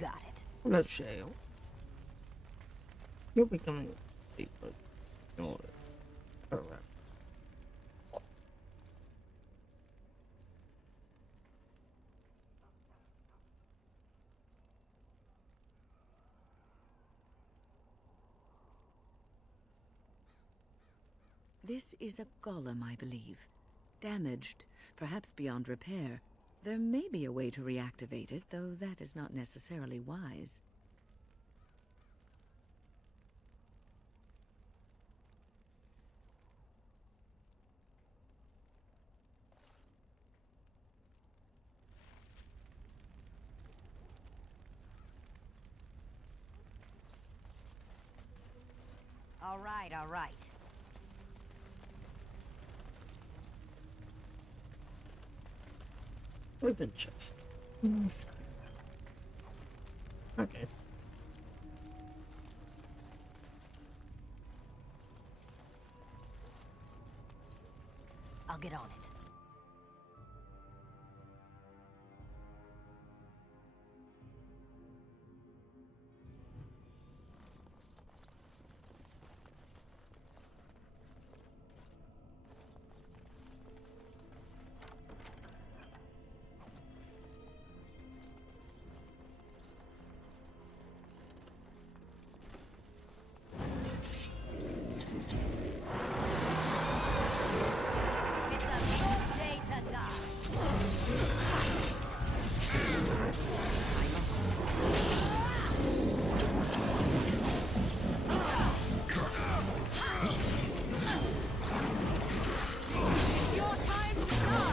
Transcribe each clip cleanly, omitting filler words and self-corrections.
Got it. Let's shale. You're becoming deeper. Alright. This is a golem, I believe. Damaged, perhaps beyond repair. There may be a way to reactivate it, though that is not necessarily wise. All right, all right. Open chest. Yes. Okay. I'll get on it. It's a good day to die. It's your time to die.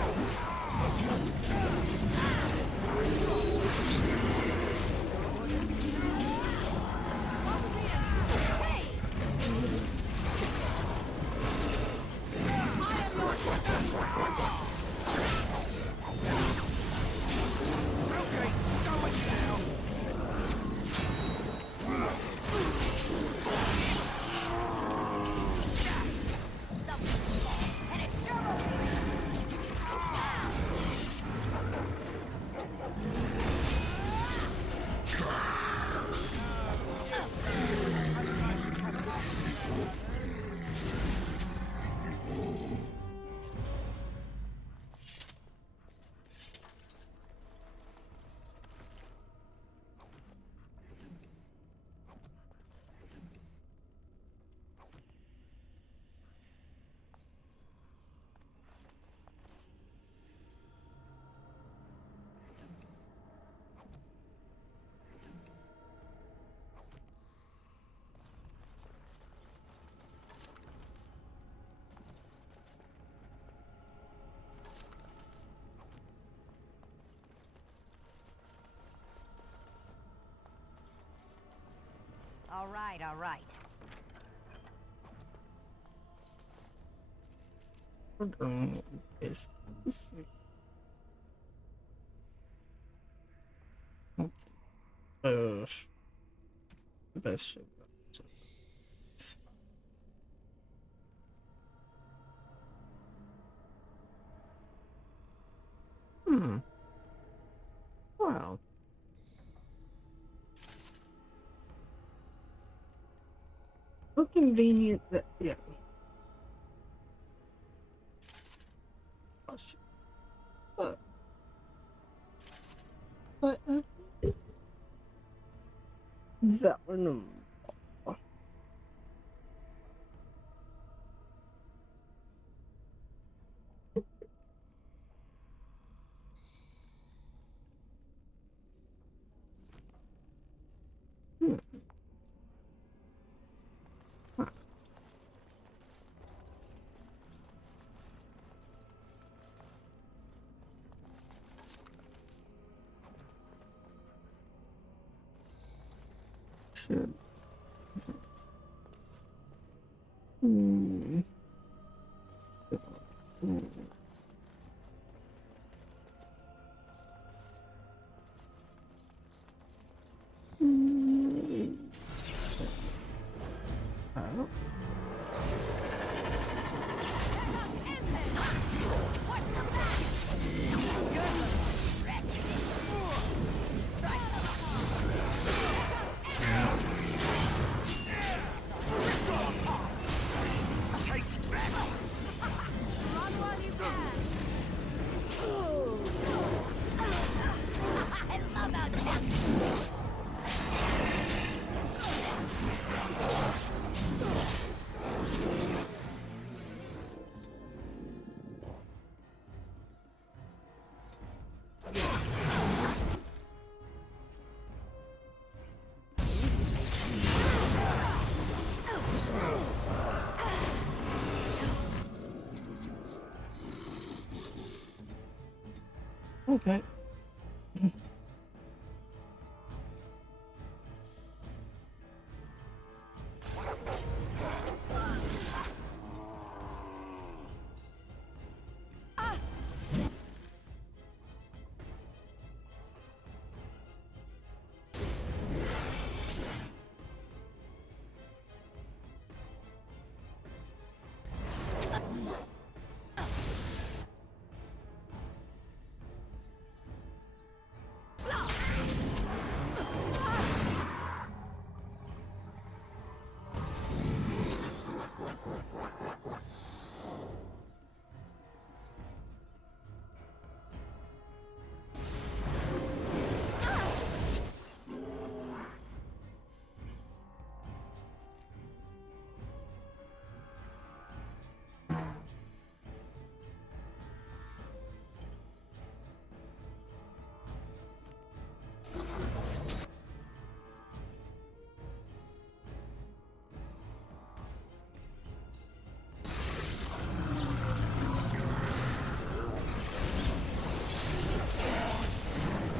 And it's sure will be. All right, all right. Is best shape. Hmm. Wow. How convenient that. Yeah. Oh, shit. But. But. That one. Hmm. Huh. Shit. Hmm. Hmm. Hmm. Oh. Okay.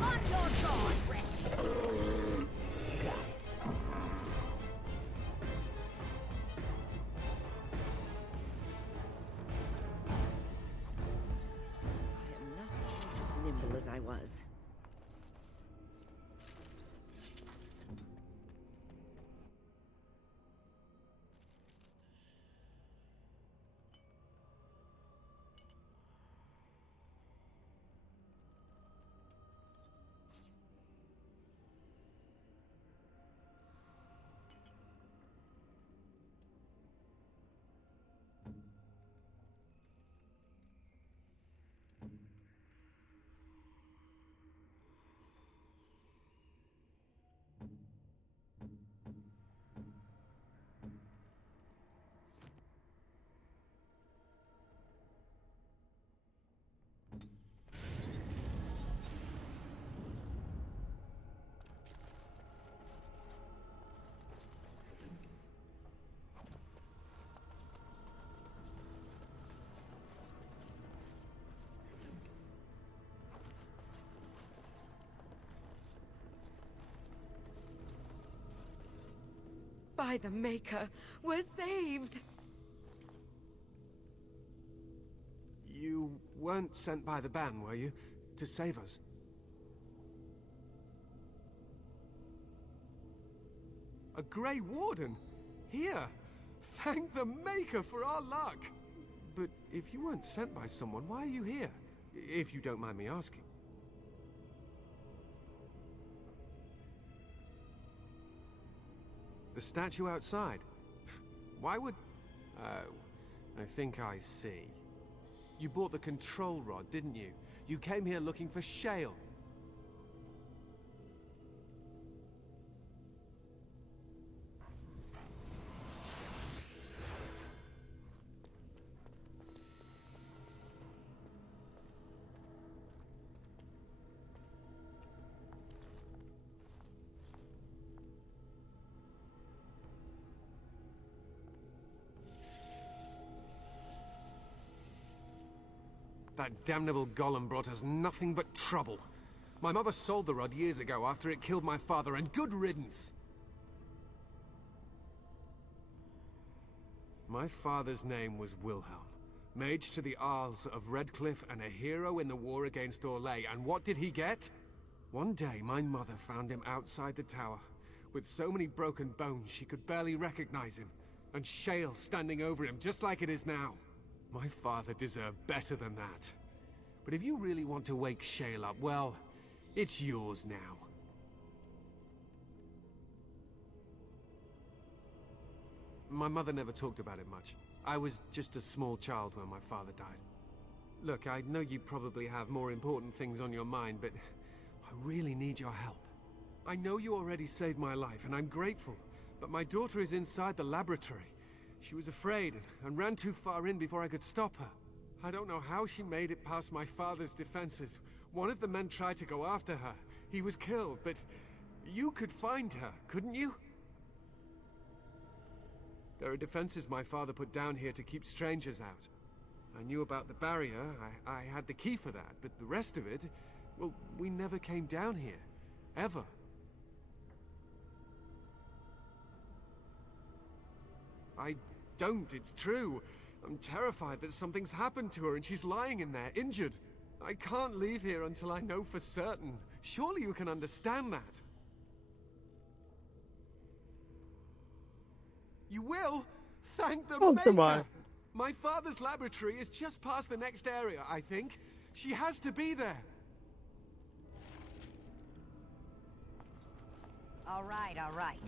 On your guard, Red. I am not quite as nimble as I was. By the Maker, we're saved! You weren't sent by the Ban, were you? To save us? A Grey Warden? Here! Thank the Maker for our luck! But if you weren't sent by someone, why are you here? If you don't mind me asking. The statue outside? Why would... Oh, I think I see. You bought the control rod, didn't you? You came here looking for Shale. That damnable golem brought us nothing but trouble. My mother sold the rod years ago after it killed my father, and good riddance! My father's name was Wilhelm, mage to the Arls of Redcliffe and a hero in the war against Orlais, and what did he get? One day, my mother found him outside the tower, with so many broken bones she could barely recognize him, and Shale standing over him just like it is now. My father deserved better than that. But if you really want to wake Shale up, well, it's yours now. My mother never talked about it much. I was just a small child when my father died. Look, I know you probably have more important things on your mind, but I really need your help. I know you already saved my life, and I'm grateful, but my daughter is inside the laboratory. She was afraid and ran too far in before I could stop her. I don't know how she made it past my father's defenses. One of the men tried to go after her. He was killed, but you could find her, couldn't you? There are defenses my father put down here to keep strangers out. I knew about the barrier. I had the key for that, but the rest of it, Well, we never came down here. Ever. I don't, it's true. I'm terrified that something's happened to her and she's lying in there, injured. I can't leave here until I know for certain. Surely you can understand that. You will? Thank the Oh, come Maker! on. My father's laboratory is just past the next area, I think. She has to be there. All right, all right.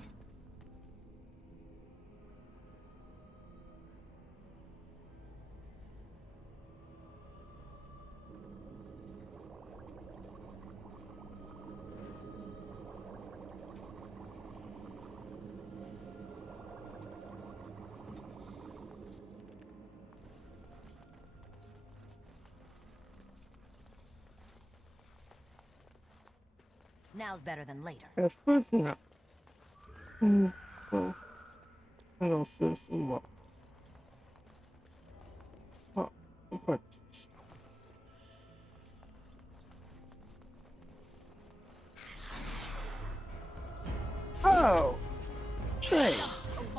Now's better than later. Of course not. Well, I don't see some more. Oh, what is... Oh! Chains!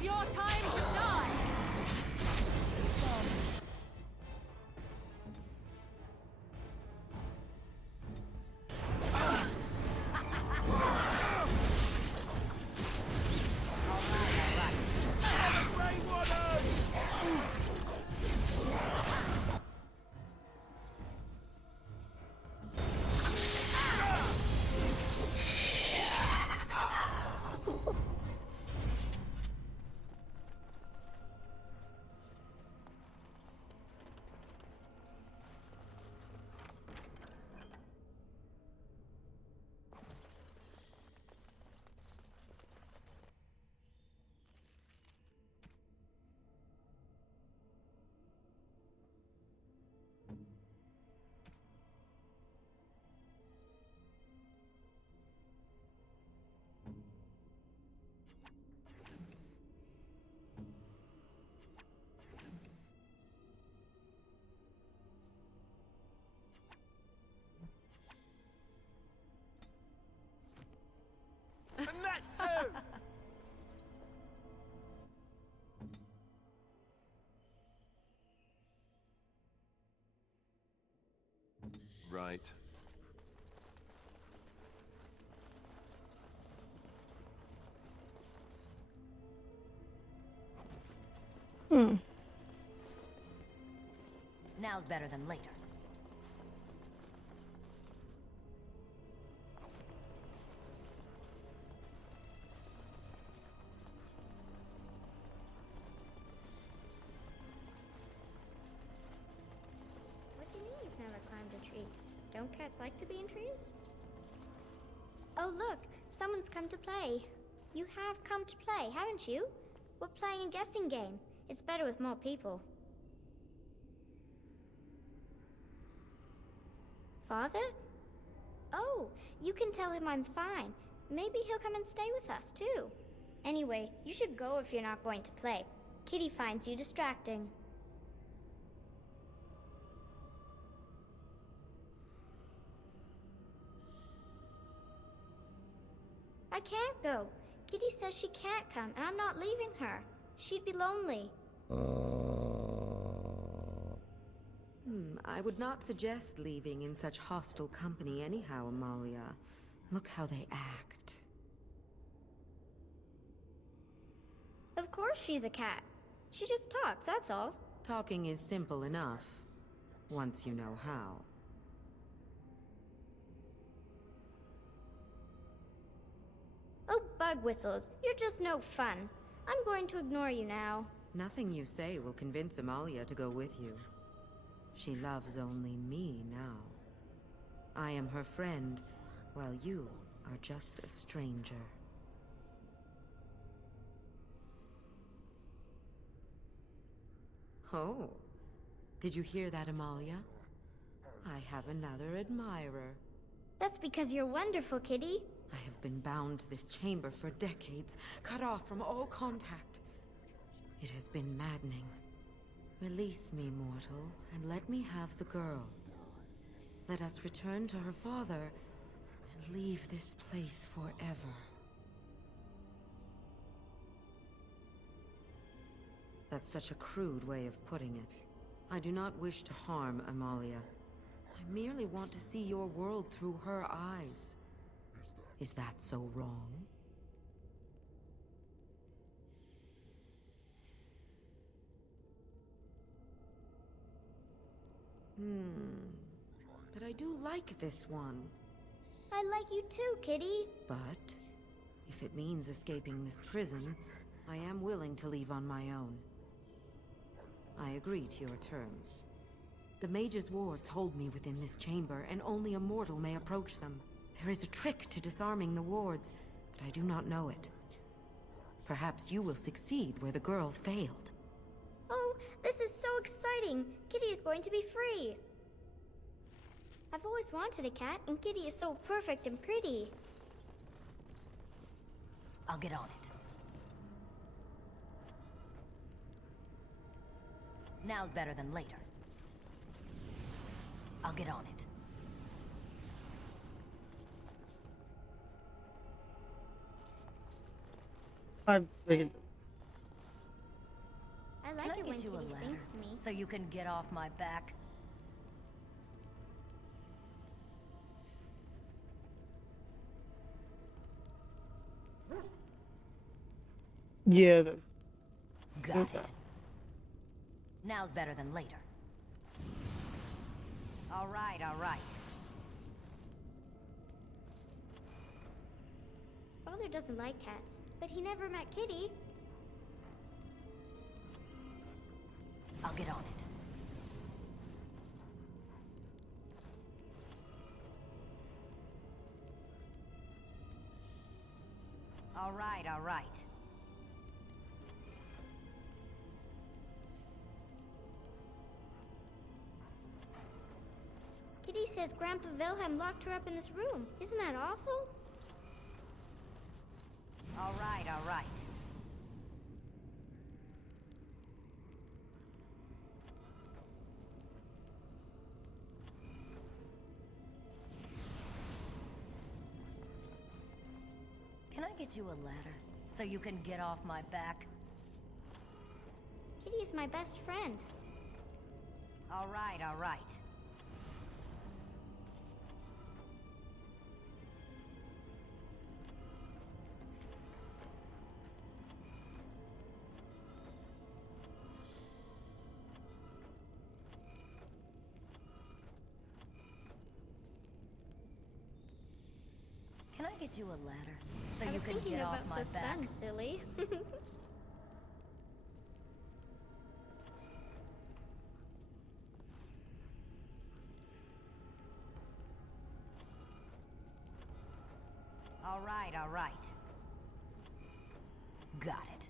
Your time to die! And that too! Right. Now's better than later. What do you mean you've never climbed a tree? Don't cats like to be in trees? Oh look, someone's come to play. You have come to play, haven't you? We're playing a guessing game. It's better with more people. Father? Oh, you can tell him I'm fine. Maybe he'll come and stay with us, too. Anyway, you should go if you're not going to play. Kitty finds you distracting. I can't go. Kitty says she can't come, and I'm not leaving her. She'd be lonely. I would not suggest leaving in such hostile company anyhow, Amalia. Look how they act. Of course she's a cat. She just talks, that's all. Talking is simple enough, once you know how. Oh, bug whistles, you're just no fun. I'm going to ignore you now. Nothing you say will convince Amalia to go with you. She loves only me now. I am her friend, while you are just a stranger. Oh, did you hear that, Amalia? I have another admirer. That's because you're wonderful, Kitty. I have been bound to this chamber for decades, cut off from all contact. It has been maddening. Release me, mortal, and let me have the girl. Let us return to her father and leave this place forever. That's such a crude way of putting it. I do not wish to harm Amalia. I merely want to see your world through her eyes. Is that so wrong? But I do like this one. I like you too, Kitty. But if it means escaping this prison, I am willing to leave on my own. I agree to your terms. The mage's wards hold me within this chamber, and only a mortal may approach them. There is a trick to disarming the wards, but I do not know it. Perhaps you will succeed where the girl failed. Oh, this is so exciting! Kitty is going to be free! I've always wanted a cat, and Kitty is so perfect and pretty. I'll get on it. Now's better than later. I'll get on it. I really I Can like I it when get you Kitty a ladder sings to me. so you can get off my back? Yeah, that's Got okay. it. Now's better than later. All right, all right. Father doesn't like cats, but he never met Kitty. I'll get on it. All right, all right. Kitty says Grandpa Wilhelm locked her up in this room. Isn't that awful? All right, all right. Can I get you a ladder so you can get off my back? Kitty is my best friend. All right, all right. Can I get you a ladder so I you was can thinking get off about my the back? sun, silly. All right, all right. Got it.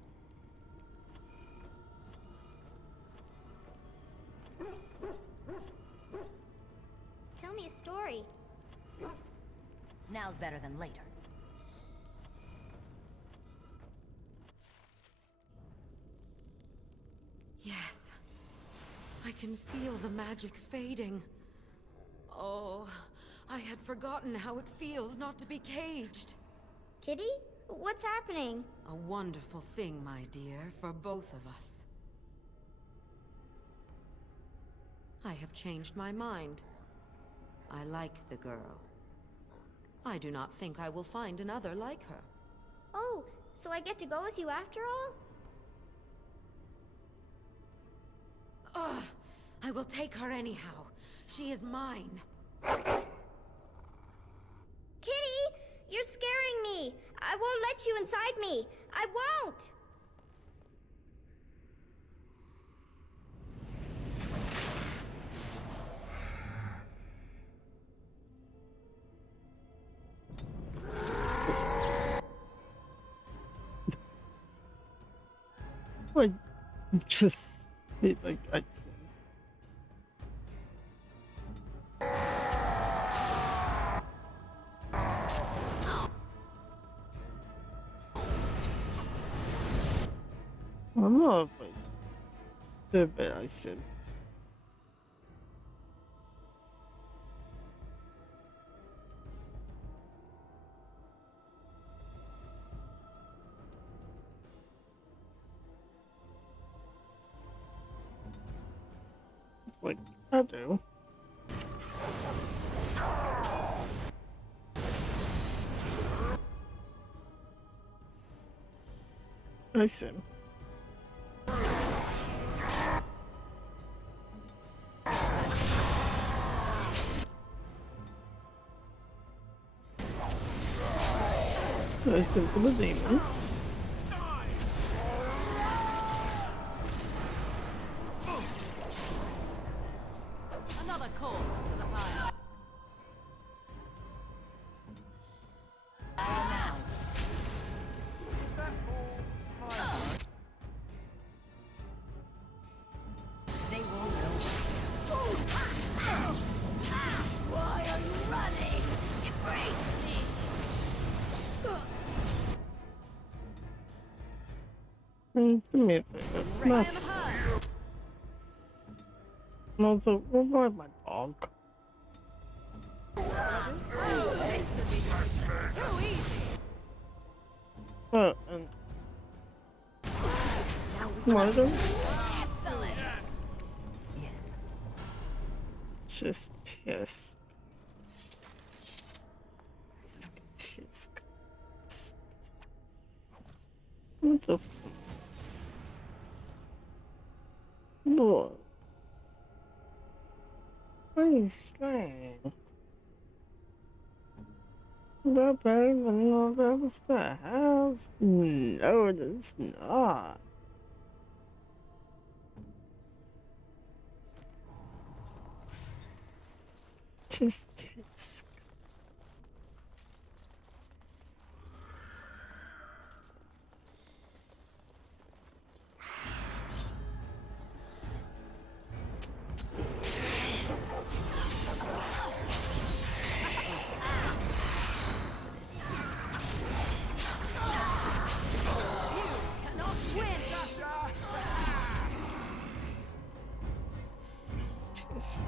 Tell me a story. Now's better than later. Yes. I can feel the magic fading. Oh, I had forgotten how it feels not to be caged. Kitty? What's happening? A wonderful thing, my dear, for both of us. I have changed my mind. I like the girl. I do not think I will find another like her. Oh, so I get to go with you after all? Ugh! I will take her anyhow. She is mine. Kitty! You're scaring me! I won't let you inside me! I won't! would just be like I said. I'm not like the bit I said. Like I do. I see. I simple the demon. Another corpse for the pile. They won't know. Why are you running? It breaks me. Do me a favor. Mess. And also, revive my dog. And murder? Excellent. Yes. Just tisk. Tisk. Tisk. What the f- Boy. What is slang? That better than all that was the house? No, it is not. Just tisk. Just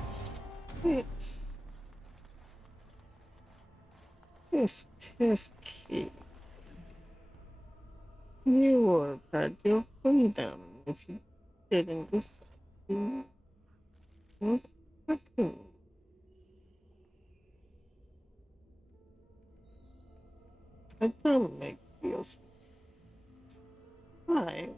this. This key. You would have had your freedom if you didn't decide. What happened? I don't make deals. Why?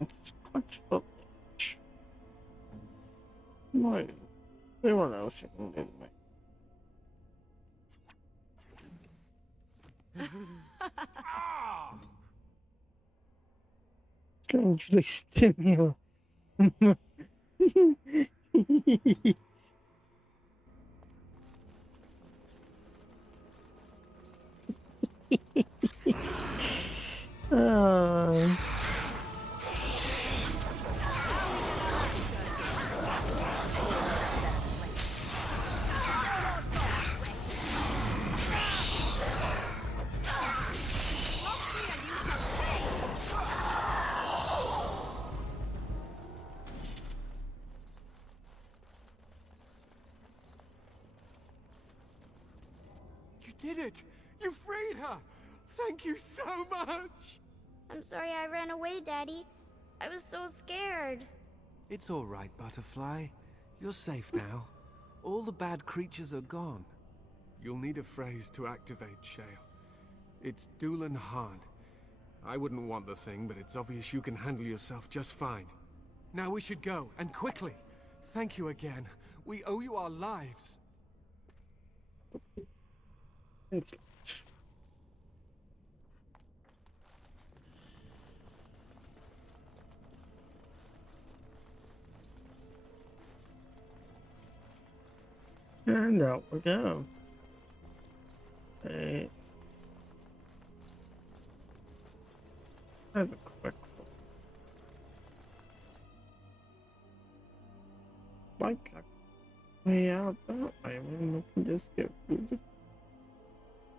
It's much village. No, everyone else can do it. Strangely stimulant. You did it! You freed her! Thank you so much! I'm sorry I ran away, Daddy. I was so scared. It's all right, Butterfly. You're safe now. All the bad creatures are gone. You'll need a phrase to activate Shale. It's Doolan Han. I wouldn't want the thing, but it's obvious you can handle yourself just fine. Now we should go, and quickly. Thank you again. We owe you our lives. It's And out we go. Hey, that's a quick one. Like way out that way, and we can just get through the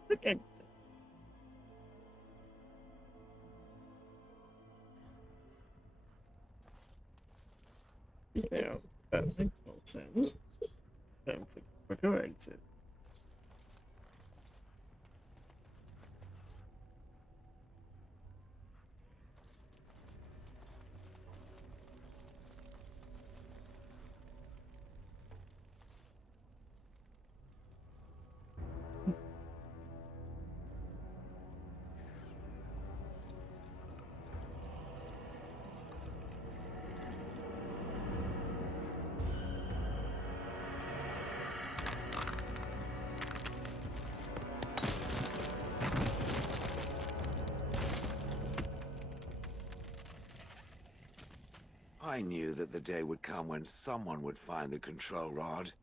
quick exit. Yeah, that makes no sense. Time for the quicker exit. I knew that the day would come when someone would find the control rod.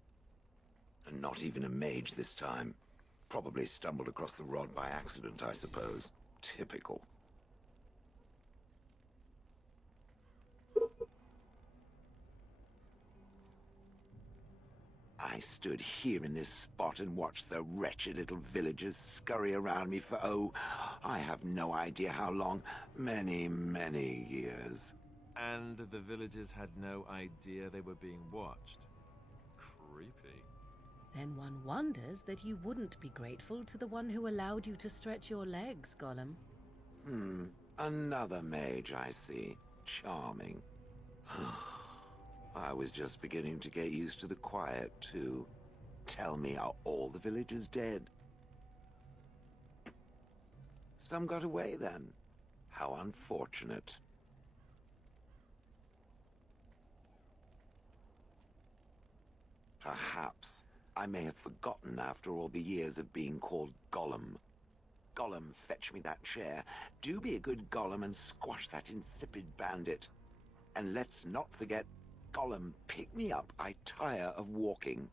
And not even a mage this time. Probably stumbled across the rod by accident, I suppose. Typical. I stood here in this spot and watched the wretched little villagers scurry around me for, oh, I have no idea how long. Many, many years. And the villagers had no idea they were being watched. Creepy. Then one wonders that you wouldn't be grateful to the one who allowed you to stretch your legs, Gollum. Another mage, I see. Charming. I was just beginning to get used to the quiet, too. Tell me, are all the villagers dead? Some got away, then. How unfortunate. Perhaps I may have forgotten after all the years of being called Gollum. Gollum, fetch me that chair. Do be a good Gollum and squash that insipid bandit. And let's not forget, Gollum, pick me up. I tire of walking.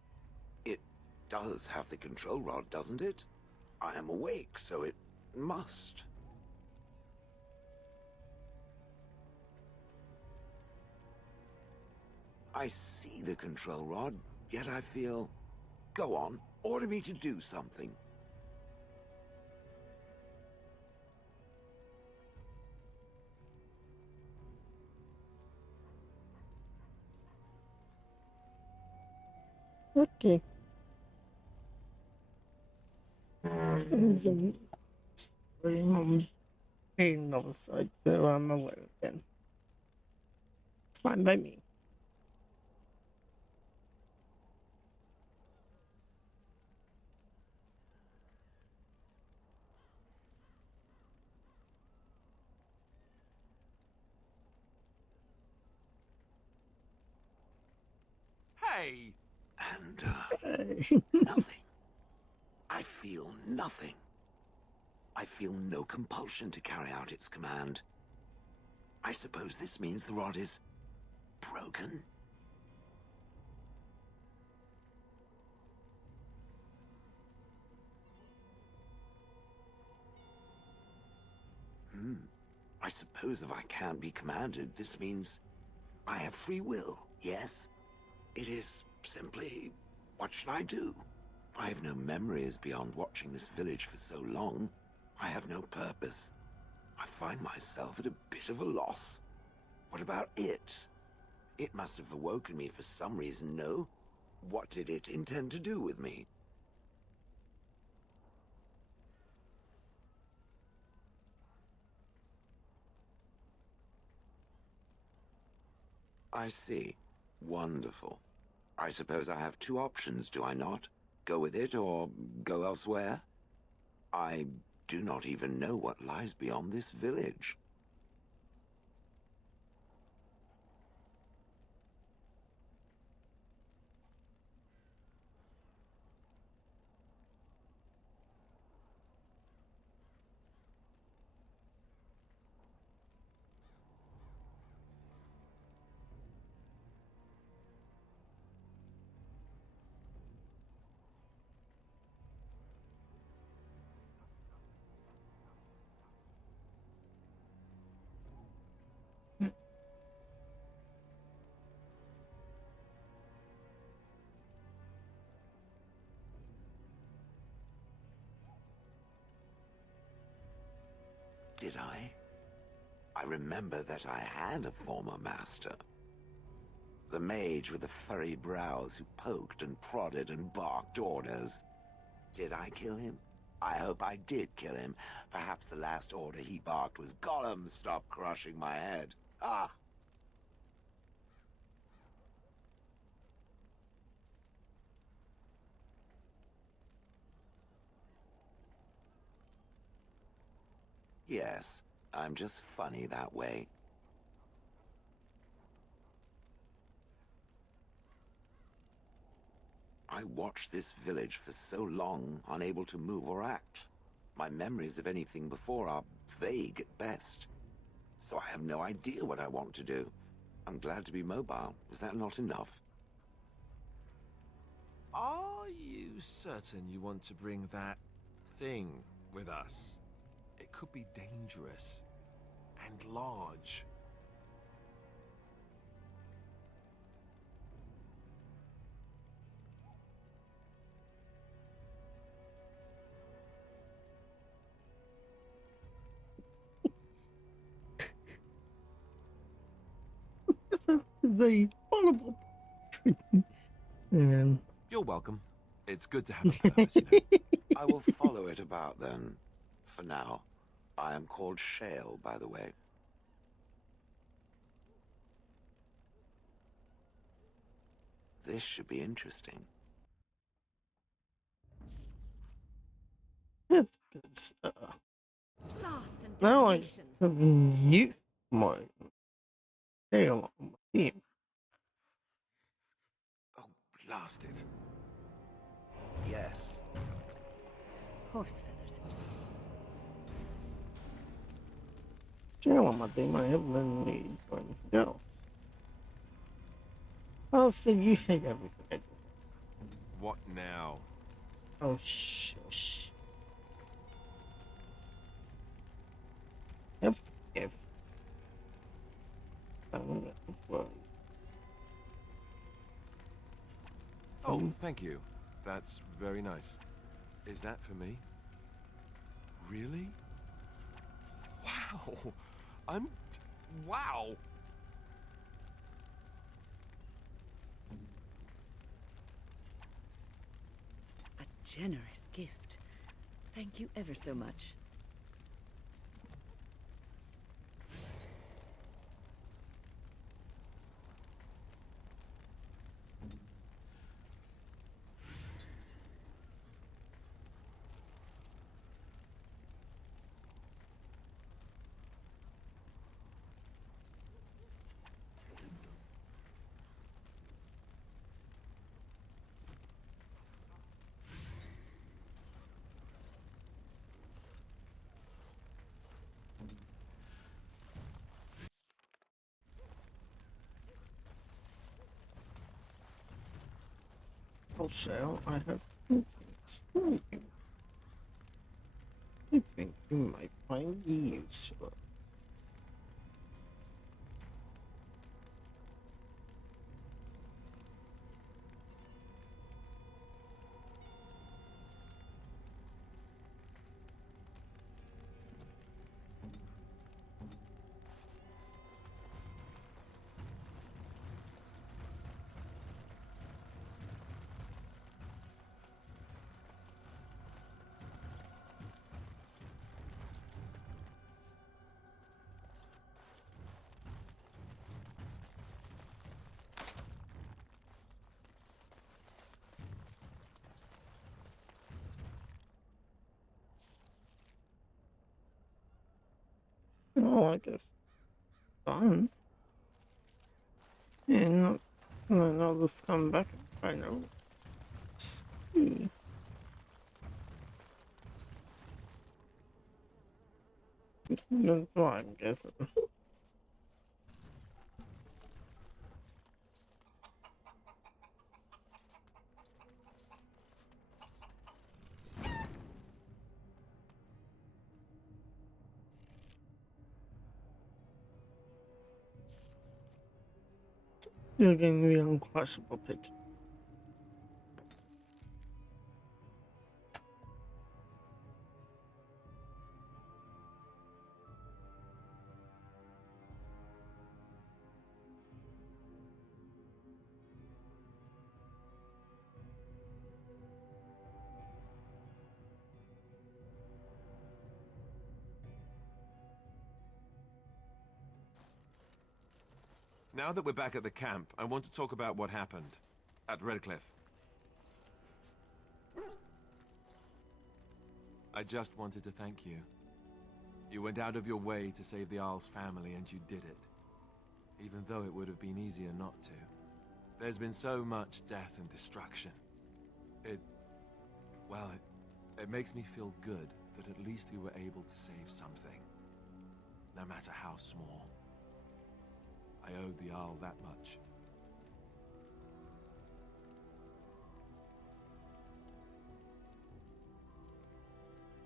It does have the control rod, doesn't it? I am awake, so it must. I see the control rod, yet I feel... Go on, order me to do something. Okay. I'm paying no side, so I'm alone then. It's fine by me. Hey! And, Hey. nothing. I feel nothing. I feel no compulsion to carry out its command. I suppose this means the rod is... broken? I suppose if I can't be commanded, this means I have free will, yes? It is simply, what should I do? I have no memories beyond watching this village for so long. I have no purpose. I find myself at a bit of a loss. What about it? It must have awoken me for some reason, no? What did it intend to do with me? I see. Wonderful. I suppose I have two options, do I not? Go with it or go elsewhere? I do not even know what lies beyond this village. did I? I remember that I had a former master. The mage with the furry brows who poked and prodded and barked orders. Did I kill him? I hope I did kill him. Perhaps the last order he barked was, "Gollum, stop crushing my head." Ah! Yes, I'm just funny that way. I watched this village for so long, unable to move or act. My memories of anything before are vague at best. So I have no idea what I want to do. I'm glad to be mobile. Is that not enough? Are you certain you want to bring that thing with us? It could be dangerous and large. The horrible. You're welcome. It's good to have a purpose, you know. I will follow it about then. For now. I am called Shale, by the way. This should be interesting. That's good stuff. Blast and Now I damnation. can use my tail on my team. Oh, blast it. Yes. Horse feathers. Tail on my team. I have no need for anything else. Alistair, you hate everything I do. What now? Oh, shush. If. Oh, thank you. That's very nice. Is that for me? Really? Wow! Wow! A generous gift. Thank you ever so much. Also, I have two things for you. I think you might find useful. Oh, I guess done. And then I'll just come back and find out. See. That's what I'm guessing. You're getting the uncrushable picture. Now that we're back at the camp, I want to talk about what happened at Redcliffe. I just wanted to thank you. You went out of your way to save the Isle's family, and you did it. Even though it would have been easier not to. There's been so much death and destruction. Well, it makes me feel good that at least we were able to save something. No matter how small. I owed the Isle that much.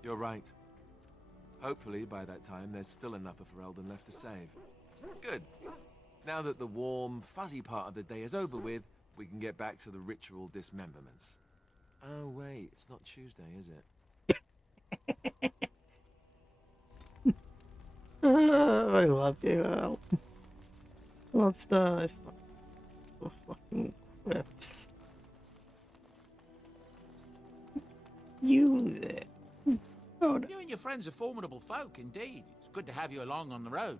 You're right. Hopefully, by that time, there's still enough of Ferelden left to save. Good. Now that the warm, fuzzy part of the day is over with, we can get back to the ritual dismemberments. Oh, wait, it's not Tuesday, is it? I love you, Al. Let's die for fucking crips. You there. Oh, You and your friends are formidable folk, indeed. It's good to have you along on the road.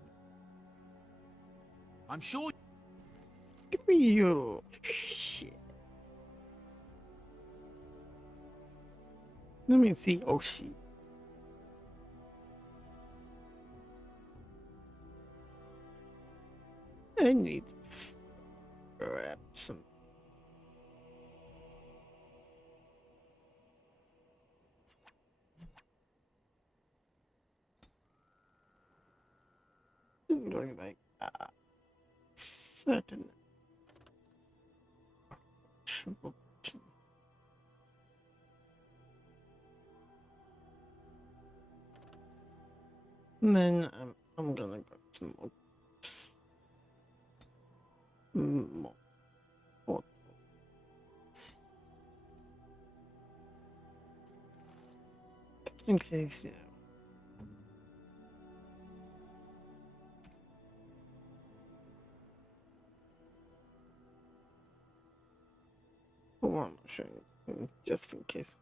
I'm sure... give me your shit. Let me see. Oh, shit. I need to grab some. Like certain triple. And then I'm gonna grab some more. More. Just in case, yeah. What am I saying? Just in case.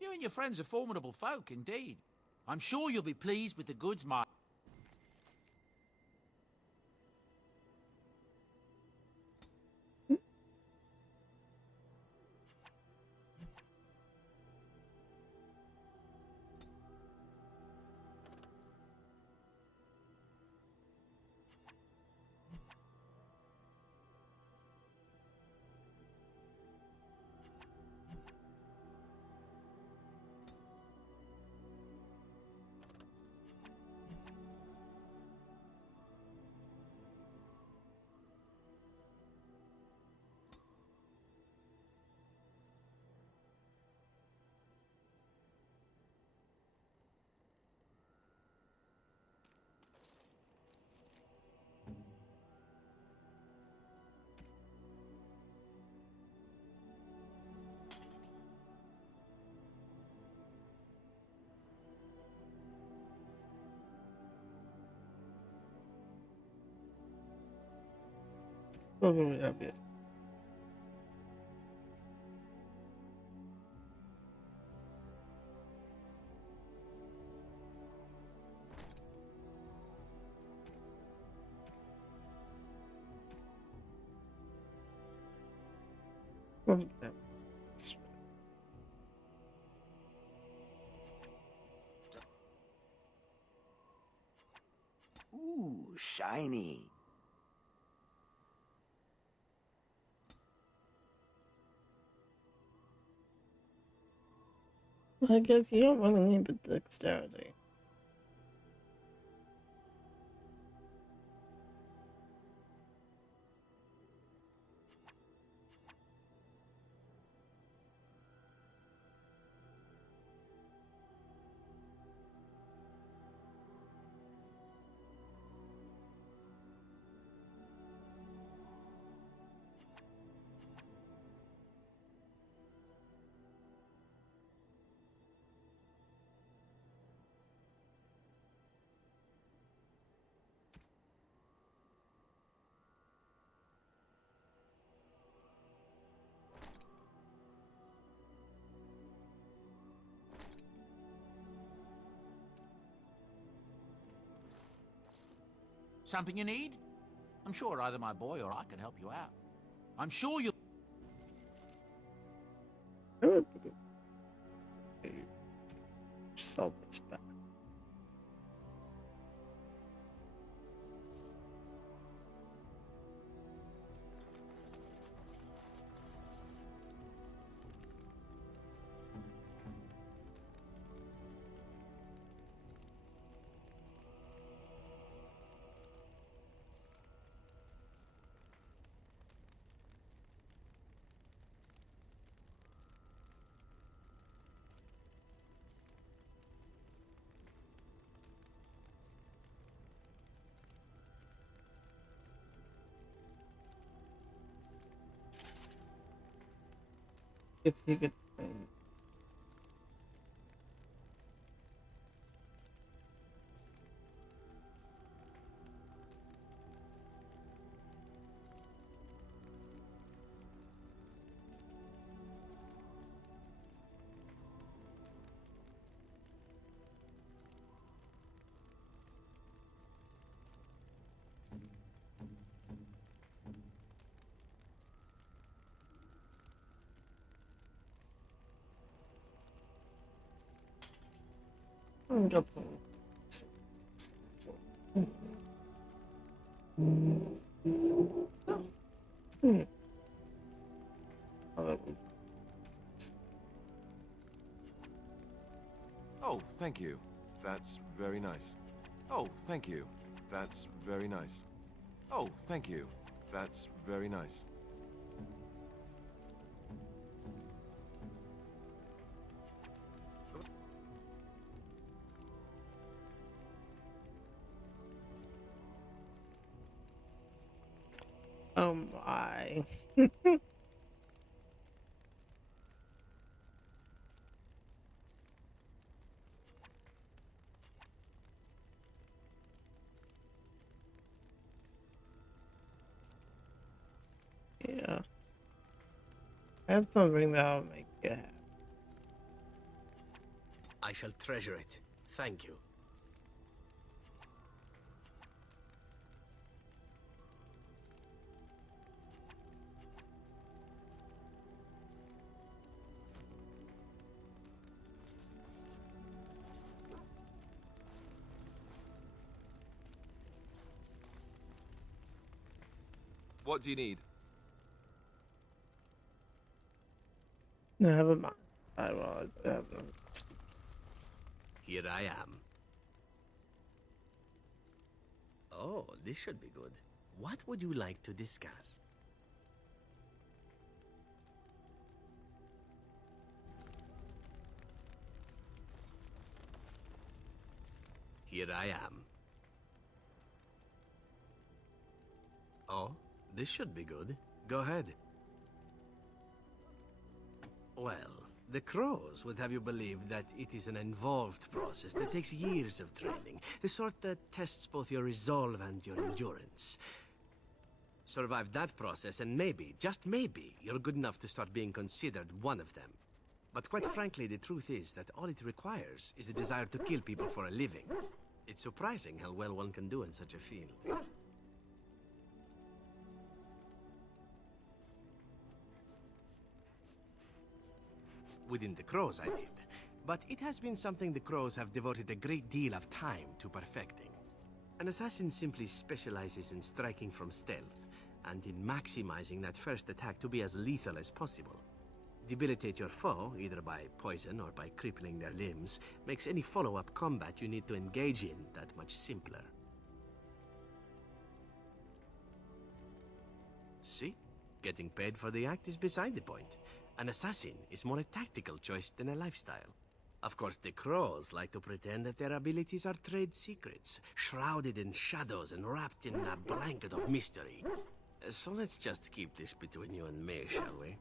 You and your friends are formidable folk, indeed. I'm sure you'll be pleased with the goods my... Probably a bit. Probably a bit. Ooh, shiny. I guess you don't really need the dexterity. Something you need? I'm sure either my boy or I can help you out. I'm sure you'll... I would sell this back. It's a good thing. Got some. Oh, thank you. That's very nice. Oh, thank you. That's very nice. Oh, thank you. That's very nice. Oh my. Yeah. I have something that'll make you happy. I shall treasure it. Thank you. What do you need? Never mind. I realize I have no. Here I am. Oh, this should be good. What would you like to discuss? Here I am. Oh, this should be good. Go ahead. Well, the Crows would have you believe that it is an involved process that takes years of training. The sort that tests both your resolve and your endurance. Survive that process and maybe, just maybe, you're good enough to start being considered one of them. But quite frankly, the truth is that all it requires is a desire to kill people for a living. It's surprising how well one can do in such a field. Within the Crows, I did. But it has been something the Crows have devoted a great deal of time to perfecting. An assassin simply specializes in striking from stealth, and in maximizing that first attack to be as lethal as possible. Debilitate your foe, either by poison or by crippling their limbs, makes any follow-up combat you need to engage in that much simpler. See? Getting paid for the act is beside the point. An assassin is more a tactical choice than a lifestyle. Of course, the Crows like to pretend that their abilities are trade secrets, shrouded in shadows and wrapped in a blanket of mystery. So let's just keep this between you and me, shall we?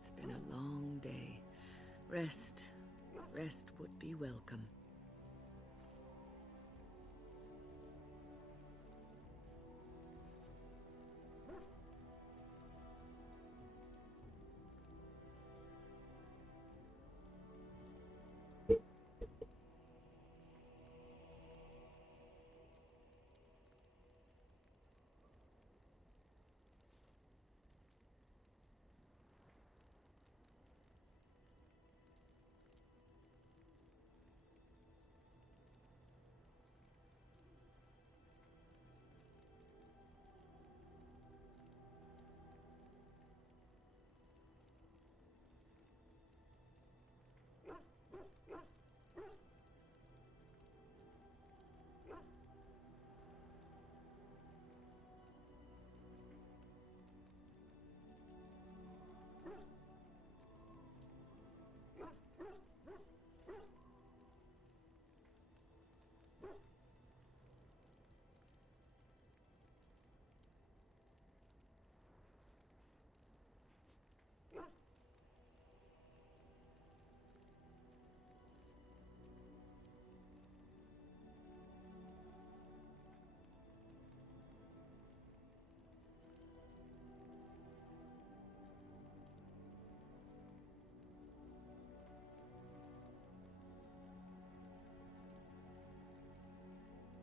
It's been a long day. Rest would be welcome.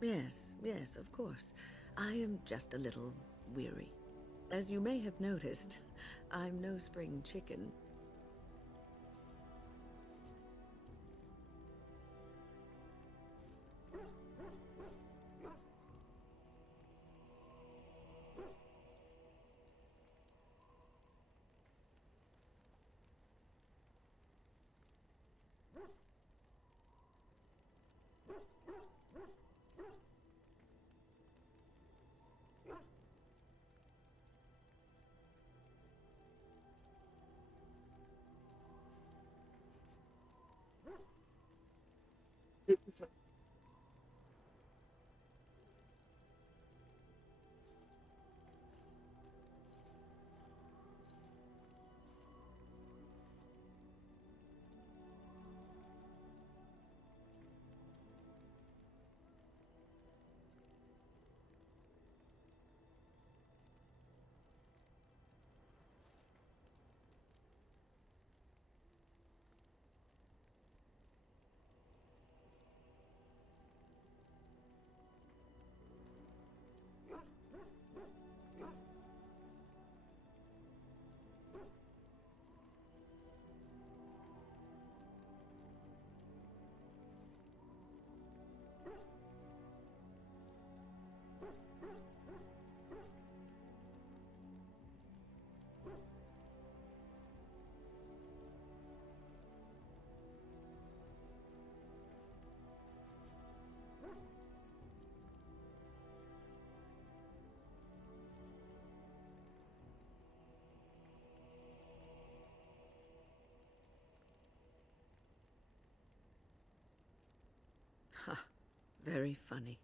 Yes, of course. I am just a little weary. As you may have noticed, I'm no spring chicken. Very funny.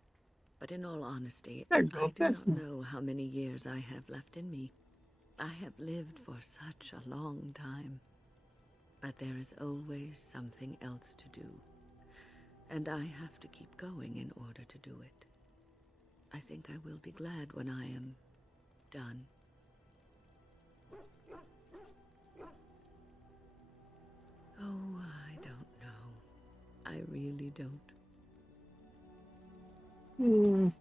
But in all honesty, I do not know how many years I have left in me. I have lived for such a long time. But there is always something else to do. And I have to keep going in order to do it. I think I will be glad when I am done. Oh, I don't know. I really don't. No.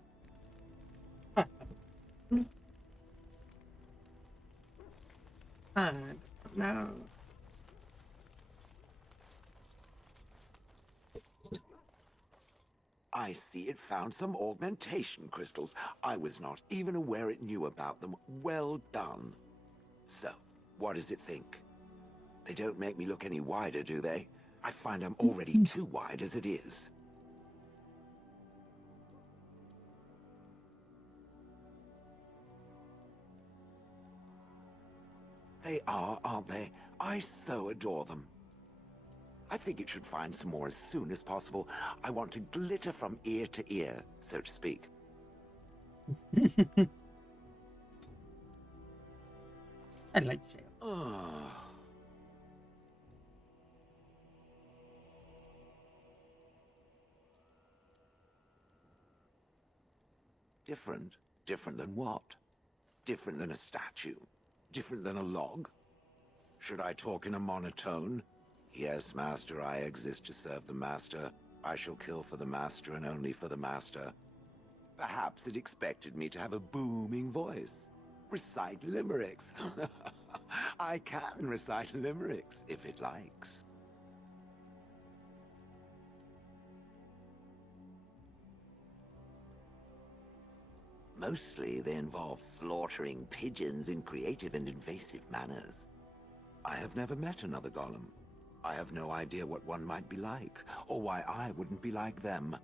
I see it found some augmentation crystals. I was not even aware it knew about them. Well done. So, what does it think? They don't make me look any wider, do they? I find I'm already too wide as it is. They are, aren't they? I so adore them. I think it should find some more as soon as possible. I want to glitter from ear to ear, so to speak. I like Shale. Different? Different than what? Different than a statue? Different than a log? Should I talk in a monotone? Yes, Master, I exist to serve the Master. I shall kill for the Master and only for the Master. Perhaps it expected me to have a booming voice. Recite limericks. I can recite limericks, if it likes. Mostly they involve slaughtering pigeons in creative and invasive manners. I have never met another golem. I have no idea what one might be like, or why I wouldn't be like them.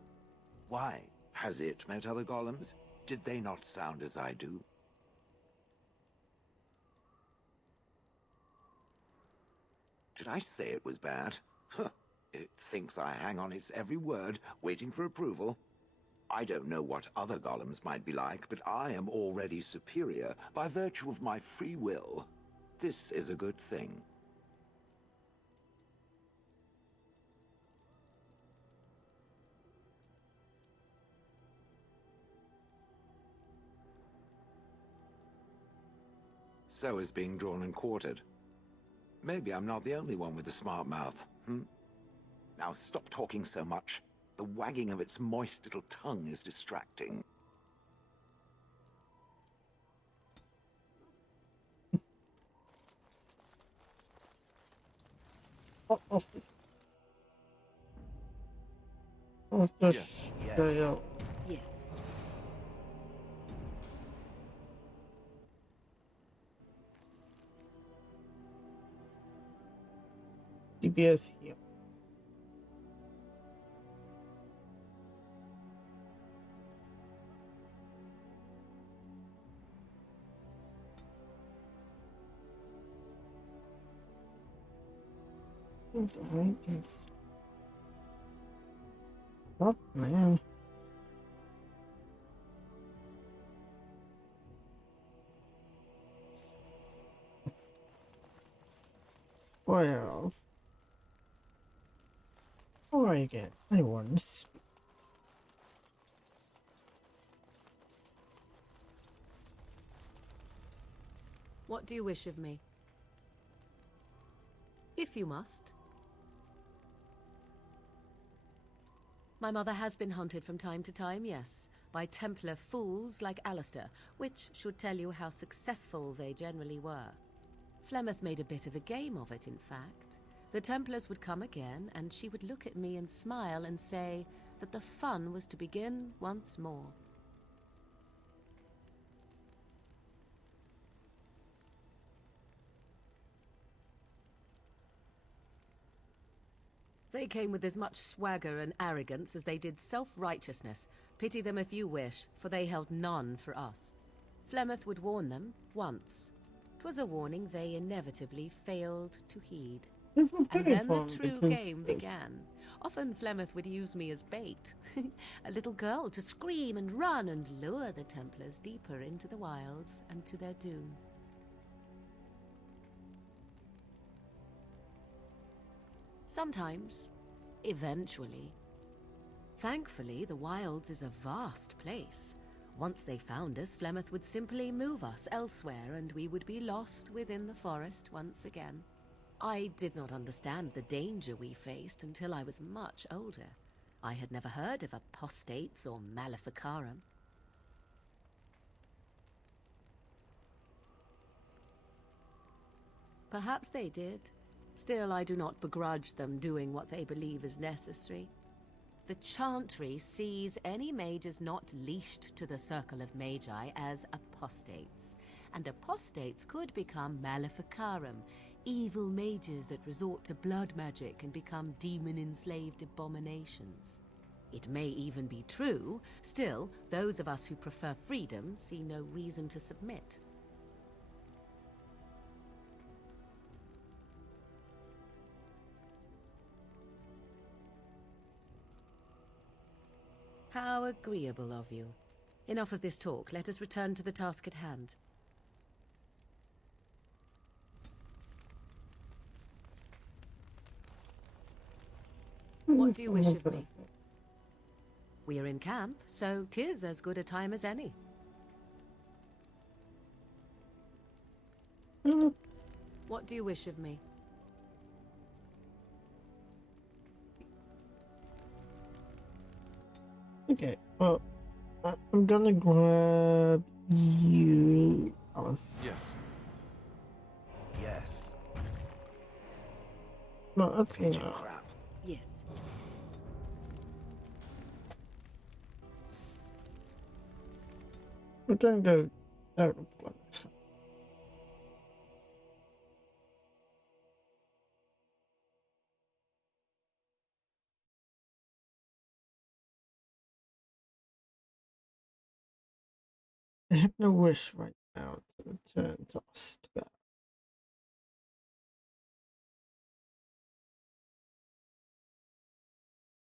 Why? Has it met other golems? Did they not sound as I do? Did I say it was bad? Huh. It thinks I hang on its every word, waiting for approval. I don't know what other golems might be like, but I am already superior by virtue of my free will. This is a good thing. So is being drawn and quartered. Maybe I'm not the only one with a smart mouth, Now stop talking so much. The wagging of its moist little tongue is distracting. Oh. Let's Yes. just go out. Yes. DBS here. It's alright, it's... Oh, man. Well... Alright again, I want to speak. What do you wish of me? If you must. My mother has been hunted from time to time, yes, by Templar fools like Alistair, which should tell you how successful they generally were. Flemeth made a bit of a game of it, in fact. The Templars would come again, and she would look at me and smile and say that the fun was to begin once more. They came with as much swagger and arrogance as they did self-righteousness. Pity them if you wish, for they held none for us. Flemeth would warn them, once. 'Twas a warning they inevitably failed to heed. And then the true game began. Often Flemeth would use me as bait. A little girl to scream and run and lure the Templars deeper into the wilds and to their doom. Sometimes. Eventually. Thankfully, the wilds is a vast place. Once they found us, Flemeth would simply move us elsewhere, and we would be lost within the forest once again. I did not understand the danger we faced until I was much older. I had never heard of apostates or maleficarum. Perhaps they did. Still, I do not begrudge them doing what they believe is necessary. The Chantry sees any mages not leashed to the Circle of Magi as apostates, and apostates could become maleficarum, evil mages that resort to blood magic and become demon-enslaved abominations. It may even be true, still, those of us who prefer freedom see no reason to submit. How agreeable of you. Enough of this talk. Let us return to the task at hand. What do you wish of me? We are in camp, so 'tis as good a time as any. What do you wish of me? Okay, well, I'm gonna grab you, Alice. Yes. Yes. No, okay, Pigeon no. crap. Yes. We're gonna go out of one time. I have no wish right now to return to Ostgar.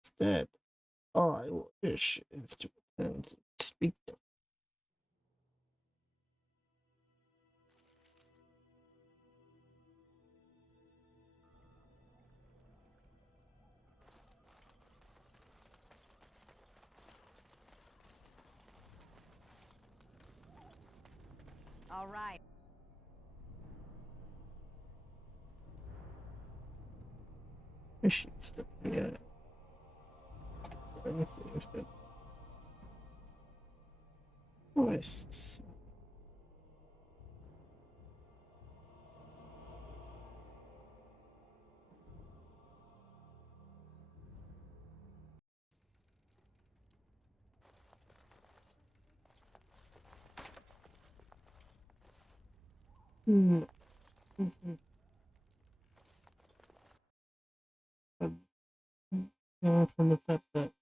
Instead, all I wish is to return to speak to. All right. She's still here. Let me see if the quests. Hmm. Mm-hmm. From the fact that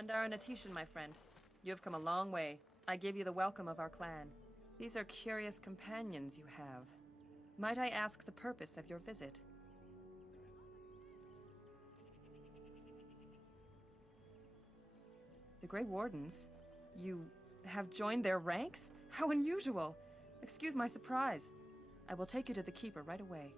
Andara Natishan, my friend. You have come a long way. I give you the welcome of our clan. These are curious companions you have. Might I ask the purpose of your visit? The Grey Wardens? You have joined their ranks? How unusual! Excuse my surprise. I will take you to the Keeper right away.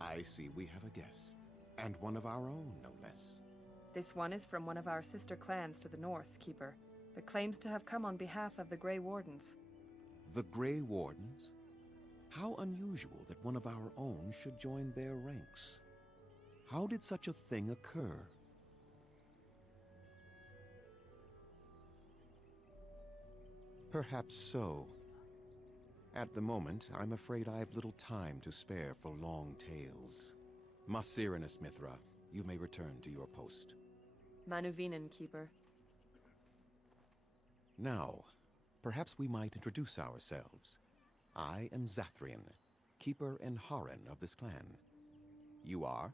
I see we have a guest. And one of our own, no less. This one is from one of our sister clans to the north, Keeper, but claims to have come on behalf of the Grey Wardens. The Grey Wardens? How unusual that one of our own should join their ranks. How did such a thing occur? Perhaps so. At the moment, I'm afraid I have little time to spare for long tales. Masirinus Mithra, you may return to your post. Manuvinen, Keeper. Now, perhaps we might introduce ourselves. I am Zathrian, Keeper and Haran of this clan. You are?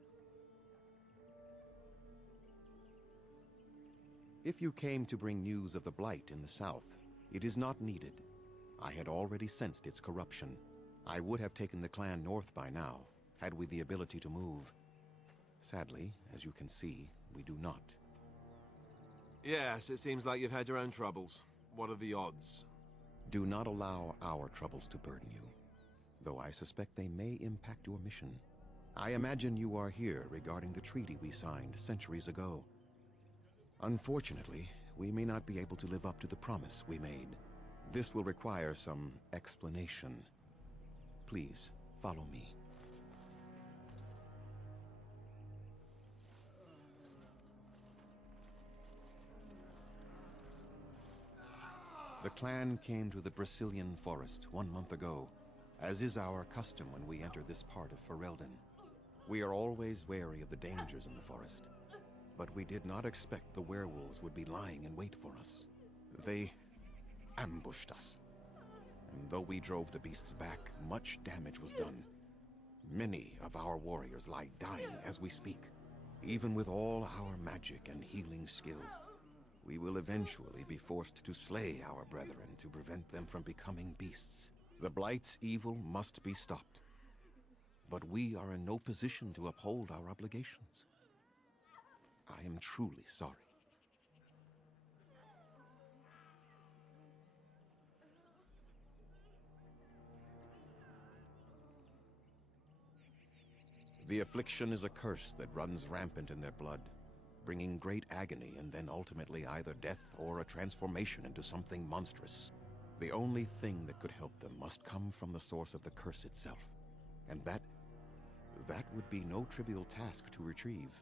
If you came to bring news of the Blight in the south, it is not needed. I had already sensed its corruption. I would have taken the clan north by now, had we the ability to move. Sadly, as you can see, we do not. Yes, it seems like you've had your own troubles. What are the odds? Do not allow our troubles to burden you, though I suspect they may impact your mission. I imagine you are here regarding the treaty we signed centuries ago. Unfortunately, we may not be able to live up to the promise we made. This will require some explanation. Please, follow me. The clan came to the Brazilian forest 1 month ago, as is our custom when we enter this part of Ferelden. We are always wary of the dangers in the forest, but we did not expect the werewolves would be lying in wait for us. They ambushed us, and though we drove the beasts back, much damage was done. Many of our warriors lie dying as we speak. Even with all our magic and healing skill, we will eventually be forced to slay our brethren to prevent them from becoming beasts. The Blight's evil must be stopped, but we are in no position to uphold our obligations. I am truly sorry. The affliction is a curse that runs rampant in their blood, bringing great agony and then ultimately either death or a transformation into something monstrous. The only thing that could help them must come from the source of the curse itself, and that would be no trivial task to retrieve.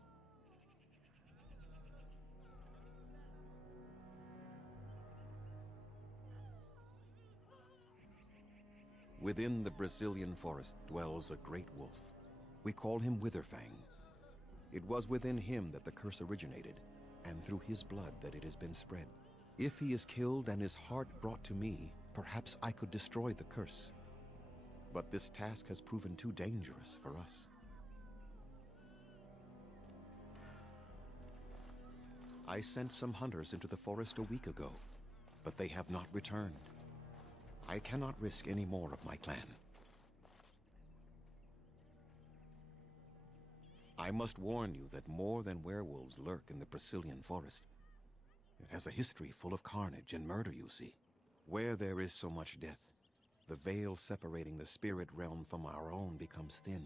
Within the Brazilian forest dwells a great wolf. We call him Witherfang. It was within him that the curse originated, and through his blood that it has been spread. If he is killed and his heart brought to me, perhaps I could destroy the curse. But this task has proven too dangerous for us. I sent some hunters into the forest a week ago, but they have not returned. I cannot risk any more of my clan. I must warn you that more than werewolves lurk in the Brazilian forest. It has a history full of carnage and murder, you see. Where there is so much death, the veil separating the spirit realm from our own becomes thin,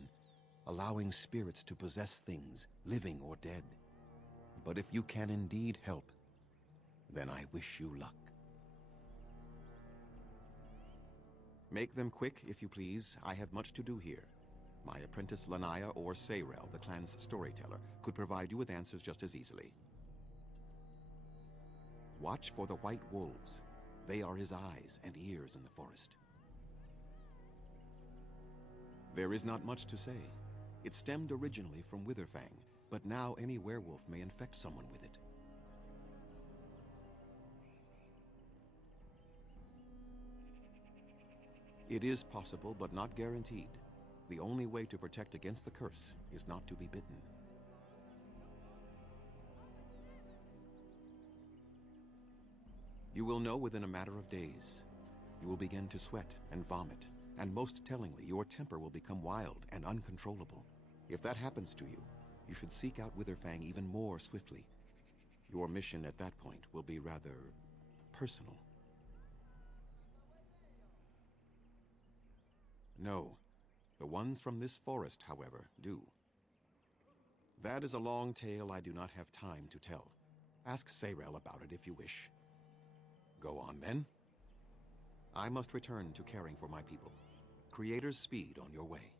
allowing spirits to possess things, living or dead. But if you can indeed help, then I wish you luck. Make them quick, if you please. I have much to do here. My apprentice Lanaya or Sayrel, the clan's storyteller, could provide you with answers just as easily. Watch for the white wolves. They are his eyes and ears in the forest. There is not much to say. It stemmed originally from Witherfang, but now any werewolf may infect someone with it. It is possible, but not guaranteed. The only way to protect against the curse is not to be bitten. You will know within a matter of days. You will begin to sweat and vomit, and most tellingly, your temper will become wild and uncontrollable. If that happens to you, you should seek out Witherfang even more swiftly. Your mission at that point will be rather personal. No. The ones from this forest, however, do. That is a long tale I do not have time to tell. Ask Sayrel about it if you wish. Go on, then. I must return to caring for my people. Creator's speed on your way.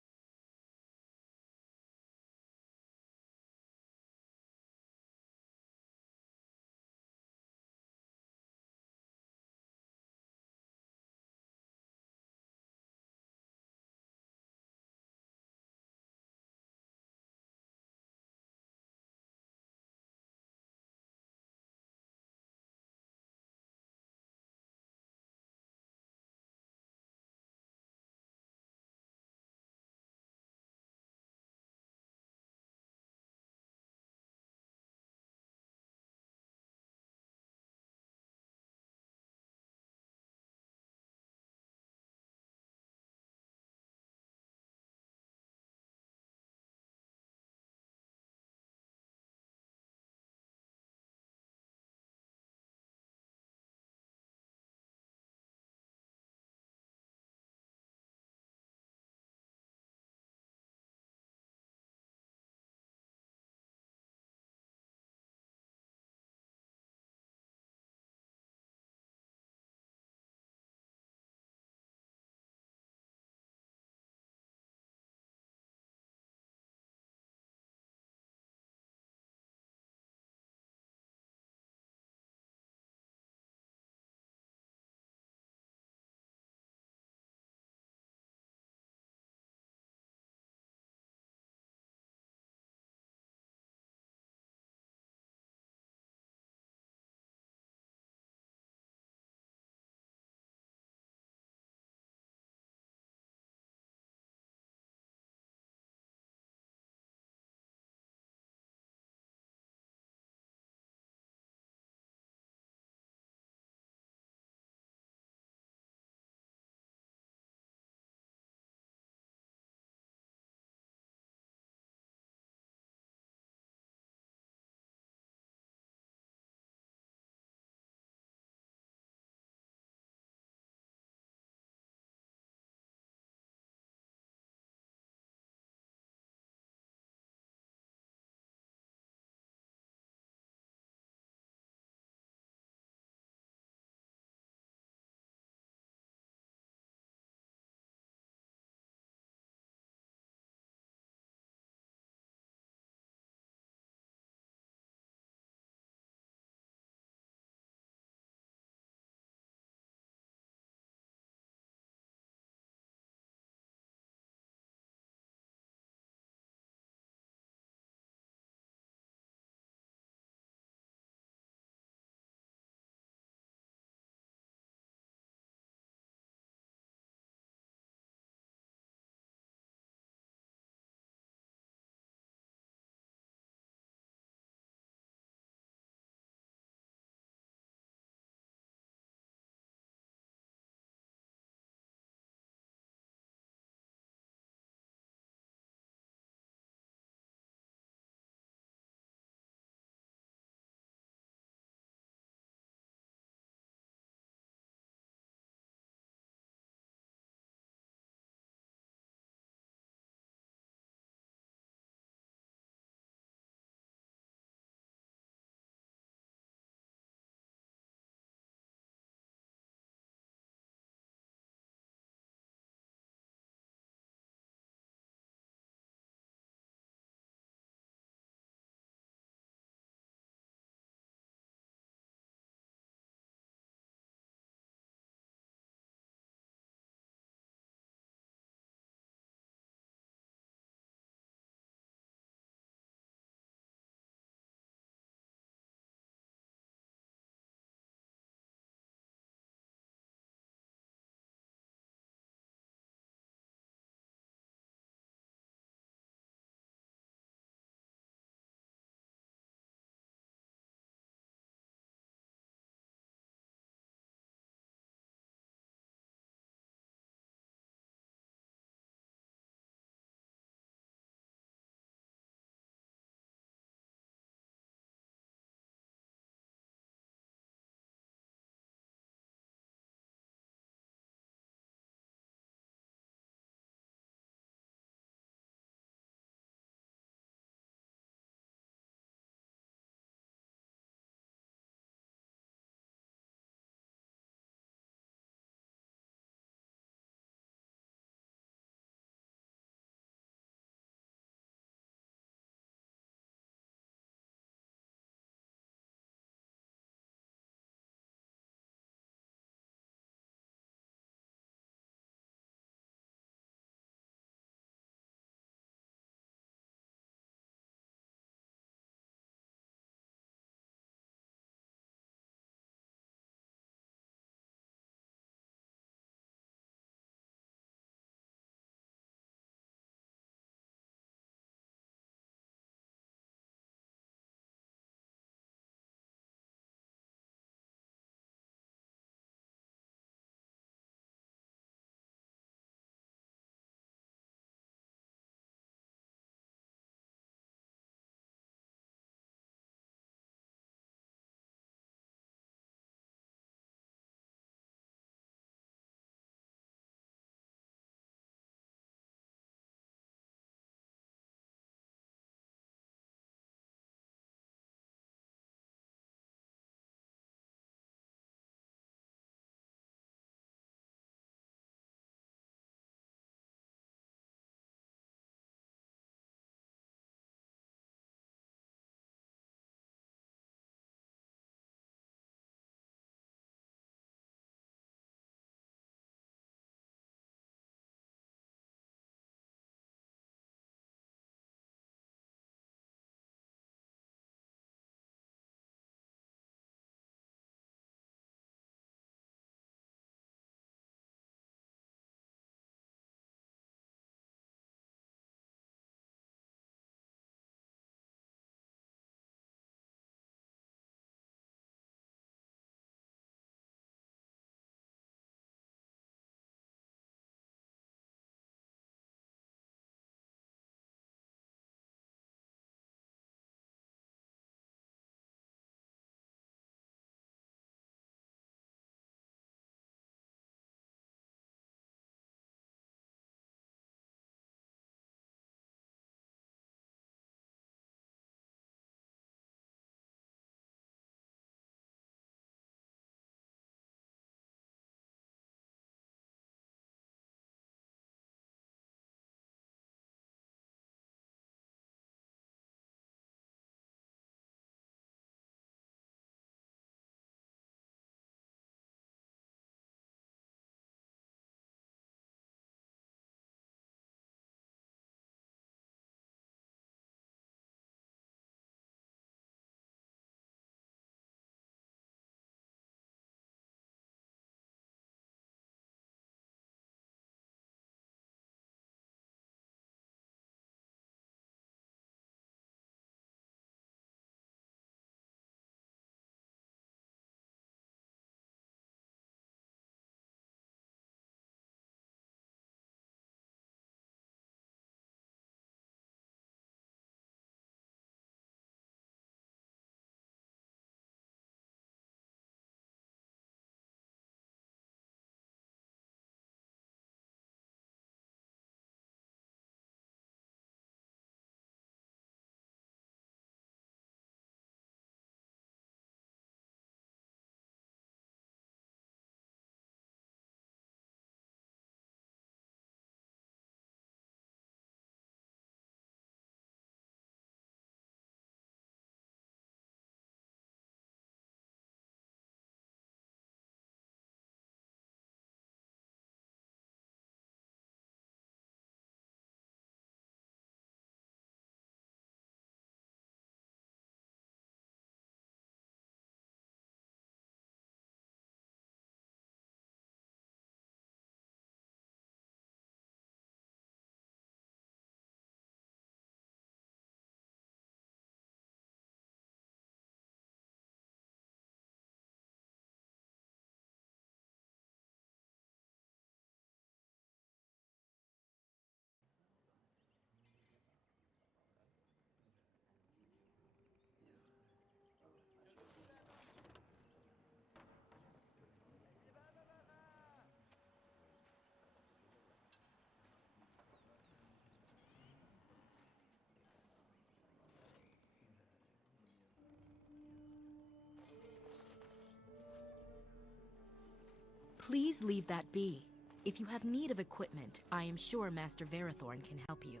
Please leave that be. If you have need of equipment, I am sure Master Verathorn can help you.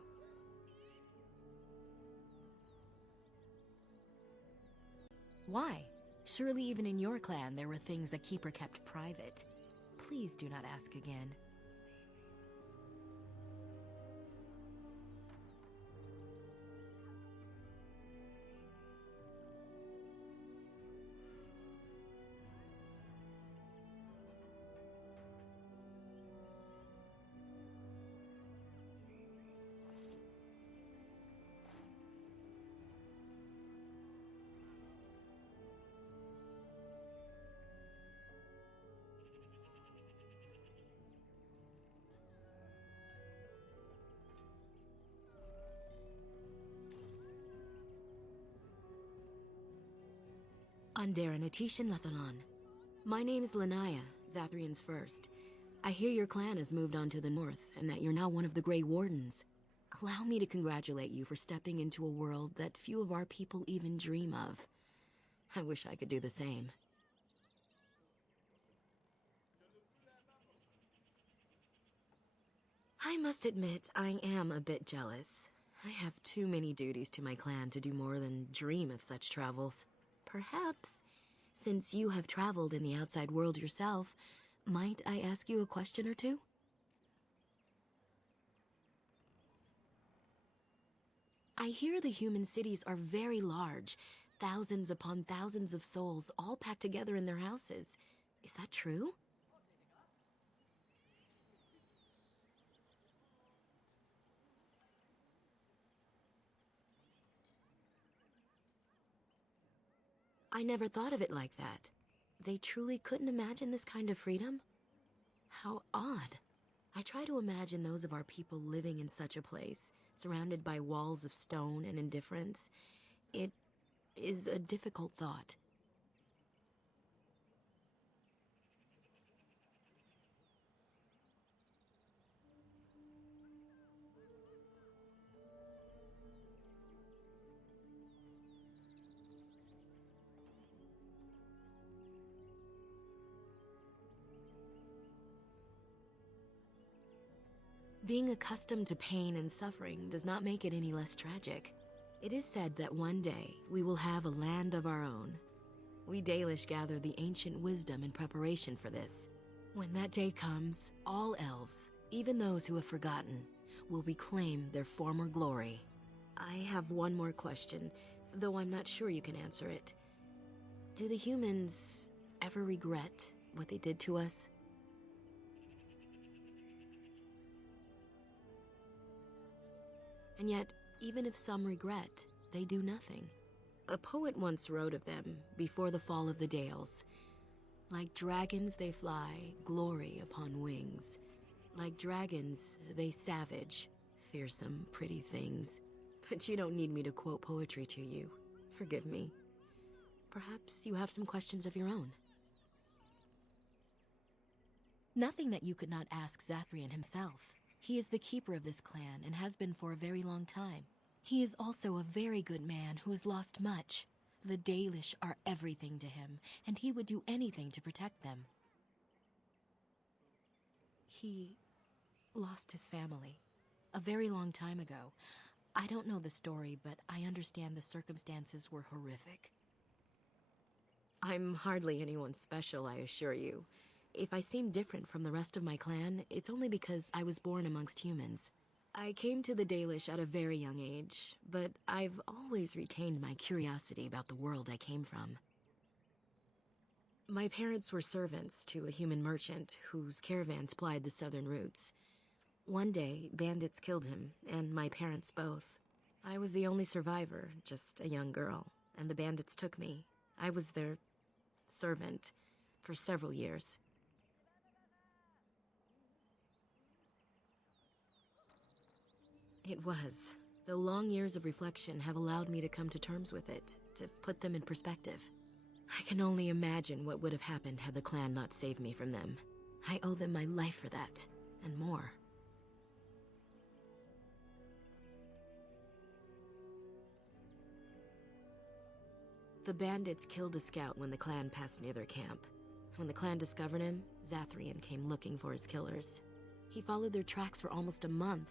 Why? Surely even in your clan there were things the Keeper kept private. Please do not ask again. Undera Natishan Lathalan. My name is Lanaya, Zathrian's first. I hear your clan has moved on to the north, and that you're now one of the Grey Wardens. Allow me to congratulate you for stepping into a world that few of our people even dream of. I wish I could do the same. I must admit, I am a bit jealous. I have too many duties to my clan to do more than dream of such travels. Perhaps, since you have traveled in the outside world yourself, might I ask you a question or two? I hear the human cities are very large, thousands upon thousands of souls all packed together in their houses. Is that true? I never thought of it like that. They truly couldn't imagine this kind of freedom? How odd. I try to imagine those of our people living in such a place, surrounded by walls of stone and indifference. It is a difficult thought. Being accustomed to pain and suffering does not make it any less tragic. It is said that one day we will have a land of our own. We Dalish gather the ancient wisdom in preparation for this. When that day comes, all elves, even those who have forgotten, will reclaim their former glory. I have one more question, though I'm not sure you can answer it. Do the humans ever regret what they did to us? And yet, even if some regret, they do nothing. A poet once wrote of them, before the fall of the Dales. Like dragons they fly, glory upon wings. Like dragons, they savage, fearsome, pretty things. But you don't need me to quote poetry to you. Forgive me. Perhaps you have some questions of your own. Nothing that you could not ask Zathrian himself. He is the keeper of this clan and has been for a very long time. He is also a very good man who has lost much. The Dalish are everything to him, and he would do anything to protect them. He lost his family a very long time ago. I don't know the story, but I understand the circumstances were horrific. I'm hardly anyone special, I assure you. If I seem different from the rest of my clan, it's only because I was born amongst humans. I came to the Dalish at a very young age, but I've always retained my curiosity about the world I came from. My parents were servants to a human merchant whose caravans plied the southern routes. One day, bandits killed him, and my parents both. I was the only survivor, just a young girl, and the bandits took me. I was their servant for several years. It was, though long years of reflection have allowed me to come to terms with it, to put them in perspective. I can only imagine what would have happened had the clan not saved me from them. I owe them my life for that, and more. The bandits killed a scout when the clan passed near their camp. When the clan discovered him, Zathrian came looking for his killers. He followed their tracks for almost a month,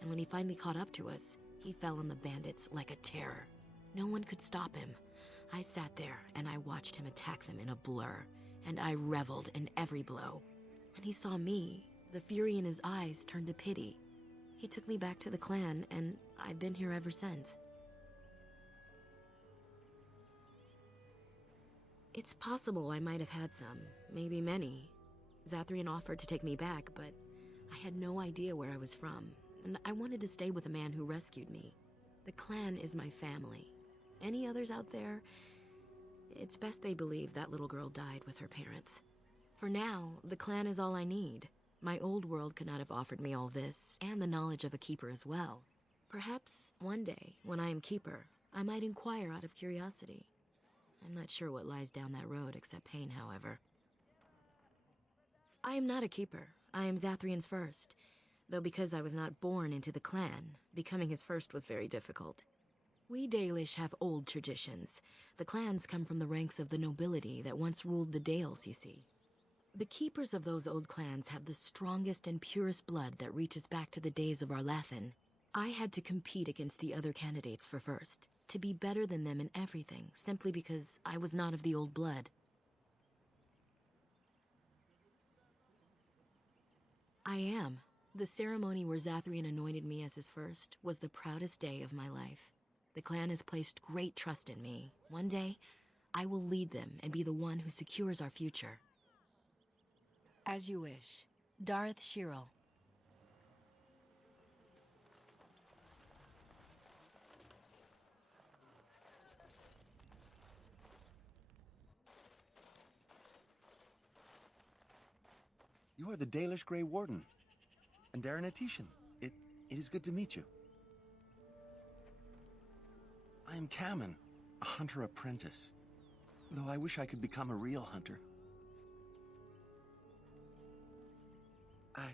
and when he finally caught up to us, he fell on the bandits like a terror. No one could stop him. I sat there and I watched him attack them in a blur, and I reveled in every blow. When he saw me, the fury in his eyes turned to pity. He took me back to the clan, and I've been here ever since. It's possible I might have had some, maybe many. Zathrian offered to take me back, but I had no idea where I was from, and I wanted to stay with the man who rescued me. The clan is my family. Any others out there? It's best they believe that little girl died with her parents. For now, the clan is all I need. My old world could not have offered me all this, and the knowledge of a keeper as well. Perhaps one day, when I am keeper, I might inquire out of curiosity. I'm not sure what lies down that road except pain, however. I am not a keeper. I am Zathrian's first. Though because I was not born into the clan, becoming his first was very difficult. We Dalish have old traditions. The clans come from the ranks of the nobility that once ruled the Dales, you see. The keepers of those old clans have the strongest and purest blood that reaches back to the days of Arlathan. I had to compete against the other candidates for first, to be better than them in everything, simply because I was not of the old blood. I am. The ceremony where Zathrian anointed me as his first was the proudest day of my life. The clan has placed great trust in me. One day, I will lead them and be the one who secures our future. As you wish. Darth Shiro. You are the Dalish Grey Warden. And Darren Atishan. It is good to meet you. I am Kamen, a hunter apprentice. Though I wish I could become a real hunter. I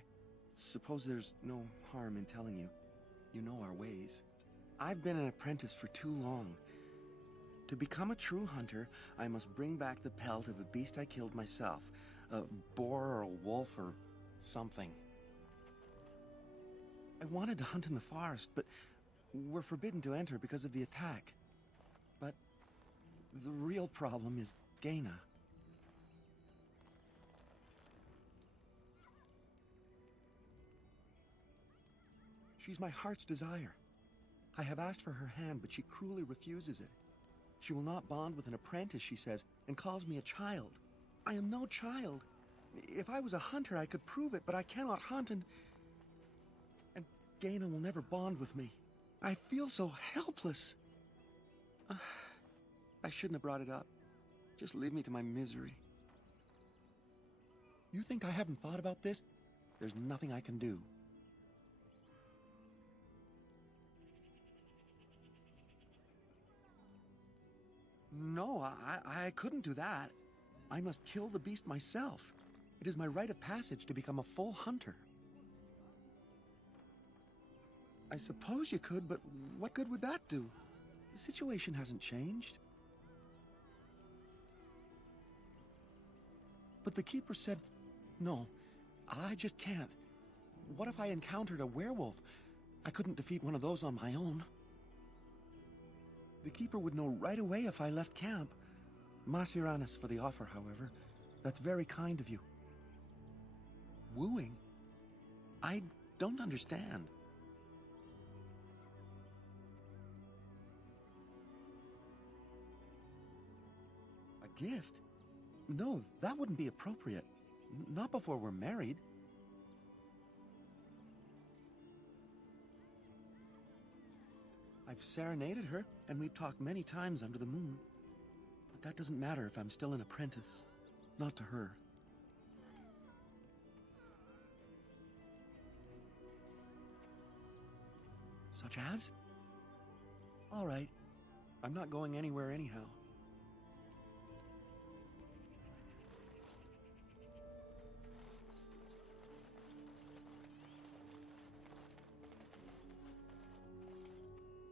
suppose there's no harm in telling you. You know our ways. I've been an apprentice for too long. To become a true hunter, I must bring back the pelt of a beast I killed myself. A boar or a wolf or something. I wanted to hunt in the forest, but we're forbidden to enter because of the attack. But the real problem is Gaina. She's my heart's desire. I have asked for her hand, but she cruelly refuses it. She will not bond with an apprentice, she says, and calls me a child. I am no child. If I was a hunter, I could prove it, but I cannot hunt, and Gaina will never bond with me. I feel so helpless. I shouldn't have brought it up. Just leave me to my misery. You think I haven't thought about this? There's nothing I can do. No, I couldn't do that. I must kill the beast myself. It is my rite of passage to become a full hunter. I suppose you could, but what good would that do? The situation hasn't changed. But the keeper said, no, I just can't. What if I encountered a werewolf? I couldn't defeat one of those on my own. The keeper would know right away if I left camp. Masiranis for the offer, however. That's very kind of you. Wooing? I don't understand. A gift? No, that wouldn't be appropriate. Not before we're married. I've serenaded her, and we've talked many times under the moon. But that doesn't matter if I'm still an apprentice. Not to her. Such as? All right. I'm not going anywhere anyhow.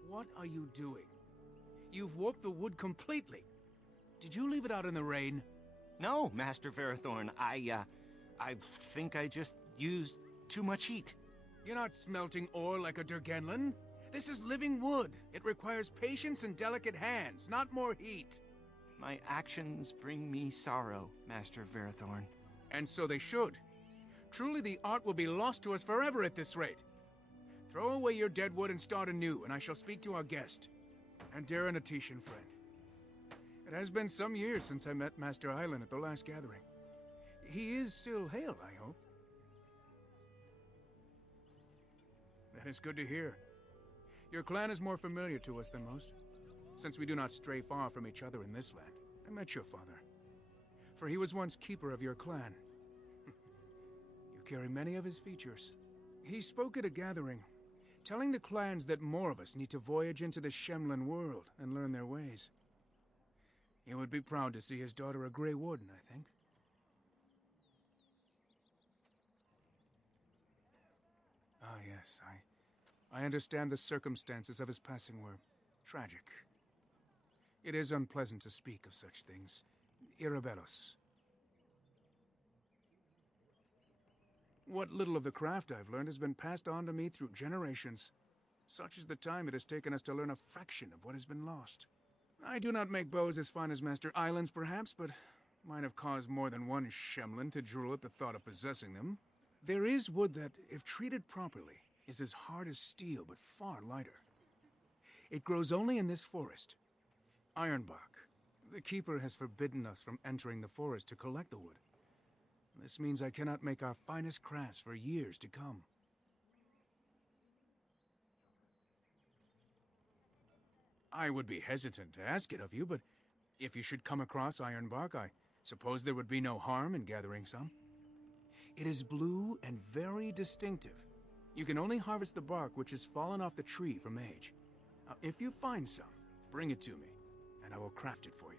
What are you doing? You've warped the wood completely. Did you leave it out in the rain? No, Master Ferrothorn. I think I just used too much heat. You're not smelting ore like a Durgenlin. This is living wood. It requires patience and delicate hands, not more heat. My actions bring me sorrow, Master Ferrothorn. And so they should. Truly, the art will be lost to us forever at this rate. Throw away your dead wood and start anew, and I shall speak to our guest. And dear Anatetian friend. It has been some years since I met Master Island at the last gathering. He is still hale, I hope. That is good to hear. Your clan is more familiar to us than most, since we do not stray far from each other in this land. I met your father, for he was once keeper of your clan. You carry many of his features. He spoke at a gathering, telling the clans that more of us need to voyage into the Shemlin world and learn their ways. He would be proud to see his daughter a Grey Warden, I think. Ah, yes, I understand the circumstances of his passing were tragic. It is unpleasant to speak of such things. Irrebelos. What little of the craft I've learned has been passed on to me through generations. Such is the time it has taken us to learn a fraction of what has been lost. I do not make bows as fine as Master Island's, perhaps, but might have caused more than one Shemlin to drool at the thought of possessing them. There is wood that, if treated properly, is as hard as steel, but far lighter. It grows only in this forest. Ironbark. The Keeper has forbidden us from entering the forest to collect the wood. This means I cannot make our finest crafts for years to come. I would be hesitant to ask it of you, but if you should come across Ironbark, I suppose there would be no harm in gathering some. It is blue and very distinctive. You can only harvest the bark which has fallen off the tree from age. Now, if you find some, bring it to me, and I will craft it for you.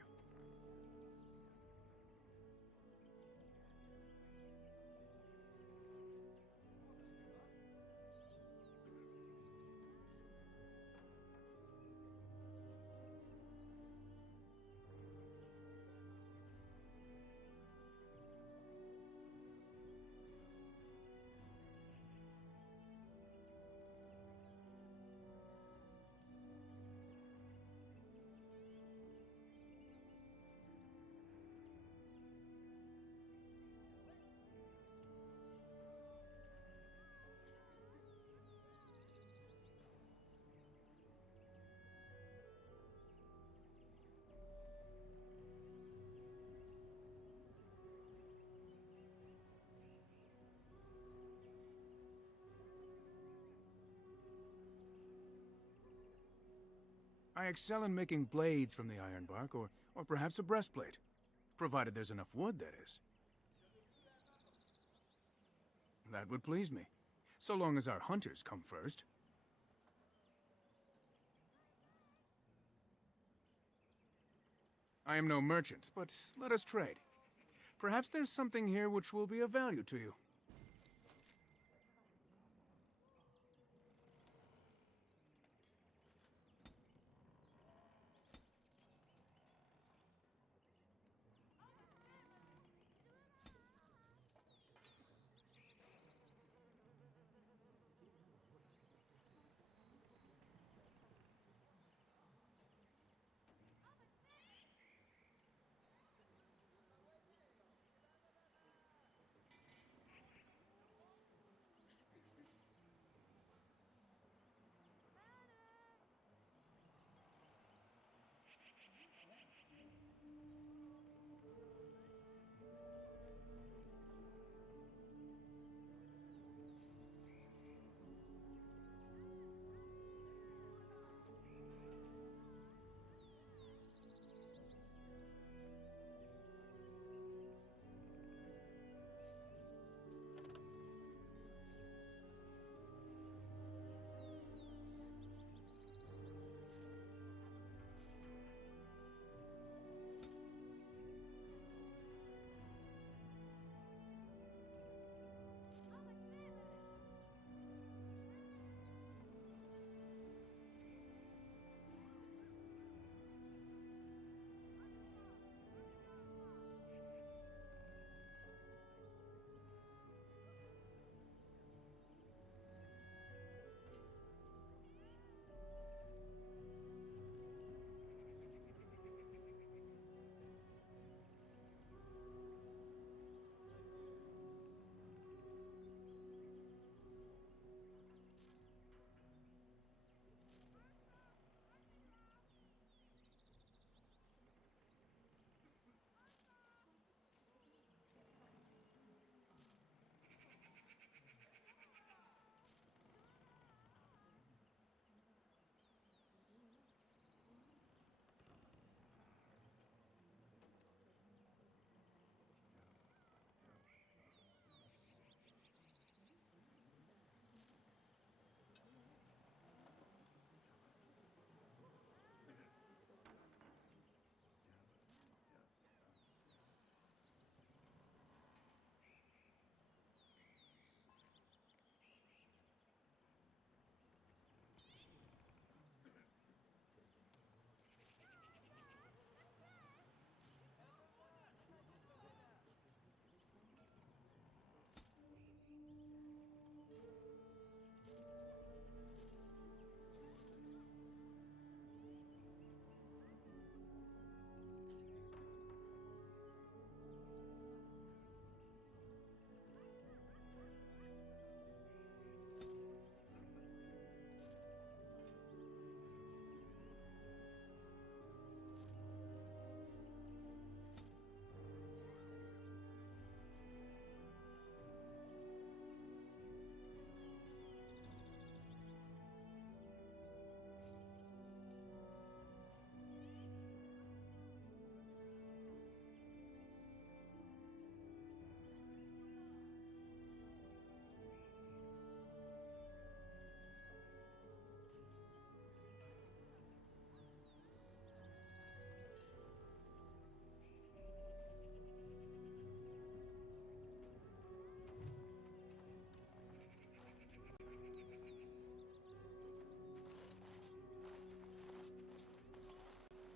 I excel in making blades from the ironbark, or perhaps a breastplate. Provided there's enough wood, that is. That would please me, so long as our hunters come first. I am no merchant, but let us trade. Perhaps there's something here which will be of value to you.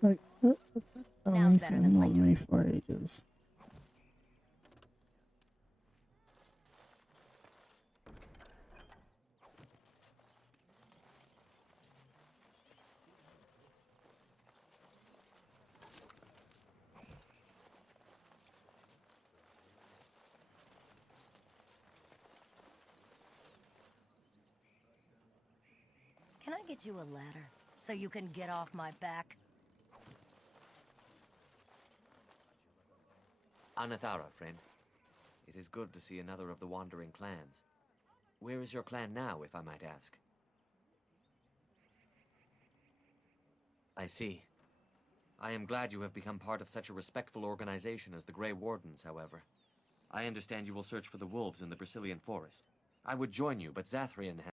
Like, Sounds better than on me for ages. Can I get you a ladder so you can get off my back? Anathara, friend. It is good to see another of the wandering clans. Where is your clan now, if I might ask? I see. I am glad you have become part of such a respectful organization as the Grey Wardens, however. I understand you will search for the wolves in the Brazilian forest. I would join you, but Zathrian has...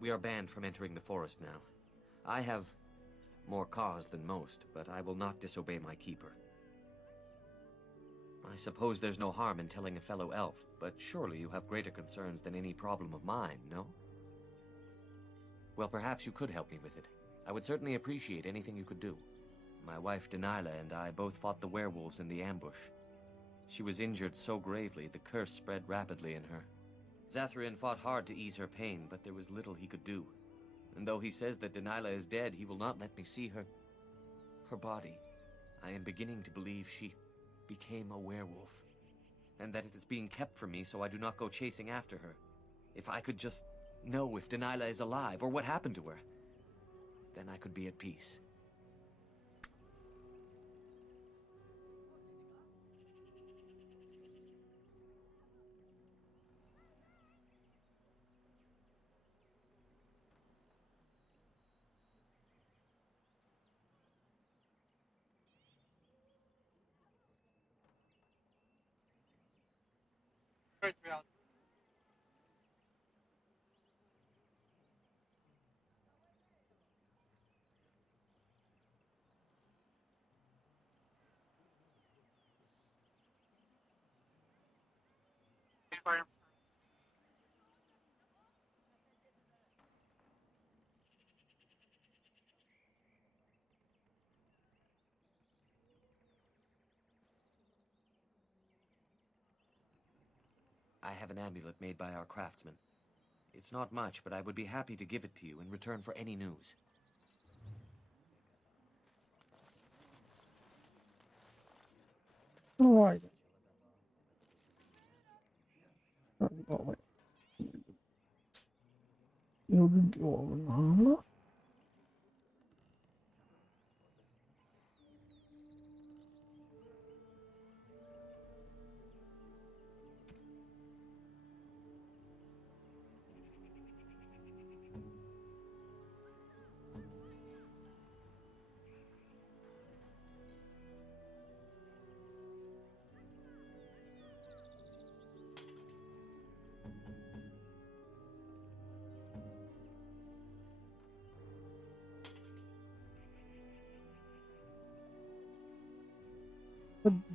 We are banned from entering the forest now. I have more cause than most, but I will not disobey my keeper. I suppose there's no harm in telling a fellow elf, but surely you have greater concerns than any problem of mine, no? Well, perhaps you could help me with it. I would certainly appreciate anything you could do. My wife Denilah and I both fought the werewolves in the ambush. She was injured so gravely, the curse spread rapidly in her. Zathrian fought hard to ease her pain, but there was little he could do. And though he says that Denilah is dead, he will not let me see her body. I am beginning to believe she became a werewolf, and that it is being kept from me so I do not go chasing after her. If I could just know if Denilah is alive, or what happened to her, then I could be at peace. I have an amulet made by our craftsman. It's not much, but I would be happy to give it to you in return for any news. Alright. Oh, you did all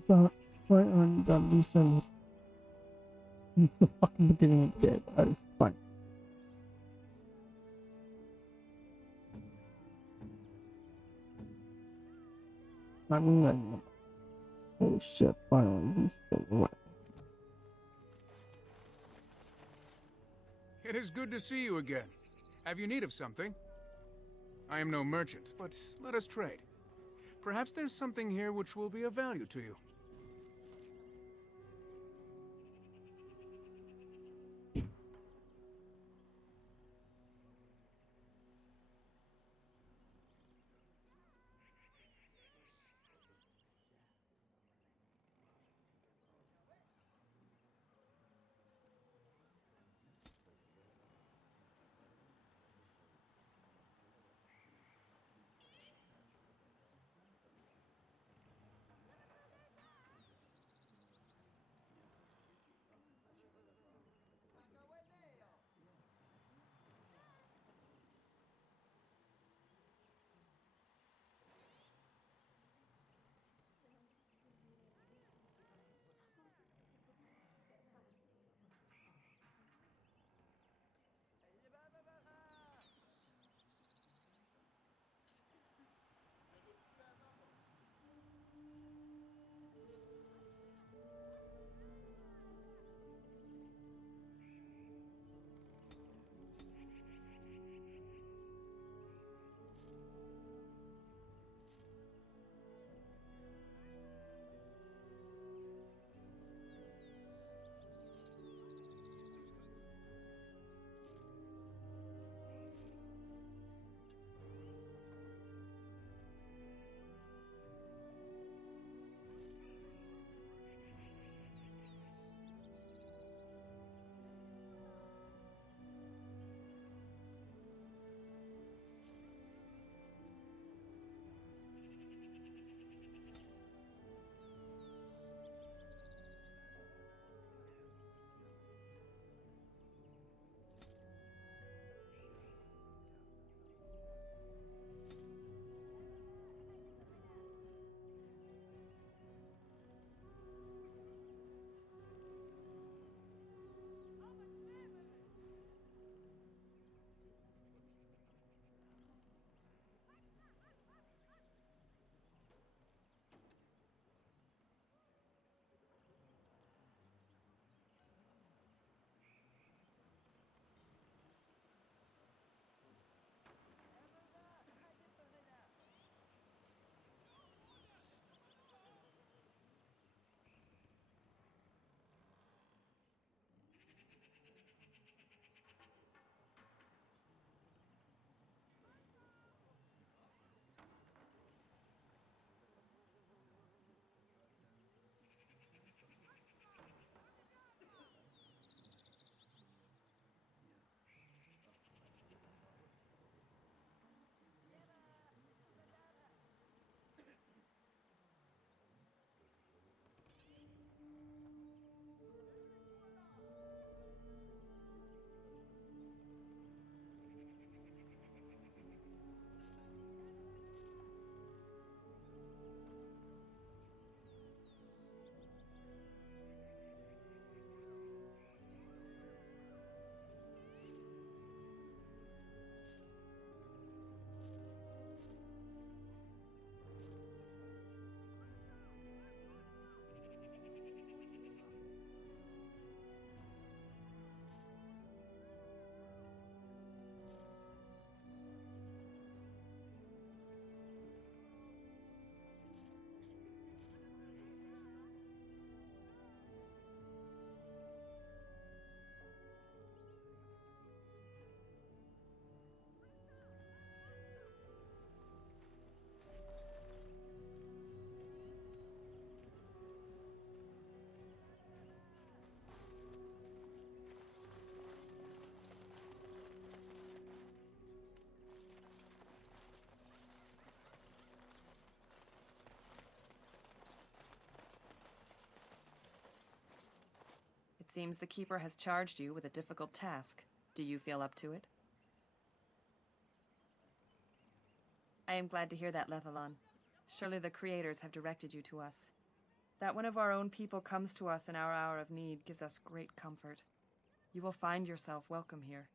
But point on the reason in the fucking beginning of it, that is fun. I mean, oh shit, finally, he's still alive. It is good to see you again. Have you need of something? I am no merchant, but let us trade. Perhaps there's something here which will be of value to you. seems the Keeper has charged you with a difficult task. Do you feel up to it? I am glad to hear that, Lethalon. Surely the Creators have directed you to us. That one of our own people comes to us in our hour of need gives us great comfort. You will find yourself welcome here.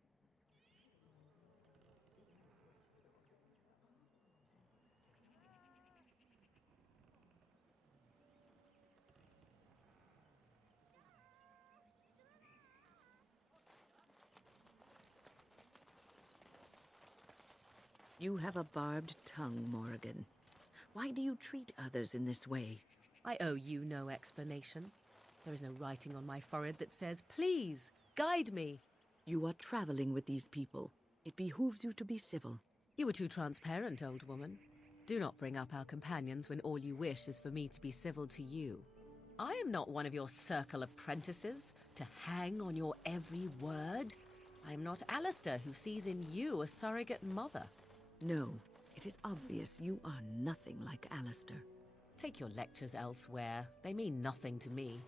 You have a barbed tongue, Morrigan. Why do you treat others in this way? I owe you no explanation. There is no writing on my forehead that says, "Please, guide me." You are traveling with these people. It behooves you to be civil. You were too transparent, old woman. Do not bring up our companions when all you wish is for me to be civil to you. I am not one of your circle apprentices, to hang on your every word. I am not Alistair, who sees in you a surrogate mother. No, it is obvious you are nothing like Alistair. Take your lectures elsewhere. They mean nothing to me.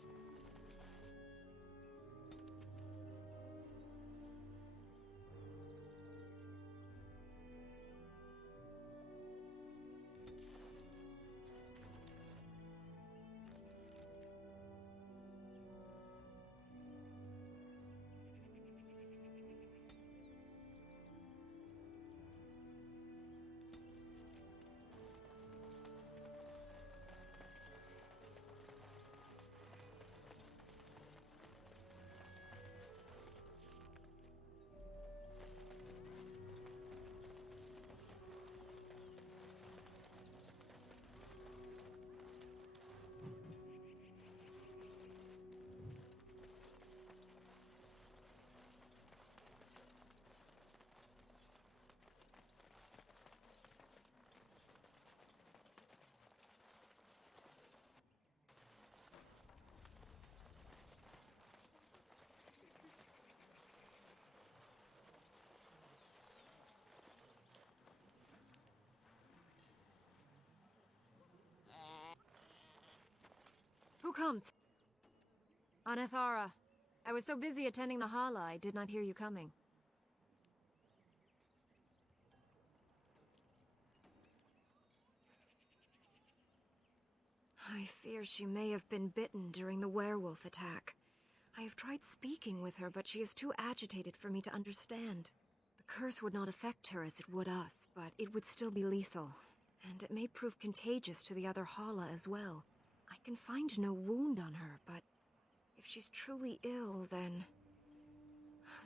Who comes? Anethara. I was so busy attending the Hala, I did not hear you coming. I fear she may have been bitten during the werewolf attack. I have tried speaking with her, but she is too agitated for me to understand. The curse would not affect her as it would us, but it would still be lethal. And it may prove contagious to the other Hala as well. I can find no wound on her, but if she's truly ill, then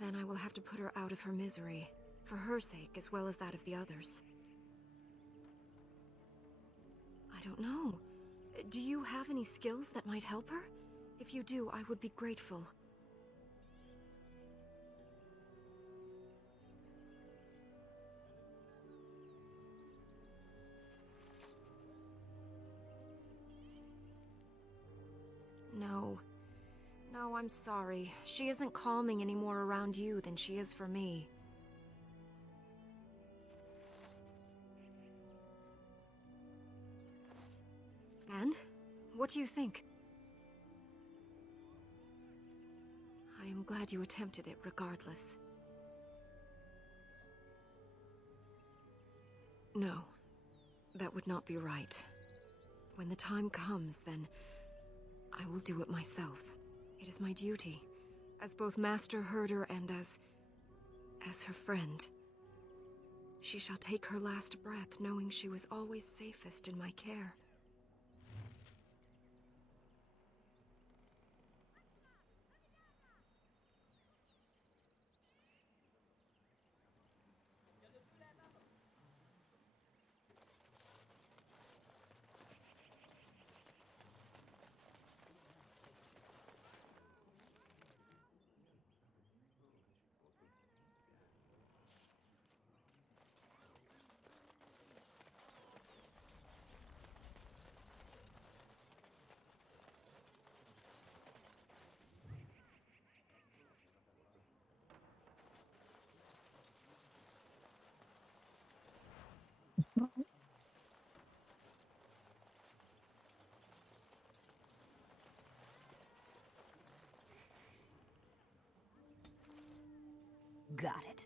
I will have to put her out of her misery, for her sake as well as that of the others. I don't know. Do you have any skills that might help her? If you do, I would be grateful. No. No, I'm sorry. She isn't calming any more around you than she is for me. And? What do you think? I am glad you attempted it regardless. No. That would not be right. When the time comes, then I will do it myself. It is my duty, as both Master Herder and as her friend. She shall take her last breath knowing she was always safest in my care. got it.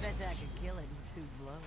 Bet I could kill it in 2 blows.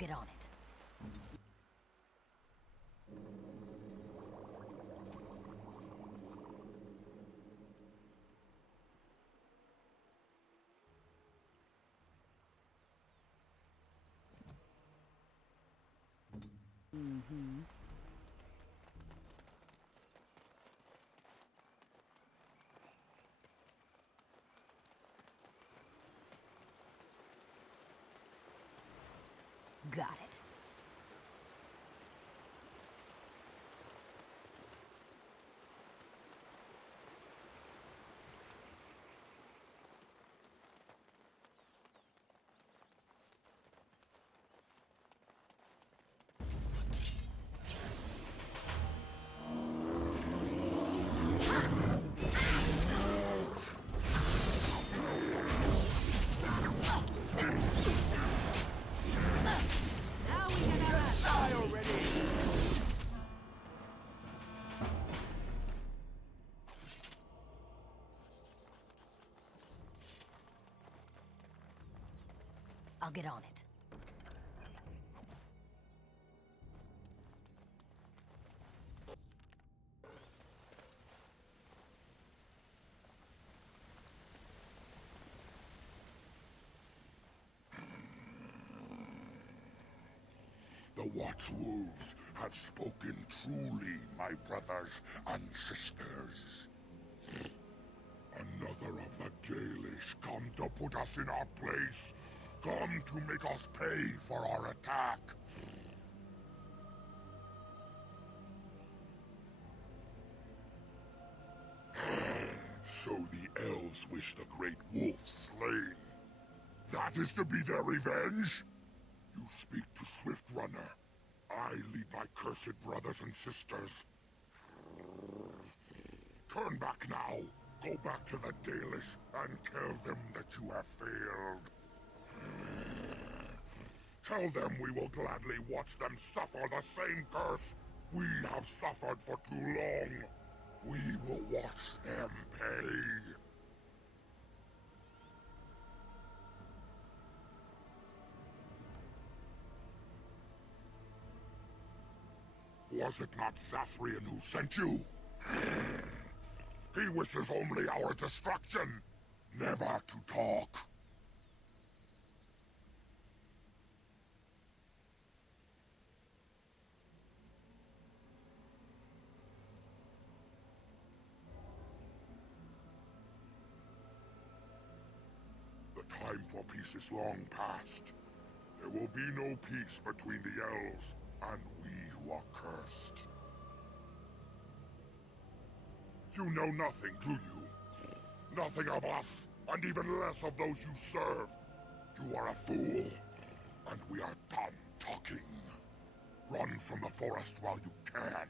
get on it. Mm-hmm. Got it. I'll get on it. The Watchwolves have spoken truly, my brothers and sisters. Another of the Dalish come to put us in our place. Come to make us pay for our attack. So the elves wish the great wolf slain. That is to be their revenge? You speak to Swift Runner. I lead my cursed brothers and sisters. Turn back now. Go back to the Dalish and tell them that you have failed. Tell them we will gladly watch them suffer the same curse we have suffered for too long. We will watch them pay. Was it not Zathrian who sent you? He wishes only our destruction, never to talk. The time for peace is long past. There will be no peace between the elves and we who are cursed. You know nothing, do you? Nothing of us, and even less of those you serve. You are a fool, and we are done talking. Run from the forest while you can.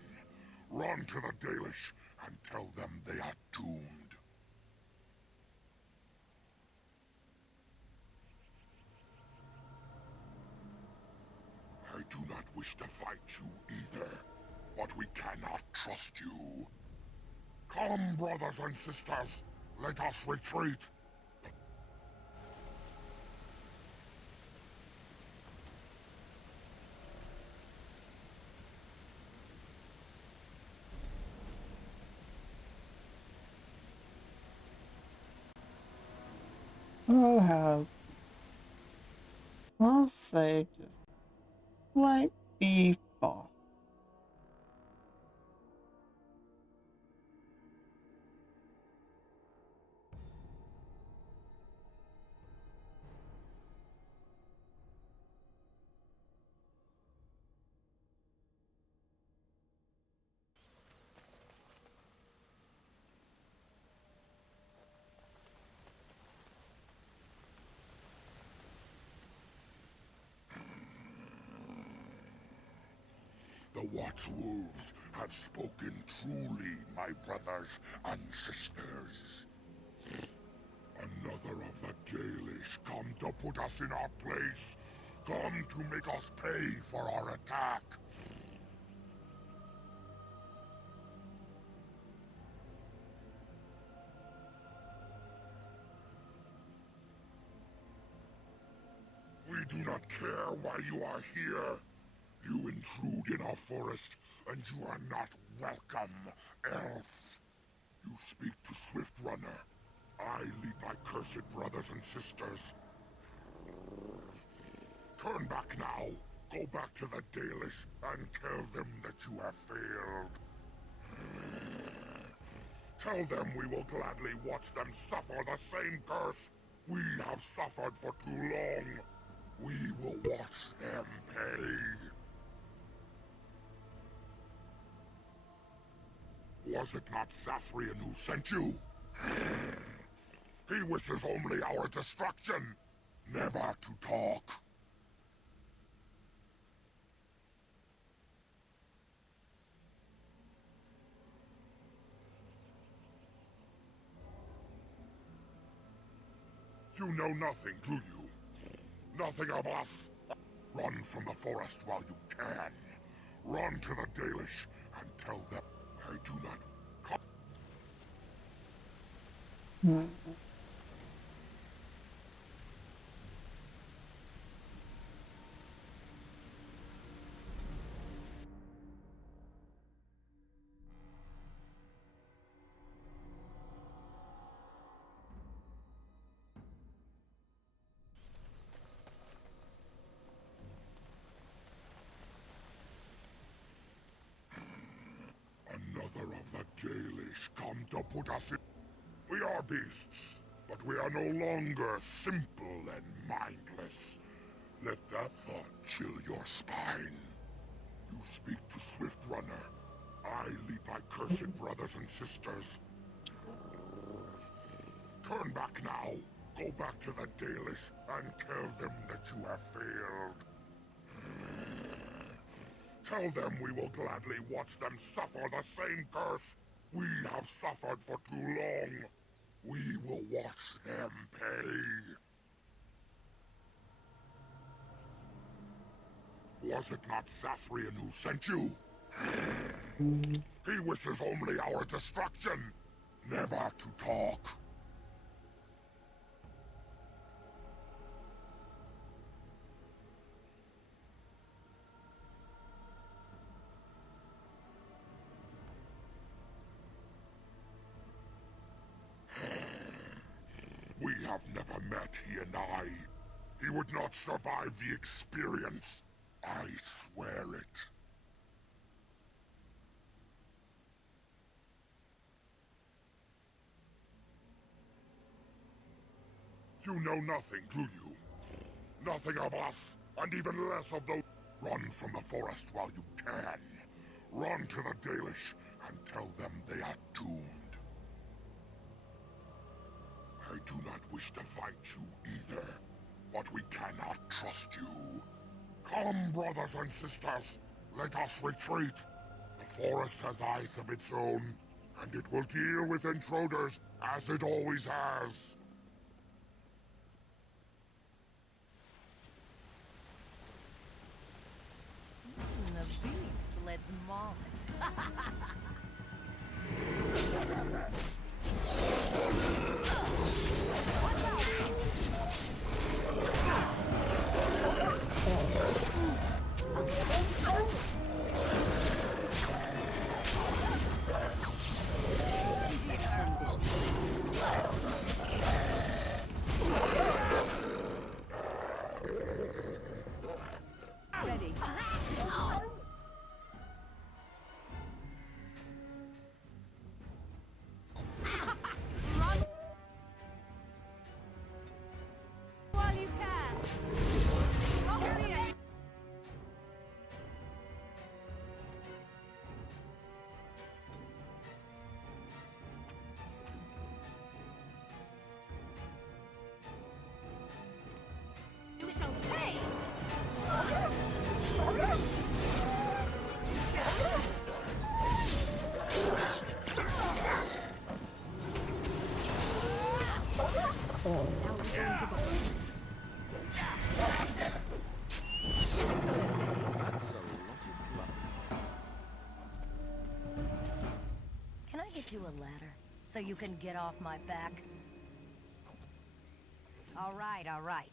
Run to the Dalish and tell them they are doomed. I do not wish to fight you either, but we cannot trust you. Come, brothers and sisters, let us retreat. Oh, how lost saved is quite beautiful. The Watchwolves have spoken truly, my brothers and sisters. Another of the Dalish come to put us in our place. Come to make us pay for our attack. We do not care why you are here. You intrude in our forest, and you are not welcome, elf. You speak to Swift Runner. I lead my cursed brothers and sisters. Turn back now. Go back to the Dalish and tell them that you have failed. Tell them we will gladly watch them suffer the same curse we have suffered for too long. We will watch them pay. Was it not Sathrian who sent you? He wishes only our destruction, never to talk. You know nothing, do you? Nothing of us? Run from the forest while you can. Run to the Dalish and tell them I do not come. Another of the Dalish come to put us in. We are beasts, but we are no longer simple and mindless. Let that thought chill your spine. You speak to Swift Runner. I lead my cursed brothers and sisters. Turn back now. Go back to the Dalish and tell them that you have failed. Tell them we will gladly watch them suffer the same curse we have suffered for too long. We will watch them pay. Was it not Sathrian who sent you? He wishes only our destruction, never to talk. We have never met, he and I. He would not survive the experience. I swear it. You know nothing, do you? Nothing of us, and even less of those. Run from the forest while you can. Run to the Dalish and tell them they are doomed. I do not wish to fight you either, but we cannot trust you. Come, brothers and sisters, let us retreat. The forest has eyes of its own, and it will deal with intruders as it always has. The beast, let's maul it. Ready. Run while you can. Over here. You shall pay. Can I get you a ladder so you can get off my back? All right, all right.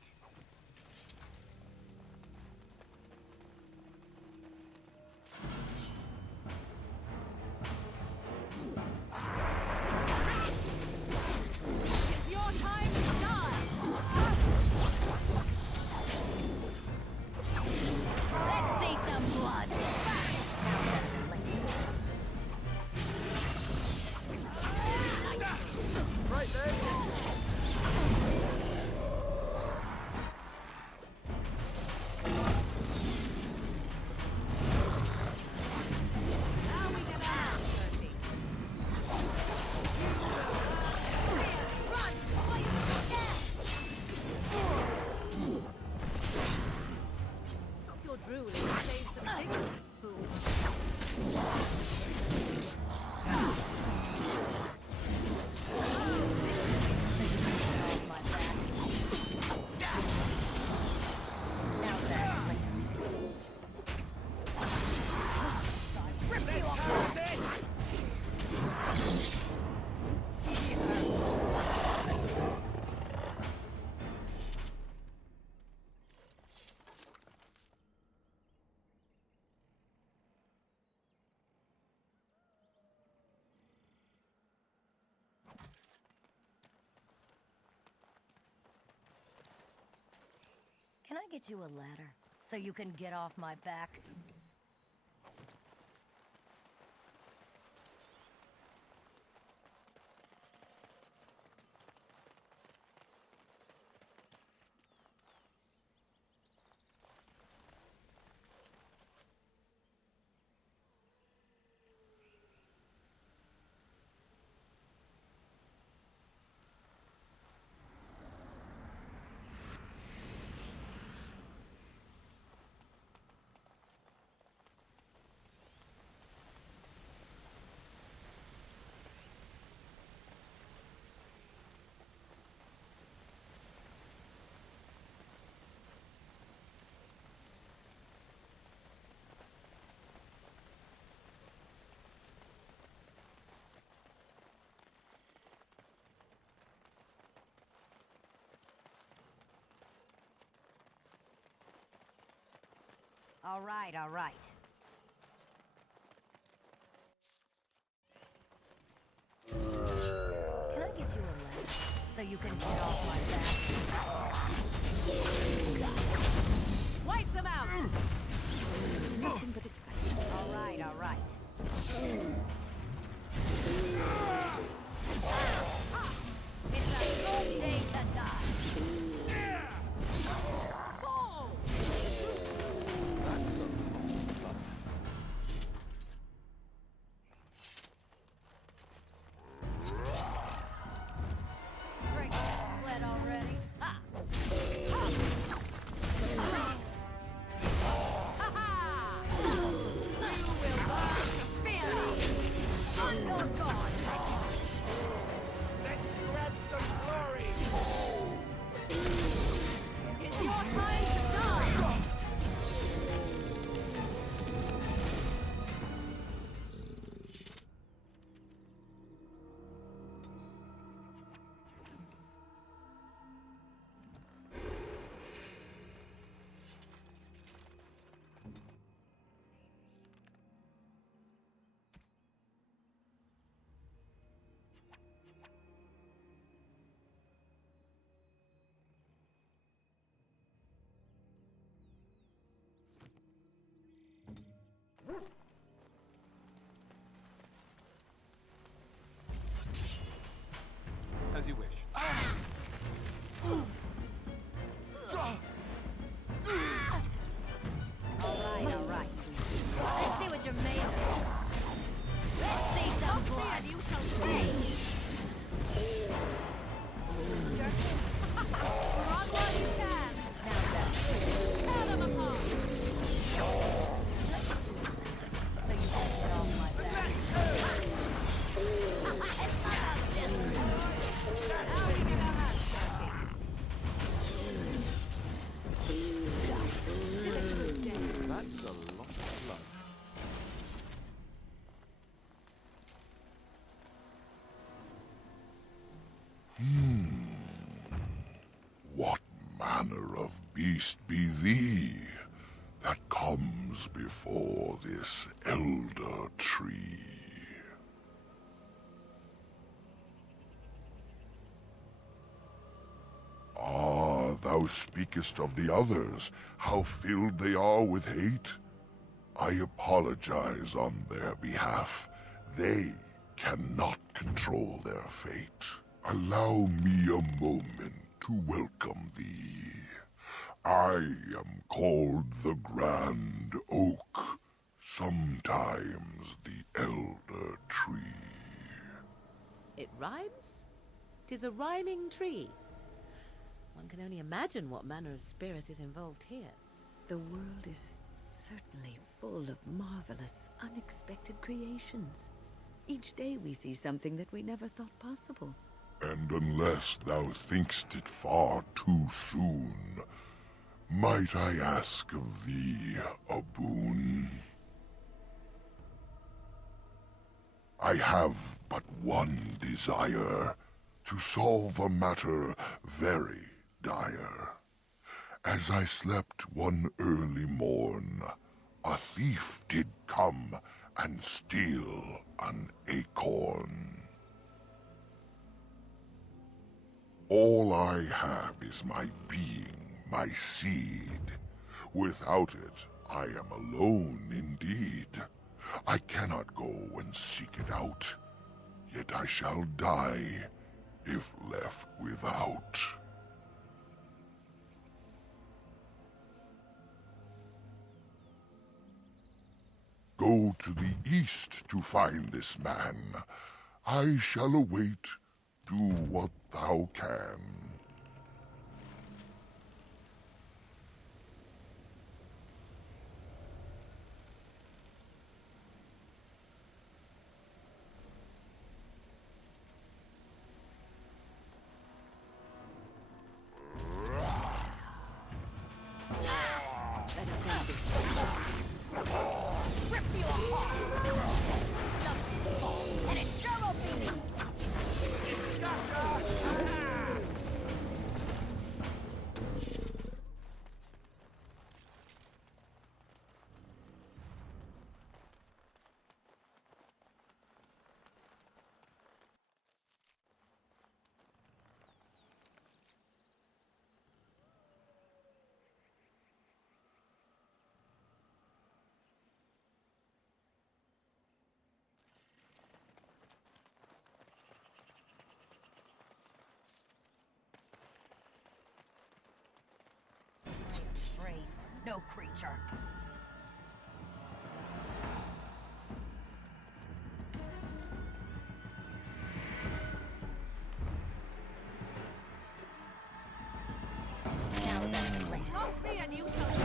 I get you a ladder so you can get off my back? All right, all right. Can I get you a ladder so you can get off my back? Wipe them out! Nothing but excitement. All right, all right. It's a good day to die. Break that sweat already. Ha! As you wish. All right. Let's see what you're made of. Let's see some blood. You shall pay. Run while you can. Now then. Tear them apart. So you can get off my back. It's not out of this. Now we get our hands dirty. That's a lot of blood. What manner of beast be thee that comes before this elder tree? Ah, thou speakest of the others, how filled they are with hate? I apologize on their behalf. They cannot control their fate. Allow me a moment to welcome thee. I am called the Grand Oak, sometimes the Elder Tree. It rhymes? 'Tis a rhyming tree. One can only imagine what manner of spirit is involved here. The world is certainly full of marvelous, unexpected creations. Each day we see something that we never thought possible. And unless thou thinkst it far too soon, might I ask of thee a boon? I have but one desire, to solve a matter very dire. As I slept one early morn, a thief did come and steal an acorn. All I have is my being my seed. Without it, I am alone indeed. I cannot go and seek it out, yet I shall die if left without. Go to the east to find this man. I shall await. Do what thou can. Rip you apart! And it sure will be me! Brave, no creature. Now that's the way. Cross me and you shall see.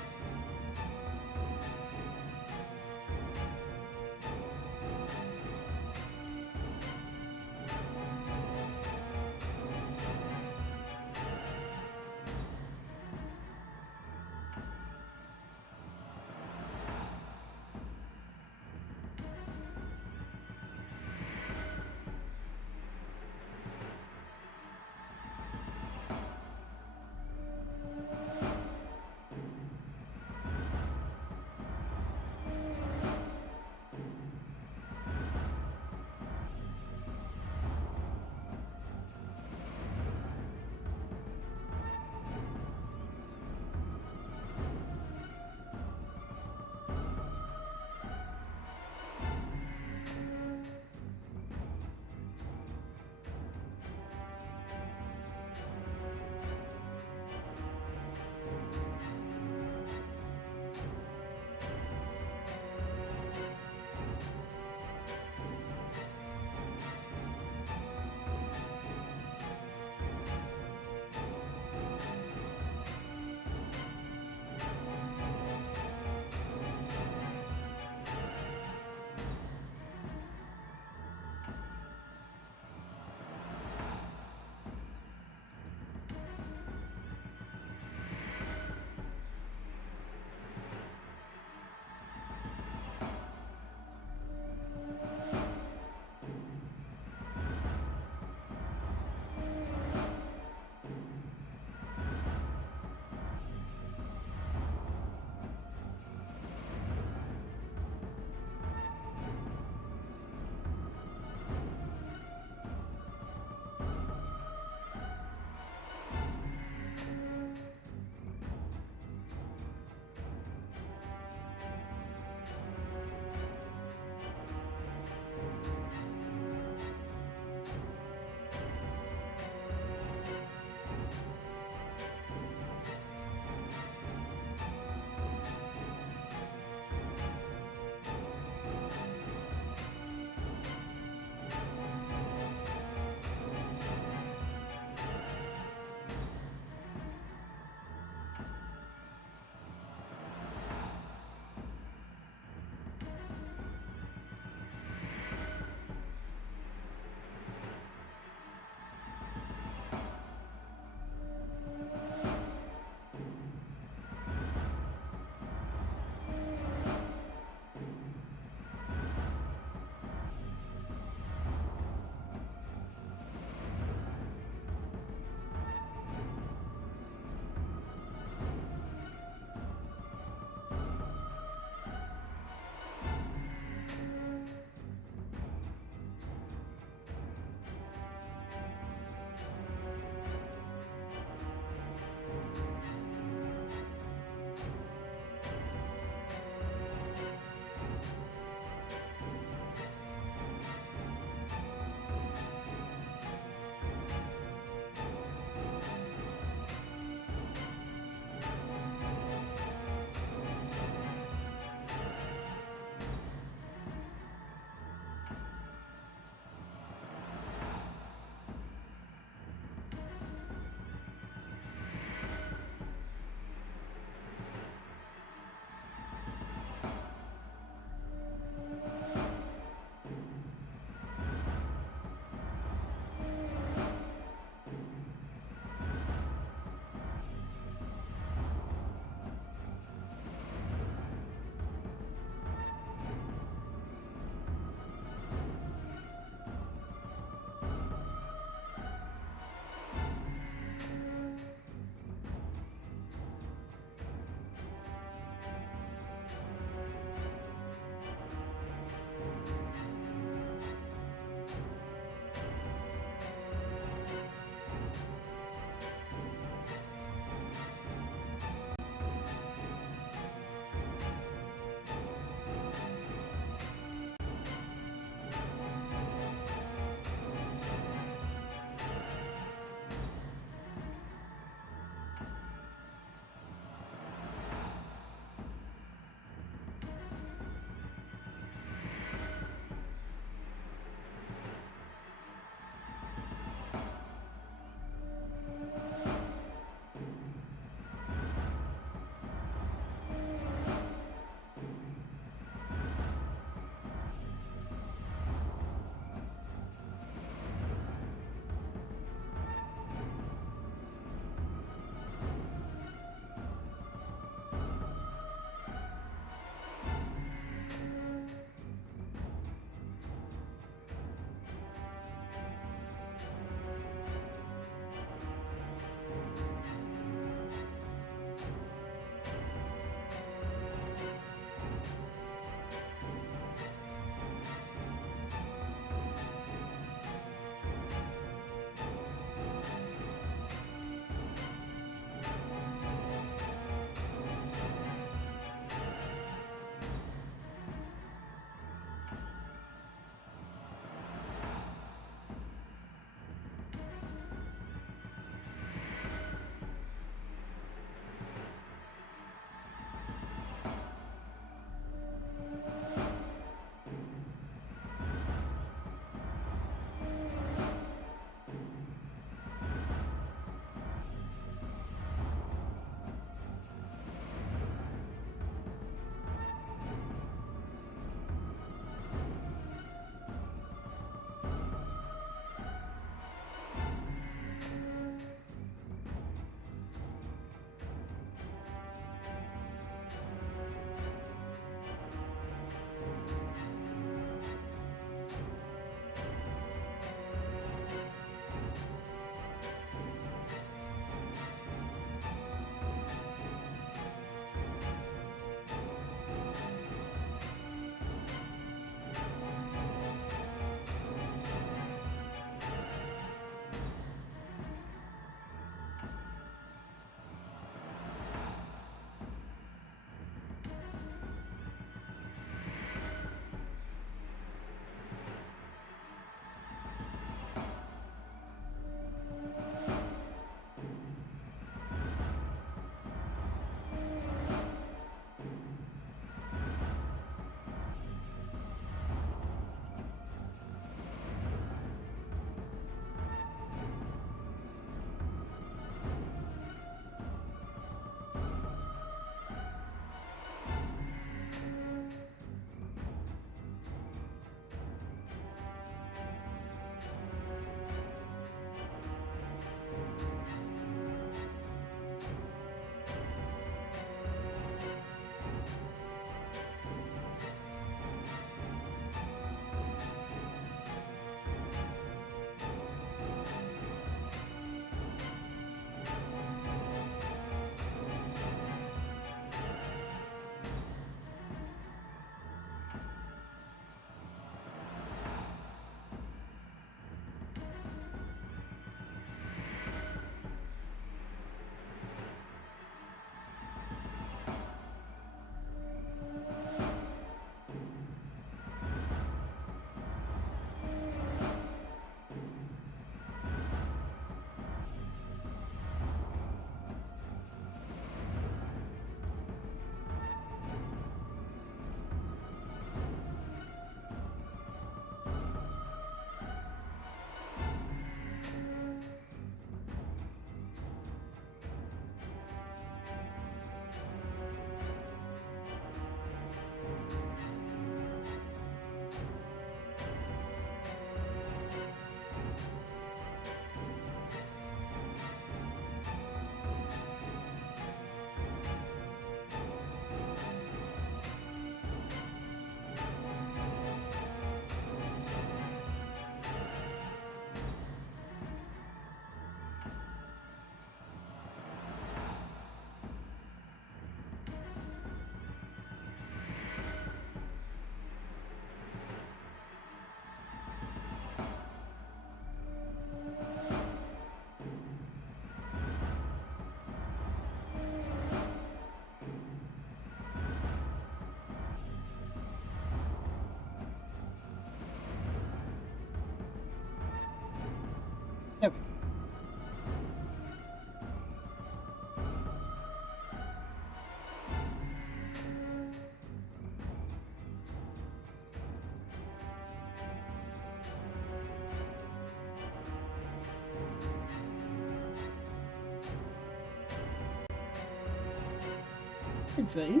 I'd say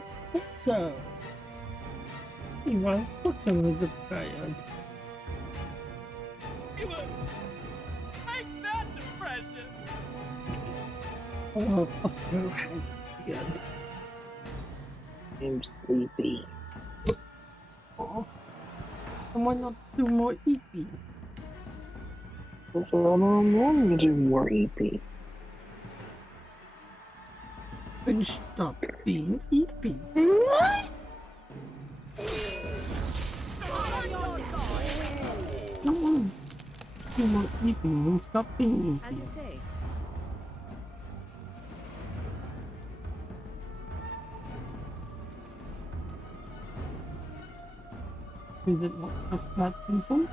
so. Meanwhile, Foxo was a bad. It was. Make that the present. Oh, Foxo has a beard. I'm sleepy. Oh. And why not do more EP? Because I don't want to do more EP. Then stop being EP. Come on. Do more EP and stop being As EP. you say. Is it not just that simple?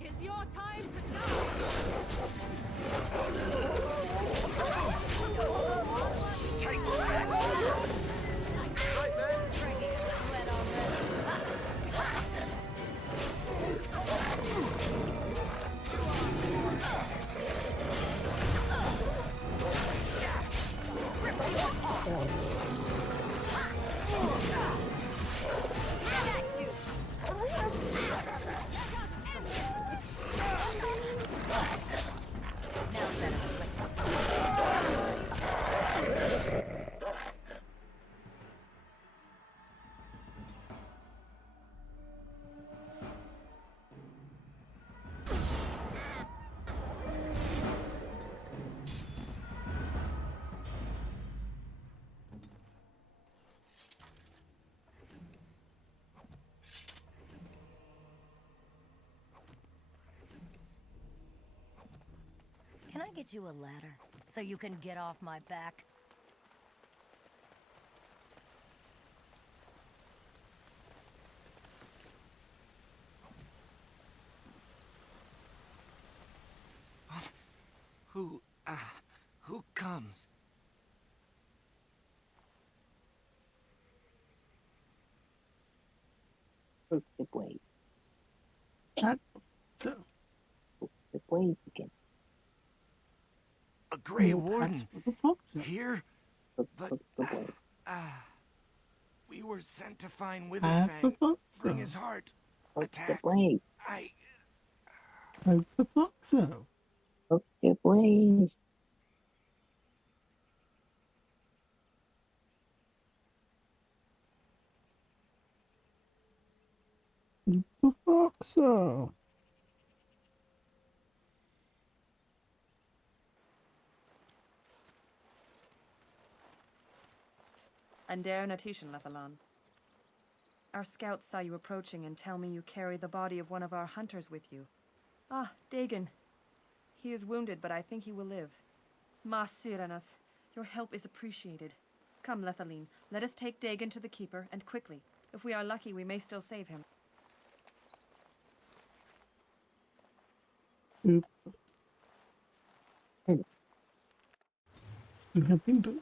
It's your time to go. Take that. Right, man. Can I get you a ladder so you can get off my back? Who comes? What's the blade? That so. The blade again. A Grey Well, Warden that's what the Fox is. here? What's But the blade? we were sent to find At the Witherfang. Fox. Bring his heart. What's the Attack. blade? At the Foxo. What's the blade? The Foxo. Ander Natishan Lethalon. Our scouts saw you approaching and tell me you carry the body of one of our hunters with you. Ah, Dagon. He is wounded, but I think he will live. Mas Siranas, your help is appreciated. Come, Lethaline, let us take Dagon to the Keeper, and quickly. If we are lucky, we may still save him. You have been booed.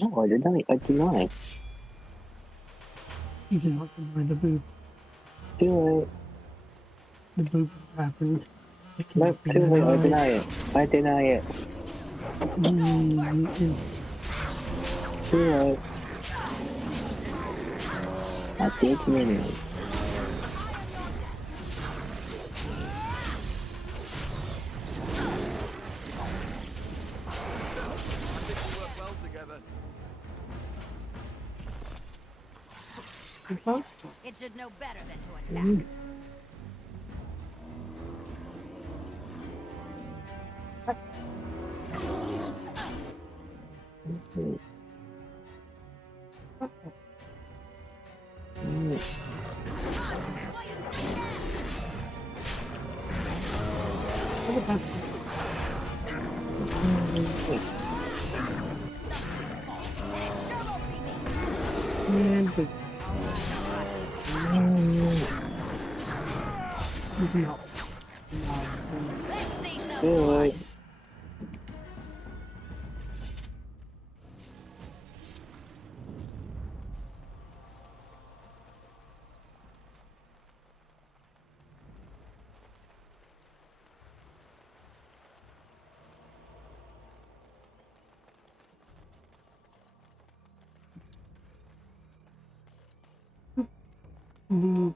No, I deny. I deny. You cannot deny the boob. Do it. The boob has happened. It No, cannot be too late. I denied. deny it. I deny it. Too late. I did it anyway. It should know better than to attack. Good. the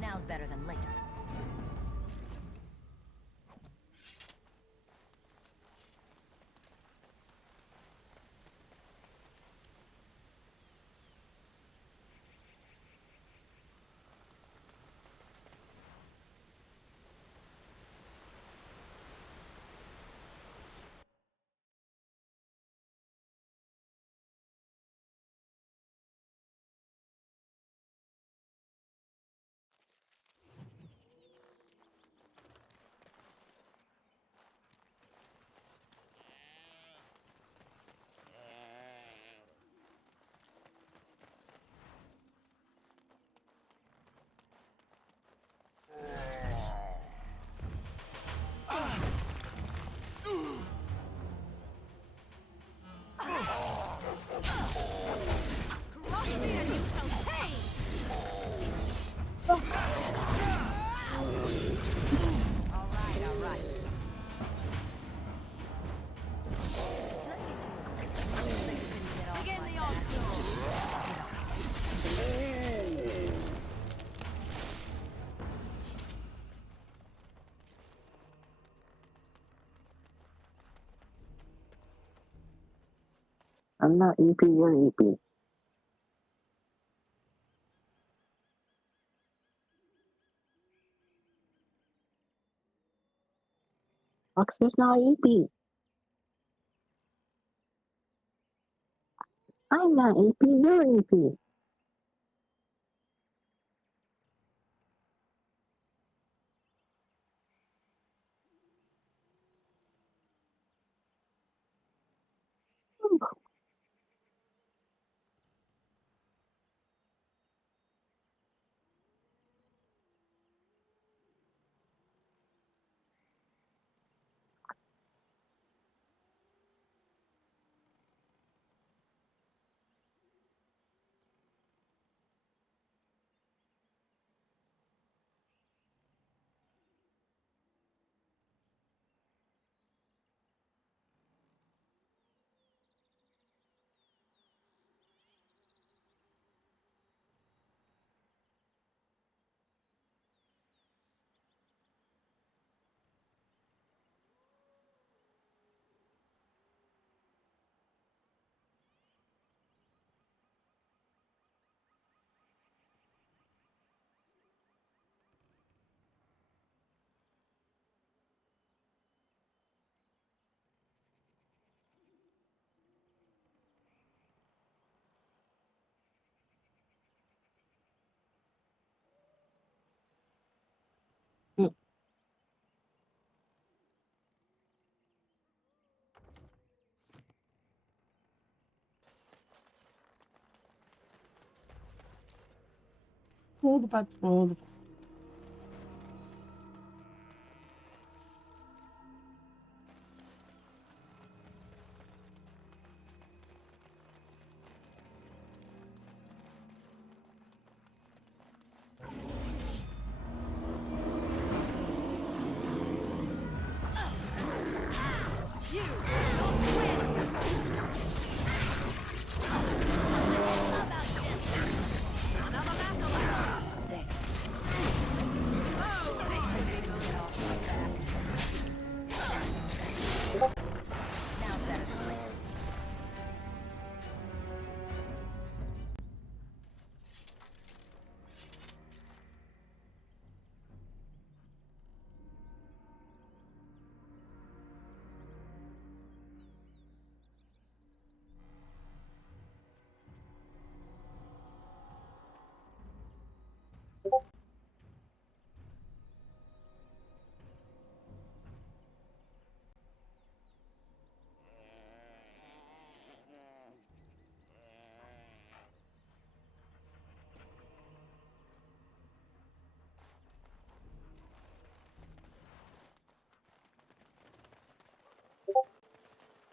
Now's better than later. I'm not EP, you're EP. Foxy's not EP. I'm not EP, you're EP. Hold the button, hold the button.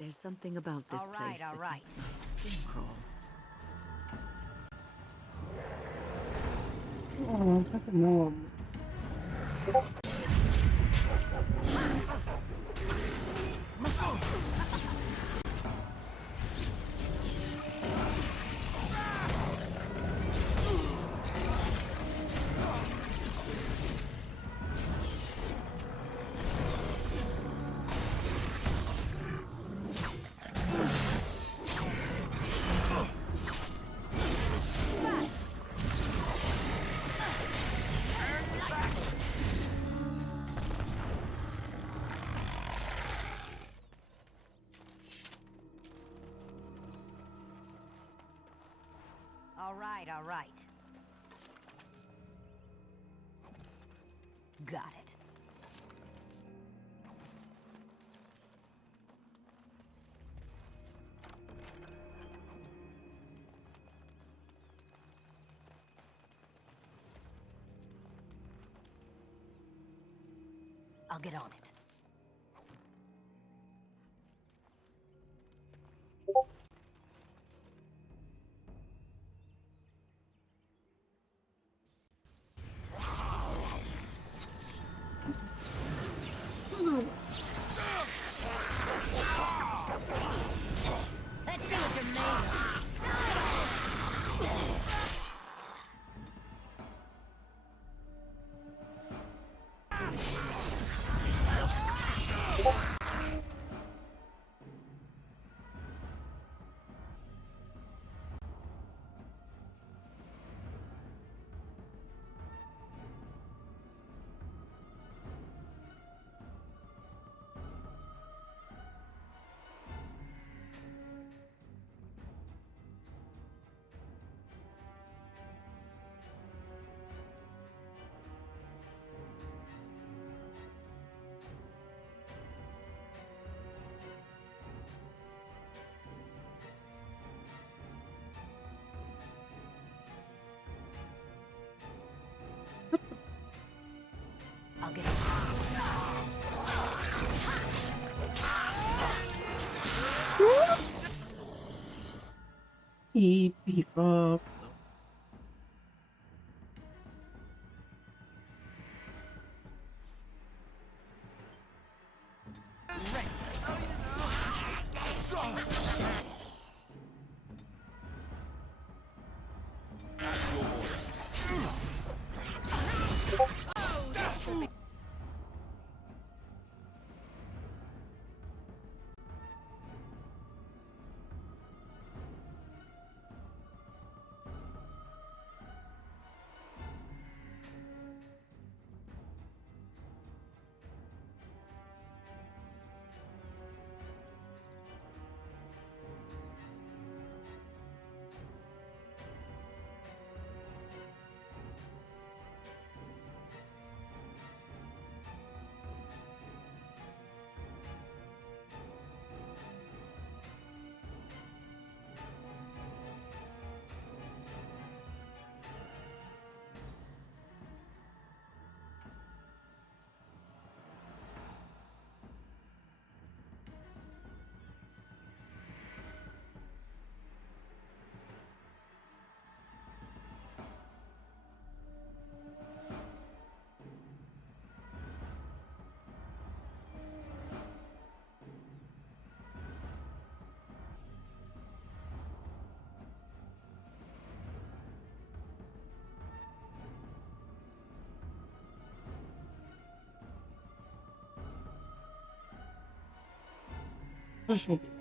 There's something about this All right, place all that right. makes my skin crawl. Oh, I don't know. All right. Got it. I'll get on it. Let's see what you're made of. I'll get it. Beep up. This will be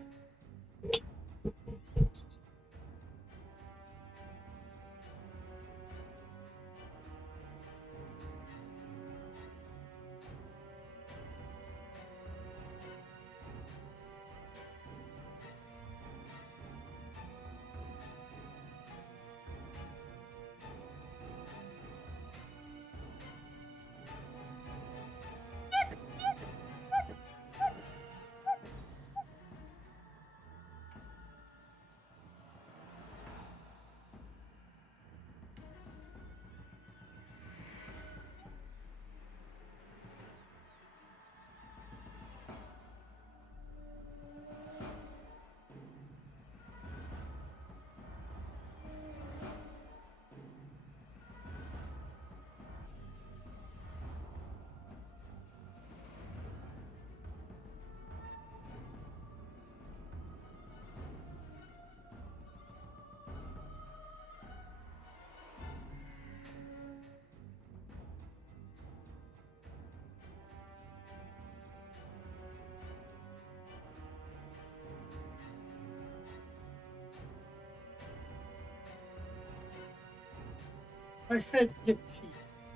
I had to keep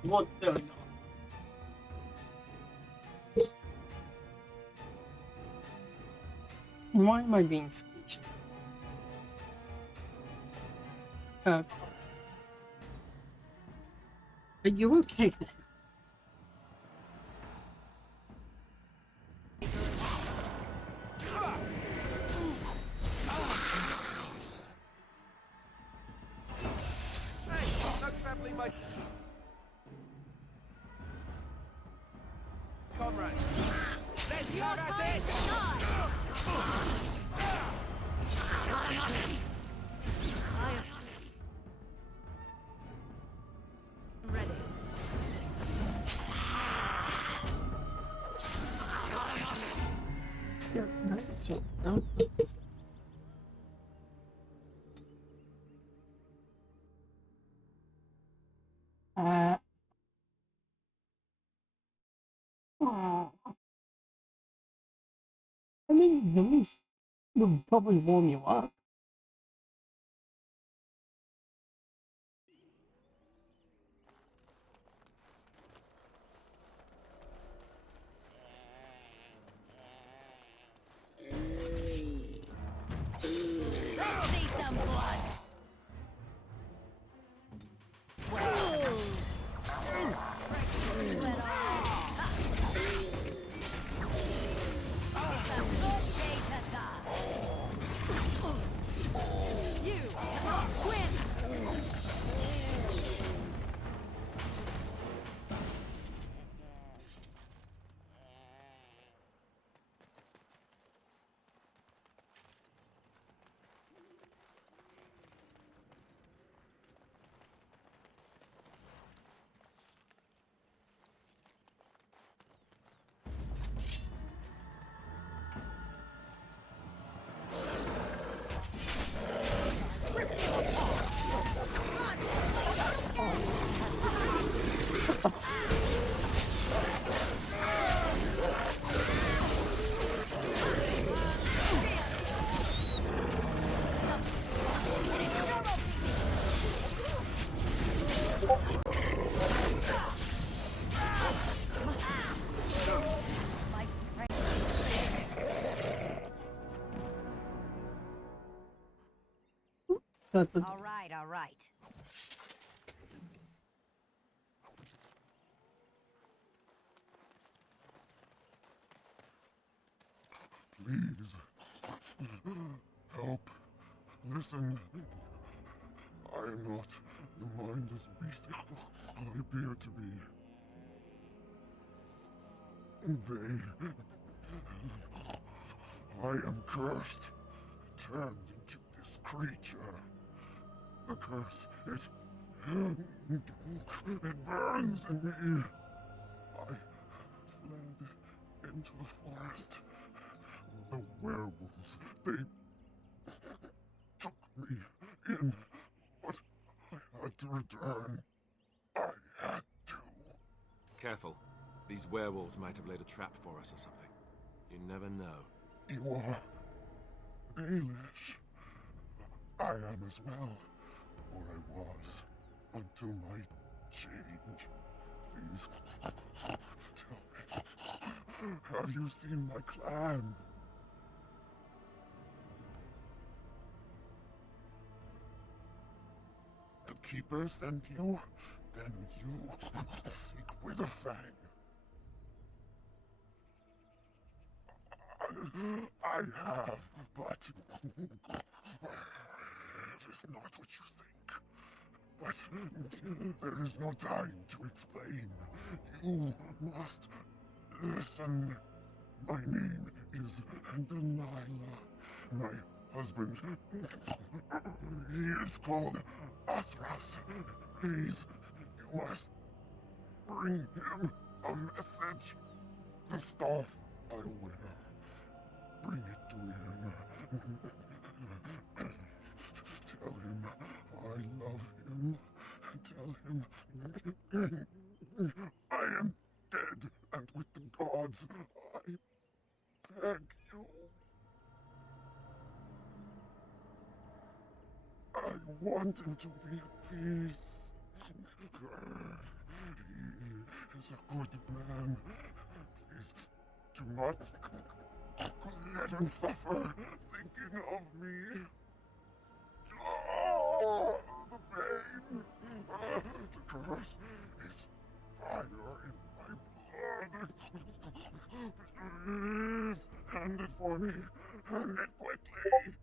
what they're not. Why am I being speechless? Are you okay? Comrade, let's go at it! I'm ready. Yeah, that's it. Oh, I mean, the least would probably warm you up. See some blood. All right, all right. Please. Help. Listen. I am not the mindless beast I appear to be. They... I am cursed. Turned into this creature. The curse, it burns in me. I fled into the forest. The werewolves, they took me in, but I had to return. I had to. Careful. These werewolves might have laid a trap for us or something. You never know. You are Baelish. I am as well. Or I was. Until my change. Please, tell me. Have you seen my clan? The Keeper sent you? Then you seek Witherfang. I have, but it is not what you think. But there is no time to explain. You must listen. My name is Delilah. My husband, he is called Athras. Please, you must bring him a message. The staff I wear. Bring it to him. Tell him I love him. Tell him I am dead, and with the gods, I beg you. I want him to be at peace. He's a good man. Please do not let him suffer thinking of me. Oh, the pain. The curse is fire in my blood. Please, hand it for me. Hand it quickly.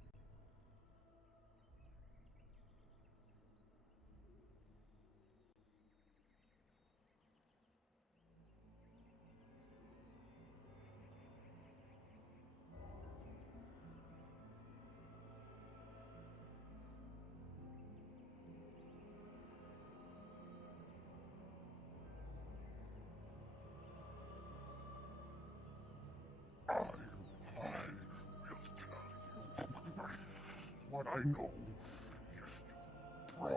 What I know, if you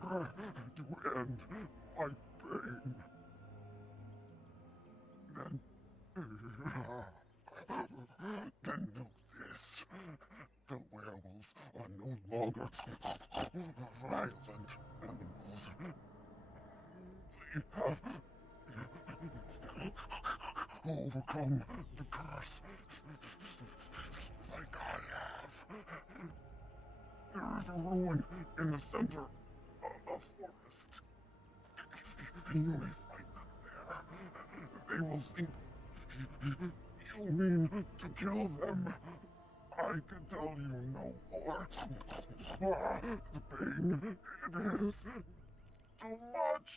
promise to end my pain, then know this. The werewolves are no longer violent animals. They have overcome the curse like I have. There is a ruin in the center of the forest. You may find them there. They will think you mean to kill them. I can tell you no more. The pain, it is too much.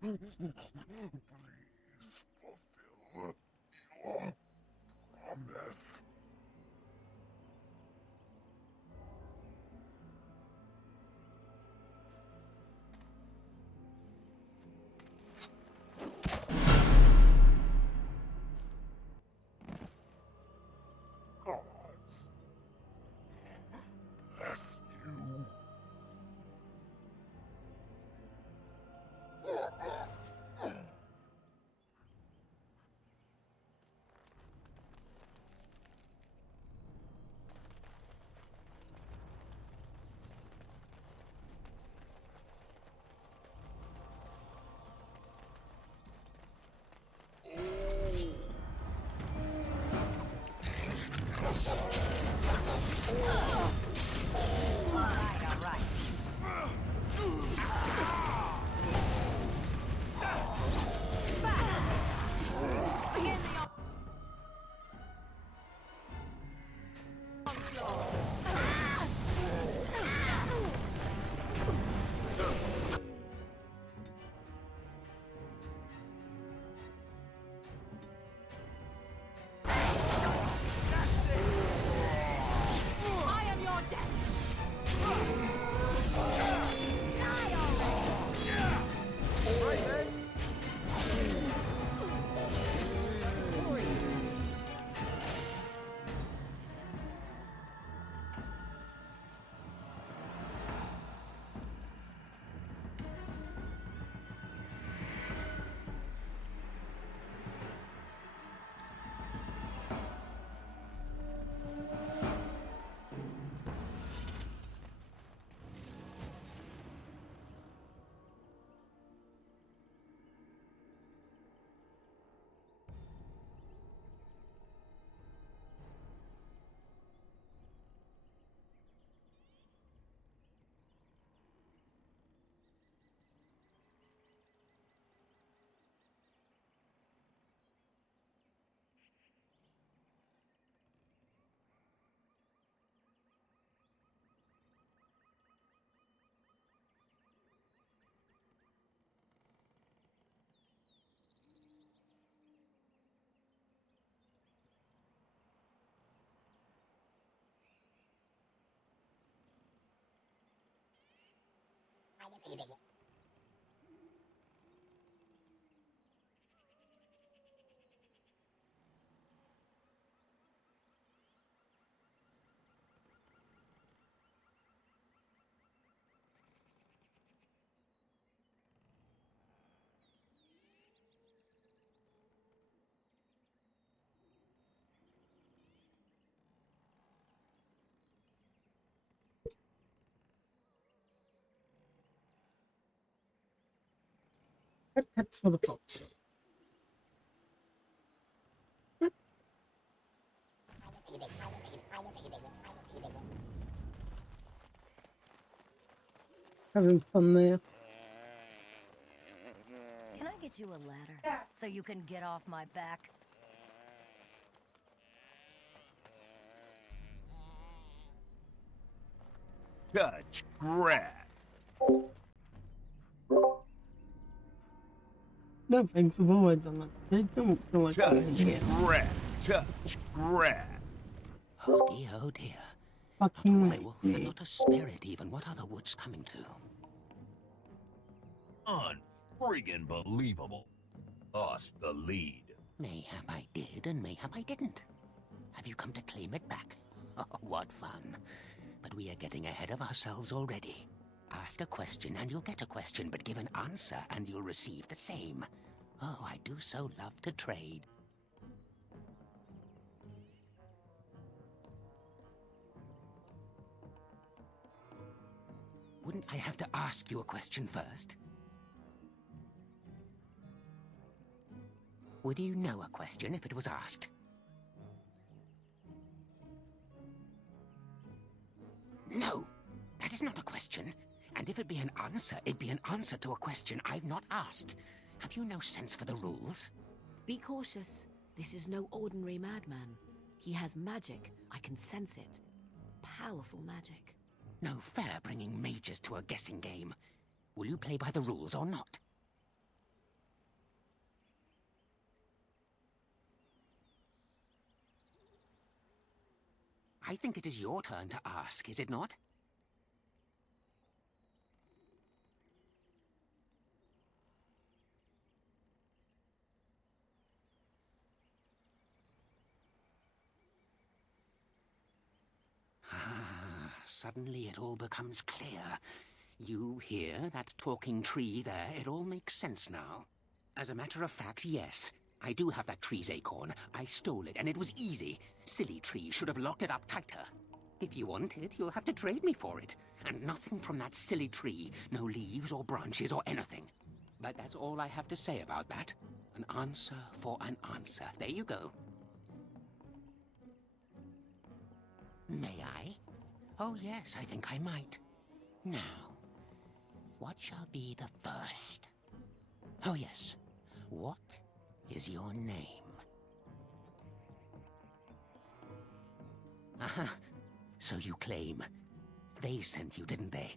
Please fulfill your promise. Gods bless you. That's for the folks. Having fun there. Can I get you a ladder so you can get off my back? Touch grass. No, thanks. I've always done that. They don't feel like touch grass. Touch grass. Oh dear. Fucking not a wolf and not a spirit even. What are the woods coming to? Unfriggin' believable. Lost the lead. Mayhap I did and mayhap I didn't. Have you come to claim it back? Oh, what fun. But we are getting ahead of ourselves already. Ask a question and you'll get a question, but give an answer and you'll receive the same. Oh, I do so love to trade. Wouldn't I have to ask you a question first? Would you know a question if it was asked? No, that is not a question. And if it be an answer, it'd be an answer to a question I've not asked. Have you no sense for the rules? Be cautious. This is no ordinary madman. He has magic. I can sense it. Powerful magic. No fair bringing mages to a guessing game. Will you play by the rules or not? I think it is your turn to ask, is it not? Suddenly it all becomes clear. You here, that talking tree there, it all makes sense now. As a matter of fact, yes. I do have that tree's acorn. I stole it, and it was easy. Silly tree should have locked it up tighter. If you want it, you'll have to trade me for it. And nothing from that silly tree. No leaves or branches or anything. But that's all I have to say about that. An answer for an answer. There you go. May I? Oh yes, I think I might. Now, what shall be the first? Oh yes, what is your name? Aha, so you claim. They sent you, didn't they?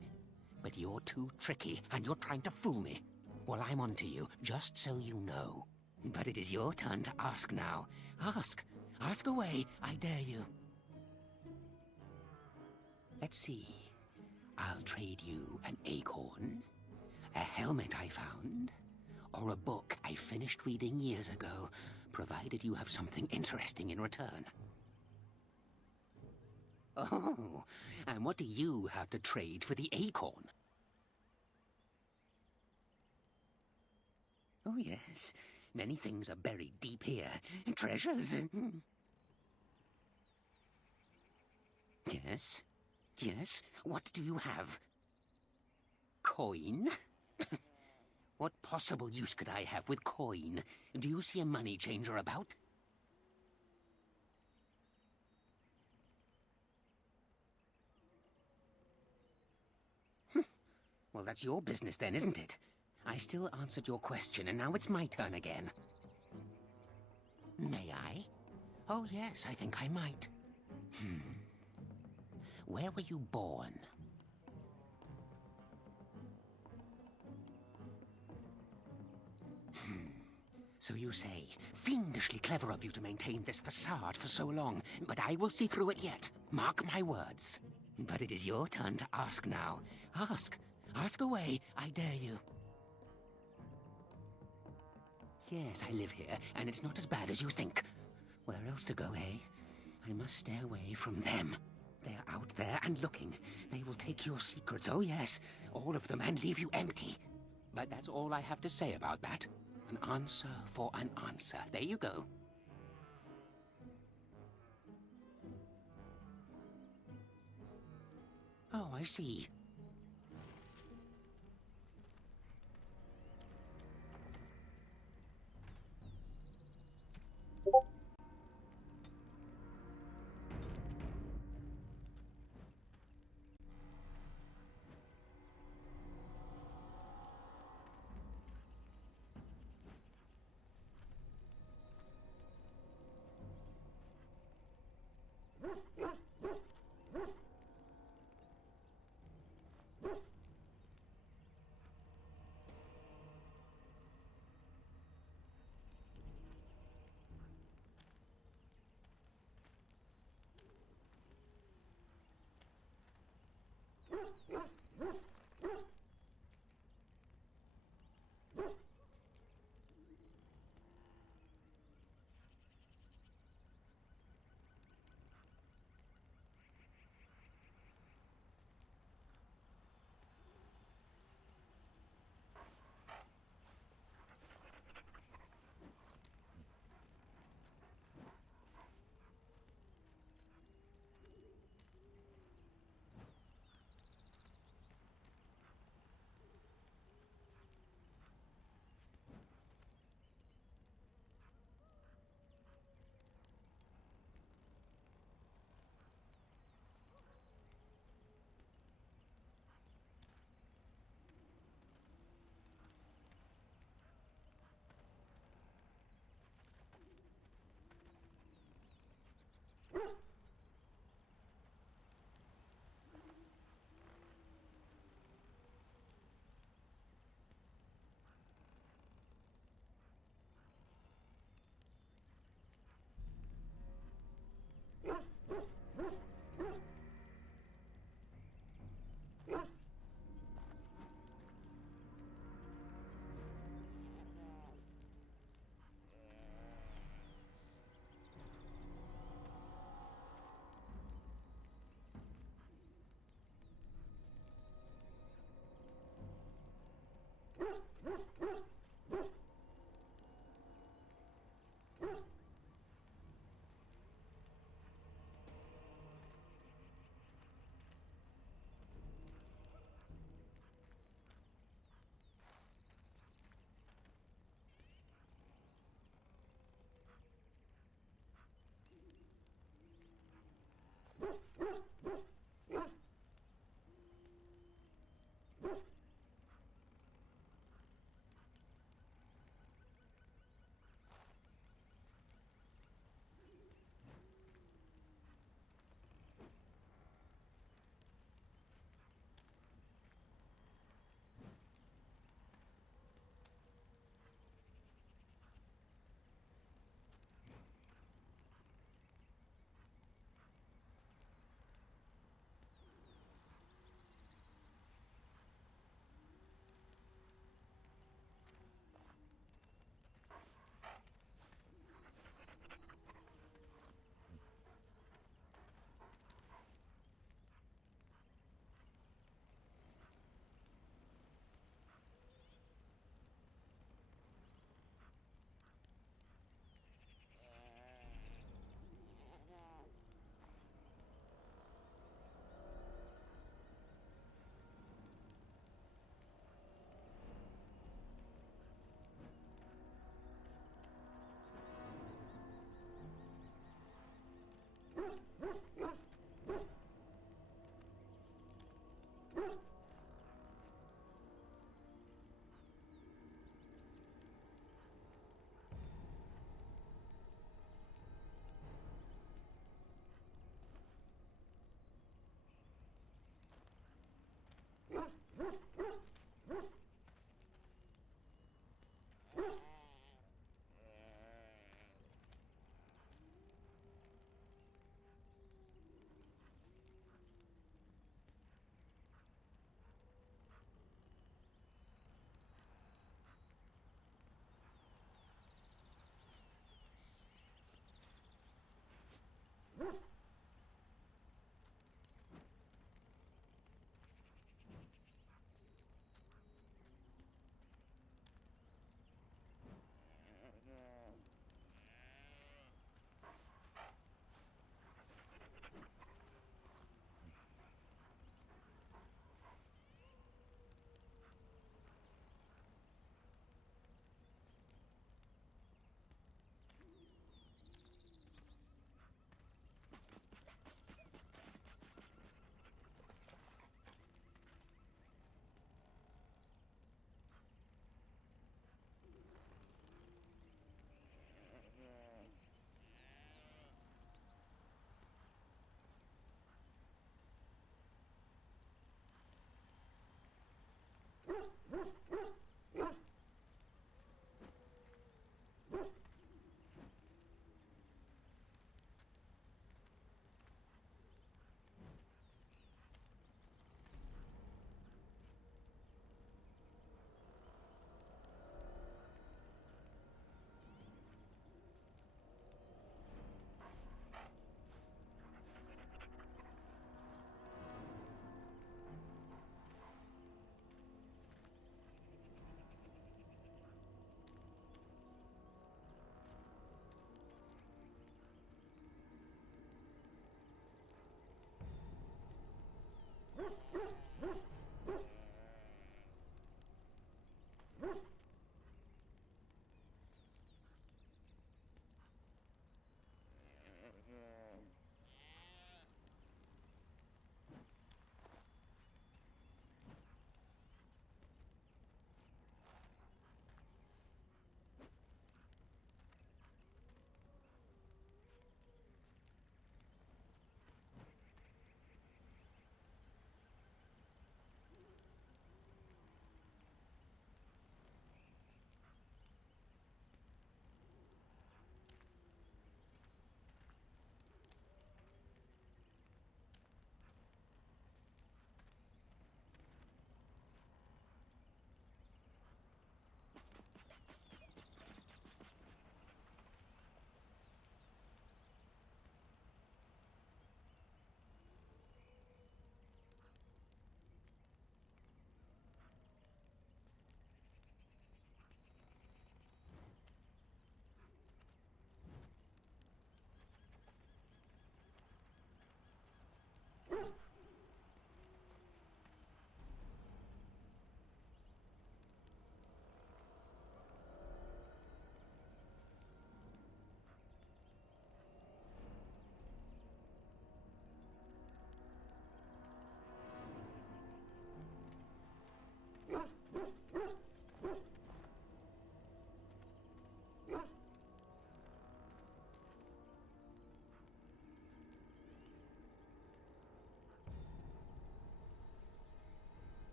But you're too tricky, and you're trying to fool me. Well, I'm on to you, just so you know. But it is your turn to ask now. Ask. Ask away, I dare you. Let's see. I'll trade you an acorn, a helmet I found, or a book I finished reading years ago, provided you have something interesting in return. Oh, and what do you have to trade for the acorn? Oh yes, many things are buried deep here. Treasures. Yes? Yes? What do you have? Coin? What possible use could I have with coin? Do you see a money changer about? Well, that's your business then, isn't it? I still answered your question, and now it's my turn again. May I? Oh, yes, I think I might. Where were you born? So you say, fiendishly clever of you to maintain this facade for so long, but I will see through it yet. Mark my words. But it is your turn to ask now. Ask. Ask away, I dare you. Yes, I live here, and it's not as bad as you think. Where else to go, eh? I must stay away from them. They're out there and looking. They will take your secrets, oh yes, all of them, and leave you empty. But that's all I have to say about that. An answer for an answer. There you go. Oh, I see.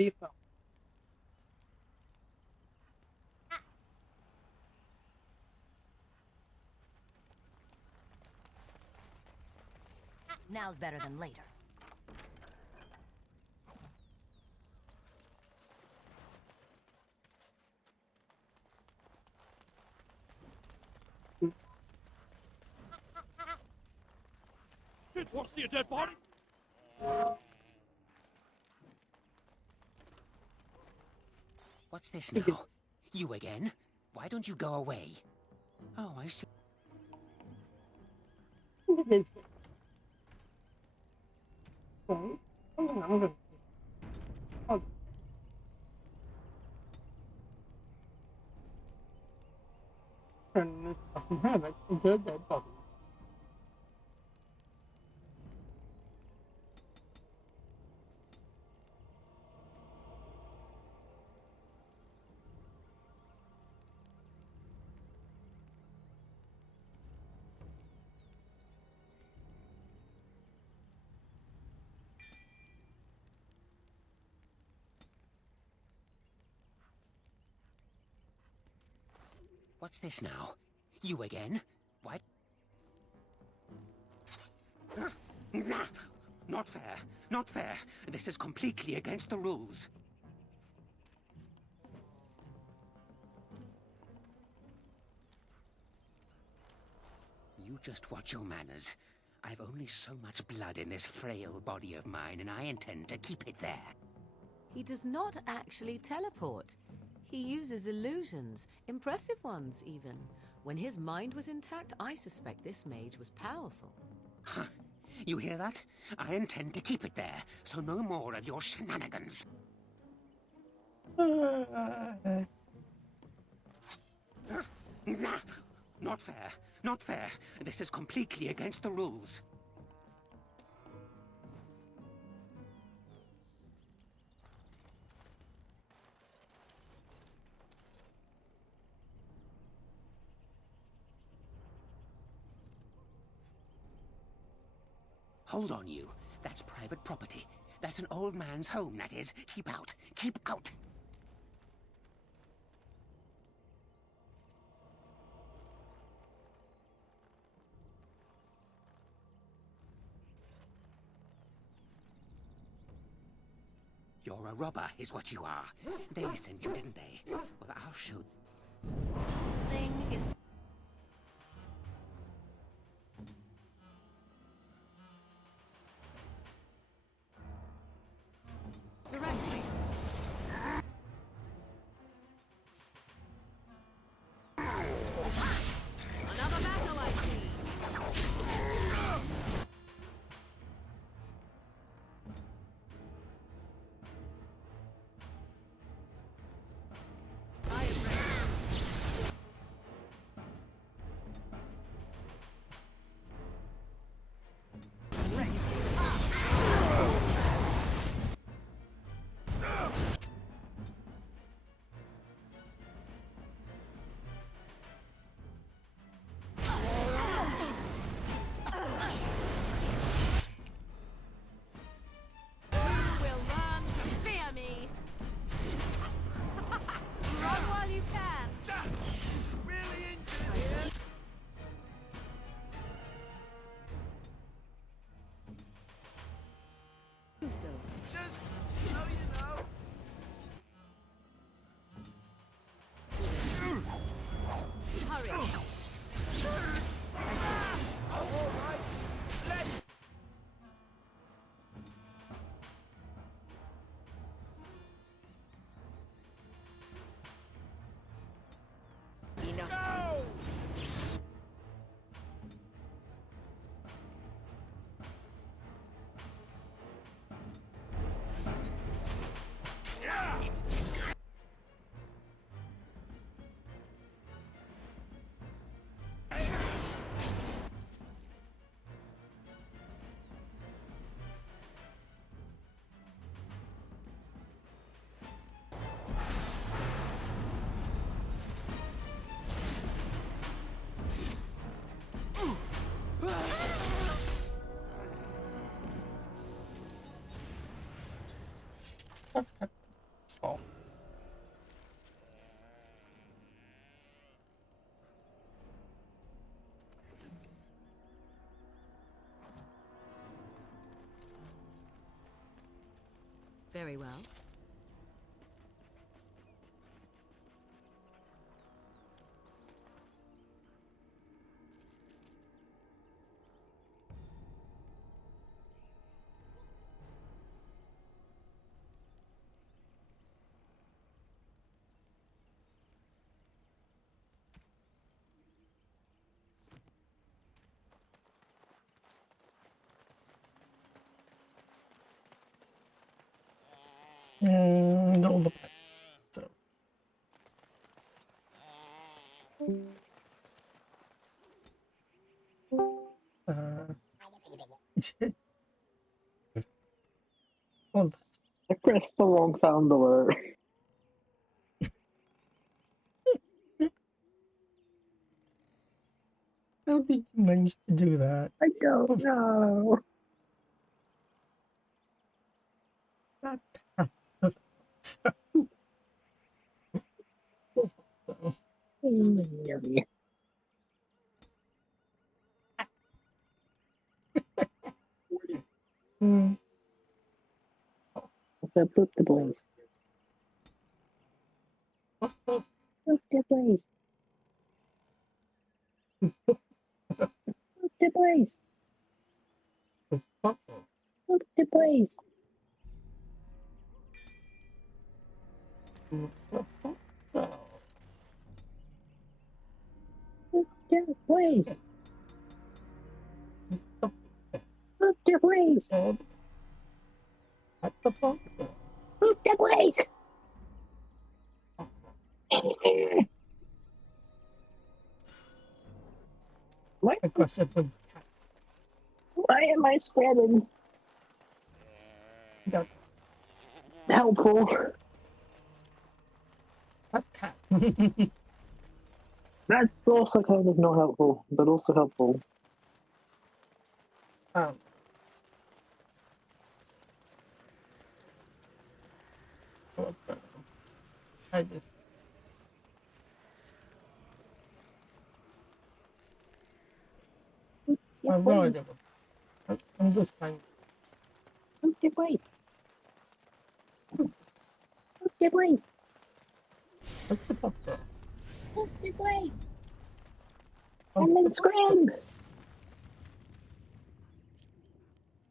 Lethal. Now's better than later. Kids want to see a dead body? What's this now? You again? Why don't you go away? Oh, I see. Turn this fucking habit into a dead body. What's this now? You again? Why? Not fair. Not fair. This is completely against the rules. You just watch your manners. I've only so much blood in this frail body of mine, and I intend to keep it there. He does not actually teleport. He uses illusions, impressive ones even. When his mind was intact, I suspect this mage was powerful. Huh. You hear that? I intend to keep it there, so no more of your shenanigans. Not fair. Not fair. This is completely against the rules. Hold on, you. That's private property. That's an old man's home, that is. Keep out. Keep out. You're a robber, is what you are. They sent you, didn't they? Well, I'll show... Thing is... Directly. Another battle, I see. Very well. All the so. Well, I pressed the wrong sound alert. How did you manage to do that? I don't know. So put the blaze. Put the blaze. Put the blaze. Put the blaze. Put the blaze. Put the blaze. Put the blaze. What? Why am I spreading? Helpful. That's also kind of not helpful, but also helpful. What's going on? I just. I'm worried about it. I'm just fine. Put the blaze. Put the blaze. What's the pop there? Put the blaze. And then scram.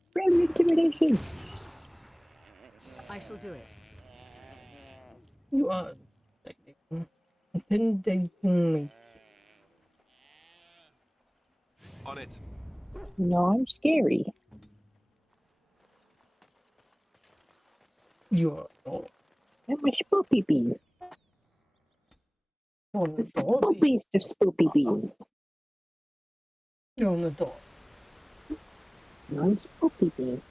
Scram intimidation. I shall do it. You are intimidating. On it. No, I'm scary. You are not. I'm a spoopy bean. You're The spoopiest of spoopy beans. You're on the door. No, I'm spoopy bean.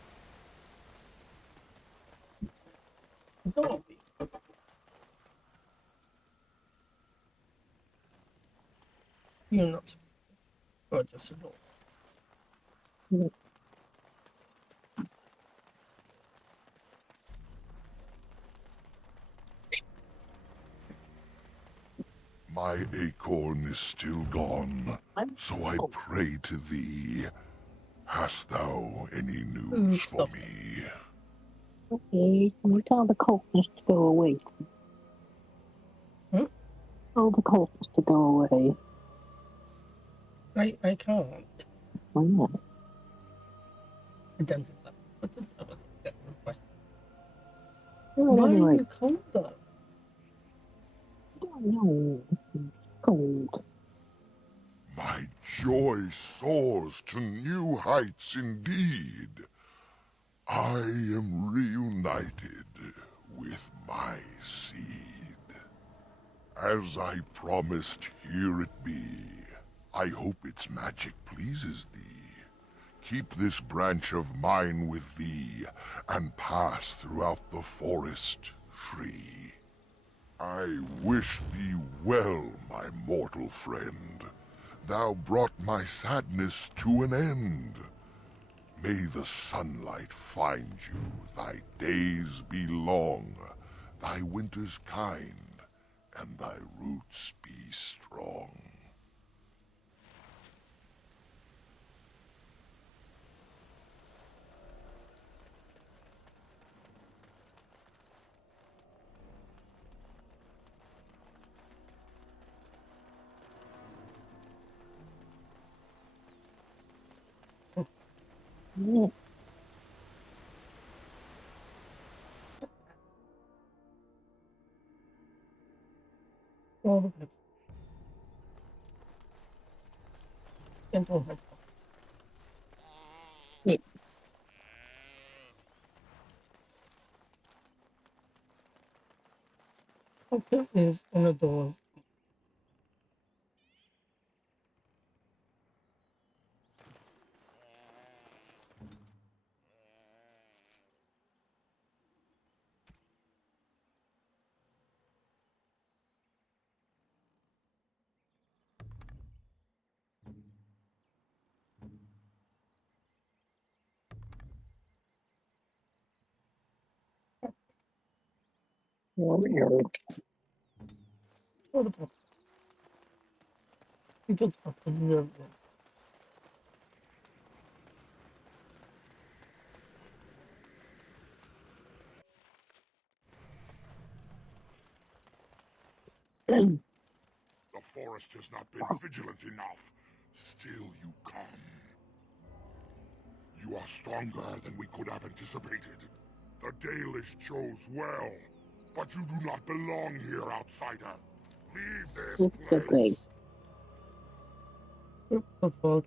Dobby. You're not. You're just a door. My acorn is still gone, so I pray to thee. Hast thou any news for me? Okay, you tell the cultists to go away. Tell the cultists to go away. I can't. Why not? I don't have that. What the hell is that? Alright, Why are anyway. you cold though? I don't know. It's cold. My joy soars to new heights indeed. I am reunited with my seed. As I promised, here it be. I hope its magic pleases thee. Keep this branch of mine with thee, and pass throughout the forest free. I wish thee well, my mortal friend. Thou brought my sadness to an end. May the sunlight find you, thy days be long, thy winters kind, and thy roots be strong. Yeah. Oh, that's gentle head. Yeah. That is an adorable. Warrior. Adorable. He just observed it. The forest has not been vigilant enough. Still you come. You are stronger than we could have anticipated. The Dalish chose well, but you do not belong here, outsider. Leave this place. What the fuck?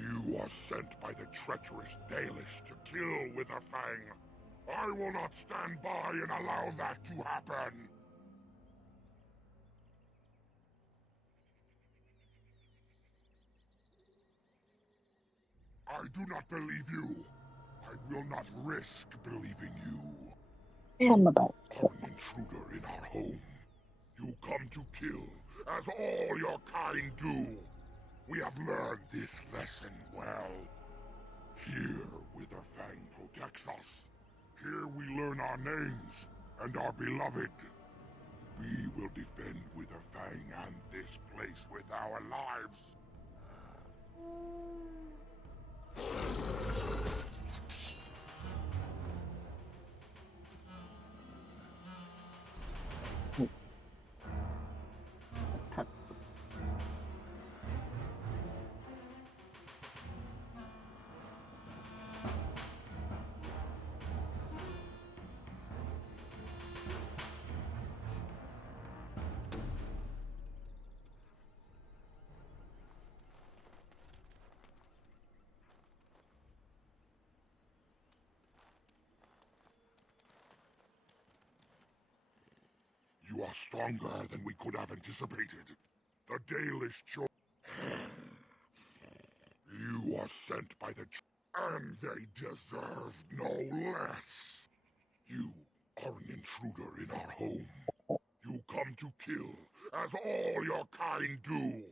You are sent by the treacherous Dalish to kill Witherfang. I will not stand by and allow that to happen. I do not believe you. I will not risk believing you. I'm about Are an intruder in our home. You come to kill, as all your kind do. We have learned this lesson well. Here, Witherfang protects us. Here we learn our names and are beloved. We will defend Witherfang and this place with our lives. You are stronger than we could have anticipated. The Dalish chose. You are sent by the and they deserve no less. You are an intruder in our home. You come to kill, as all your kind do.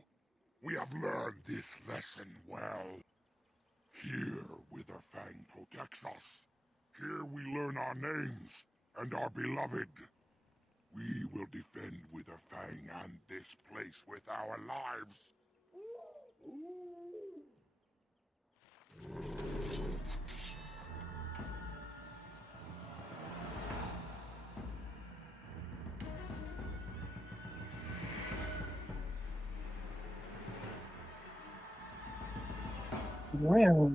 We have learned this lesson well. Here, Witherfang protects us. Here we learn our names and are beloved. We will defend Witherfang and this place with our lives. Wow.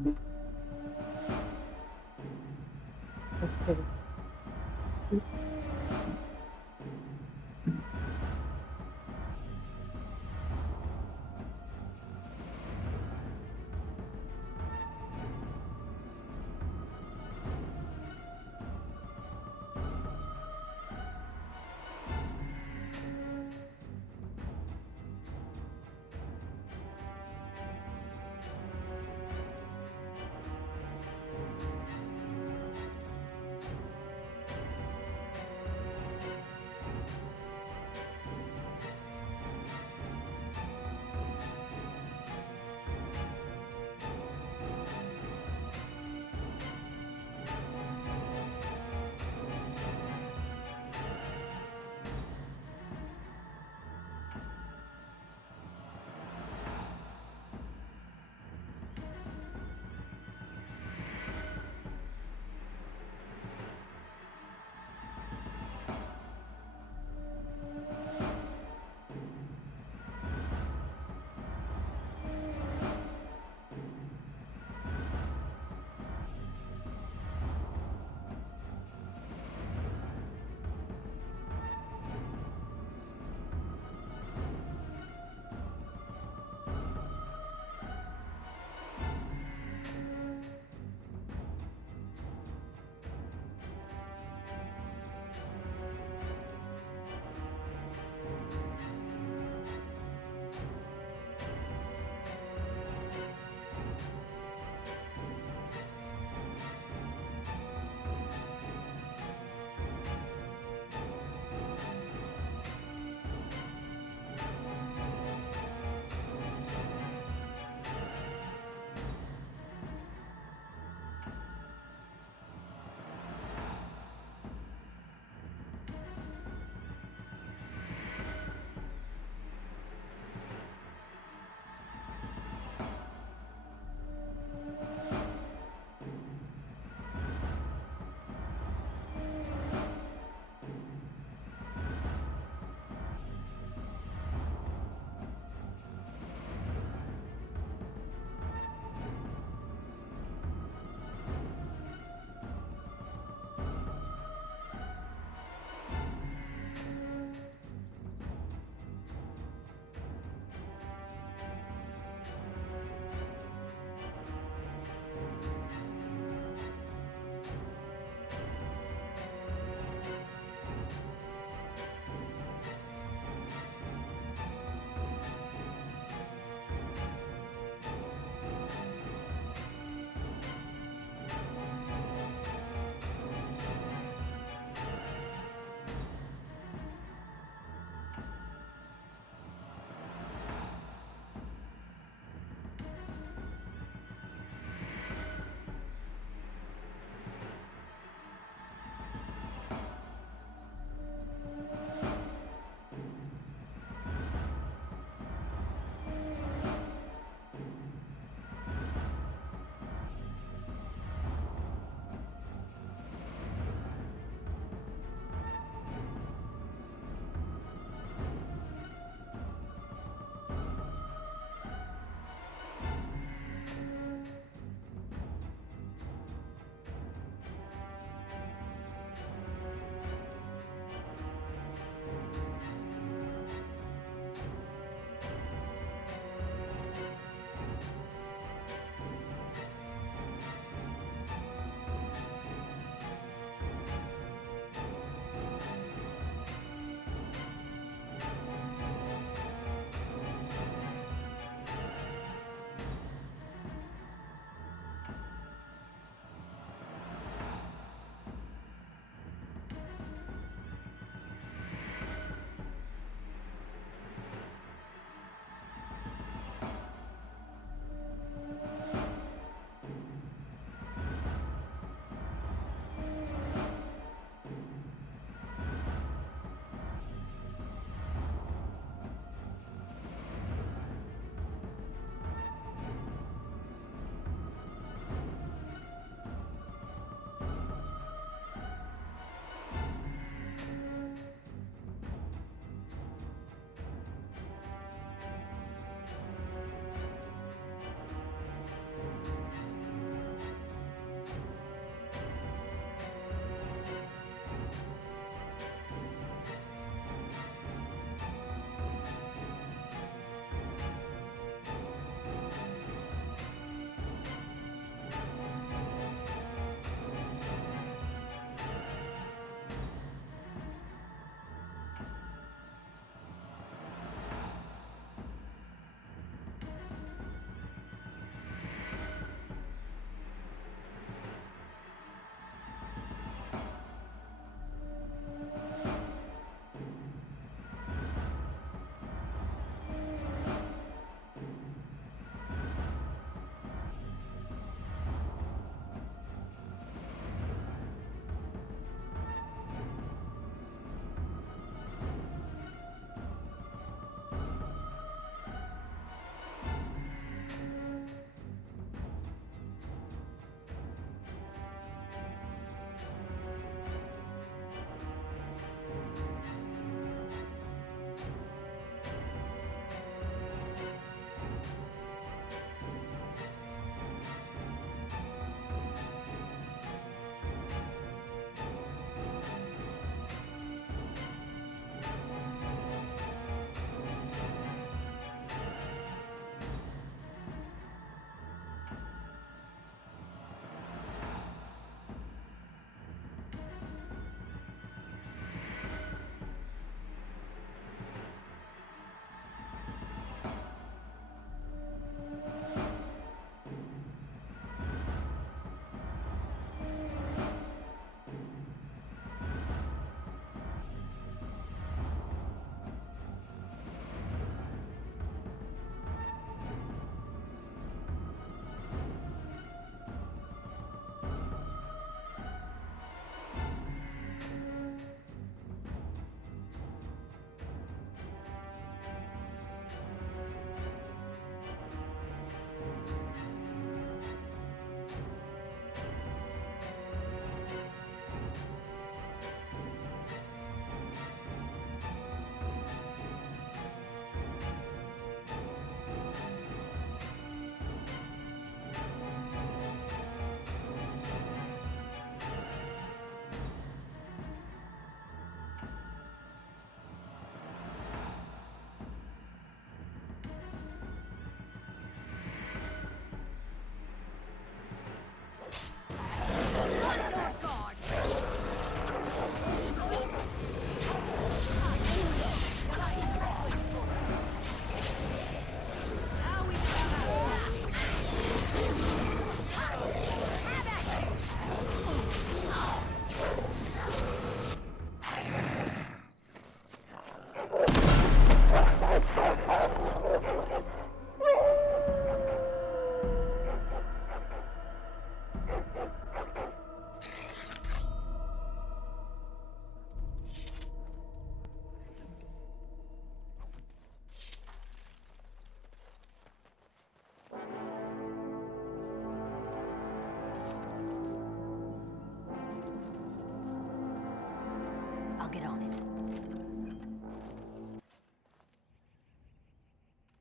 get on it.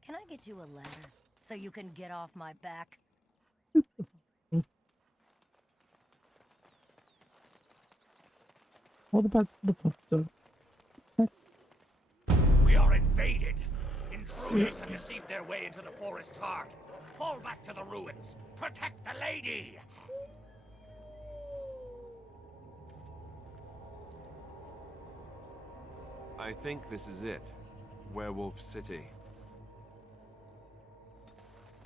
Can I get you a ladder so you can get off my back? All the bats for the fuck, so. We are invaded. Intruders have deceived their way into the forest's heart. Fall back to the ruins. Protect the lady. I think this is it. Werewolf City.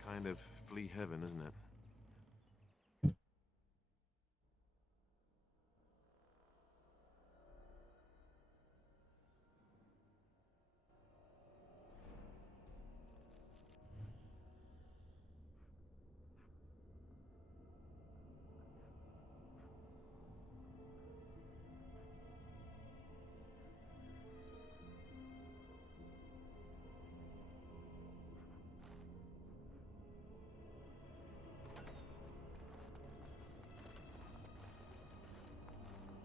Kind of flea heaven, isn't it?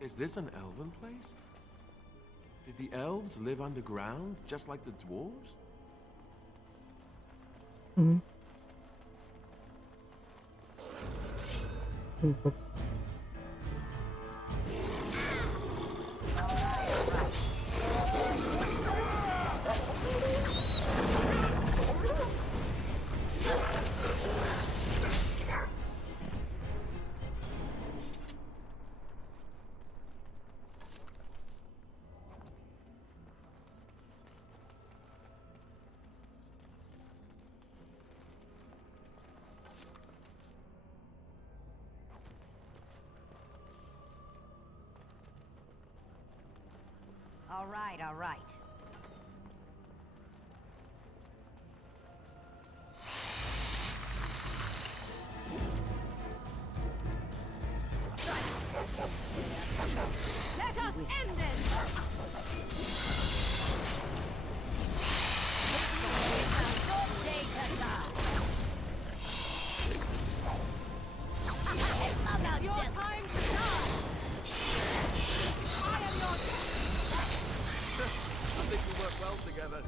Is this an elven place? Did the elves live underground, just like the dwarves? All right, all right. Let us end this! Your time to die! I am not... I think we work well together.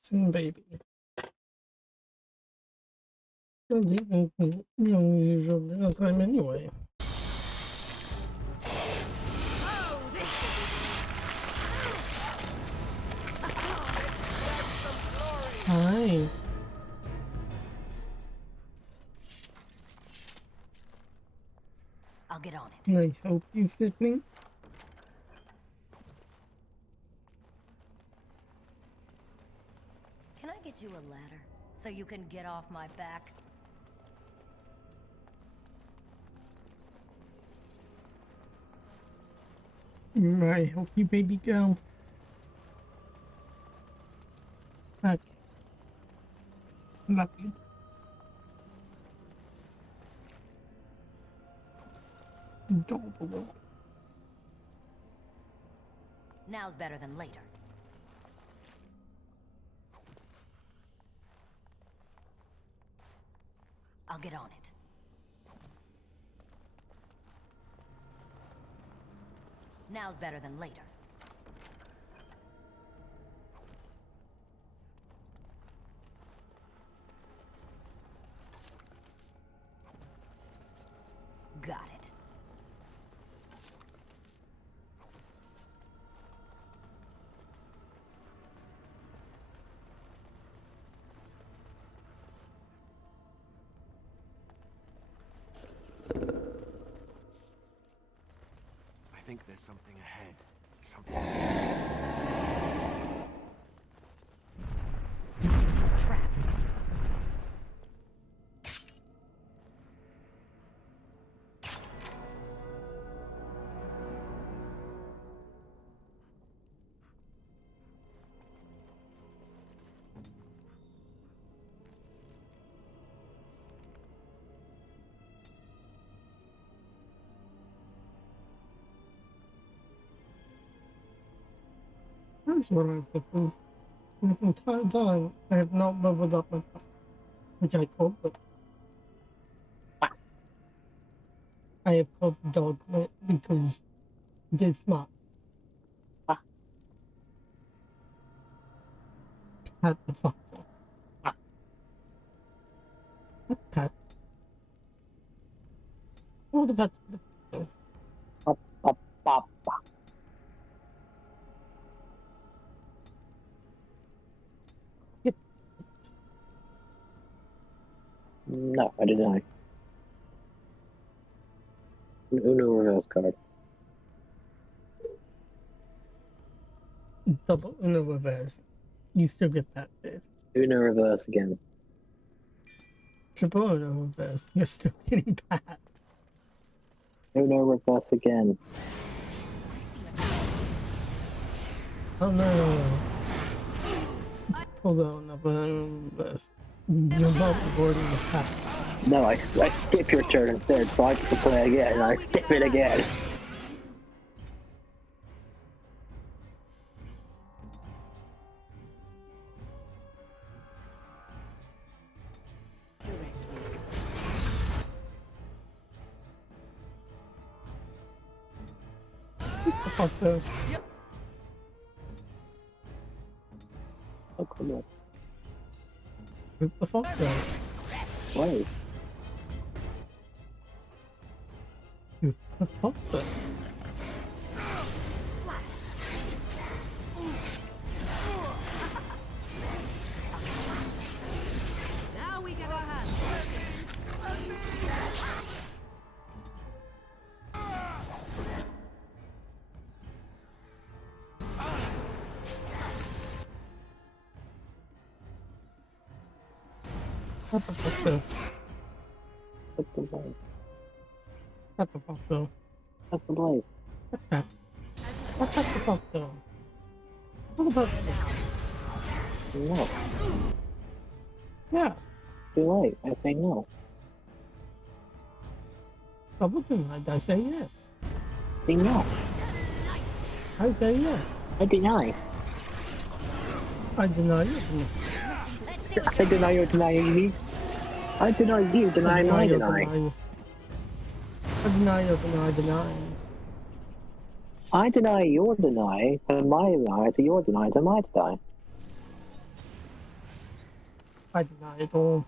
Soon, baby. Don't even unusual dinner time anyway. Hi. I'll get on it. I hope you, Sydney. Can I get you a ladder so you can get off my back? I hope you, baby girl. Okay. Love you. Adorable. Now's better than later. I'll get on it. Now's better than later. Got it. I think there's something ahead. Something. Trap. That's what I'm thinking. The entire time, I have not leveled up my power, which I called the. I have called the dog because they're smart. Pat the fox up. Pat. Oh, the pets. No, I deny. An Uno reverse card. Double Uno reverse. You still get that bit. Uno reverse again. Triple Uno reverse. You're still getting Pat. Uno reverse again. Oh no. Pull out another Uno reverse. You're not avoiding the Pat. No, I skip your turn instead, so I can play again, and I skip it again. Also, Oh, come on. whoop the fox out. Wait. Whoop the fox out. Now we get our hands. What the fuck though? What the blaze? What the fuck though? What the blaze? What the fuck though? What about No. Yeah. Too late. I say no. Double denied. I say yes. Say no. I say yes. I deny. I deny you. I deny you're denying me. I deny you deny my deny. I deny your deny. I deny your deny to my deny to your deny to my deny. I deny it all.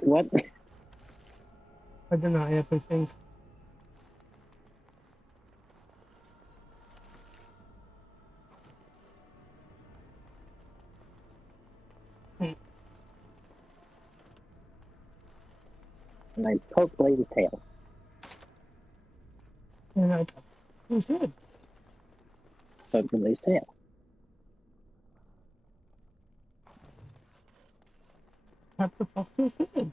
What? I deny everything. And I poke Blaze's tail. And I who's it? Poke Blaze's tail. What the fuck is it?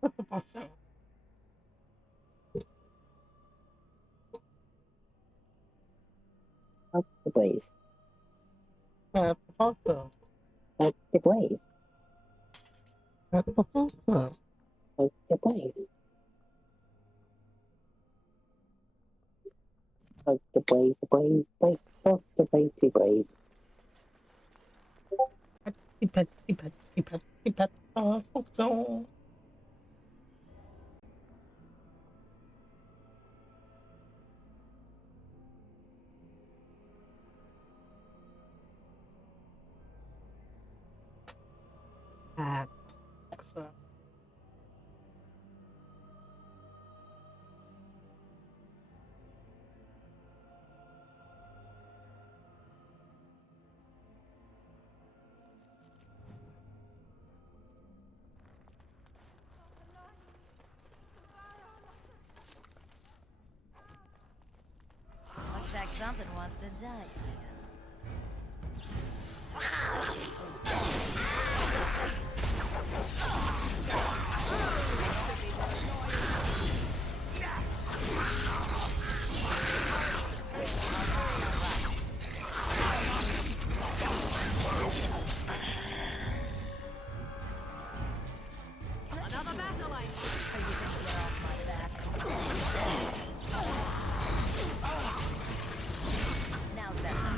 What the fuck's that? Poke the Blaze. What the fuck's that? Poke the Blaze. What the fuck's that? Poke the Blaze. Poke the Blaze, poke the Blaze, Blaze. Pet, fuck's all. Fuck's that? Something wants to die. Another battle line. Are you gonna get off my back? Now that's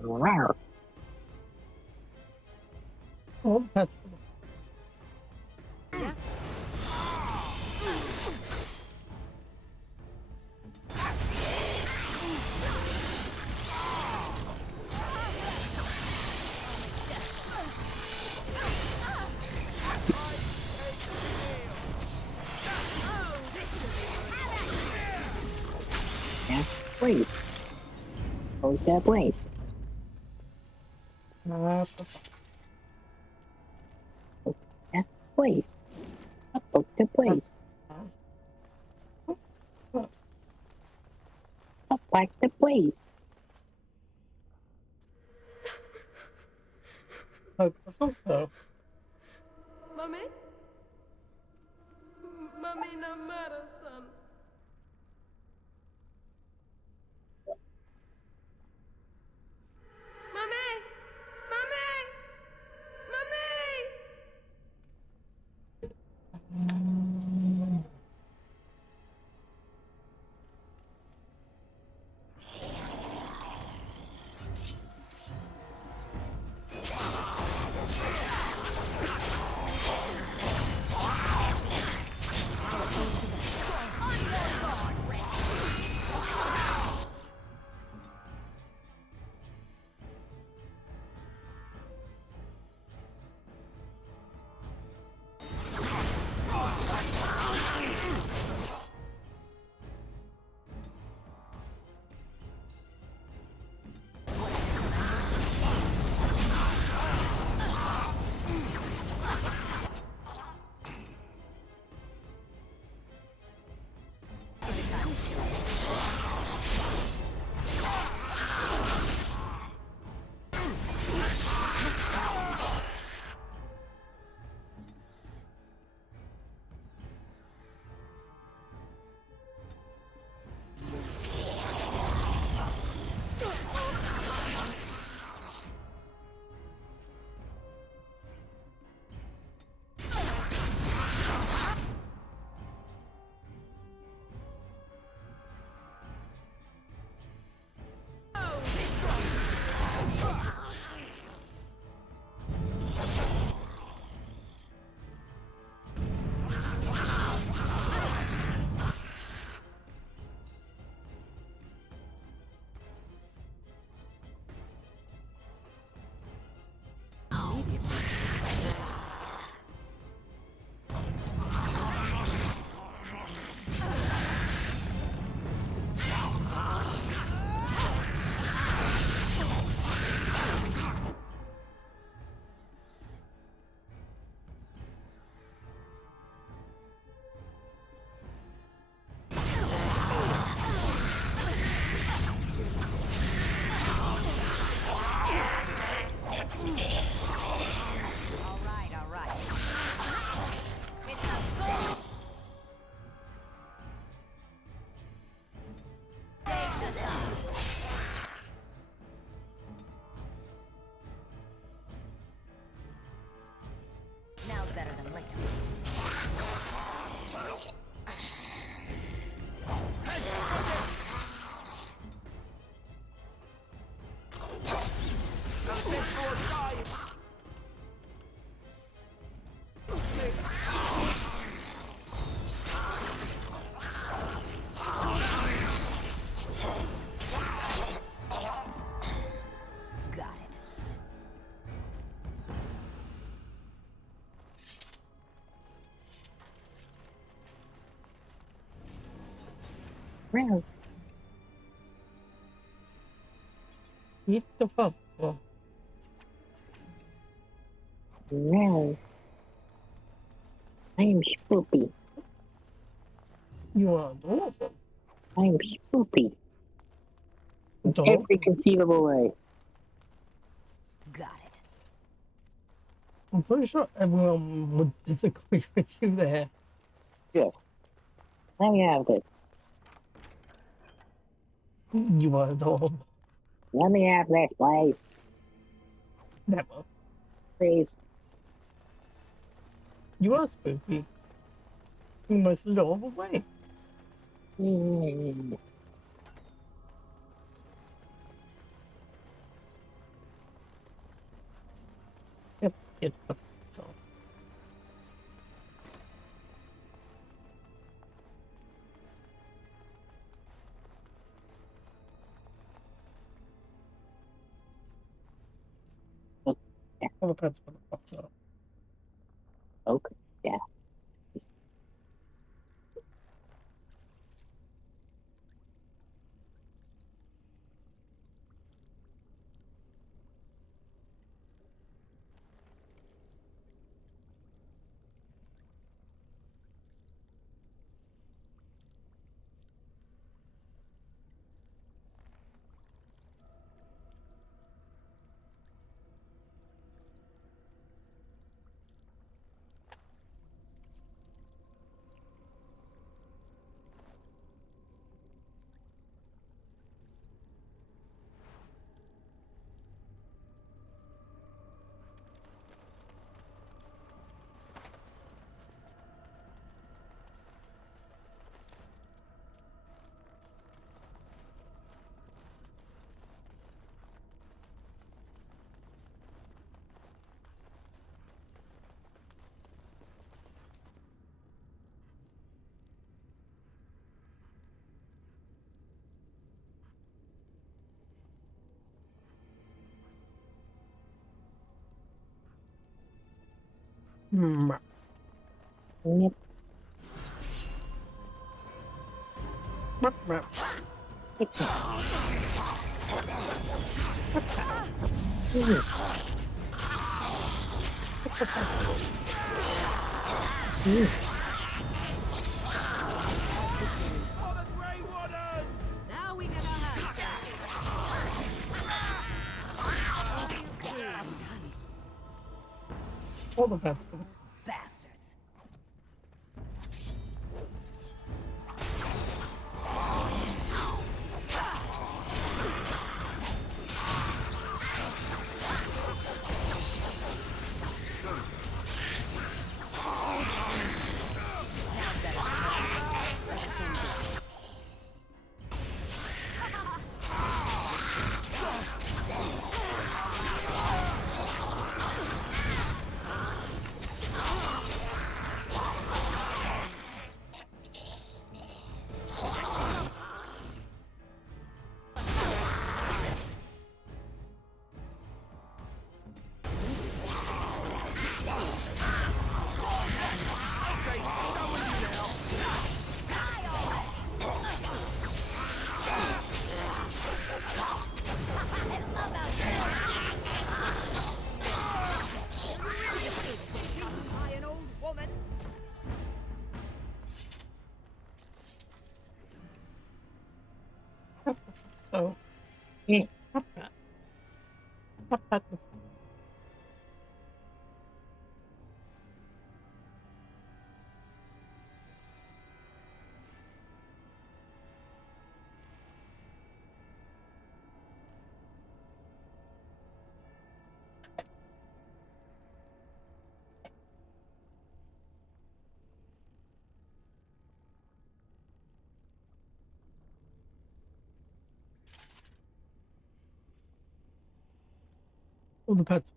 Wow. Oh, that's Yeah, please. Hold that place. Yeah, please. Hold that place. Up back the place. I thought so. Mummy? Mummy, no matter, son. Mummy! Mummy! Mummy! Got it. Well, Eat the fuck. Oh, well. I am Spoopy. you are adorable. I am Spoopy. In Adorable. every conceivable way. Got it. I'm pretty sure everyone would disagree with you there. Yes. Let me have this. You are adorable. Let me have this, please. Never. Please. You are spooky. In the most adorable way. Mm. Get the fuck off. All depends on the fuck's up. Okay. Yeah. Mm. Yep. Rup, rup. Now we got our hands dirty. All depends. Bastards. So, not bad. Not bad. All the pets.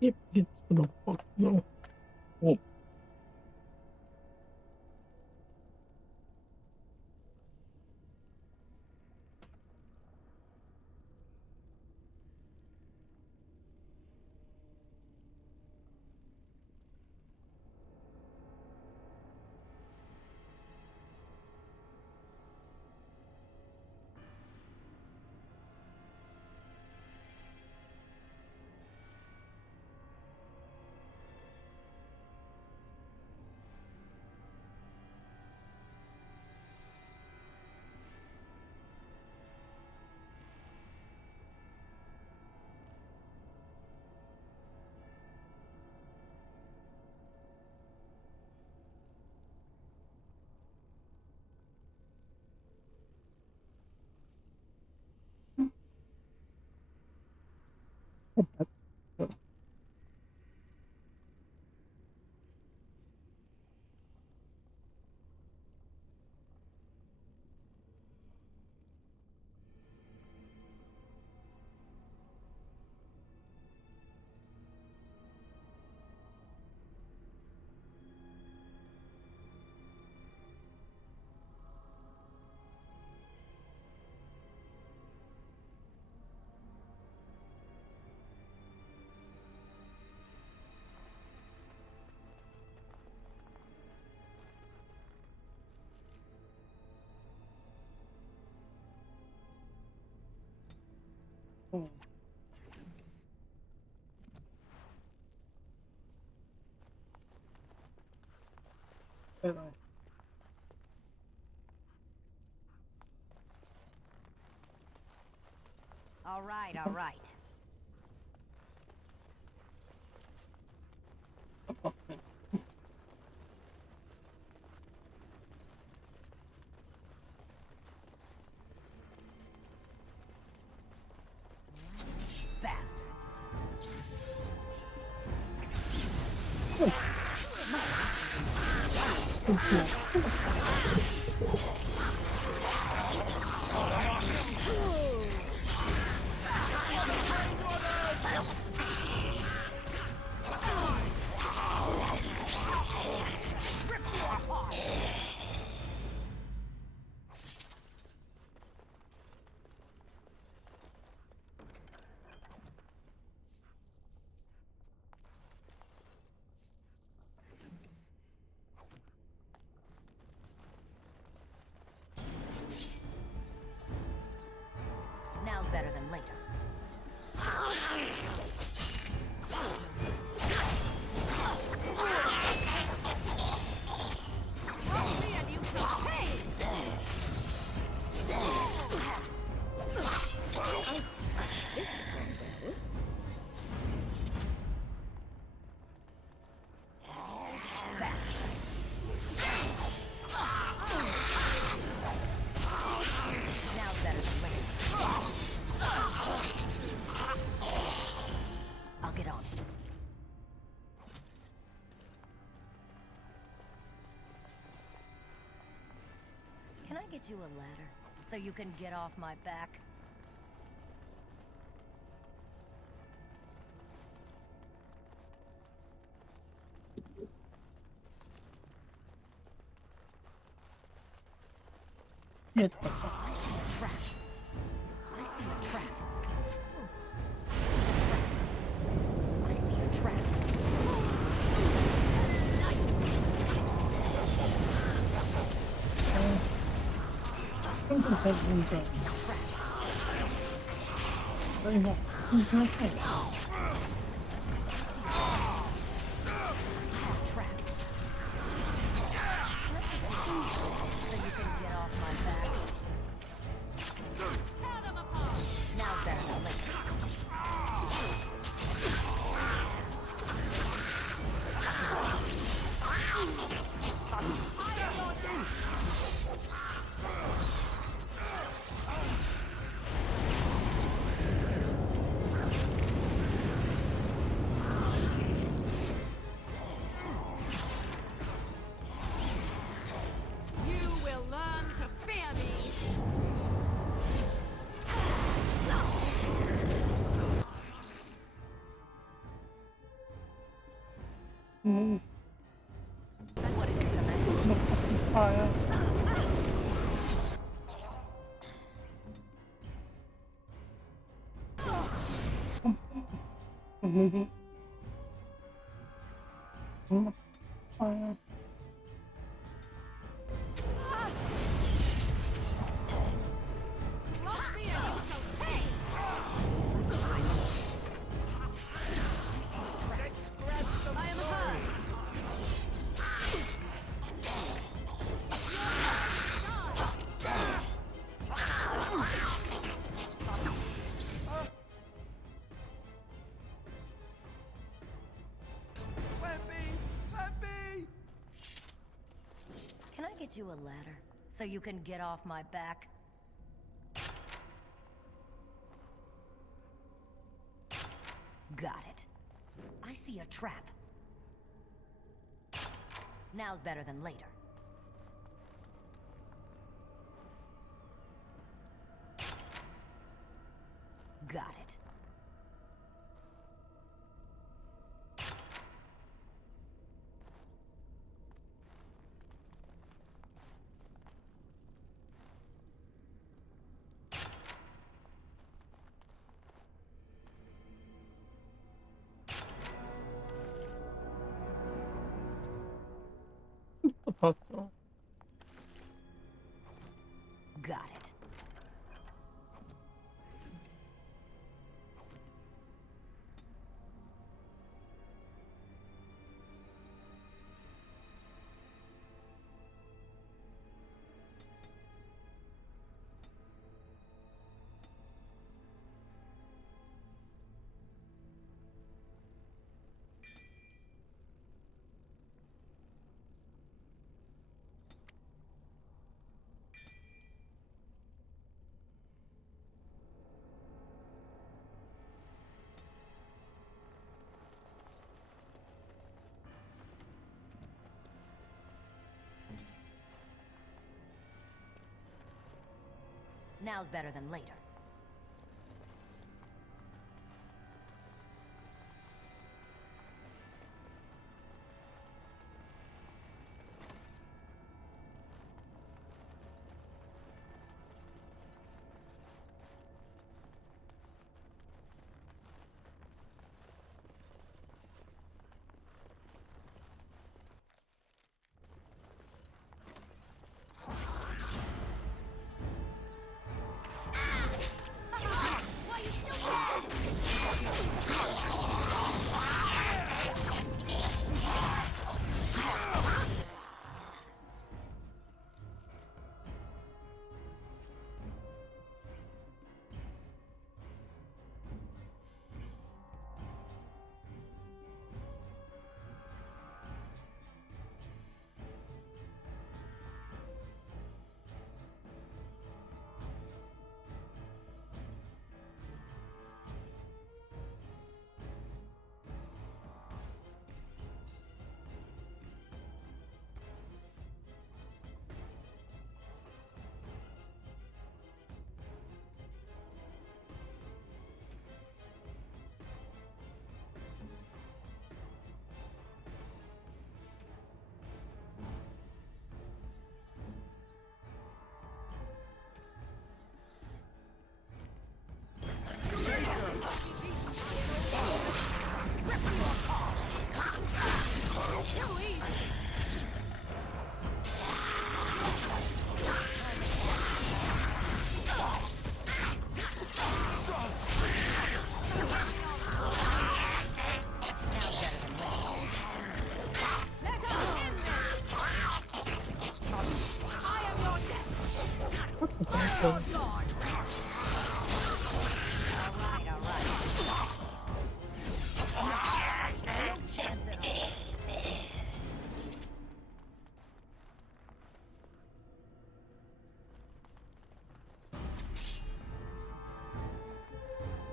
Yep, it's for the fuck no. All right, all right. Now's better than later. I'll get on. Can I get you a ladder so you can get off my back? I see a trap. I see a trap. I see a trap. Move. What is it, command? Fire. Moving. Fire. Can I get you a ladder so you can get off my back? Got it. I see a trap. Now's better than later. Got it. The fuck's on? Got it. Now's better than later.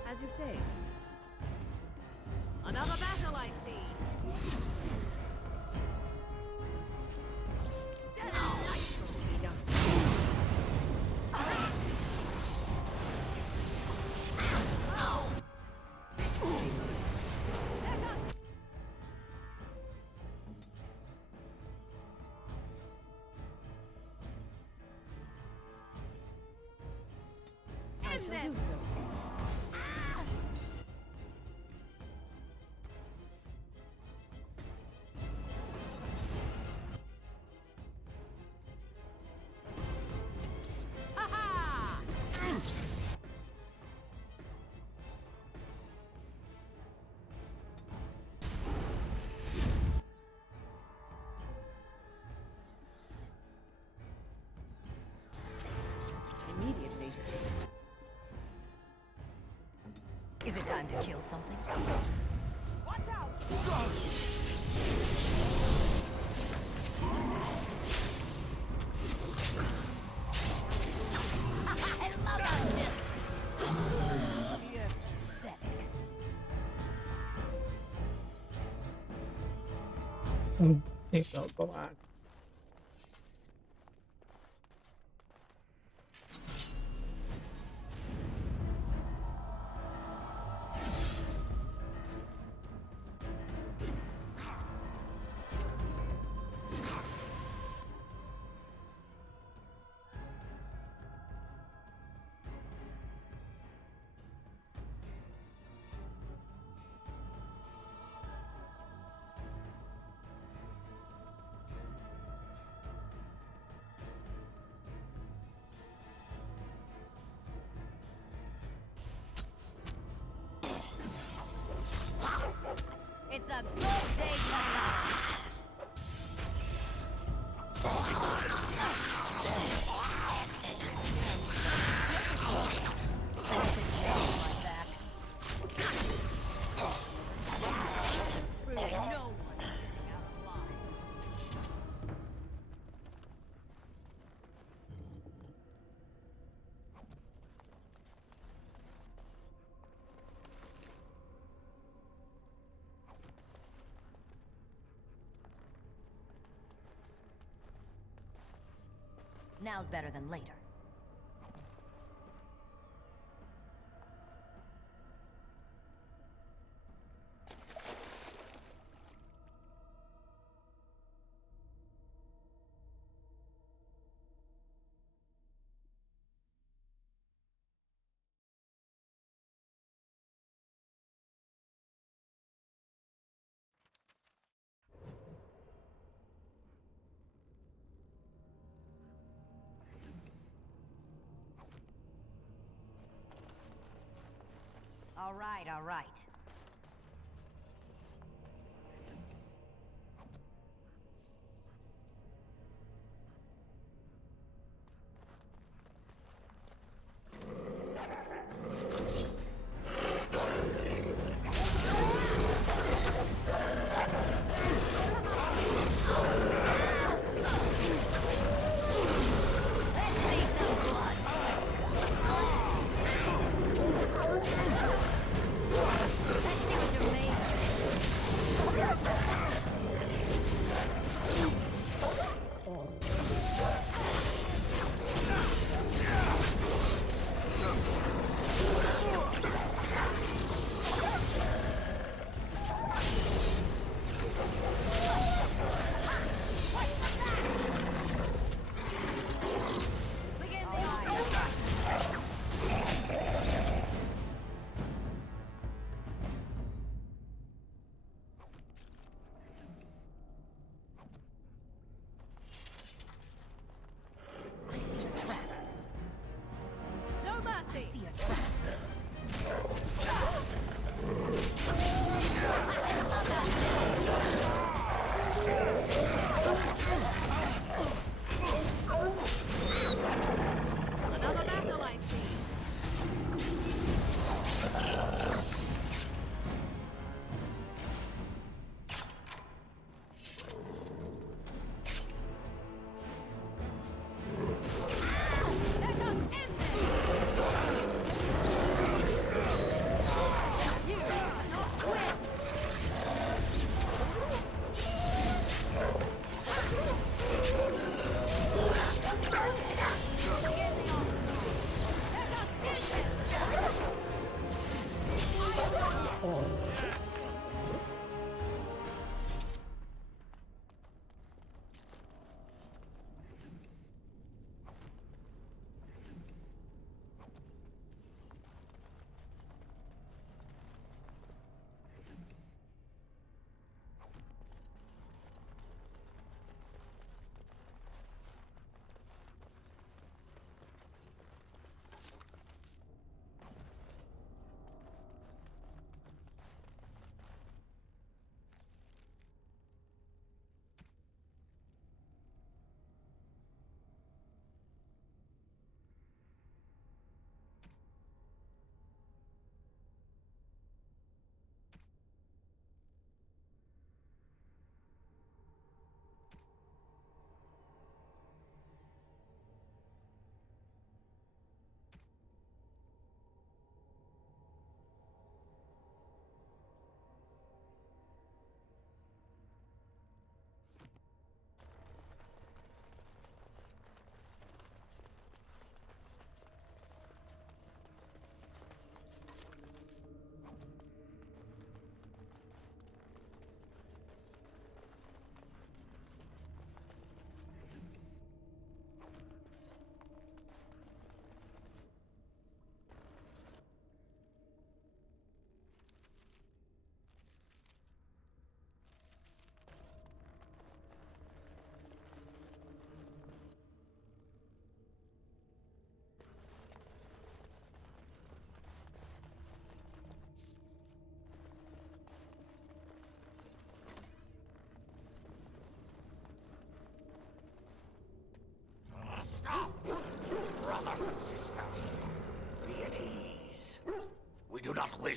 As you say. Another battle, I see. this! Ha-ha! Immediately. Is it time to kill something? Watch out! I love that shit! You're pathetic. Think I'll go on. It's a good day to laugh. Really, no one's getting out alive. Now's better than later. All right, all right.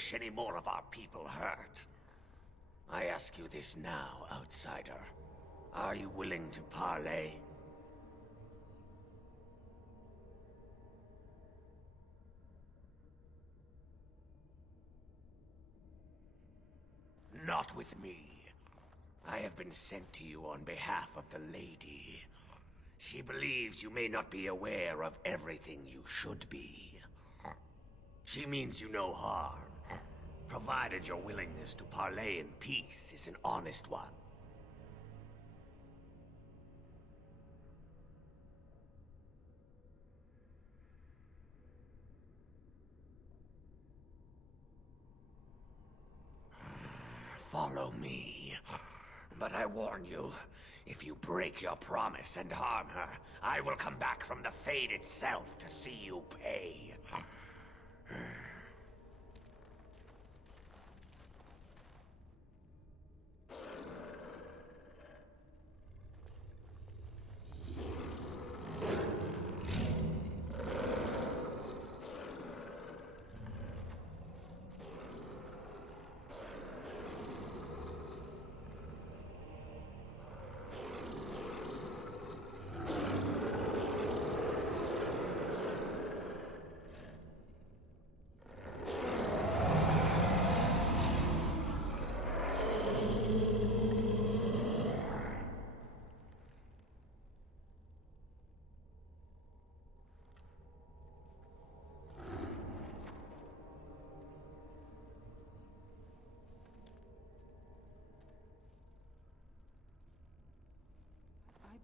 wish any more of our people hurt. I ask you this now, outsider. Are you willing to parley? Not with me. I have been sent to you on behalf of the lady. She believes you may not be aware of everything you should be. She means you no harm, provided your willingness to parley in peace is an honest one. Follow me. But I warn you, if you break your promise and harm her, I will come back from the Fade itself to see you pay.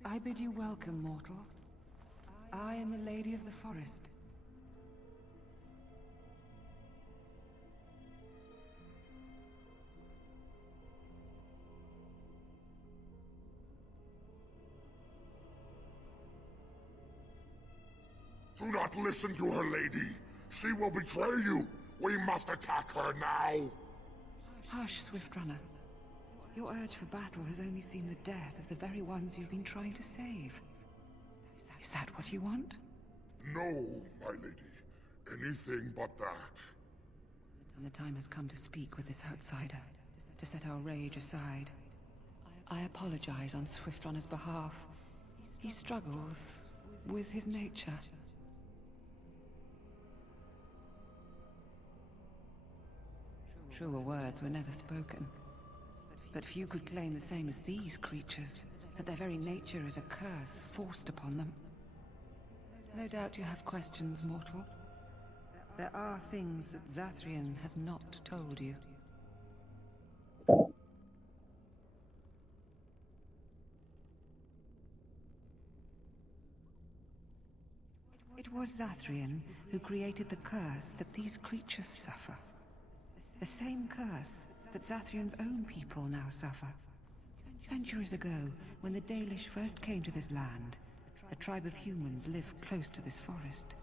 I bid you welcome, mortal. I am the Lady of the Forest. Do not listen to her, lady. She will betray you. We must attack her now. Hush, Swiftrunner. Your urge for battle has only seen the death of the very ones you've been trying to save. Is that what you want? No, my lady. Anything but that. And the time has come to speak with this outsider, to set our rage aside. I apologize on Swiftrunner's behalf. He struggles with his nature. Truer words were never spoken. But few could claim the same as these creatures, that their very nature is a curse forced upon them. No doubt you have questions, mortal. There are things that Zathrian has not told you. It was Zathrian who created the curse that these creatures suffer. The same curse that Zathrian's own people now suffer. Centuries ago, when the Dalish first came to this land, a tribe of humans lived close to this forest.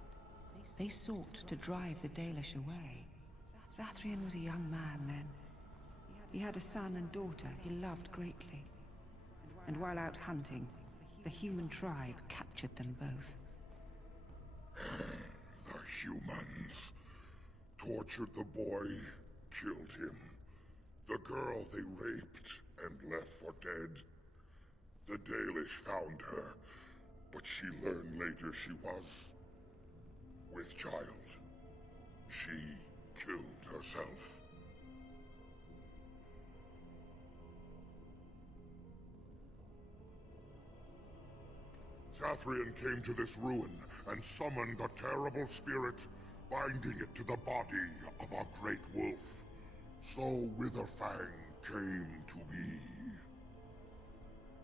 They sought to drive the Dalish away. Zathrian was a young man then. He had a son and daughter he loved greatly. And while out hunting, the human tribe captured them both. The humans tortured the boy, killed him. The girl they raped and left for dead. The Dalish found her, but she learned later she was with child. She killed herself. Zathrian came to this ruin and summoned a terrible spirit, binding it to the body of a great wolf. So Witherfang came to be.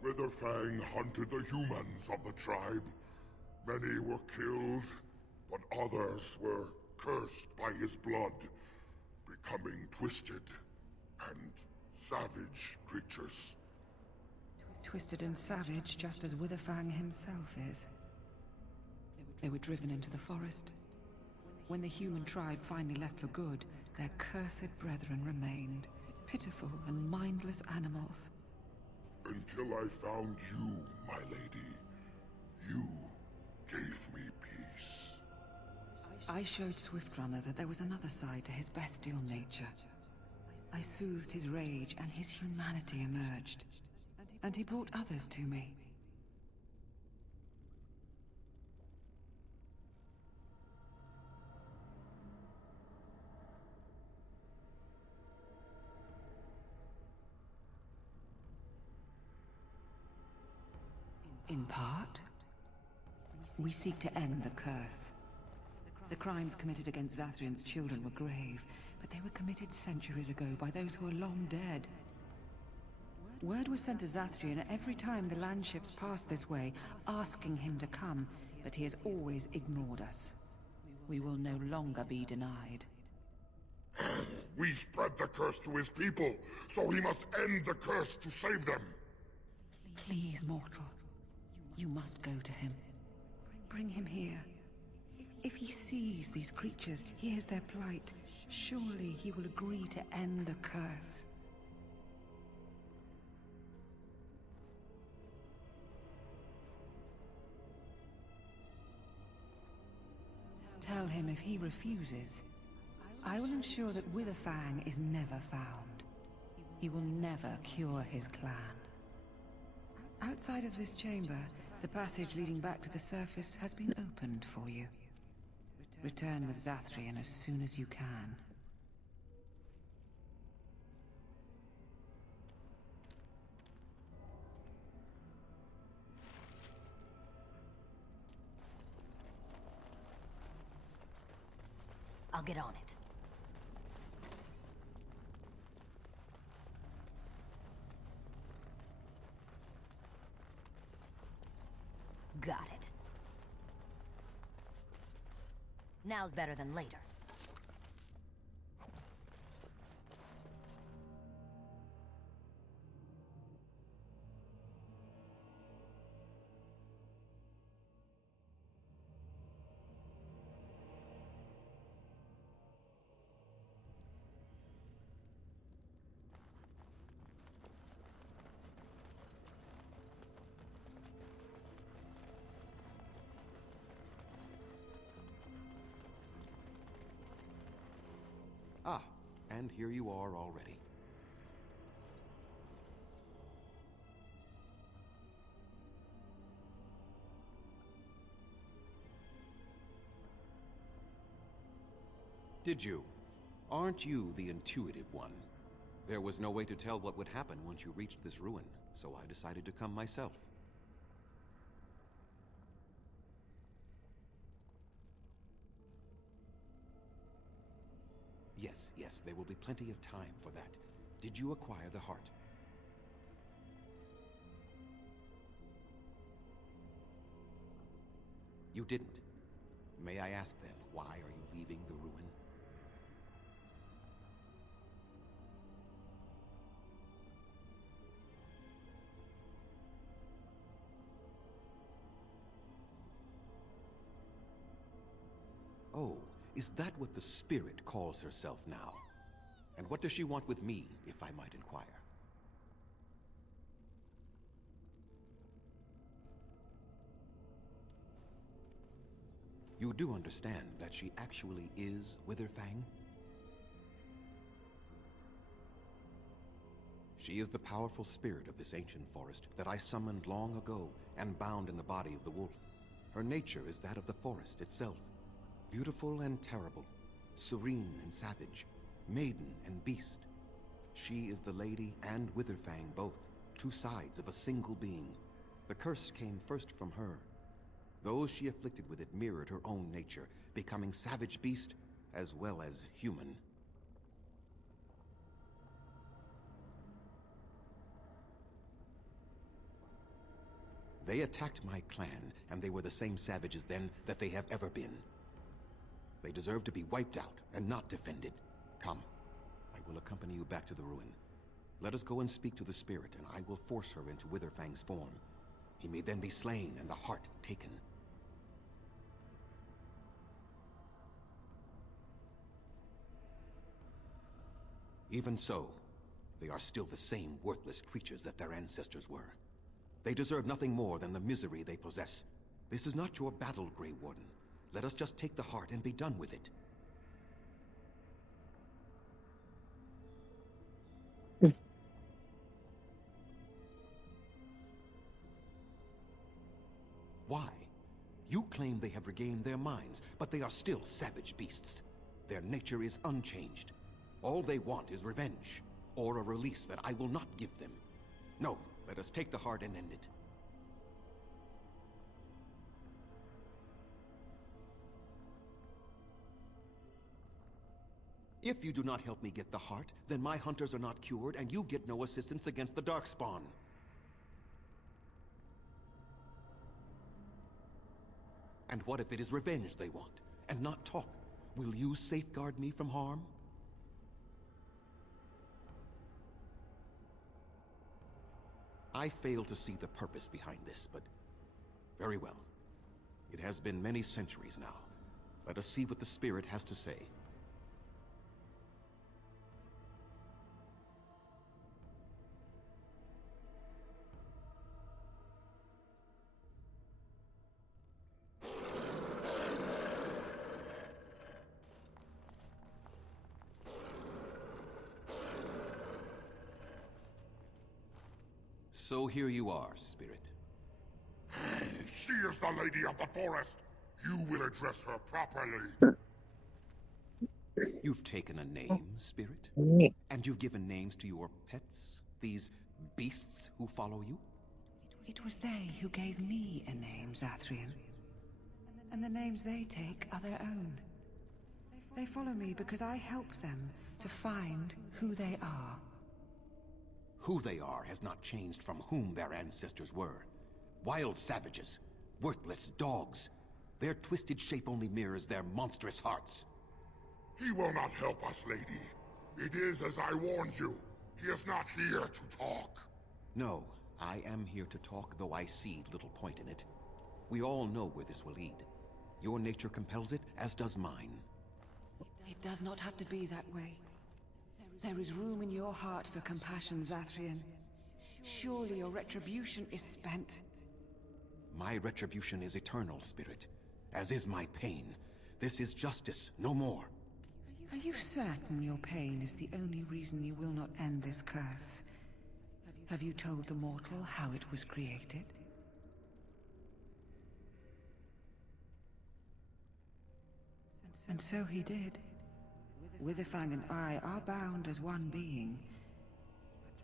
Witherfang hunted the humans of the tribe. Many were killed, but others were cursed by his blood, becoming twisted and savage creatures. Twisted and savage, just as Witherfang himself is. They were driven into the forest. When the human tribe finally left for good, their cursed brethren remained, pitiful and mindless animals. Until I found you, my lady. You gave me peace. I showed Swiftrunner that there was another side to his bestial nature. I soothed his rage, and his humanity emerged. And he brought others to me. In part, we seek to end the curse. The crimes committed against Zathrian's children were grave, but they were committed centuries ago by those who are long dead. Word was sent to Zathrian every time the landships passed this way, asking him to come, but he has always ignored us. We will no longer be denied. We spread the curse to his people, so he must end the curse to save them. Please, mortal. You must go to him. Bring him here. If he sees these creatures, hears their plight, surely he will agree to end the curse. Tell him if he refuses, I will ensure that Witherfang is never found. He will never cure his clan. Outside of this chamber, the passage leading back to the surface has been opened for you. Return with Zathrian as soon as you can. I'll get on it. Got it. Now's better than later. Ah, and here you are already. Did you? Aren't you the intuitive one? There was no way to tell what would happen once you reached this ruin, so I decided to come myself. Yes, there will be plenty of time for that. Did you acquire the heart? You didn't. May I ask then, why are you leaving the ruin? Oh, is that what the spirit calls herself now? And what does she want with me, if I might inquire? You do understand that she actually is Witherfang? She is the powerful spirit of this ancient forest that I summoned long ago and bound in the body of the wolf. Her nature is that of the forest itself. Beautiful and terrible, serene and savage, maiden and beast. She is the lady and Witherfang both, two sides of a single being. The curse came first from her. Those she afflicted with it mirrored her own nature, becoming savage beast as well as human. They attacked my clan, and they were the same savages then that they have ever been. They deserve to be wiped out and not defended. Come, I will accompany you back to the ruin. Let us go and speak to the spirit, and I will force her into Witherfang's form. He may then be slain and the heart taken. Even so, they are still the same worthless creatures that their ancestors were. They deserve nothing more than the misery they possess. This is not your battle, Grey Warden. Let us just take the heart and be done with it. Why? You claim they have regained their minds, but they are still savage beasts. Their nature is unchanged. All they want is revenge, or a release that I will not give them. No, let us take the heart and end it. If you do not help me get the heart, then my hunters are not cured, and you get no assistance against the Darkspawn. And what if it is revenge they want, and not talk? Will you safeguard me from harm? I fail to see the purpose behind this, but very well. It has been many centuries now. Let us see what the spirit has to say. So here you are, Spirit. She is the Lady of the Forest. You will address her properly. You've taken a name, Spirit? And you've given names to your pets? These beasts who follow you? It was they who gave me a name, Zathrian. And the names they take are their own. They follow me because I help them to find who they are. Who they are has not changed from whom their ancestors were. Wild savages, worthless dogs. Their twisted shape only mirrors their monstrous hearts. He will not help us, lady. It is as I warned you. He is not here to talk. No, I am here to talk, though I see little point in it. We all know where this will lead. Your nature compels it, as does mine. It does not have to be that way. There is room in your heart for compassion, Zathrian. Surely your retribution is spent. My retribution is eternal, Spirit, as is my pain. This is justice, no more. Are you certain your pain is the only reason you will not end this curse? Have you told the mortal how it was created? And so he did. Witherfang and I are bound as one being,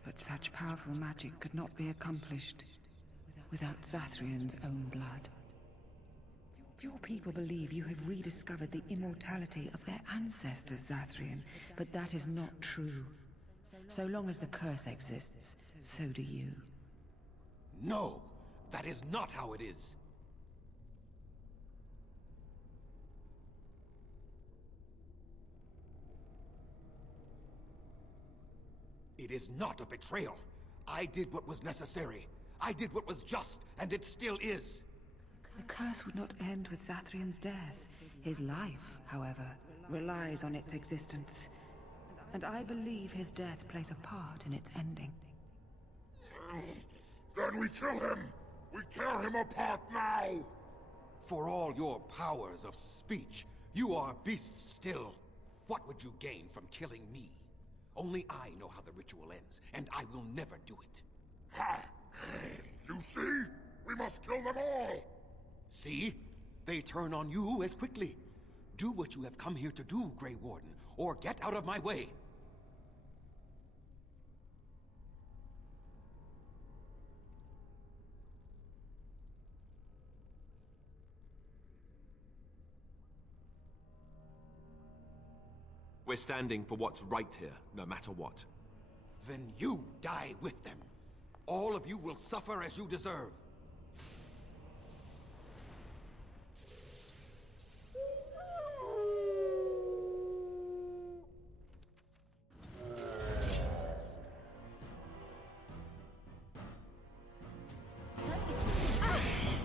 but such powerful magic could not be accomplished without Zathrian's own blood. Your people believe you have rediscovered the immortality of their ancestors, Zathrian, but that is not true. So long as the curse exists, so do you. No! That is not how it is! It is not a betrayal. I did what was necessary. I did what was just, and it still is. The curse would not end with Zathrian's death. His life, however, relies on its existence. And I believe his death plays a part in its ending. Then we kill him! We tear him apart now! For all your powers of speech, you are beasts still. What would you gain from killing me? Only I know how the ritual ends, and I will never do it. Ha! You see? We must kill them all! See? They turn on you as quickly. Do what you have come here to do, Grey Warden, or get out of my way. We're standing for what's right here, no matter what. Then you die with them. All of you will suffer as you deserve.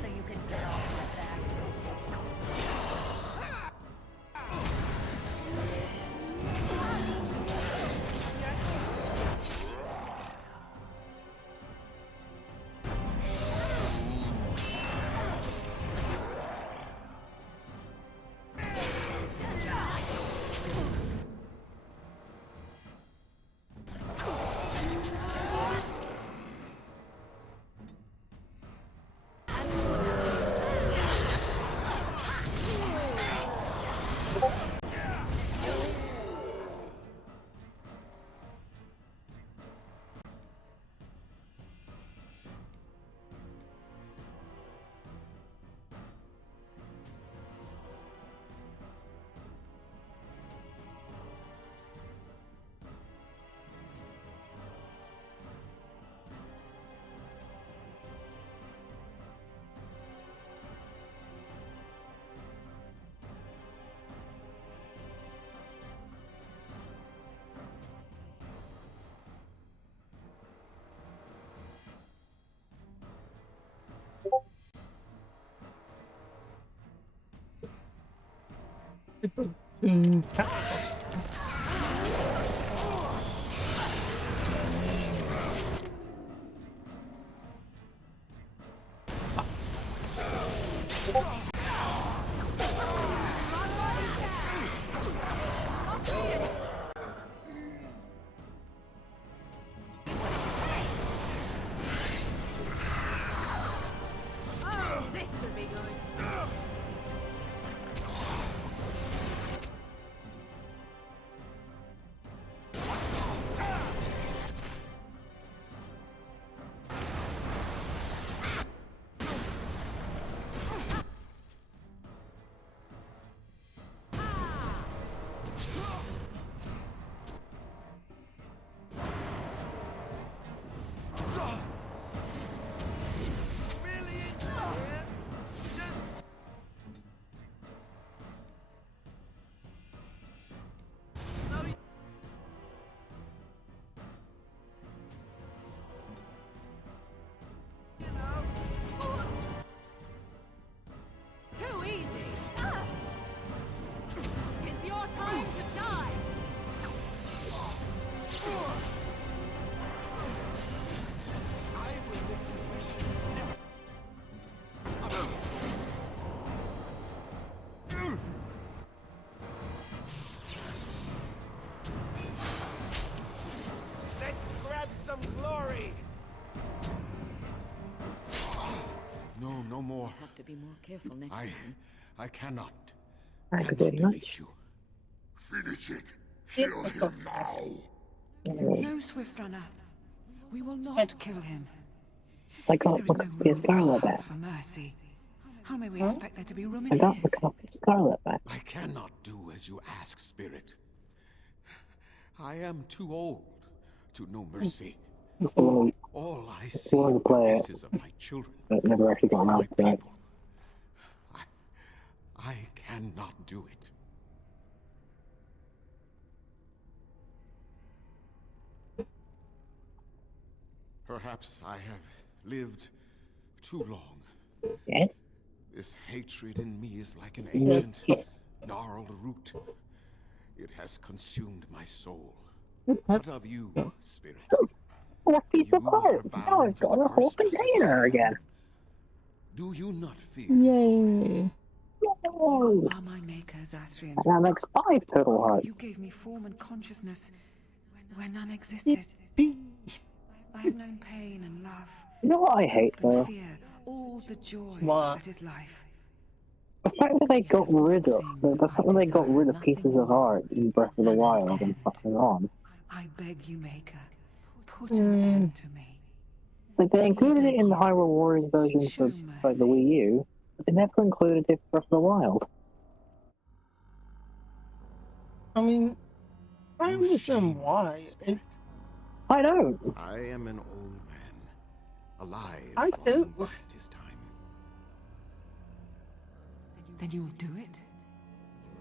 So you can get off with that. Oh, this should be good. Too easy. It's your time to die. Let's grab some glory. No, no more. Have to be more careful next time. I cannot. Thank you very much. Finish it. Kill him now. No, Swift Runner. We will not kill him. I got There is no the room in Scarlet our back. hearts for mercy. How may we expect there to be room I in got his? the Scarlet back. I cannot do as you ask, Spirit. I am too old to know mercy. All I see wanted to are the play it, faces of my children. but never actually got around to it. I cannot do it. Perhaps I have lived too long. Yes? This hatred in me is like an Yes, ancient, yes. gnarled root. It has consumed my soul. What of you, Spirit? Four piece of cards. Now I've got a whole container again. Do you not fear? Yay. You are my maker, Zathrian. And that makes 5 total hearts. You gave me form and consciousness where none existed. I have known pain and love. You know what I hate though? Fear, all the joy What? that is life. The fact that they got rid of pieces of art in Breath of the Wild and fucking on. I beg you, Maker, put an end to me. Like they included it in the Hyrule Warriors version for like the Wii U, but they never included it for Breath of the Wild. I mean, I understand why. I don't. I am an old man, alive. I do. Past his time. Then you will do it?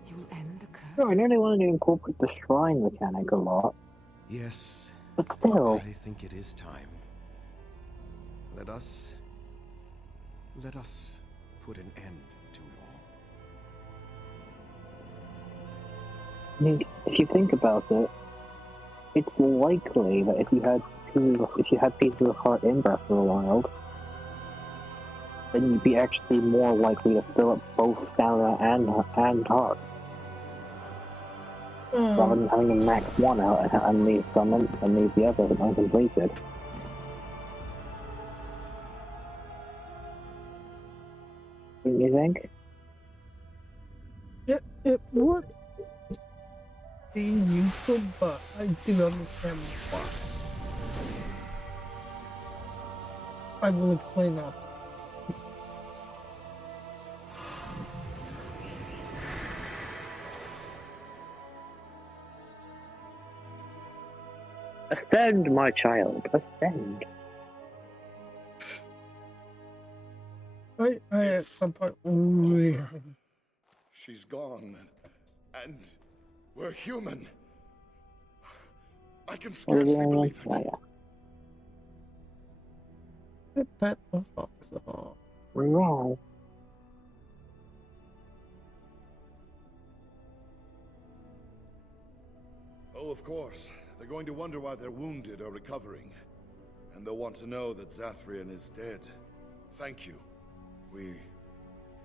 You will end the curse? No, I know they wanted to incorporate the shrine mechanic a lot, Yes, but still. I think it is time. Let us put an end to it all. I mean, if you think about it, it's likely that if you had pieces of heart in Breath of the Wild, then you'd be actually more likely to fill up both stamina and heart. Rather than having to max one out and leave the other uncompleted. Don't you think? It would be useful, but I do understand why. I will explain that. Ascend, my child, ascend. I at some point really. She's gone, and we're human. I can scarcely believe it. I bet the fox off. Wow. Oh, of course. They're going to wonder why their wounded are recovering. And they'll want to know that Zathrian is dead. Thank you.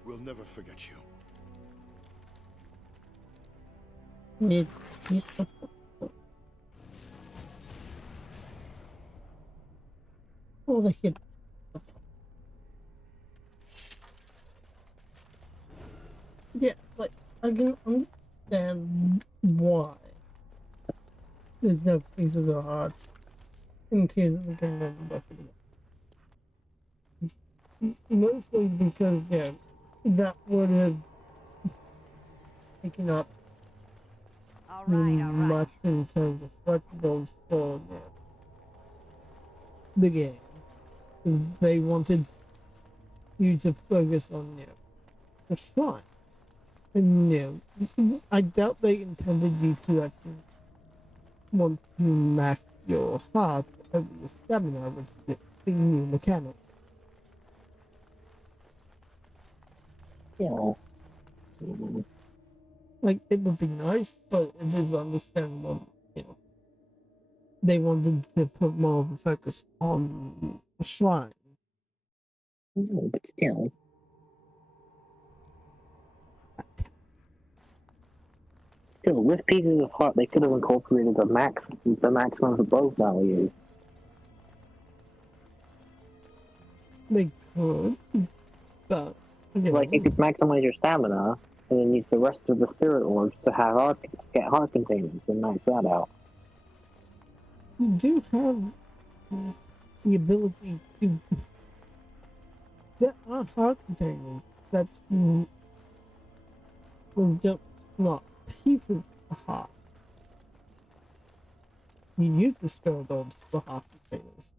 We'll never forget you. Oh, the shit. Yeah, like, I can understand why there's no piece of the heart in Tears of the Kingdom of Buffalo. Mostly because, yeah, that would have taken up much in terms of collectibles for the game. They wanted you to focus on the shrine. And I doubt they intended you to actually want to max your heart over your stamina, which is the new mechanic. Yeah. Like, it would be nice, but it is understandable, they wanted to put more of a focus on the shrine. No, but still. Still, with Pieces of Heart, they could have incorporated the maximum of both values. They could, but like you could maximize your stamina, and then use the rest of the spirit orbs to have get heart containers and max that out. You do have the ability to. There are heart containers. That's just not pieces of heart. You use the spirit orbs for heart containers.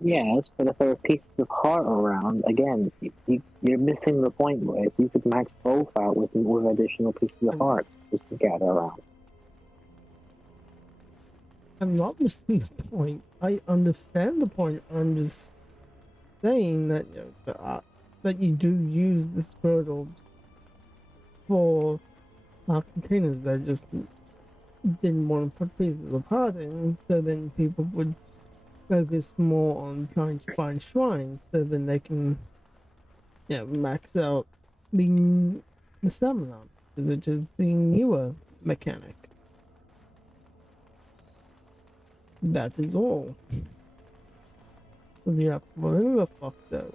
Yes, but if there are pieces of heart around, again, you're missing the point, Wes. You could max both out with additional pieces of hearts just to gather around. I'm not missing the point. I understand the point. I'm just saying that that you do use the spirit orbs for heart containers. They just didn't want to put pieces of heart in, so then people would focus more on trying to find shrines, so then they can, max out the stamina, which is the newer mechanic. That is all. Yeah, whatever fucks out.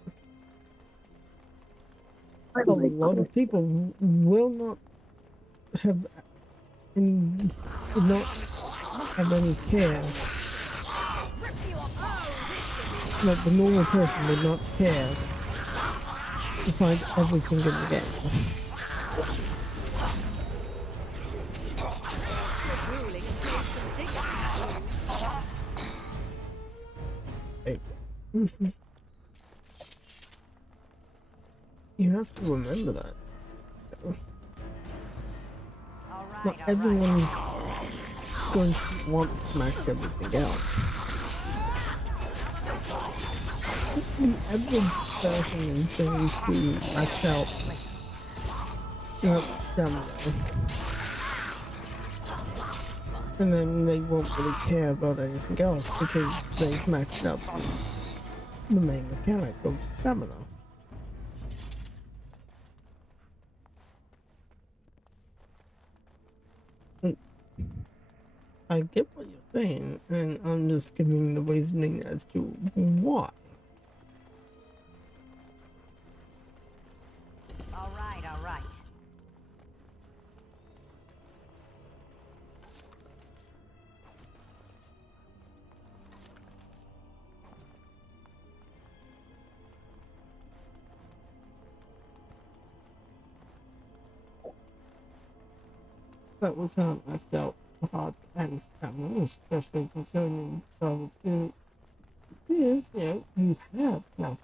A lot of people will not have not have any care. Like the normal person would not care to find everything in the game. You have to remember that. Not everyone's going to want to max everything out. The average person is going to max out stamina. And then they won't really care about anything else because they've maxed out the main mechanic of stamina. I get what you're saying, and I'm just giving the reasoning as to why. All right, all right. But we can't max out hearts and stamina, especially concerning Scarlet 2. Is, you have now.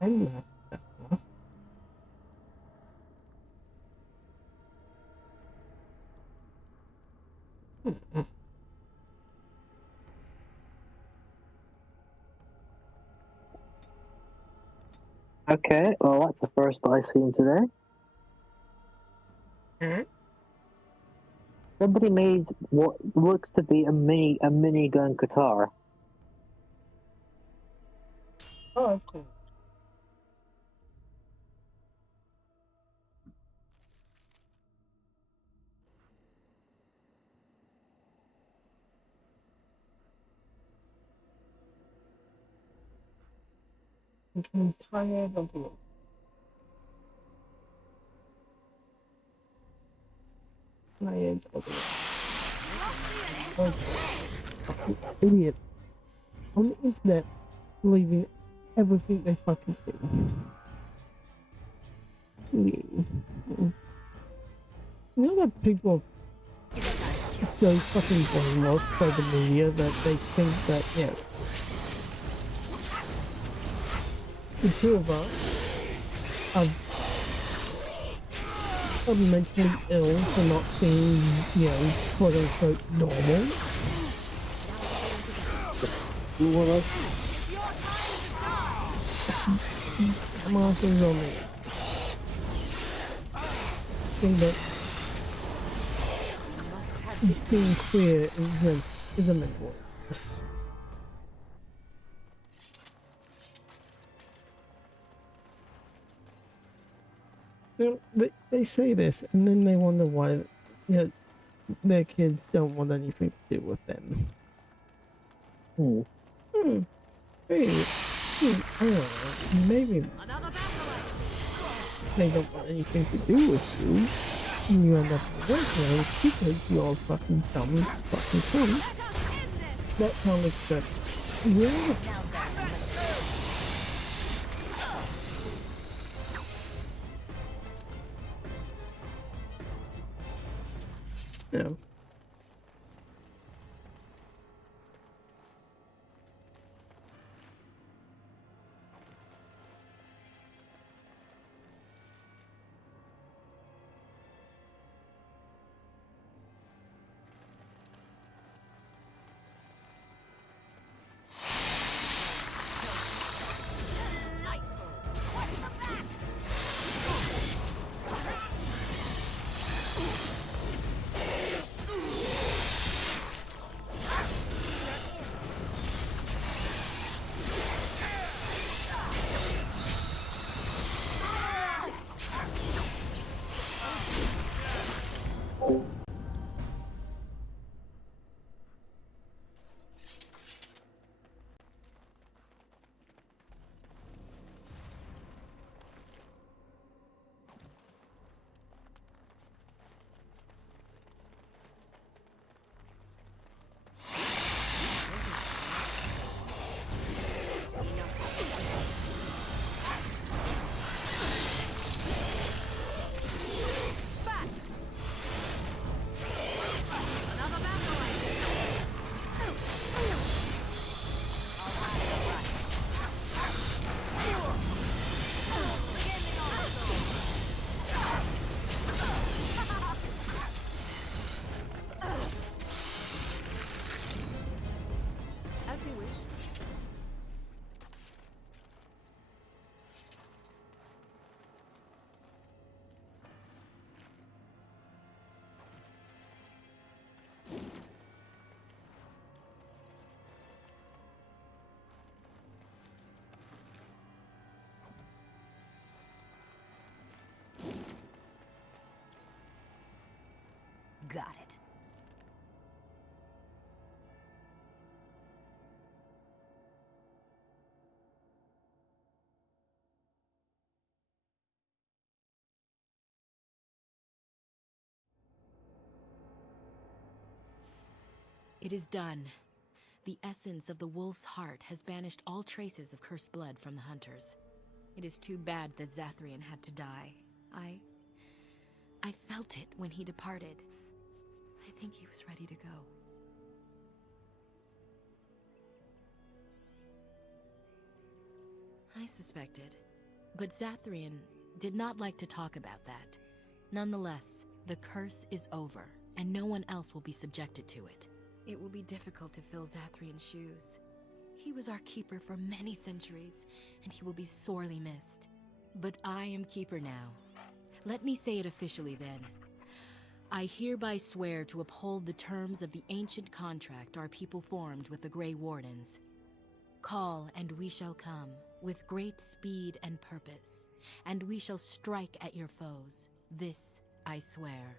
And max stamina. Okay, well that's the first I've seen today. Somebody made what looks to be a minigun guitar. Oh, cool. I'm tired of it. Tired of it. Oh, idiot. On the internet, believing everything they fucking see. You know that people are so fucking brainwashed by the media that they think that, yeah, the two of us are mentally ill for not being, you know, quote unquote normal. Masters on me. Think that being queer is a mental illness. You know, they say this and then they wonder why, you know, their kids don't want anything to do with them. Maybe. I don't know. Maybe they don't want anything to do with you. And you end up in the wasteland because you're fucking dumb, fucking dumb. That sounds except. Yeah. Yeah. Got it. It is done. The essence of the wolf's heart has banished all traces of cursed blood from the hunters. It is too bad that Zathrian had to die. I felt it when he departed. I think he was ready to go. I suspected, but Zathrian did not like to talk about that. Nonetheless, the curse is over, and no one else will be subjected to it. It will be difficult to fill Zathrian's shoes. He was our keeper for many centuries, and he will be sorely missed. But I am keeper now. Let me say it officially then. I hereby swear to uphold the terms of the ancient contract our people formed with the Grey Wardens. Call, and we shall come, with great speed and purpose, and we shall strike at your foes. This I swear.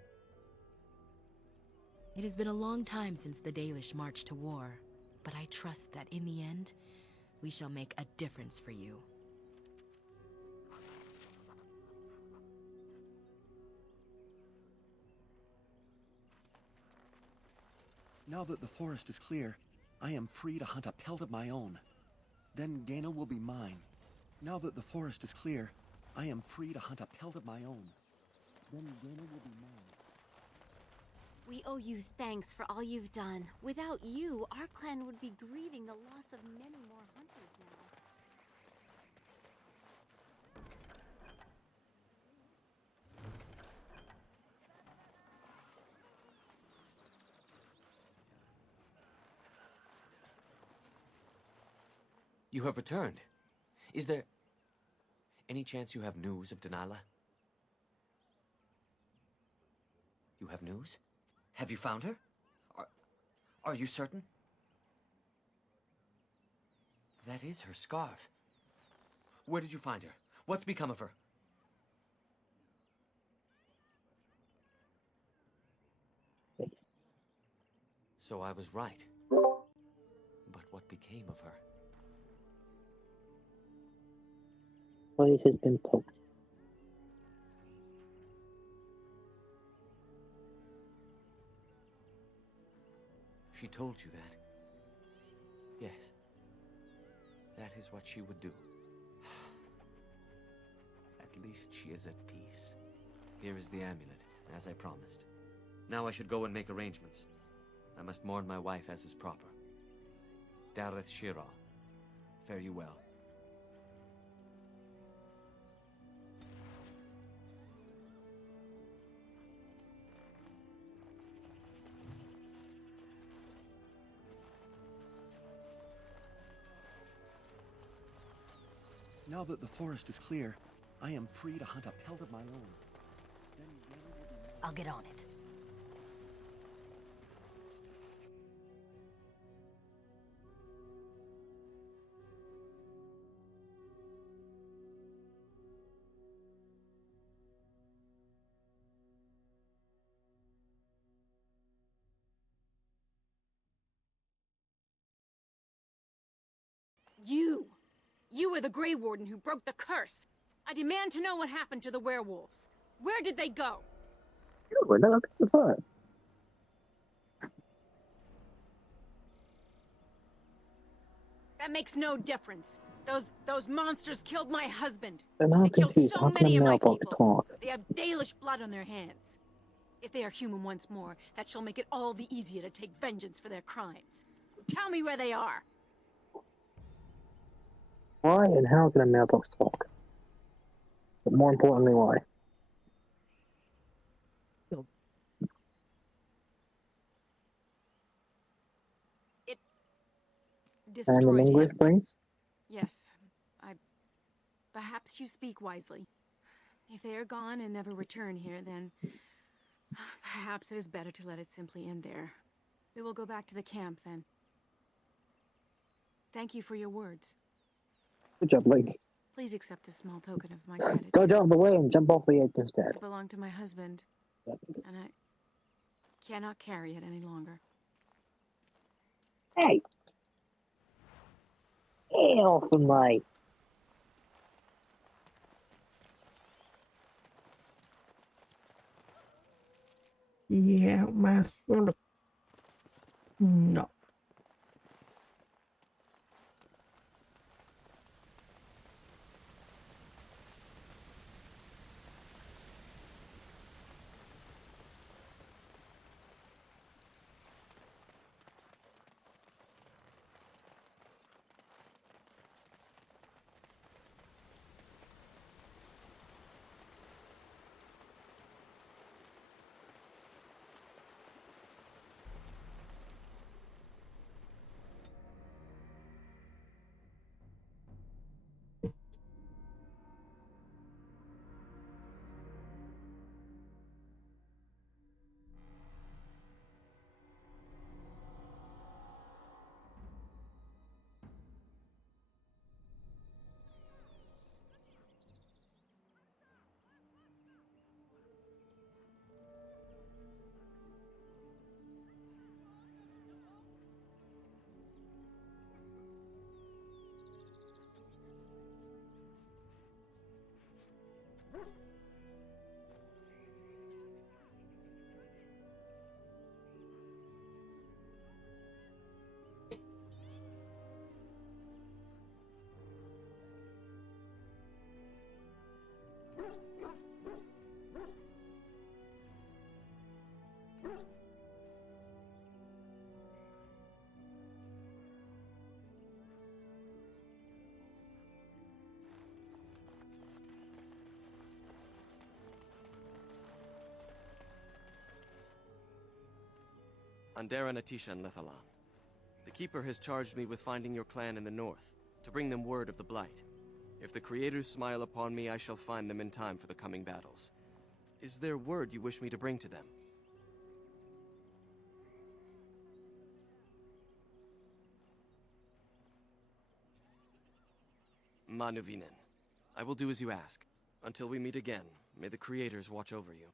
It has been a long time since the Dalish marched to war, but I trust that in the end, we shall make a difference for you. Now that the forest is clear, I am free to hunt a pelt of my own. Then Gaina will be mine. Now that the forest is clear, I am free to hunt a pelt of my own. Then Gaina will be mine. We owe you thanks for all you've done. Without you, our clan would be grieving the loss of many more hunters now. You have returned. Is there any chance you have news of Delilah? You have news? Have you found her? Are you certain? That is her scarf. Where did you find her? What's become of her? So I was right. But what became of her? Place has been poked. She told you that? Yes. That is what she would do. At least she is at peace. Here is the amulet, as I promised. Now I should go and make arrangements. I must mourn my wife as is proper. Dareth Shira, fare you well. Now that the forest is clear, I am free to hunt a pelt of my own. Then Gaina will be mine. I'll get on it. You were the Grey Warden who broke the curse. I demand to know what happened to the werewolves. Where did they go? Sure, no, that's fine. That makes no difference. Those monsters killed my husband. And I'm They killed confused. so How can many a of my mailbox people. talk? They have Dalish blood on their hands. If they are human once more, that shall make it all the easier to take vengeance for their crimes. Tell me where they are. Why and how can a mailbox talk? But more importantly, why? It And destroyed in English, him. please? Yes, perhaps you speak wisely. If they are gone and never return here, then perhaps it is better to let it simply end there. We will go back to the camp then. Thank you for your words. Good job, Link. Please accept this small token of my gratitude. Dodge out of the way and jump off the edge instead. It belonged to my husband, and I cannot carry it any longer. Hey! Get off of my... Yeah, my son. No. Andera Natishan Lethalan. The Keeper has charged me with finding your clan in the north, to bring them word of the Blight. If the Creators smile upon me, I shall find them in time for the coming battles. Is there word you wish me to bring to them? Manuvinen. I will do as you ask. Until we meet again, may the Creators watch over you.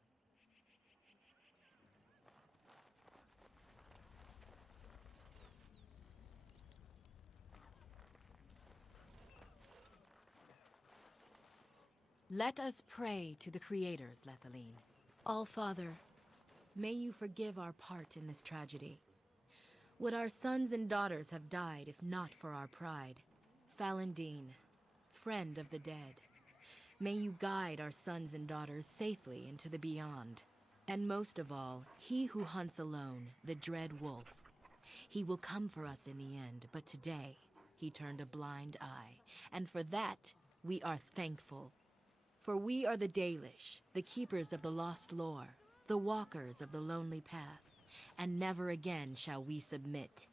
Let us pray to the Creators, Lethaline. All-Father, may you forgive our part in this tragedy. Would our sons and daughters have died if not for our pride? Falendine, friend of the dead, may you guide our sons and daughters safely into the beyond. And most of all, he who hunts alone, the dread wolf. He will come for us in the end, but today, he turned a blind eye. And for that, we are thankful. For we are the Dalish, the keepers of the lost lore, the walkers of the lonely path, and never again shall we submit.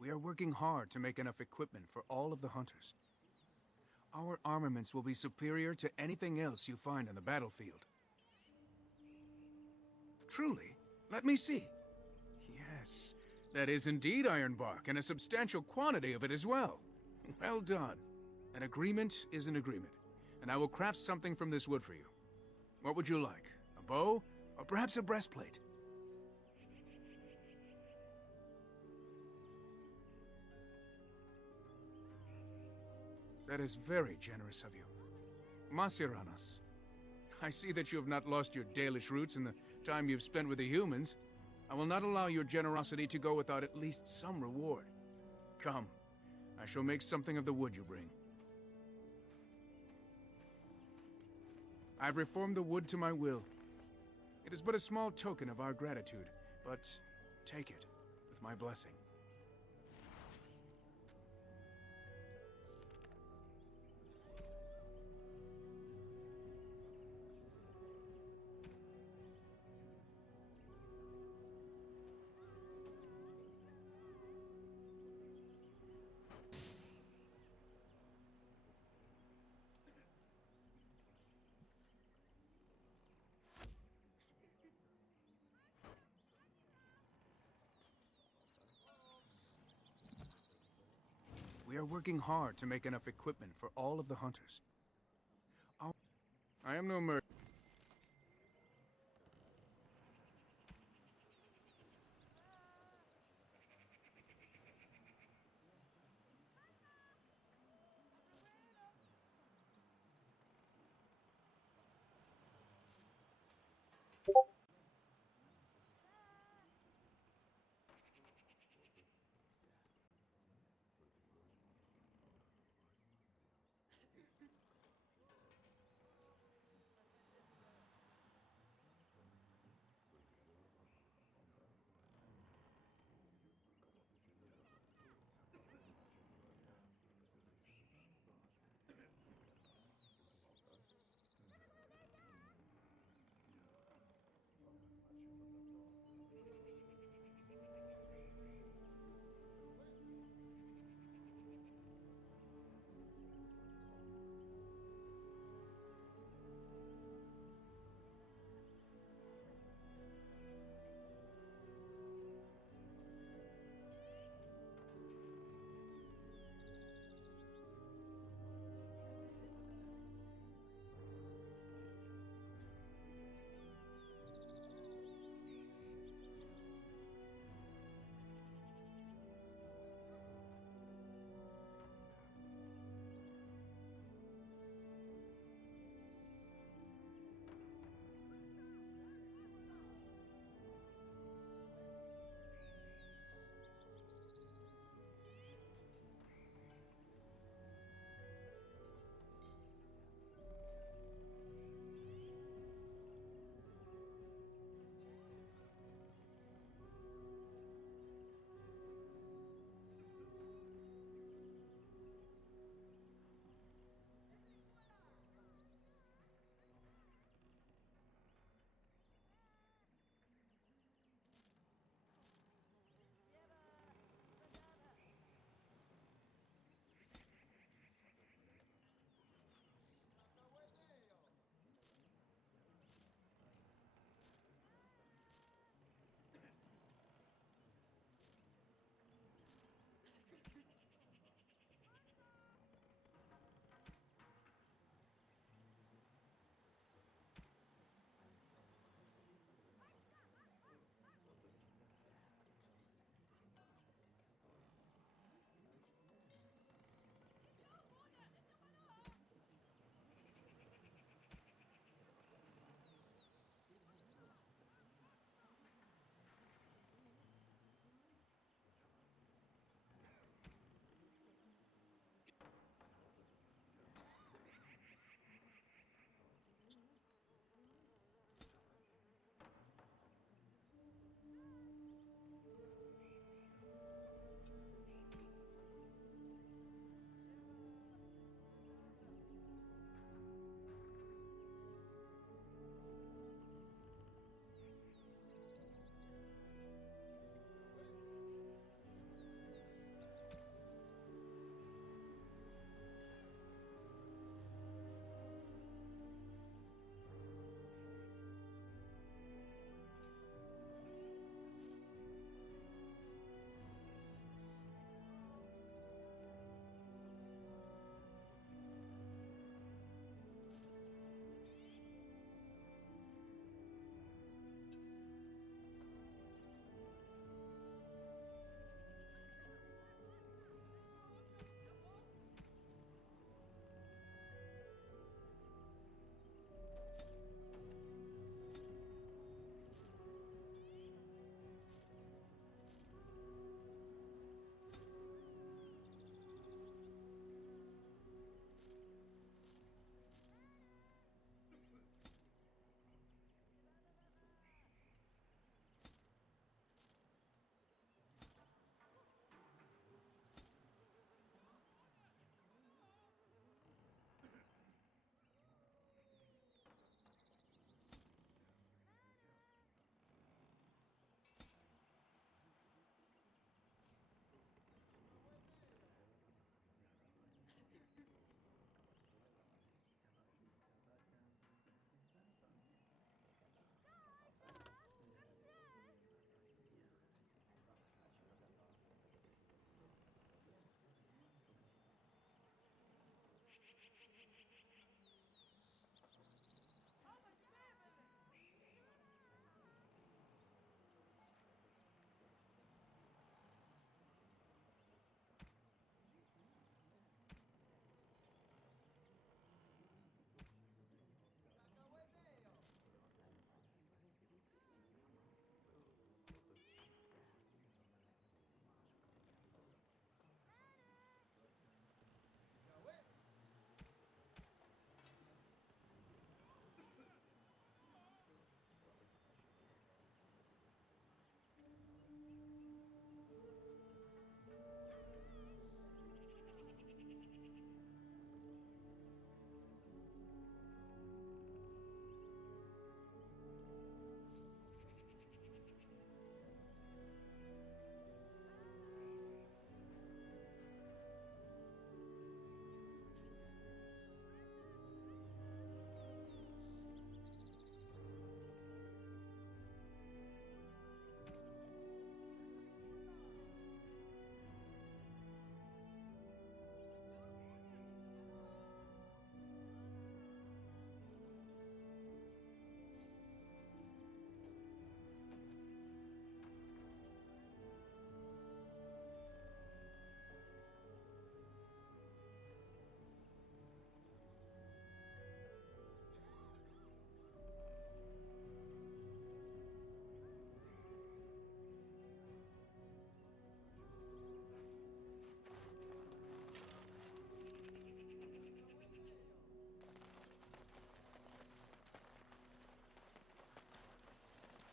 We are working hard to make enough equipment for all of the hunters. Our armaments will be superior to anything else you find on the battlefield. Truly, let me see. Yes, that is indeed ironbark, and a substantial quantity of it as well. Well done. An agreement is an agreement, and I will craft something from this wood for you. What would you like? A bow, or perhaps a breastplate? That is very generous of you. Masiranos, I see that you have not lost your Dalish roots in the time you've spent with the humans. I will not allow your generosity to go without at least some reward. Come. I shall make something of the wood you bring. I've reformed the wood to my will. It is but a small token of our gratitude, but take it with my blessing. We are working hard to make enough equipment for all of the hunters. I am no merc.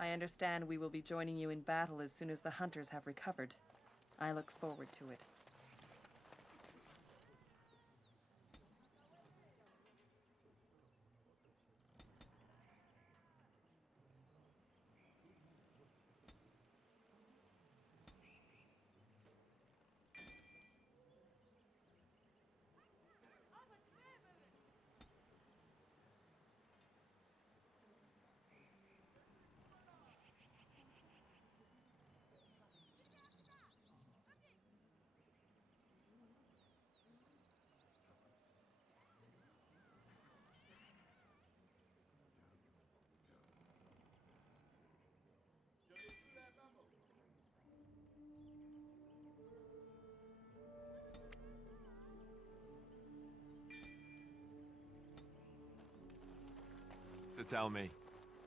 I understand we will be joining you in battle as soon as the hunters have recovered. I look forward to it. So tell me,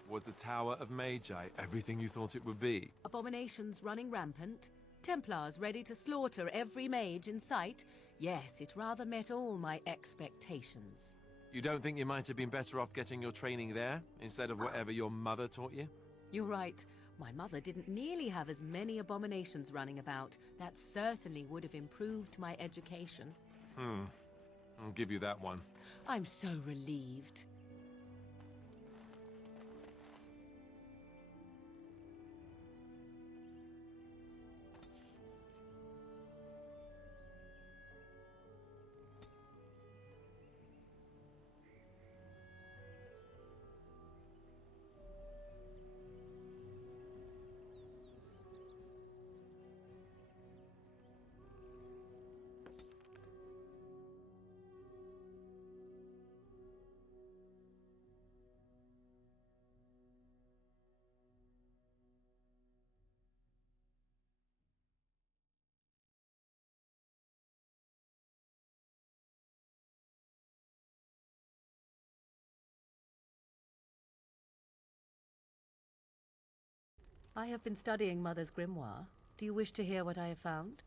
was the Tower of Magi everything you thought it would be? Abominations running rampant? Templars ready to slaughter every mage in sight? Yes, it rather met all my expectations. You don't think you might have been better off getting your training there, instead of whatever your mother taught you? You're right. My mother didn't nearly have as many abominations running about. That certainly would have improved my education. I'll give you that one. I'm so relieved. I have been studying Mother's grimoire. Do you wish to hear what I have found?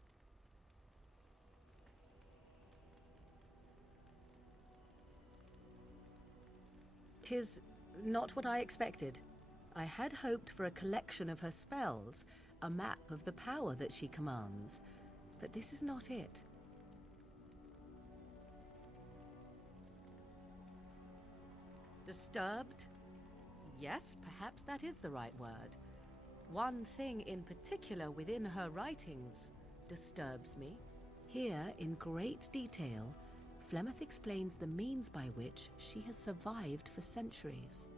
"'Tis not what I expected. I had hoped for a collection of her spells, a map of the power that she commands, but this is not it. Disturbed? Yes, perhaps that is the right word. One thing in particular within her writings disturbs me. Here, in great detail, Flemeth explains the means by which she has survived for centuries.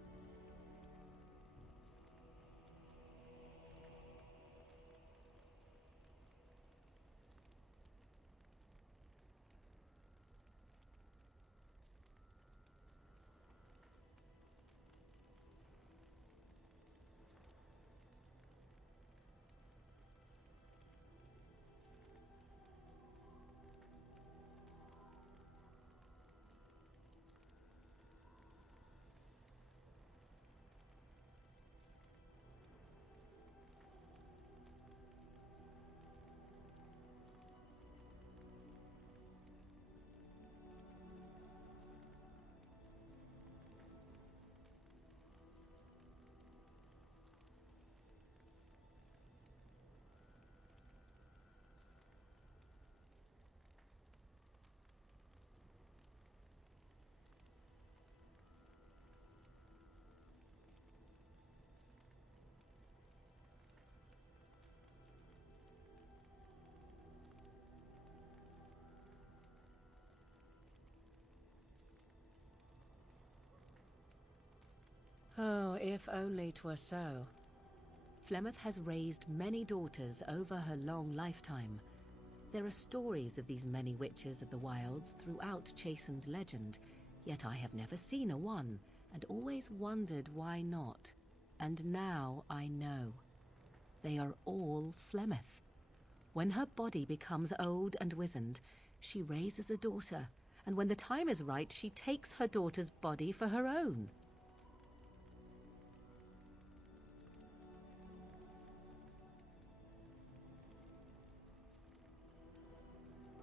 Oh, if only 'twere so. Flemeth has raised many daughters over her long lifetime. There are stories of these many witches of the wilds throughout chastened legend, yet I have never seen a one, and always wondered why not. And now I know. They are all Flemeth. When her body becomes old and wizened, she raises a daughter, and when the time is right, she takes her daughter's body for her own.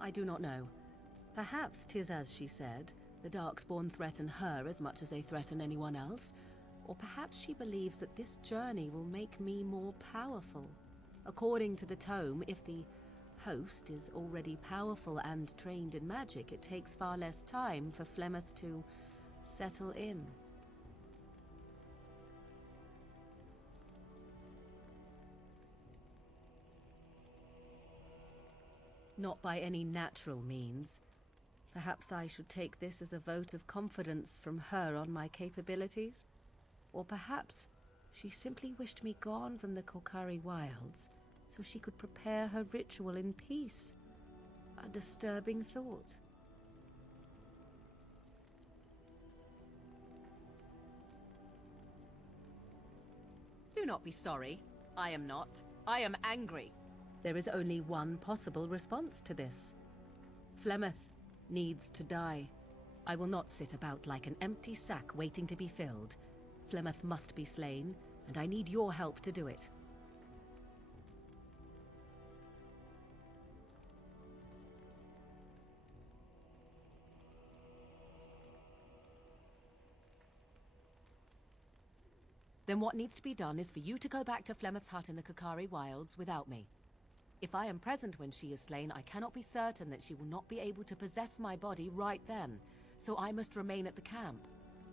I do not know. Perhaps 'tis as she said. The Darkspawn threaten her as much as they threaten anyone else. Or perhaps she believes that this journey will make me more powerful. According to the tome, if the host is already powerful and trained in magic, it takes far less time for Flemeth to settle in. Not by any natural means. Perhaps I should take this as a vote of confidence from her on my capabilities? Or perhaps she simply wished me gone from the Korcari Wilds so she could prepare her ritual in peace. A disturbing thought. Do not be sorry. I am not. I am angry. There is only one possible response to this. Flemeth needs to die. I will not sit about like an empty sack waiting to be filled. Flemeth must be slain, and I need your help to do it. Then what needs to be done is for you to go back to Flemeth's hut in the Korcari Wilds without me. If I am present when she is slain, I cannot be certain that she will not be able to possess my body right then, so I must remain at the camp.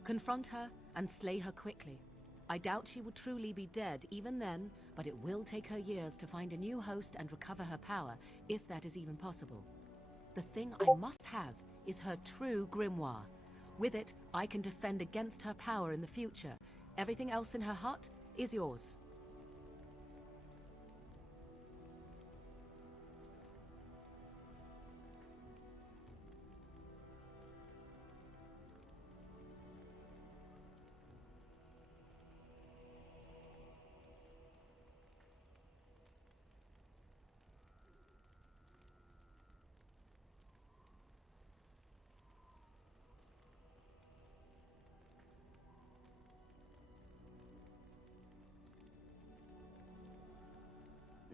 Confront her and slay her quickly. I doubt she will truly be dead even then, but it will take her years to find a new host and recover her power, if that is even possible. The thing I must have is her true grimoire. With it, I can defend against her power in the future. Everything else in her hut is yours.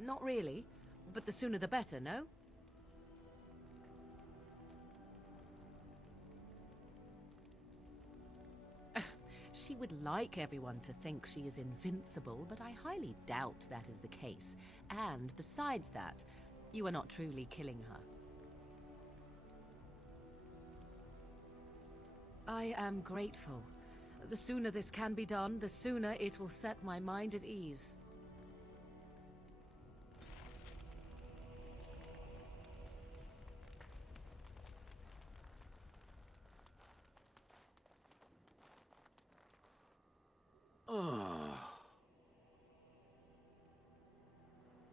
Not really, but the sooner the better, no? She would like everyone to think she is invincible, but I highly doubt that is the case. And besides that, you are not truly killing her. I am grateful. The sooner this can be done, the sooner it will set my mind at ease.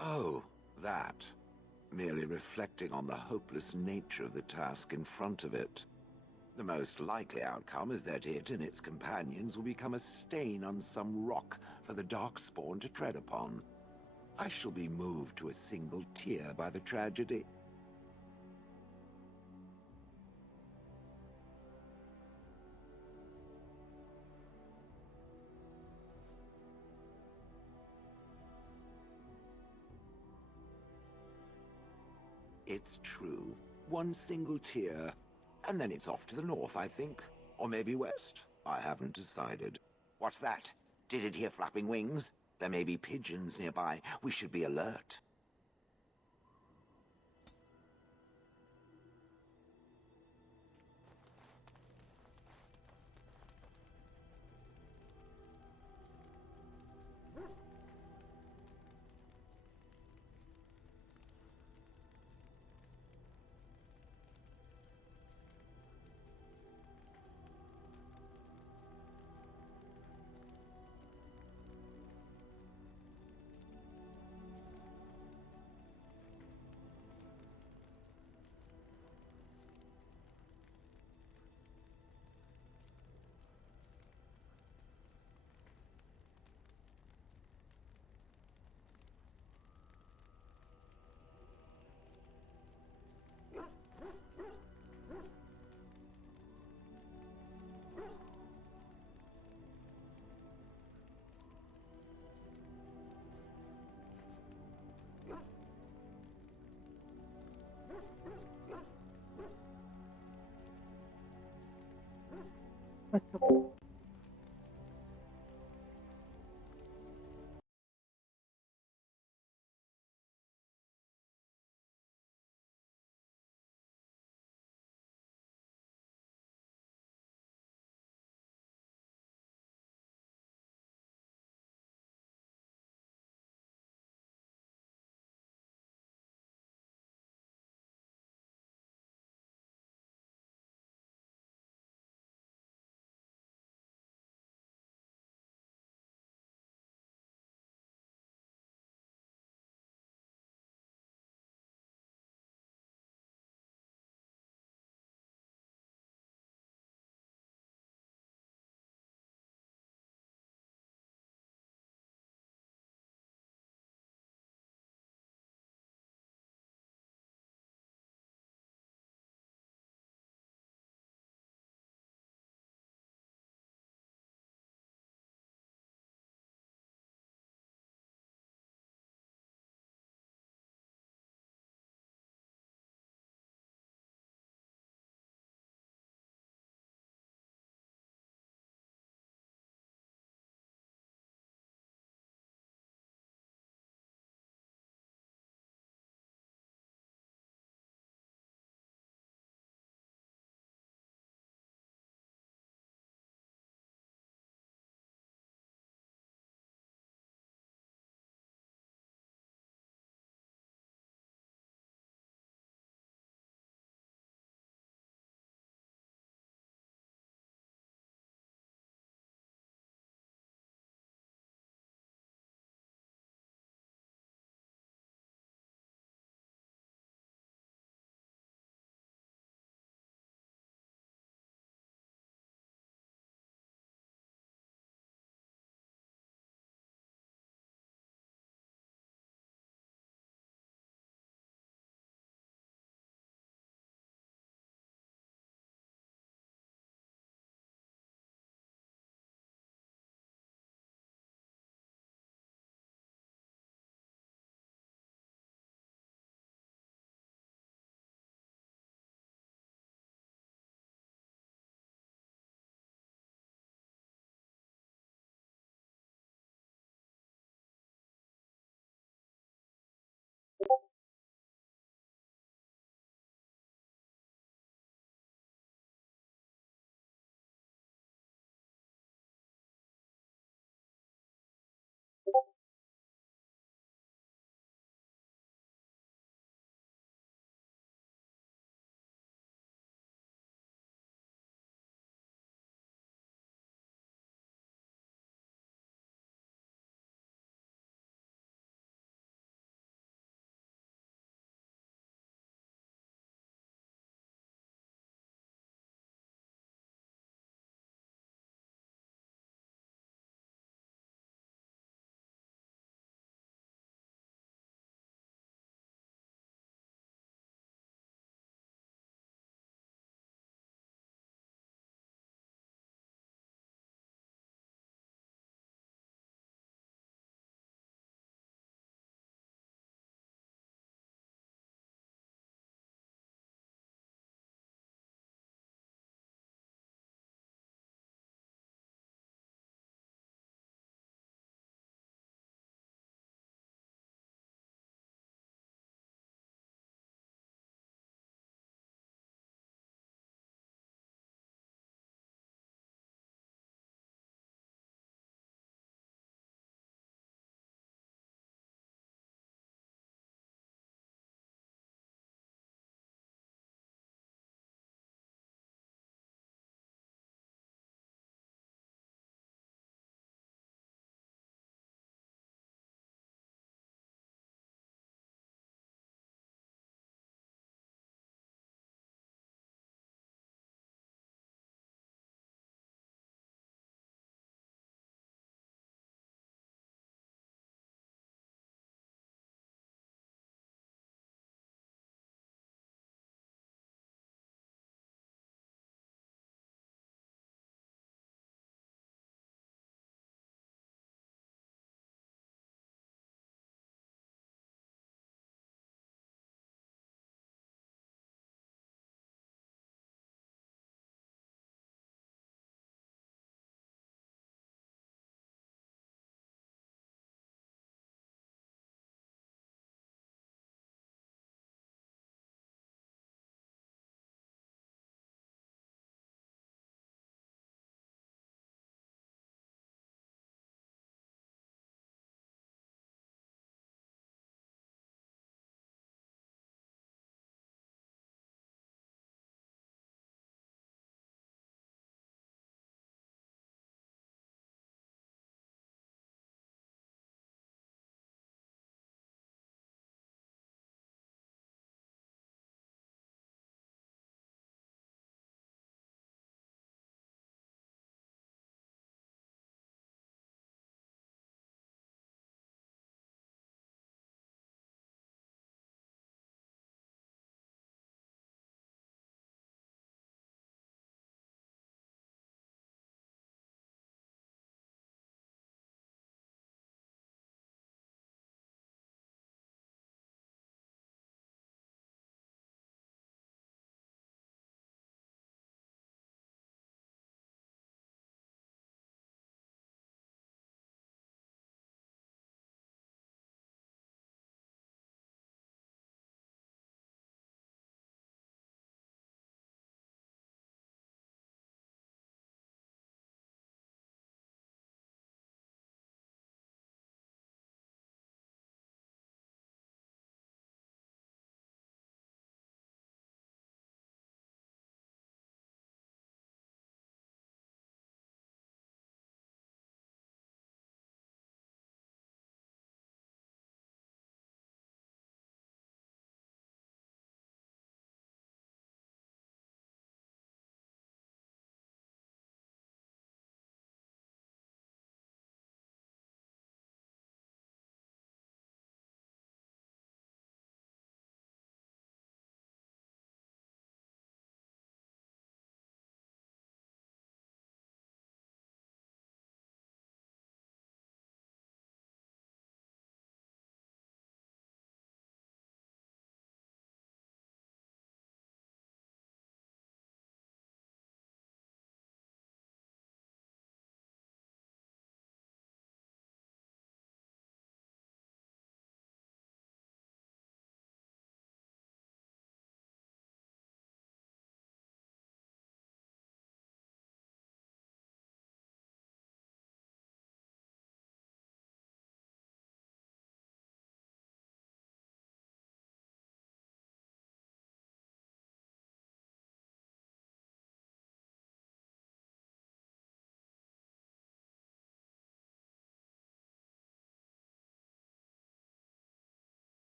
Oh, that. Merely reflecting on the hopeless nature of the task in front of it. The most likely outcome is that it and its companions will become a stain on some rock for the Darkspawn to tread upon. I shall be moved to a single tear by the tragedy. It's true. One single tear, and then it's off to the north, I think. Or maybe west. I haven't decided. What's that? Did it hear flapping wings? There may be pigeons nearby. We should be alert.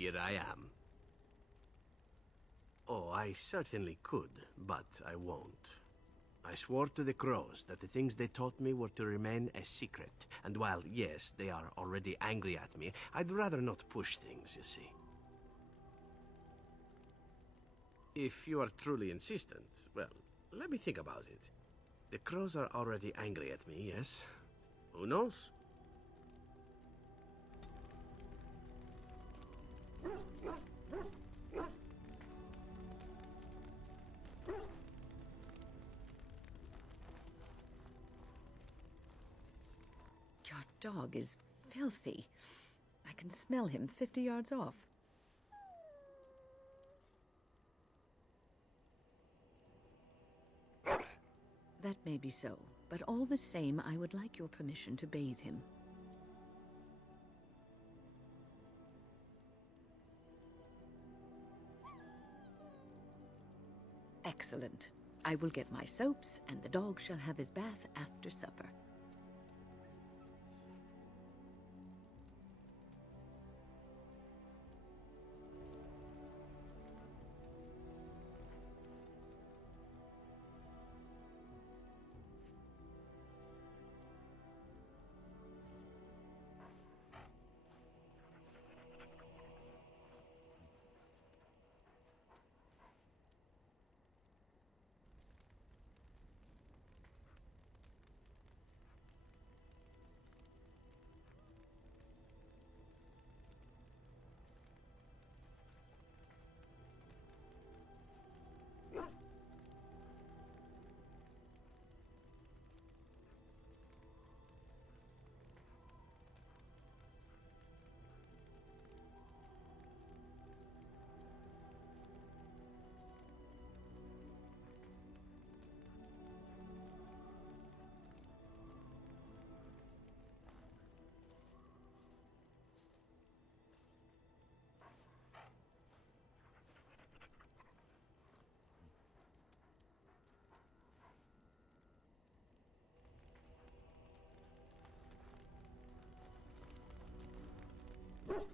Here I am. Oh, I certainly could, but I won't. I swore to the crows that the things they taught me were to remain a secret. And while, yes, they are already angry at me, I'd rather not push things, you see. If you are truly insistent, well, let me think about it. The crows are already angry at me, yes? Who knows? Your dog is filthy. I can smell him 50 yards off. That may be so, but all the same, I would like your permission to bathe him. Excellent. I will get my soaps, and the dog shall have his bath after supper.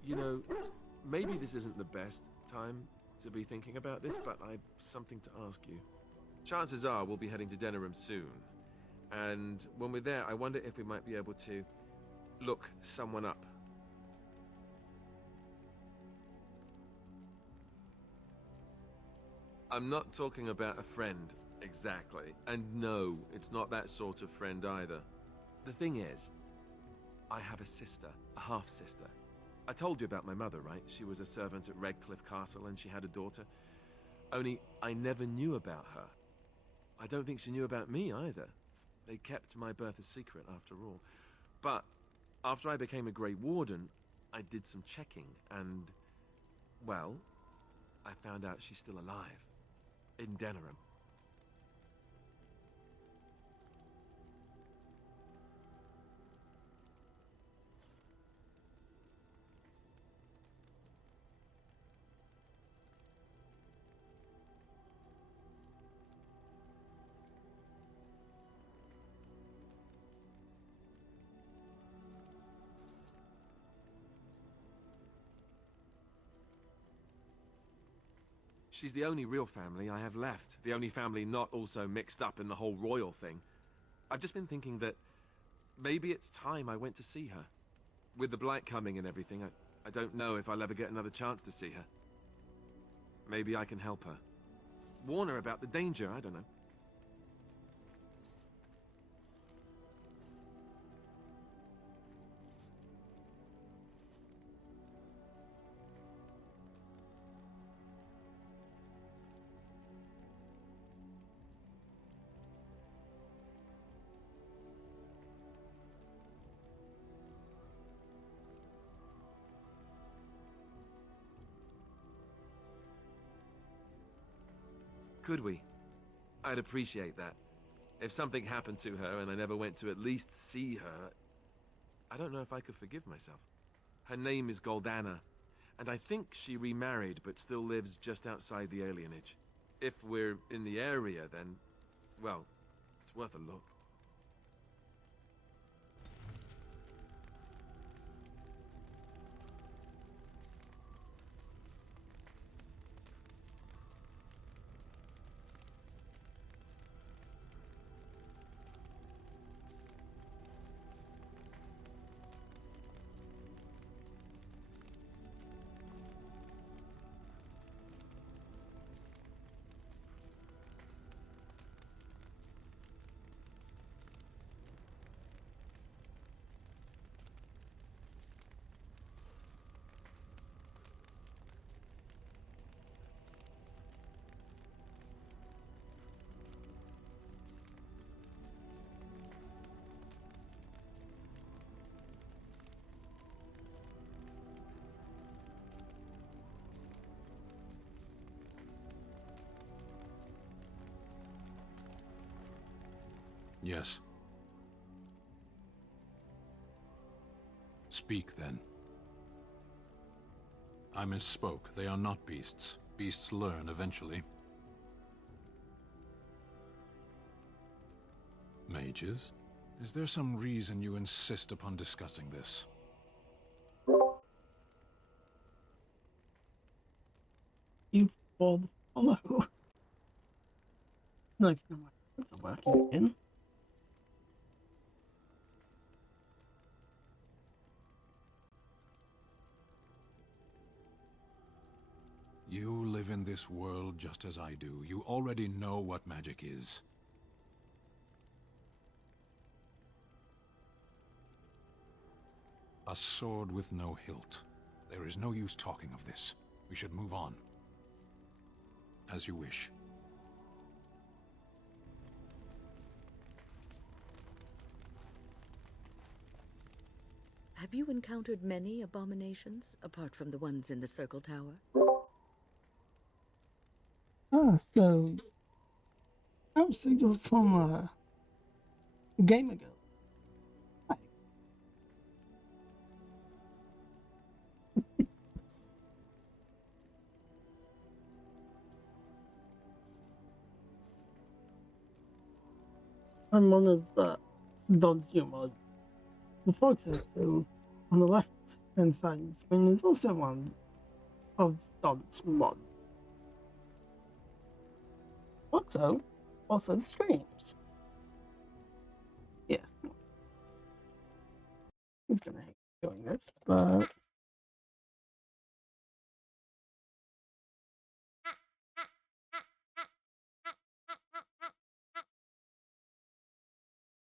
You know, maybe this isn't the best time to be thinking about this, but I've something to ask you. Chances are we'll be heading to Denerim soon. And when we're there, I wonder if we might be able to look someone up. I'm not talking about a friend, exactly. And no, it's not that sort of friend either. The thing is, I have a sister, a half-sister. I told you about my mother, right? She was a servant at Redcliffe Castle and she had a daughter. Only I never knew about her. I don't think she knew about me either. They kept my birth a secret after all. But after I became a Grey Warden, I did some checking and, well, I found out she's still alive. In Denerim. She's the only real family I have left. The only family not also mixed up in the whole royal thing. I've just been thinking that maybe it's time I went to see her. With the Blight coming and everything, I don't know if I'll ever get another chance to see her. Maybe I can help her. Warn her about the danger, I don't know. Could we? I'd appreciate that. If something happened to her and I never went to at least see her, I don't know if I could forgive myself. Her name is Goldana, and I think she remarried but still lives just outside the alienage. If we're in the area, then, well, it's worth a look. Yes. Speak, then. I misspoke. They are not beasts. Beasts learn eventually. Mages? Is there some reason you insist upon discussing this? You follow. Nice, no more. It's working again. You live in this world just as I do. You already know what magic is. A sword with no hilt. There is no use talking of this. We should move on. As you wish. Have you encountered many abominations, apart from the ones in the Circle Tower? Ah, so you're from a game ago. Right. I'm one of Don's humor. The folks on the left And Sidespin is also one of Don's mod. Also streams. Yeah. He's gonna hate doing this, but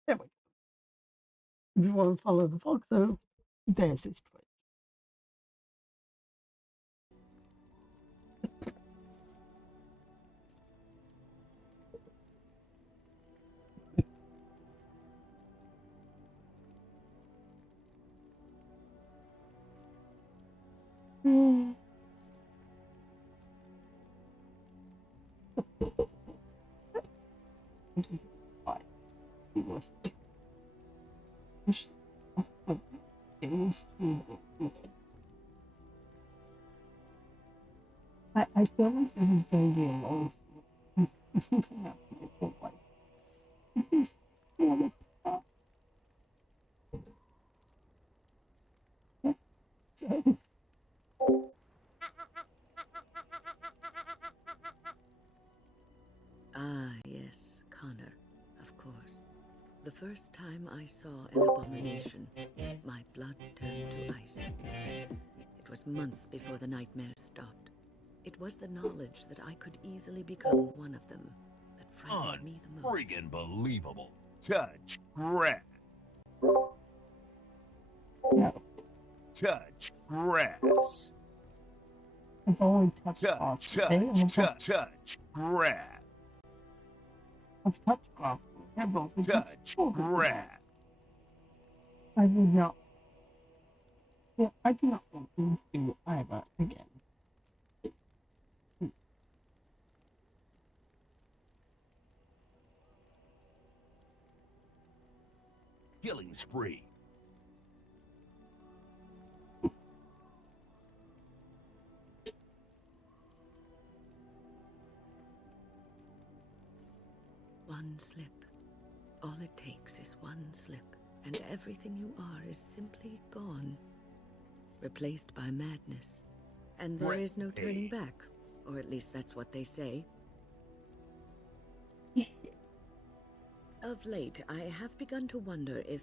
there we go. If you want to follow the Foxo, there's his Twitch. I feel like this is going to be a long Ah, yes, Connor, of course. The first time I saw an abomination, my blood turned to ice. It was months before the nightmares stopped. It was the knowledge that I could easily become one of them that frightened me the most. Friggin' believable. Touch grass. Touch grass. I've only touched Touch grass. I've touched grass. Touch grass. I would not. Yeah, I do not want to do either again. Killing spree. One slip. All it takes is one slip, and everything you are is simply gone. Replaced by madness. And there is no turning back. Or at least that's what they say. Of late, I have begun to wonder if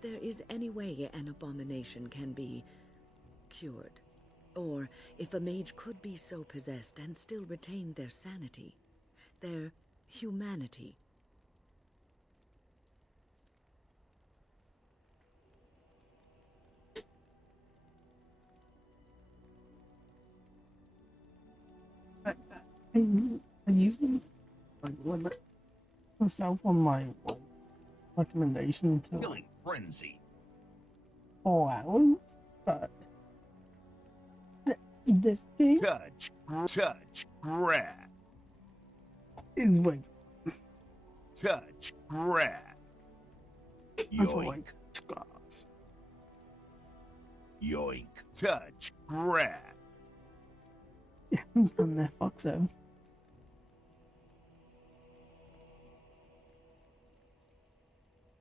there is any way an abomination can be cured. Or if a mage could be so possessed and still retain their sanity, their humanity. I'm using limit myself on my recommendation to Killing frenzy. 4 hours, but this game touch grass is way touch grass. I feel like grass. Yoink. Touch grass. Yeah, I'm from there, Foxo.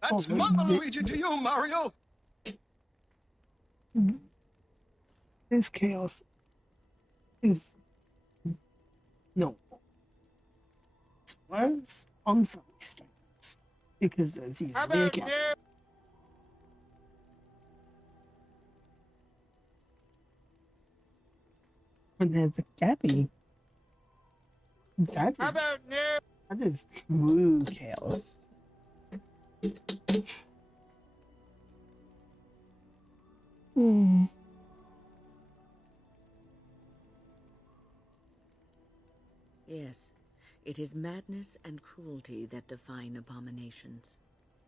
That's Also, Mother Luigi to you, Mario. This chaos is no. It's worse on some streams because there's usually a gap. When there's a gappy, that is true chaos. Yes, it is madness and cruelty that define abominations.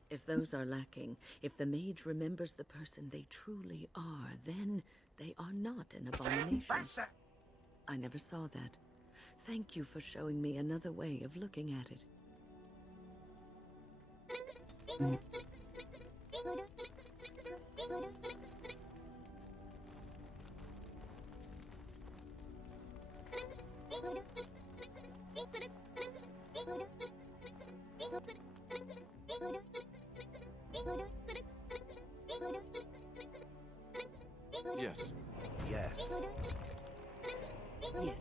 If those are lacking, if the mage remembers the person they truly are, then they are not an abomination. I never saw that. Thank you for showing me another way of looking at it. Yes. Yes. Yes.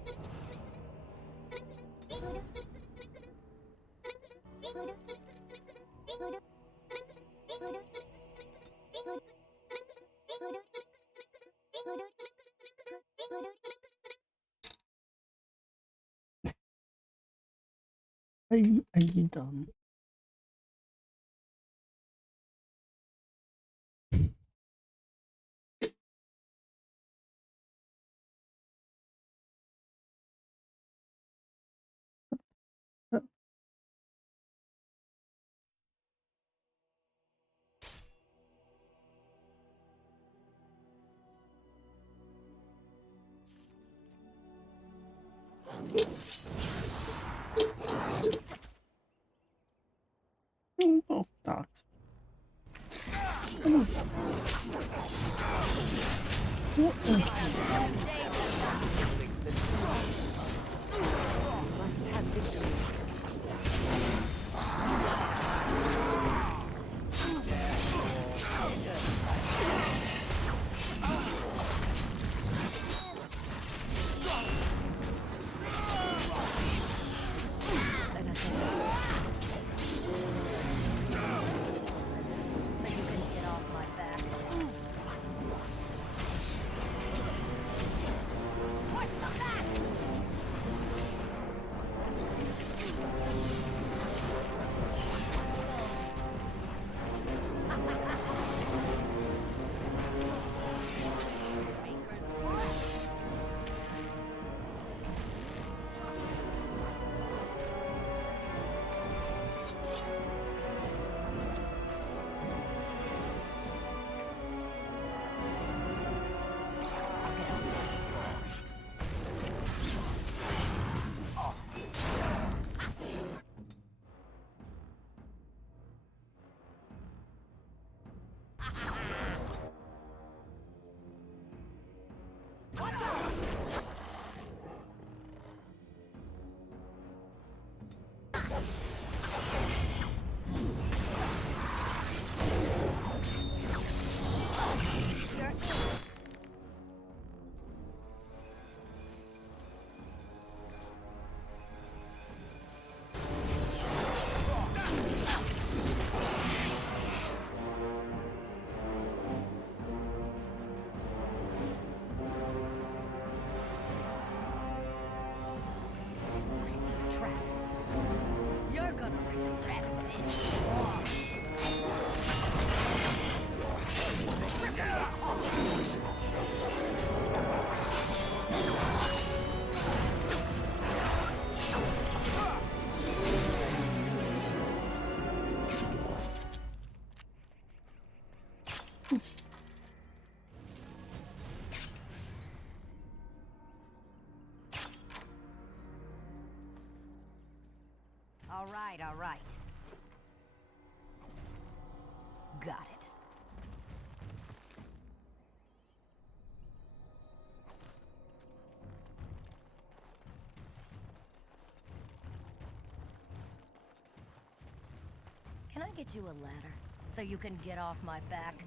Are you done? Oh, dogs. What the? Must have victory. So you can get off my back. What's the back? You're gonna regret this. All right. Got it. Can I get you a ladder so you can get off my back?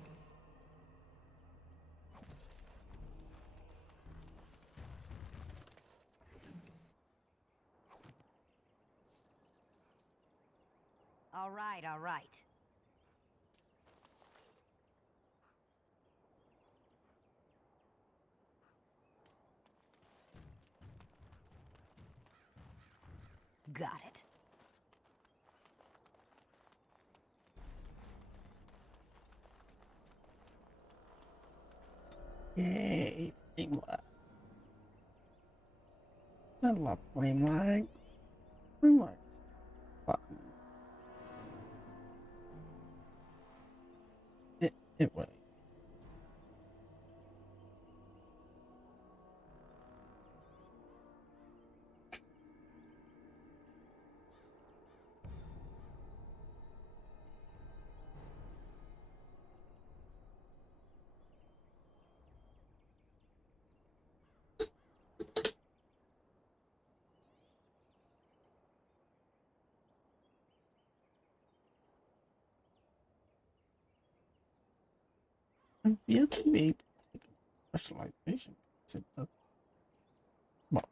All right. Got it. Yay, thing left. I love Greenlight. Greenlight's fun. It was. I'm yet to be specialization. It's the well,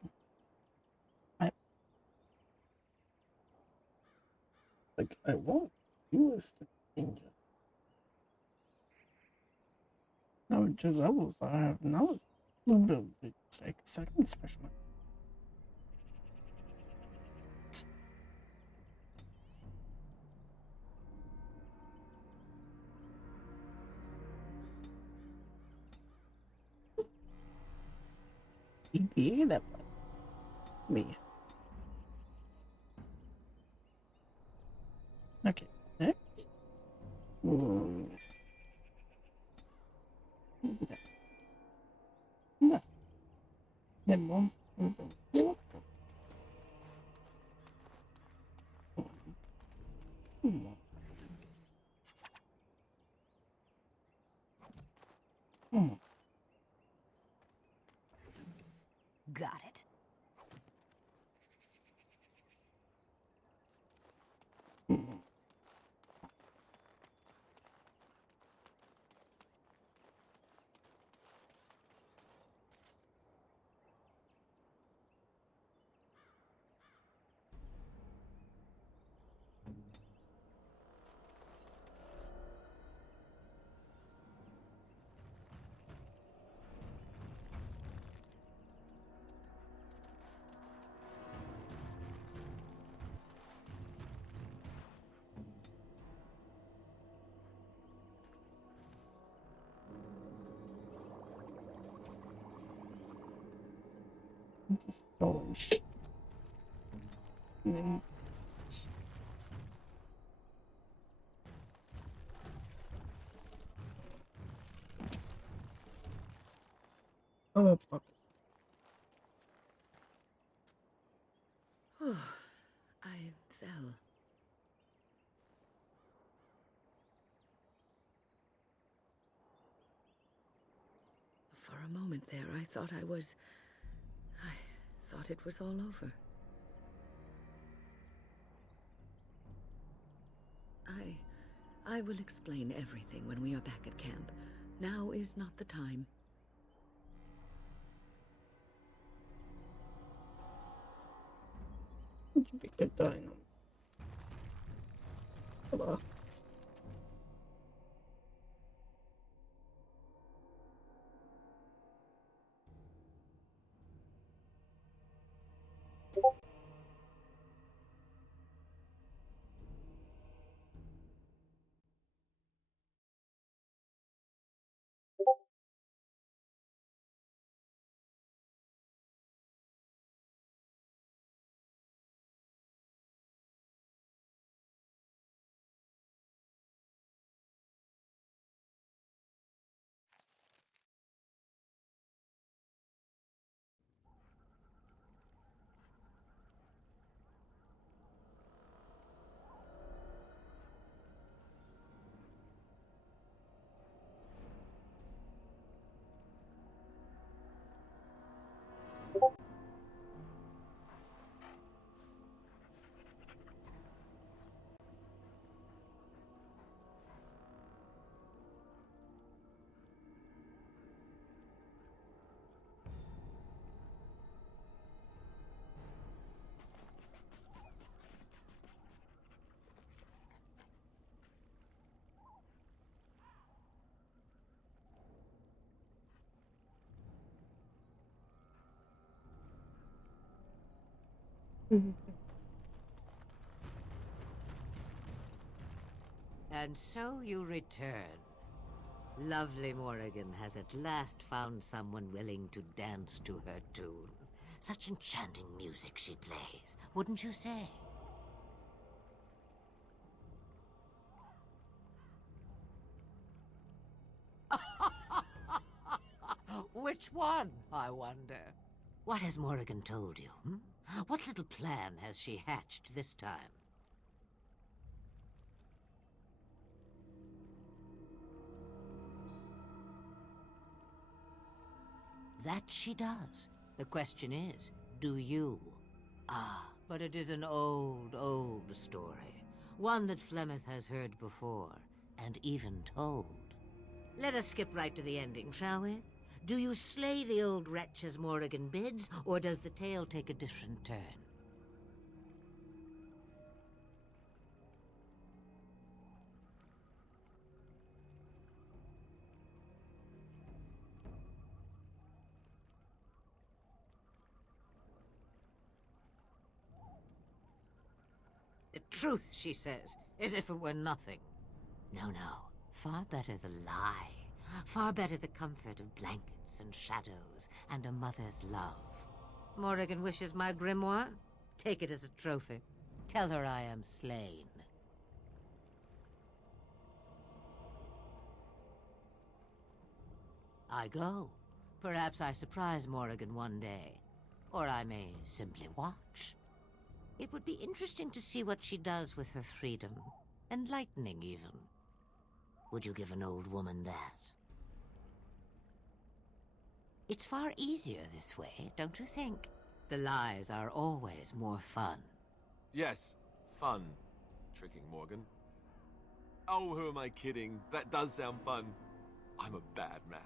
I won't use the ninja. No, two levels. I have no. It's like second special. Yeah, me. Okay, next. No. Then one. Got it. Storage. Oh, that's not Oh, I fell. For a moment there, I thought it was all over. I will explain everything when we are back at camp. Now is not the time. you pick a dino. Hello. And so you return. Lovely Morrigan has at last found someone willing to dance to her tune. Such enchanting music she plays, wouldn't you say? Which one, I wonder? What has Morrigan told you, hmm? What little plan has she hatched this time? That she does. The question is, do you? Ah, but it is an old, old story. One that Flemeth has heard before, and even told. Let us skip right to the ending, shall we? Do you slay the old wretch as Morrigan bids, or does the tale take a different turn? The truth, she says, as if it were nothing. No, no. Far better the lie. Far better the comfort of blankets and shadows and a mother's love. Morrigan wishes my grimoire? Take it as a trophy. Tell her I am slain. I go. Perhaps I surprise Morrigan one day. Or I may simply watch. It would be interesting to see what she does with her freedom. Enlightening, even. Would you give an old woman that? It's far easier this way, don't you think? The lies are always more fun. Yes, fun. Tricking Morgan. Oh, who am I kidding? That does sound fun. I'm a bad man.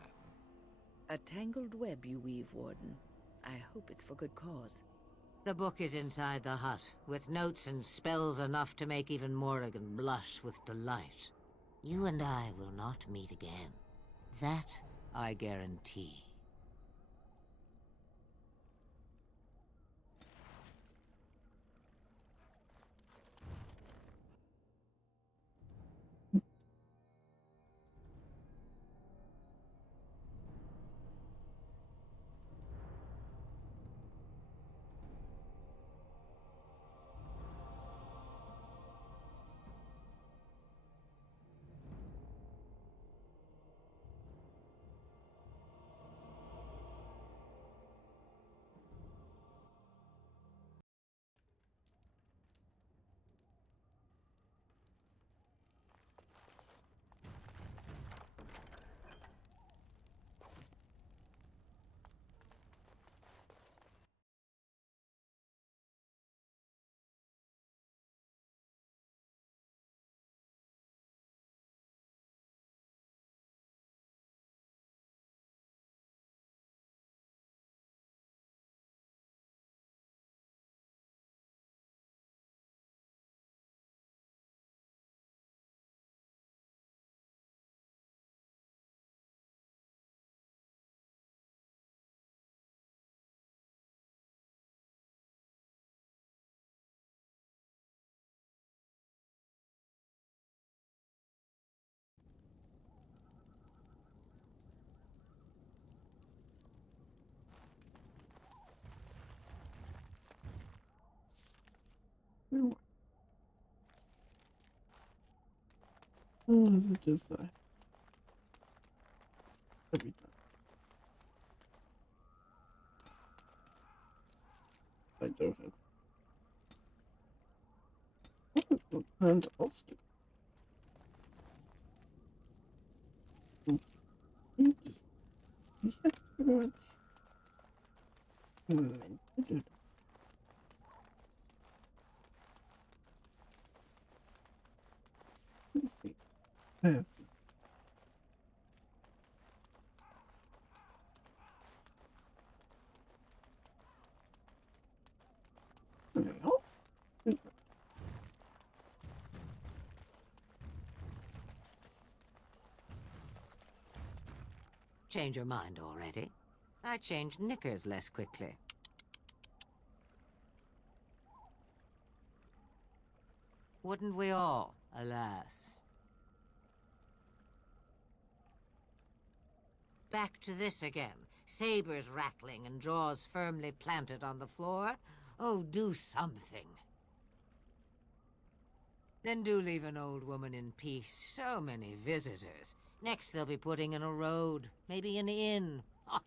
A tangled web you weave, Warden. I hope it's for good cause. The book is inside the hut, with notes and spells enough to make even Morrigan blush with delight. You and I will not meet again. That I guarantee. Oh, is it just every time? I don't have. And also, just you have to figure out when to do that. Let's see. There we go. Change your mind already? I change knickers less quickly. Wouldn't we all, alas? Back to this again. Sabers rattling and jaws firmly planted on the floor. Oh, do something. Then do leave an old woman in peace. So many visitors. Next they'll be putting in a road, maybe an inn. Ha!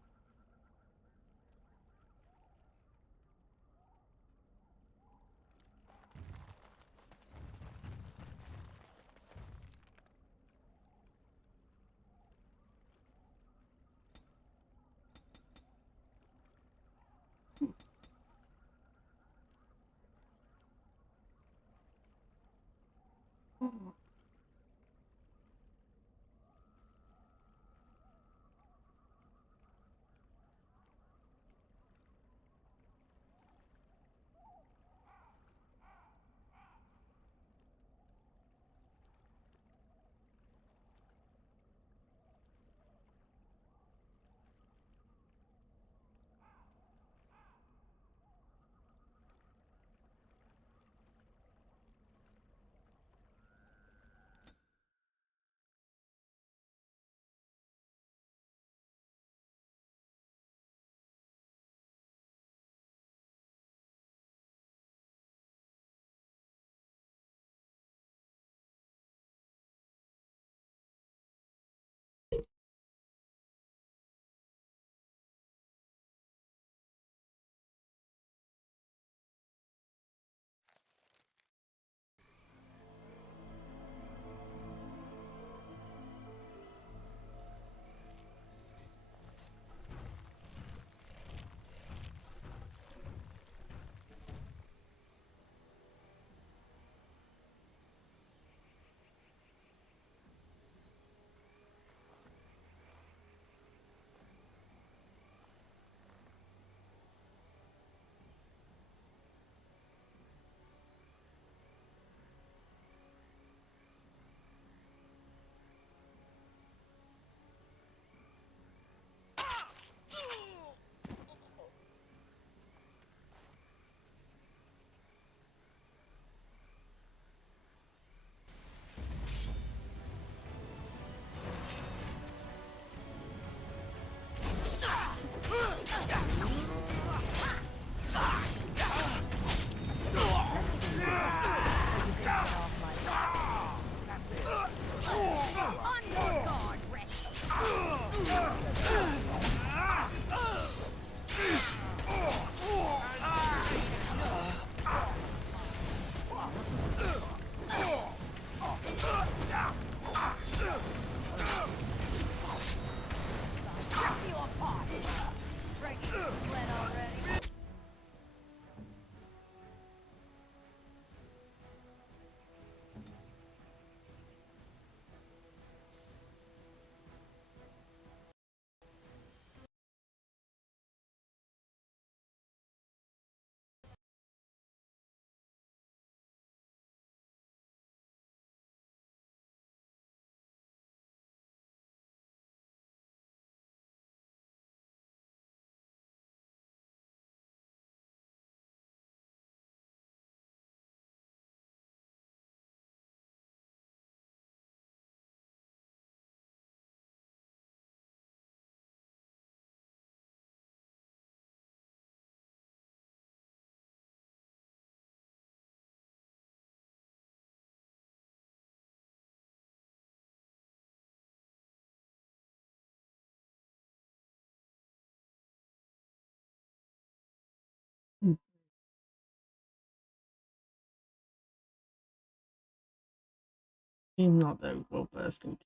He's not very well versed in.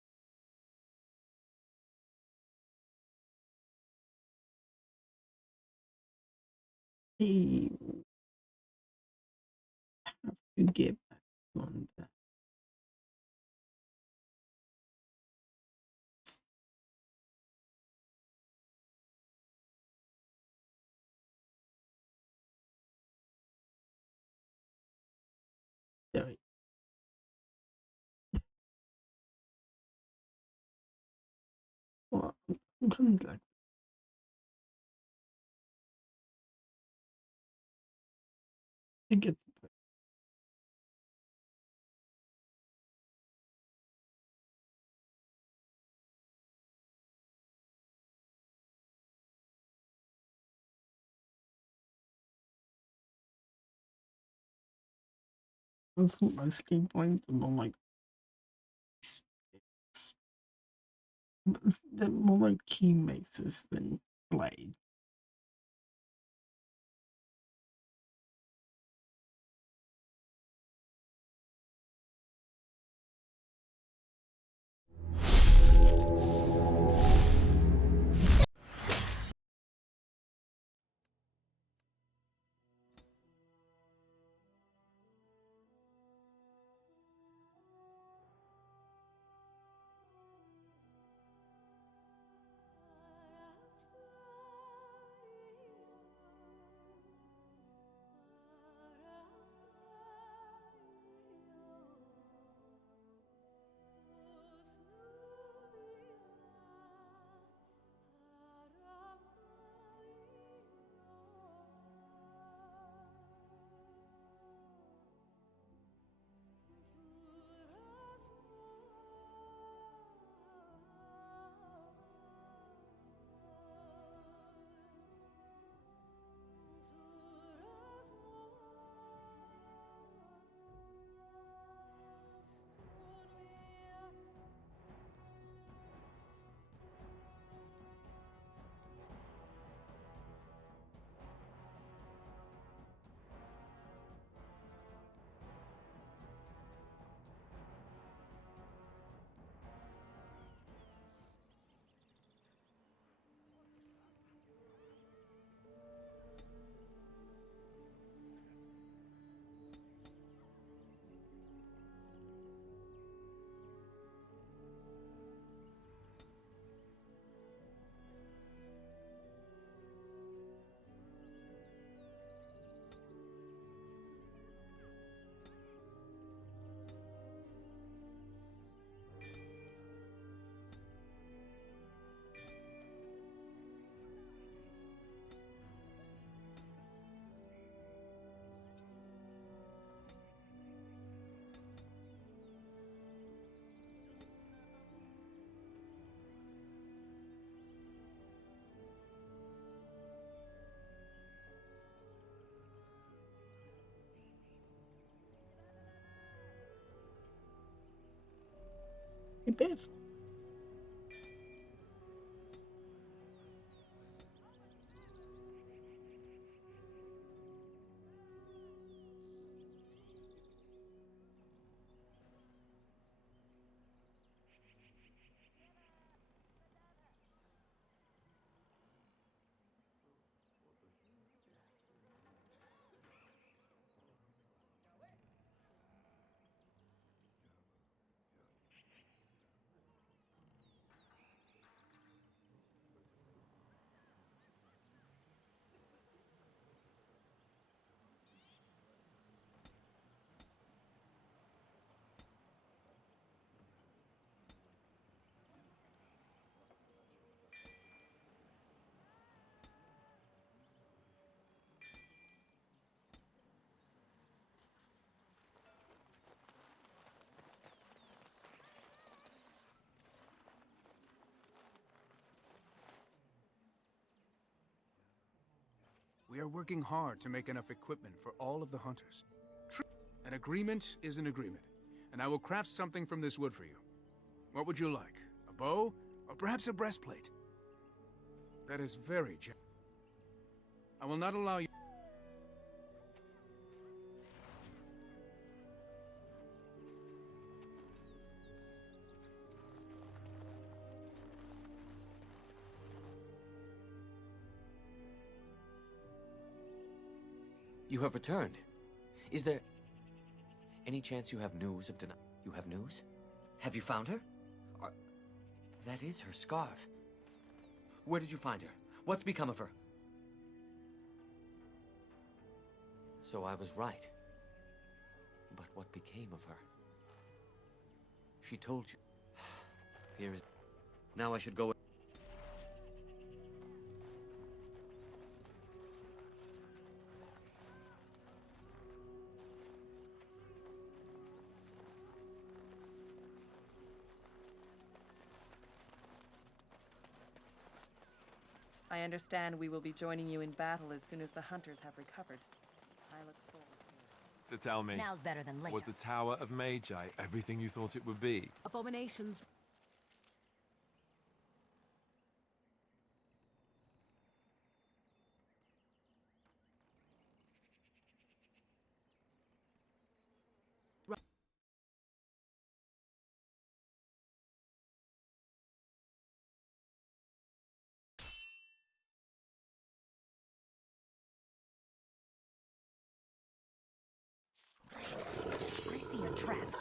He have to get back on that. There. Well, I'm kind of like. I get the point. I think my skin points are more like sticks. They're more like key maces than blade. Hey, Biff. We are working hard to make enough equipment for all of the hunters. An agreement is an agreement, and I will craft something from this wood for you. What would you like? A bow? Or perhaps a breastplate? That is very generous. I will not allow you... You have returned. Is there any chance you have news of Dana? You have news? Have you found her? That is her scarf. Where did you find her? What's become of her? So I was right. But what became of her? She told you. Here is... Now I should go... I understand we will be joining you in battle as soon as the hunters have recovered. I look forward to it. So tell me, Now's better than later. was the Tower of Magi everything you thought it would be? Abominations. I see a trap.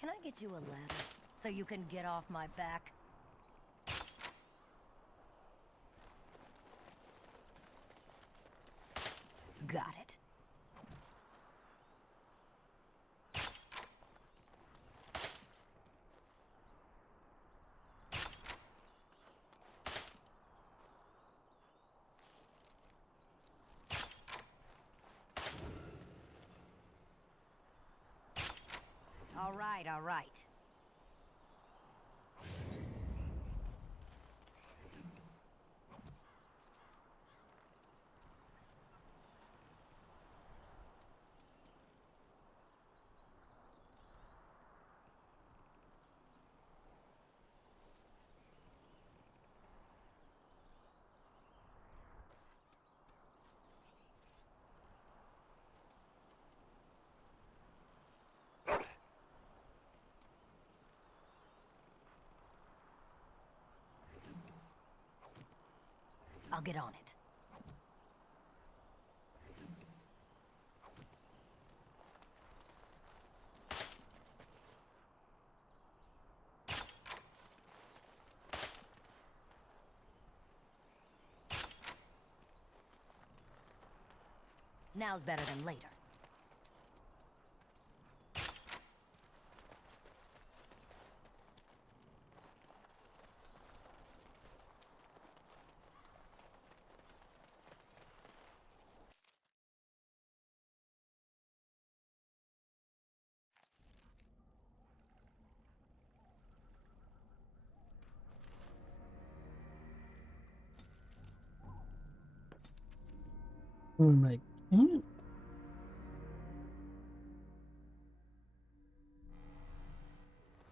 Can I get you a ladder so you can get off my back? Got it. All right, all right. I'll get on it. Now's better than later. I can't.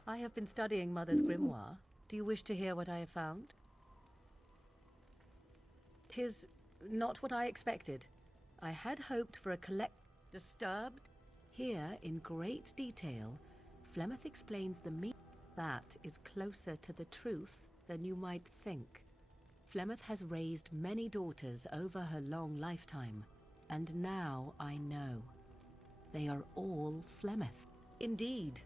I have been studying Mother's grimoire. Do you wish to hear what I have found? 'Tis not what I expected. I had hoped for a disturbed. Here, in great detail, Flemeth explains the meaning. That is closer to the truth than you might think. Flemeth has raised many daughters over her long lifetime, and now I know. They are all Flemeth. Indeed,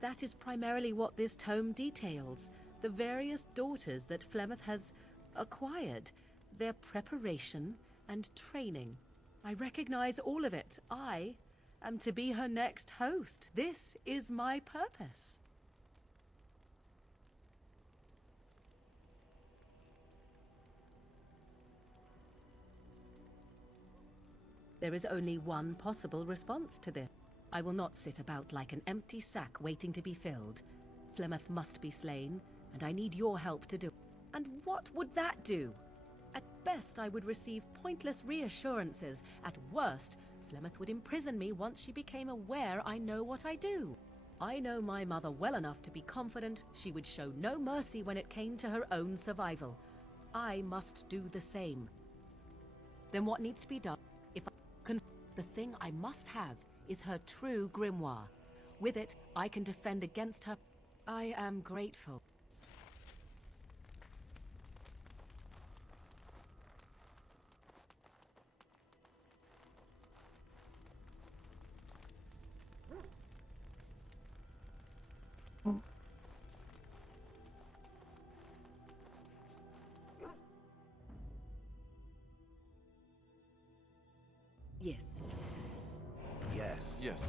that is primarily what this tome details, the various daughters that Flemeth has acquired, their preparation and training. I recognize all of it. I am to be her next host. This is my purpose. There is only one possible response to this. I will not sit about like an empty sack waiting to be filled. Flemeth must be slain, and I need your help to do it. And what would that do? At best, I would receive pointless reassurances. At worst, Flemeth would imprison me once she became aware I know what I do. I know my mother well enough to be confident she would show no mercy when it came to her own survival. I must do the same. Then what needs to be done? The thing I must have is her true grimoire. With it, I can defend against her. I am grateful. Yes. Yes. Yes.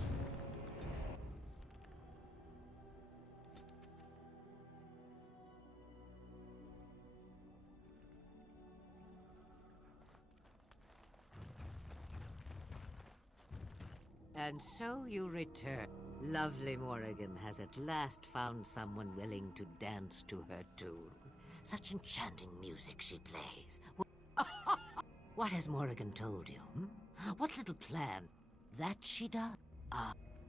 And so you return. Lovely Morrigan has at last found someone willing to dance to her tune. Such enchanting music she plays. What has Morrigan told you? What little plan? That she does?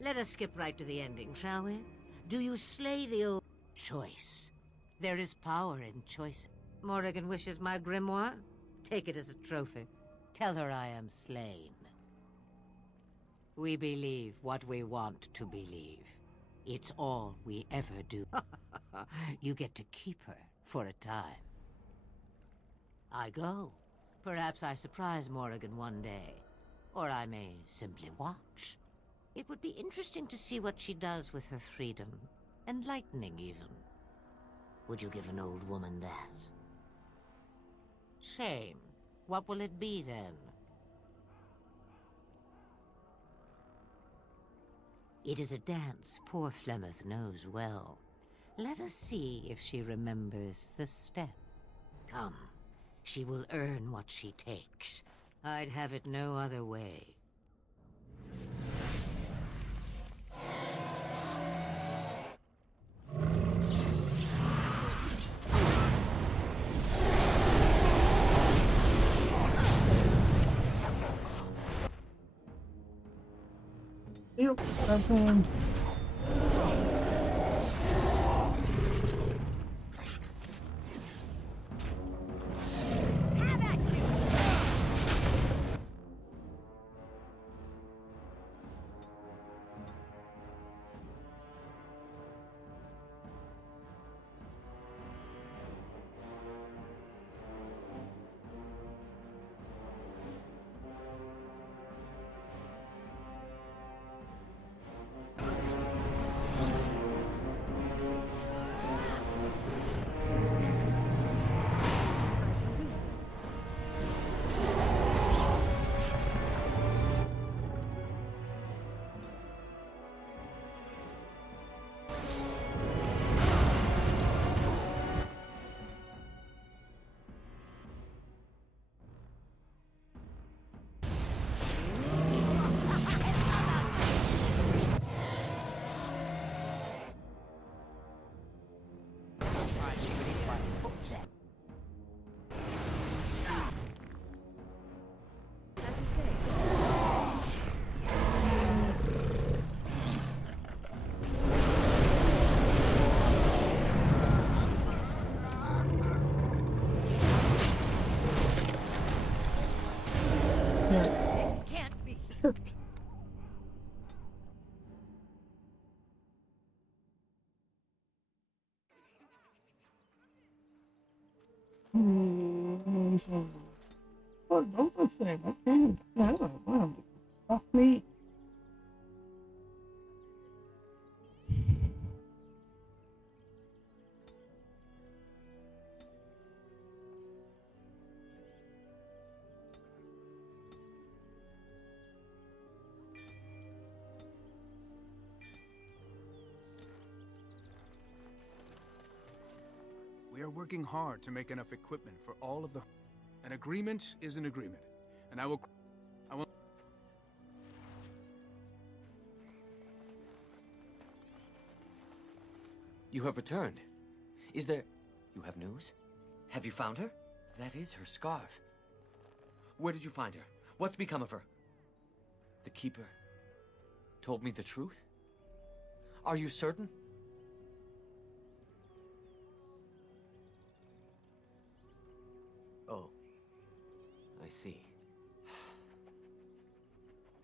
Let us skip right to the ending, shall we? Do you slay the old choice? There is power in choice. Morrigan wishes my grimoire? Take it as a trophy. Tell her I am slain. We believe what we want to believe. It's all we ever do. You get to keep her for a time. I go. Perhaps I surprise Morrigan one day. Or I may simply watch. It would be interesting to see what she does with her freedom. Enlightening, even. Would you give an old woman that? Shame. What will it be, then? It is a dance poor Flemeth knows well. Let us see if she remembers the step. Come. She will earn what she takes. I'd have it no other way. Yep, that's one. Shit. Oh, don't say that. No, fuck me. We are working hard to make enough equipment for all of the... An agreement is an agreement, and I will... You have returned. Is there... You have news? Have you found her? That is her scarf. Where did you find her? What's become of her? The Keeper told me the truth? Are you certain? Oh, I see.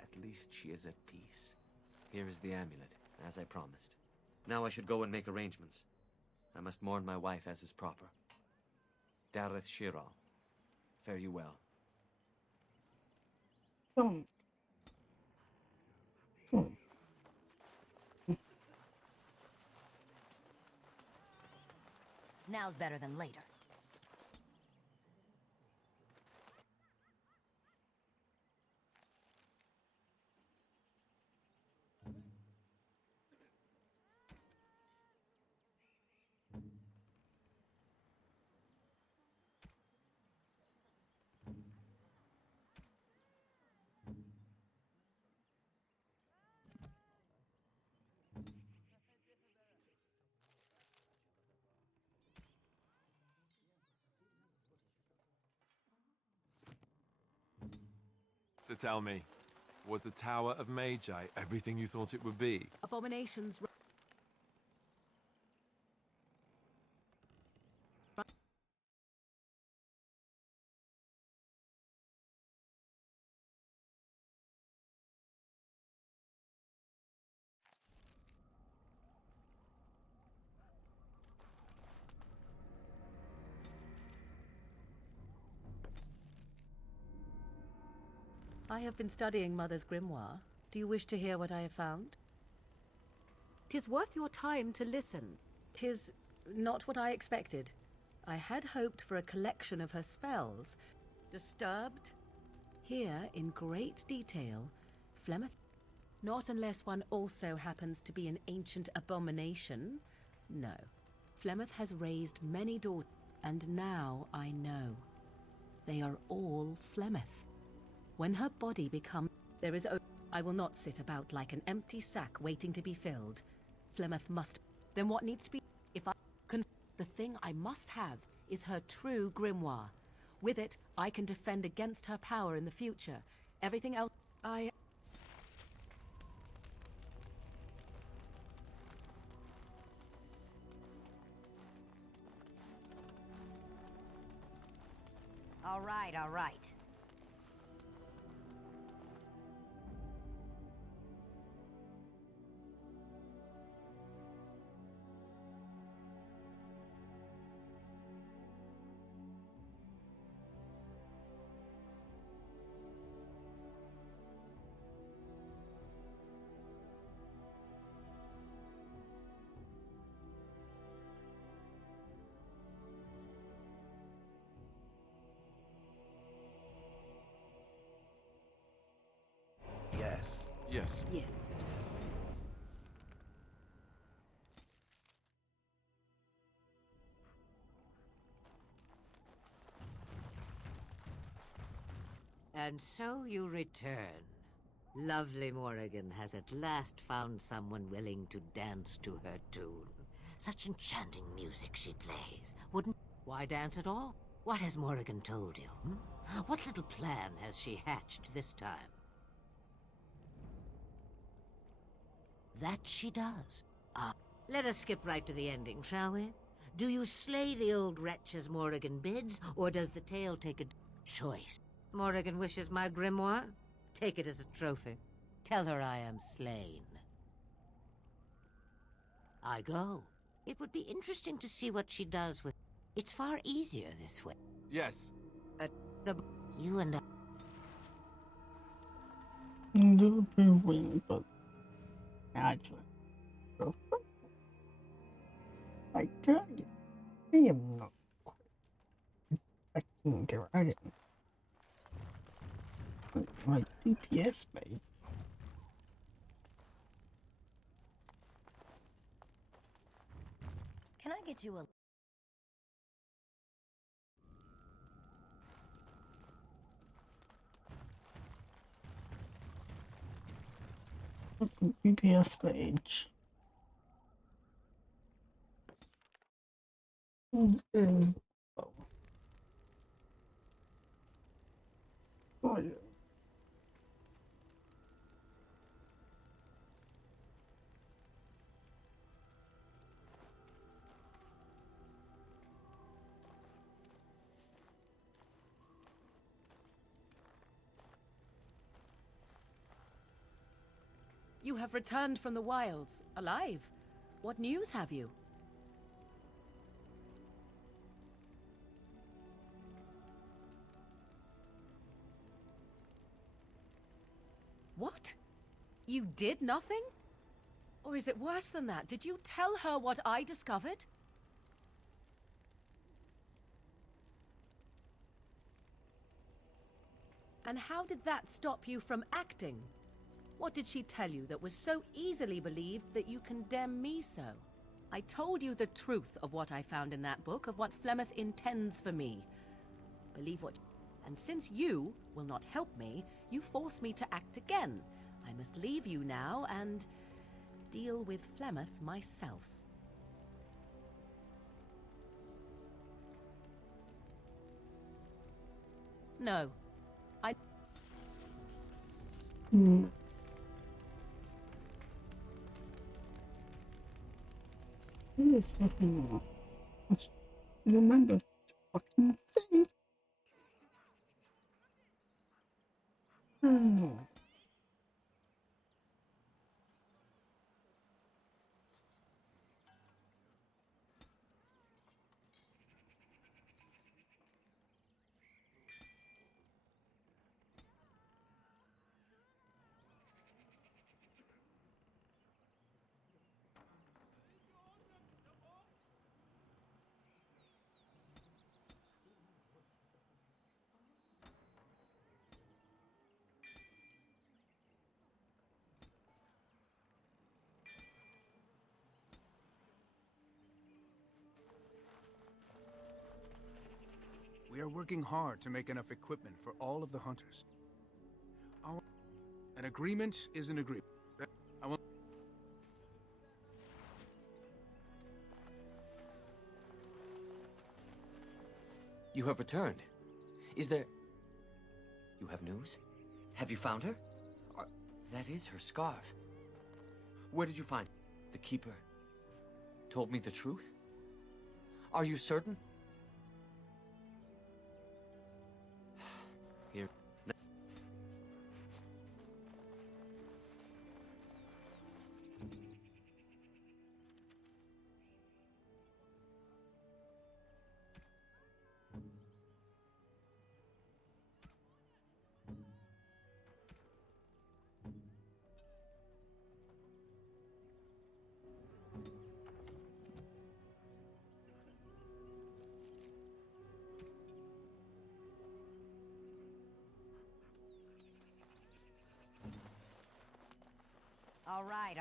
At least she is at peace. Here is the amulet, as I promised. Now I should go and make arrangements. I must mourn my wife as is proper. Dareth Shira, fare you well. Now's better than later. So tell me, was the Tower of Magi everything you thought it would be? Abominations. I have been studying Mother's grimoire. Do you wish to hear what I have found? 'Tis worth your time to listen. 'Tis not what I expected. I had hoped for a collection of her spells. Disturbed? Here, in great detail, Flemeth... Not unless one also happens to be an ancient abomination. No. Flemeth has raised many daughters, and now I know. They are all Flemeth. When her body becomes... There is... I will not sit about like an empty sack waiting to be filled. Flemeth must... Then what needs to be... If I... The thing I must have is her true grimoire. With it, I can defend against her power in the future. Everything else... All right, all right. Yes. Yes. Yes. And so you return. Lovely Morrigan has at last found someone willing to dance to her tune. Such enchanting music she plays. Wouldn't... Why dance at all? What has Morrigan told you? What little plan has she hatched this time? That she does. Let us skip right to the ending, shall we? Do you slay the old wretch as Morrigan bids, or does the tale take a choice? Morrigan wishes my grimoire? Take it as a trophy. Tell her I am slain. I go. It would be interesting to see what she does with... It's far easier this way. Yes. You and I... Do win, but actually, I can't. I am not expecting dragon. My DPS mate. Can I get you a... DPS mage is oh yeah. You have returned from the wilds, alive. What news have you? What? You did nothing? Or is it worse than that? Did you tell her what I discovered? And how did that stop you from acting? What did she tell you that was so easily believed that you condemn me so? I told you the truth of what I found in that book, of what Flemeth intends for me. Believe what... And since you will not help me, you force me to act again. I must leave you now and deal with Flemeth myself. No. This fucking remember fucking save. We are working hard to make enough equipment for all of the hunters. An agreement is an agreement. I will... You have returned. Is there... You have news? Have you found her? That is her scarf. Where did you find it? The Keeper told me the truth? Are you certain? Here.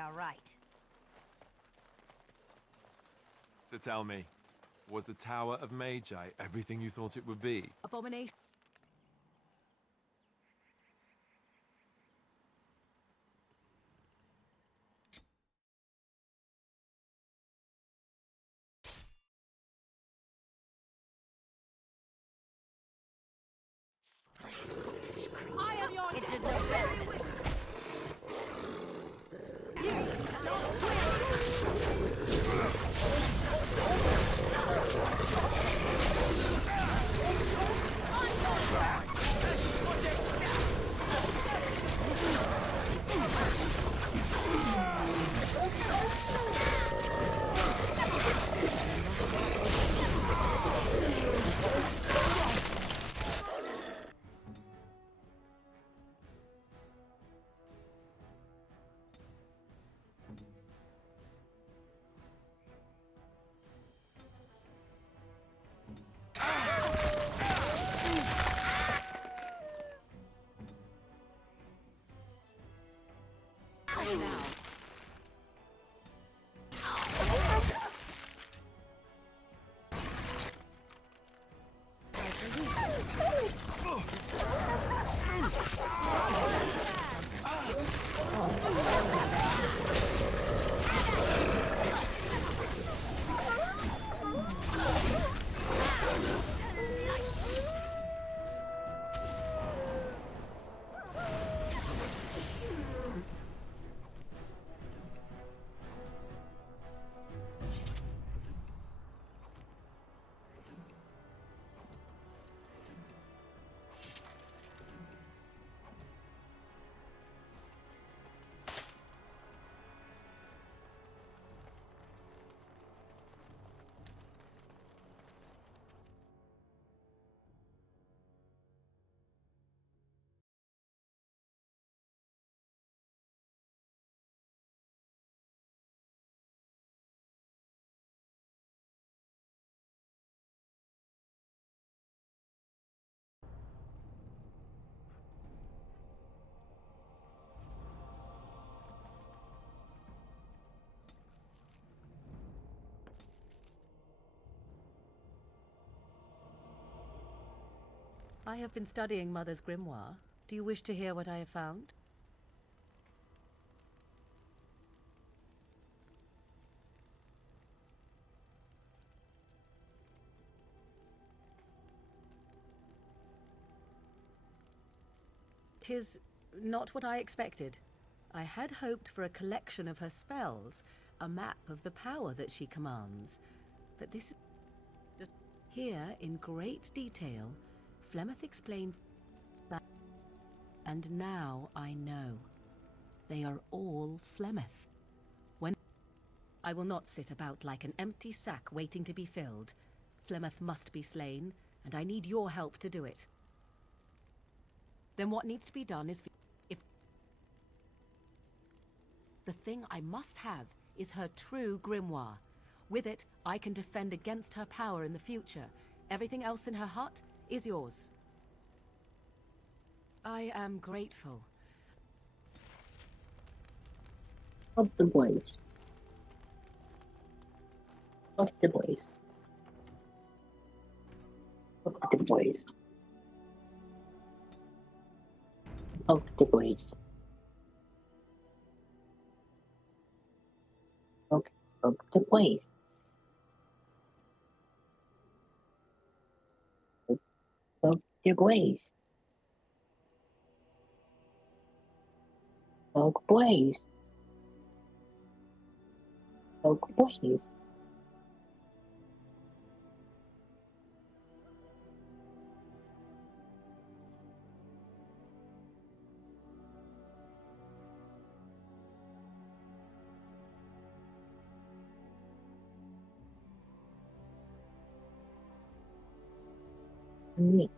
All right. So tell me, was the Tower of Magi everything you thought it would be? Abomination. I am your... It's a direct. You I have been studying Mother's grimoire. Do you wish to hear what I have found? "'Tis not what I expected. I had hoped for a collection of her spells, a map of the power that she commands. But this is just here in great detail. Flemeth explains that, and now I know. They are all Flemeth. When I will not sit about like an empty sack waiting to be filled. Flemeth must be slain, and I need your help to do it. Then what needs to be done is if the thing I must have is her true grimoire. With it, I can defend against her power in the future. Everything else in her hut is yours." "I am grateful." Of the blaze. Of the blaze. Of the blaze. Of the blaze. Of the blaze. Of the blaze. Of blaze. Of blaze. Me.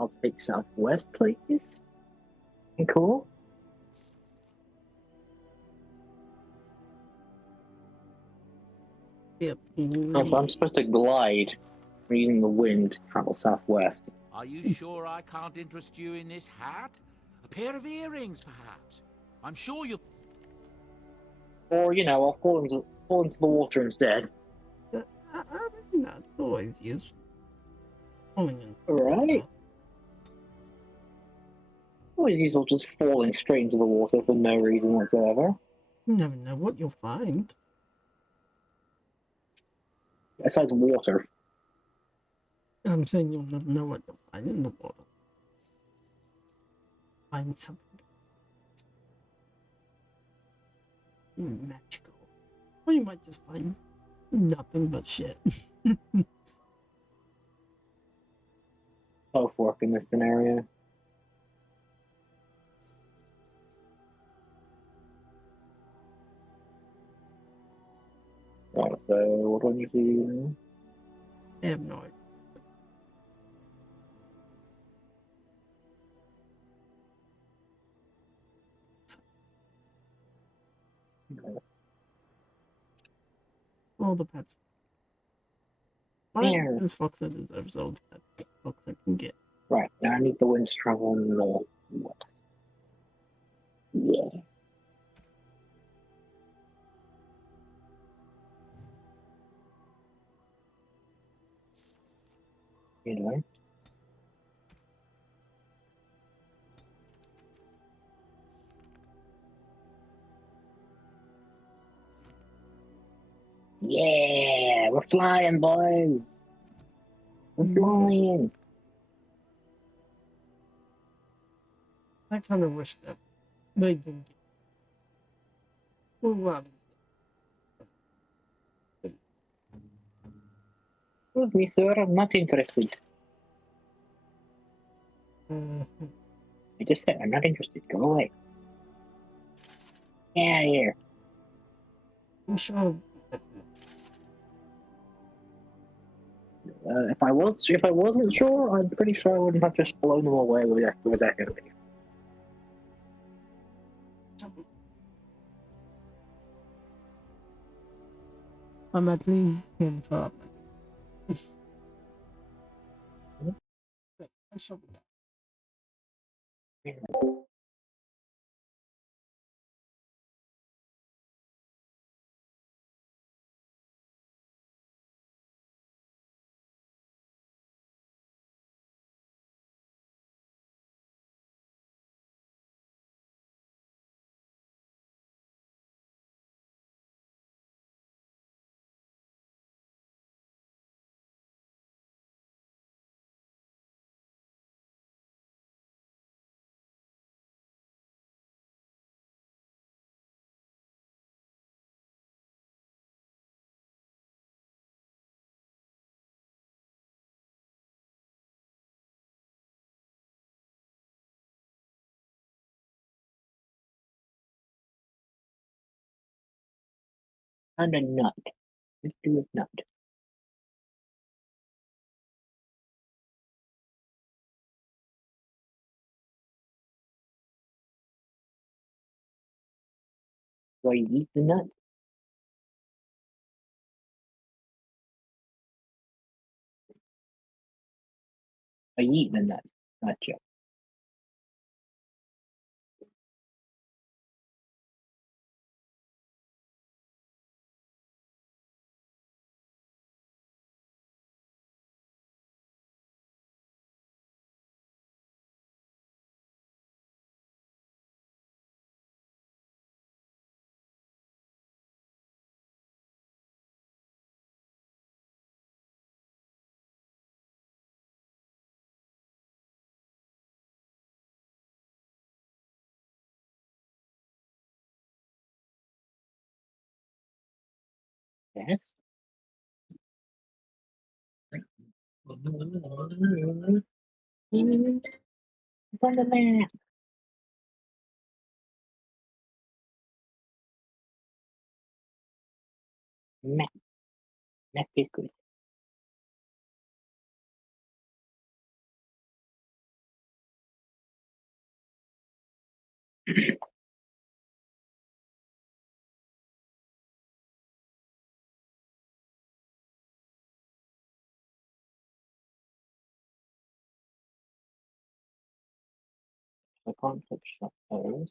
I'll take southwest, please. Cool. Yep. So I'm supposed to glide using the wind, travel southwest. Are you sure I can't interest you in this hat? A pair of earrings, perhaps? I'm sure you... Or, you know, I'll fall into the water instead. I mean, that's always useful. Right? Always useful just falling straight into the water for no reason whatsoever. You never know what you'll find. Besides water. I'm saying you'll never know what you'll find in the water. Find something magical. Or you might just find nothing but shit. Both work in this scenario. Right, so what do I need to do? I have no idea. Okay. All the pets. There. This fox that deserves all the pets fox I can get. Right, now I need the wind to travel northwest. Yeah. Anyway. Yeah, we're flying, boys. We're flying. I kind of wish that they didn't. Well, Excuse me, sir. I'm not interested. I just said I'm not interested. Go away. Get out of here. I'm sure. If I wasn't sure, I'm pretty sure I wouldn't have just blown them away with Echo. I'm actually in for And a nut. Let's do a nut. Do I eat the nut? I eat the nut. Gotcha. Yes. From the map. Map. Map is good. I can't touch those.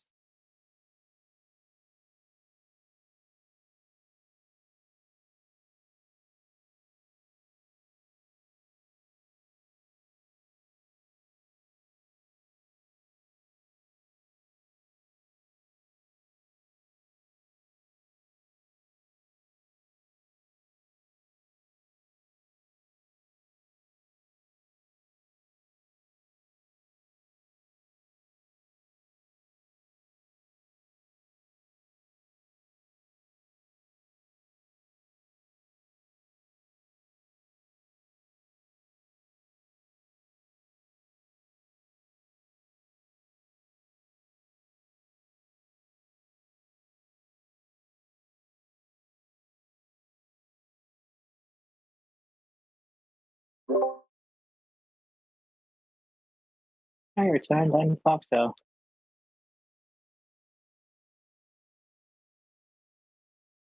I returned. I'm Foxo.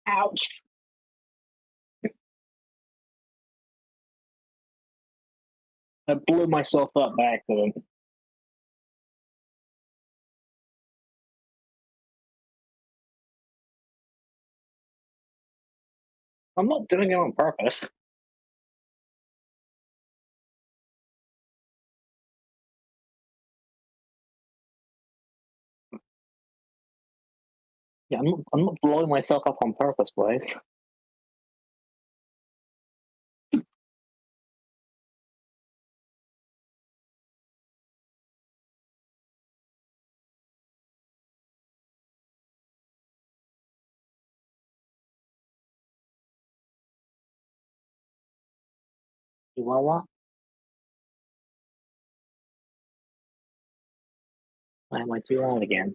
Ouch! I blew myself up by accident. I'm not doing it on purpose. Yeah, I'm not blowing myself up on purpose, boys. Chihuahua. Why am I too loud again?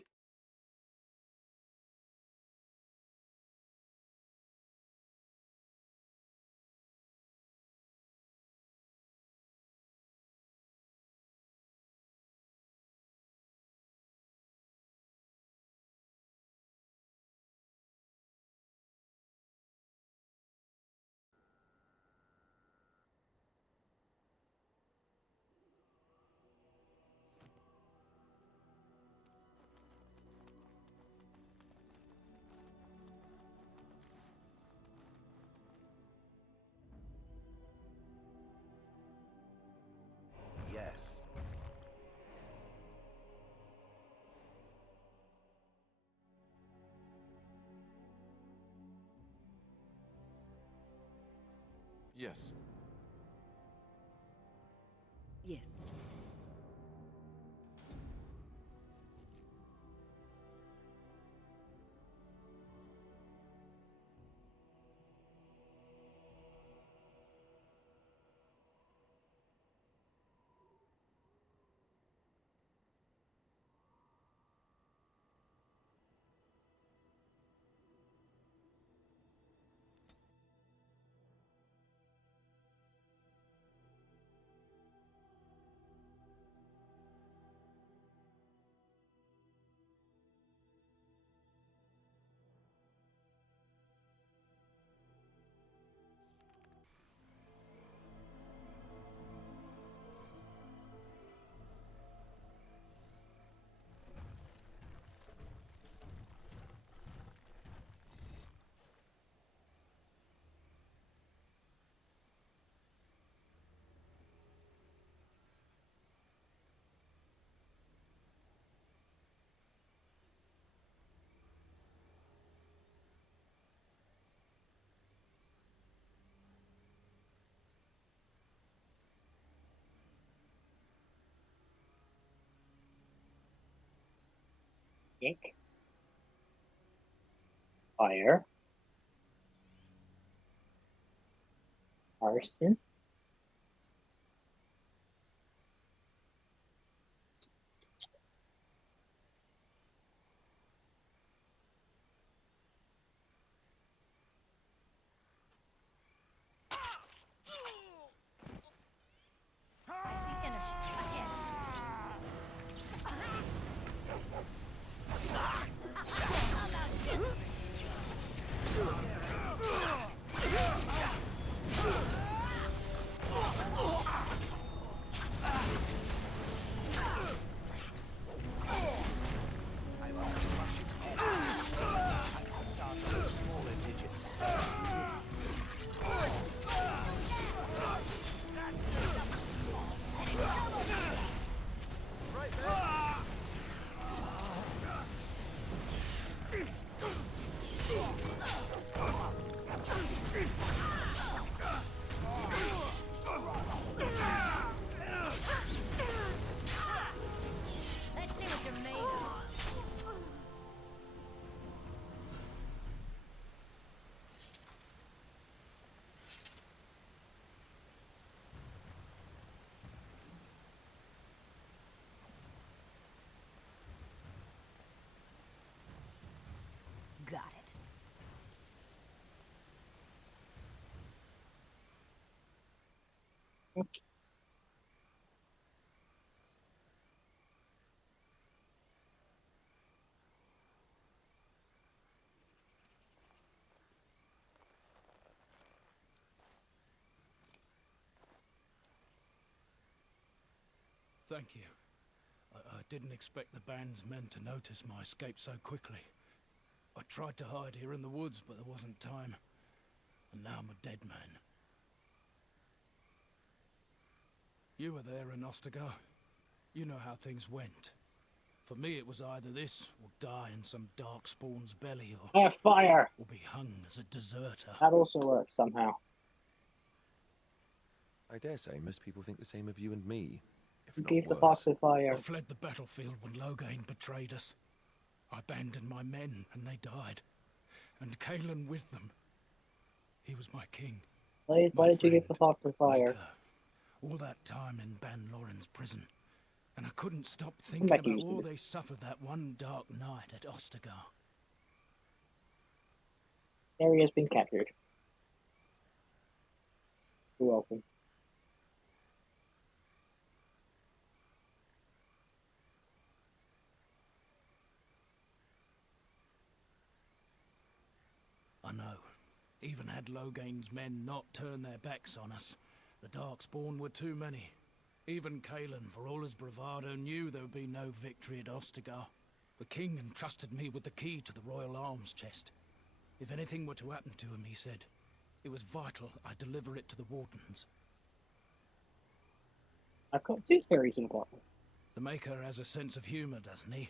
Yes. Yes. Ink. Fire. Arson. Let's see what you're made of. Got it. Thank you. I didn't expect the band's men to notice my escape so quickly. I tried to hide here in the woods, but there wasn't time. And now I'm a dead man. You were there in Ostagar. You know how things went. For me, it was either this, or die in some darkspawn's belly, or... fire! Or be hung as a deserter. That also works somehow. I dare say most people think the same of you and me. If You not gave the worse. fox a fire. I fled the battlefield when Loghain betrayed us. I abandoned my men, and they died. And Kalen with them. He was my king. Why did you give the fox a fire? All that time in Ban Loren's prison. And I couldn't stop Come thinking back about easy. all they suffered that one dark night at Ostagar. Area has been captured. You're welcome. I know. Even had Loghain's men not turned their backs on us, the Darkspawn were too many. Even Kalen, for all his bravado, knew there would be no victory at Ostagar. The king entrusted me with the key to the royal arms chest. If anything were to happen to him, he said, it was vital I deliver it to the Wardens. I've got two theories in the bottle. The Maker has a sense of humor, doesn't he?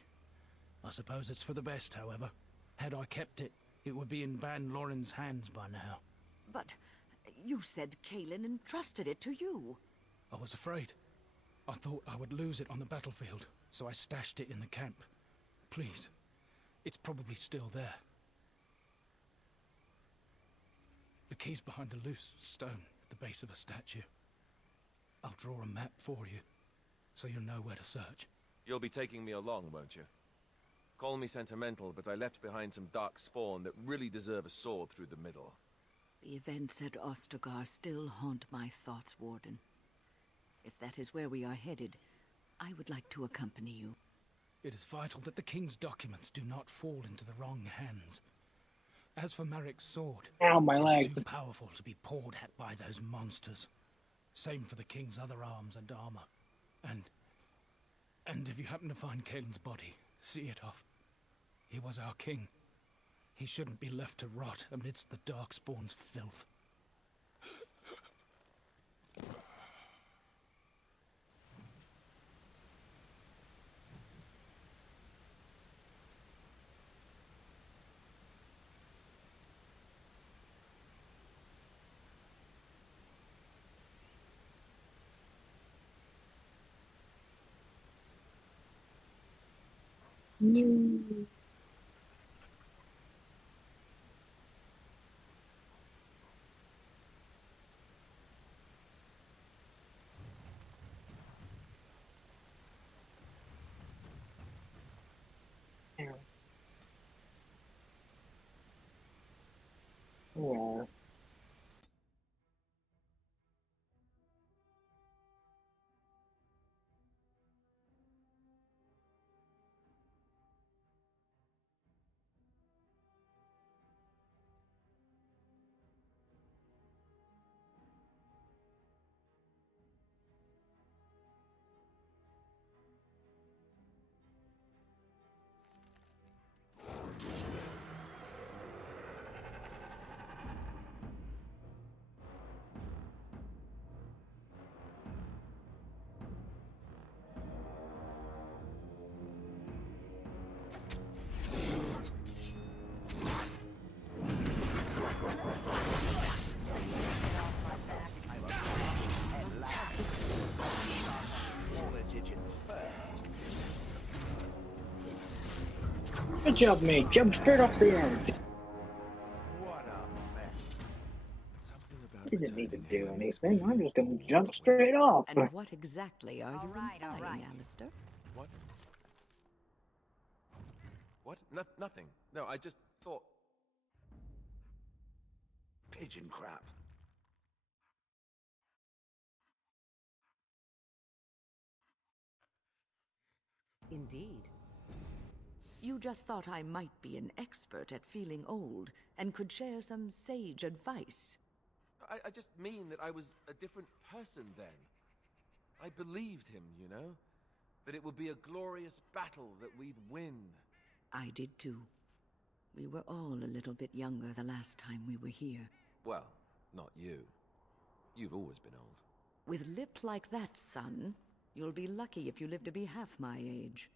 I suppose it's for the best, however. Had I kept it, it would be in Ban Loren's hands by now. But You said Kaelin entrusted it to you. I was afraid. I thought I would lose it on the battlefield, so I stashed it in the camp. Please, it's probably still there. The key's behind a loose stone at the base of a statue. I'll draw a map for you, so you'll know where to search. You'll be taking me along, won't you? Call me sentimental, but I left behind some dark spawn that really deserve a sword through the middle. The events at Ostagar still haunt my thoughts, Warden. If that is where we are headed, I would like to accompany you. It is vital that the King's documents do not fall into the wrong hands. As for Marik's sword, ow, my it's legs. too powerful to be pawed at by those monsters. Same for the King's other arms and armor. And if you happen to find Kaelin's body, see it off. He was our king. He shouldn't be left to rot amidst the Darkspawn's filth. Yeah. Good job, mate. Jump straight off the edge. You didn't need to do anything. I'm just gonna jump straight off. And what exactly are you implying, Alistair? What? What? Nothing. No, I just thought... Pigeon crap. Indeed. You just thought I might be an expert at feeling old and could share some sage advice. I just mean that I was a different person then. I believed him, you know? That it would be a glorious battle that we'd win. I did too. We were all a little bit younger the last time we were here. Well, not you. You've always been old. With lips like that, son, you'll be lucky if you live to be half my age.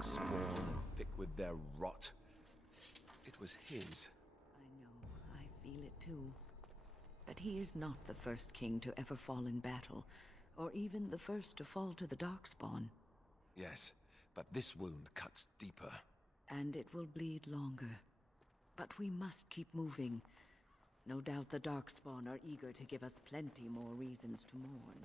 Darkspawn and thick with their rot. It was his. I know, I feel it too. But he is not the first king to ever fall in battle, or even the first to fall to the Darkspawn. Yes, but this wound cuts deeper. And it will bleed longer. But we must keep moving. No doubt the Darkspawn are eager to give us plenty more reasons to mourn.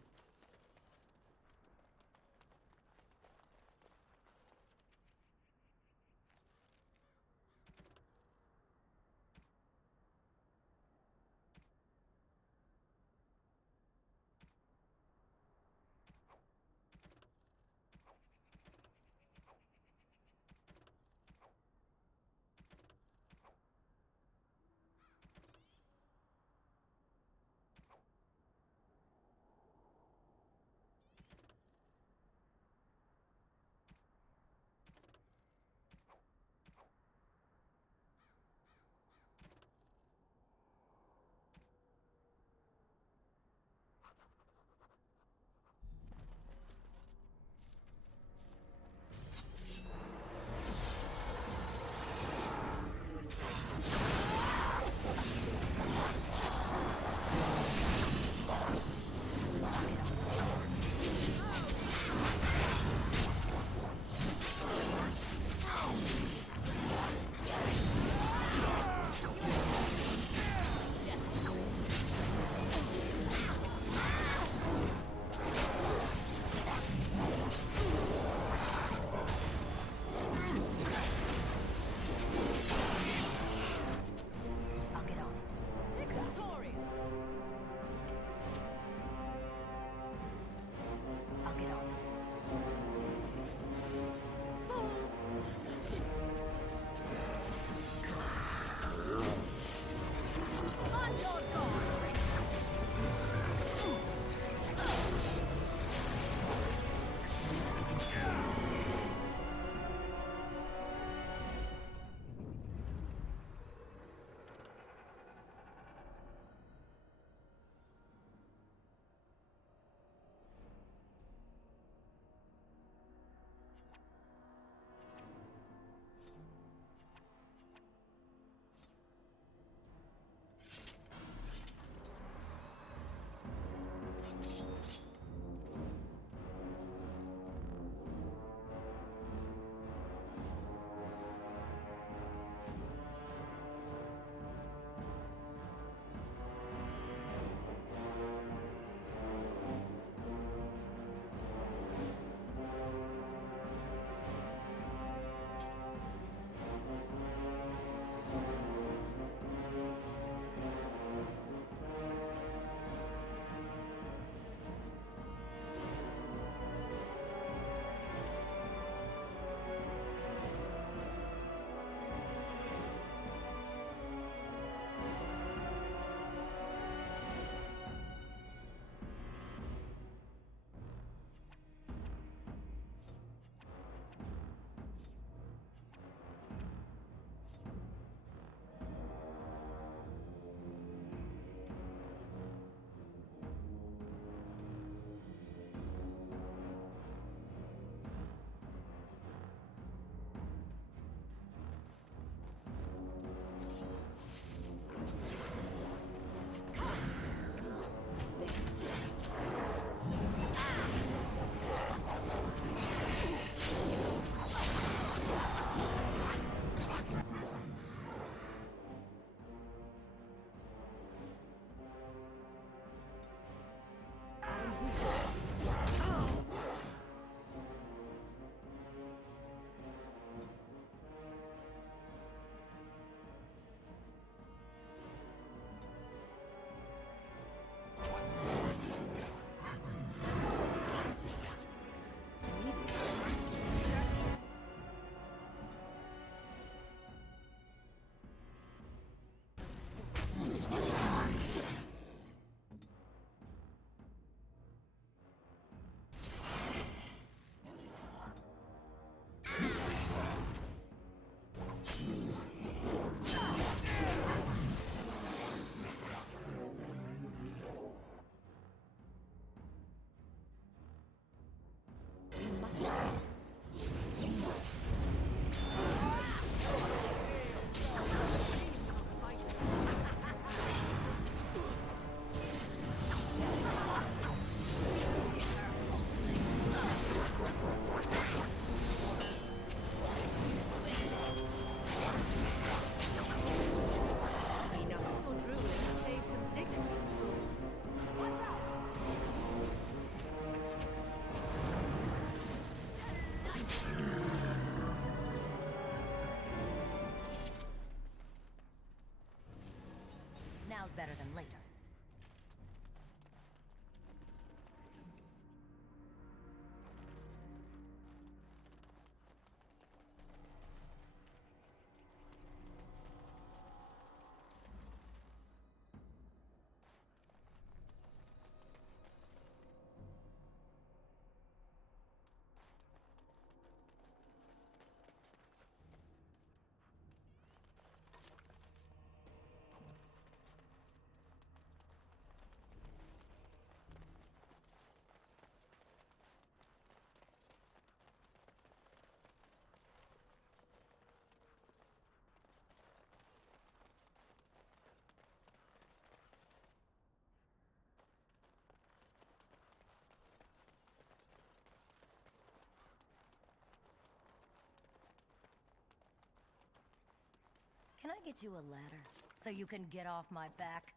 Can I get you a ladder so you can get off my back?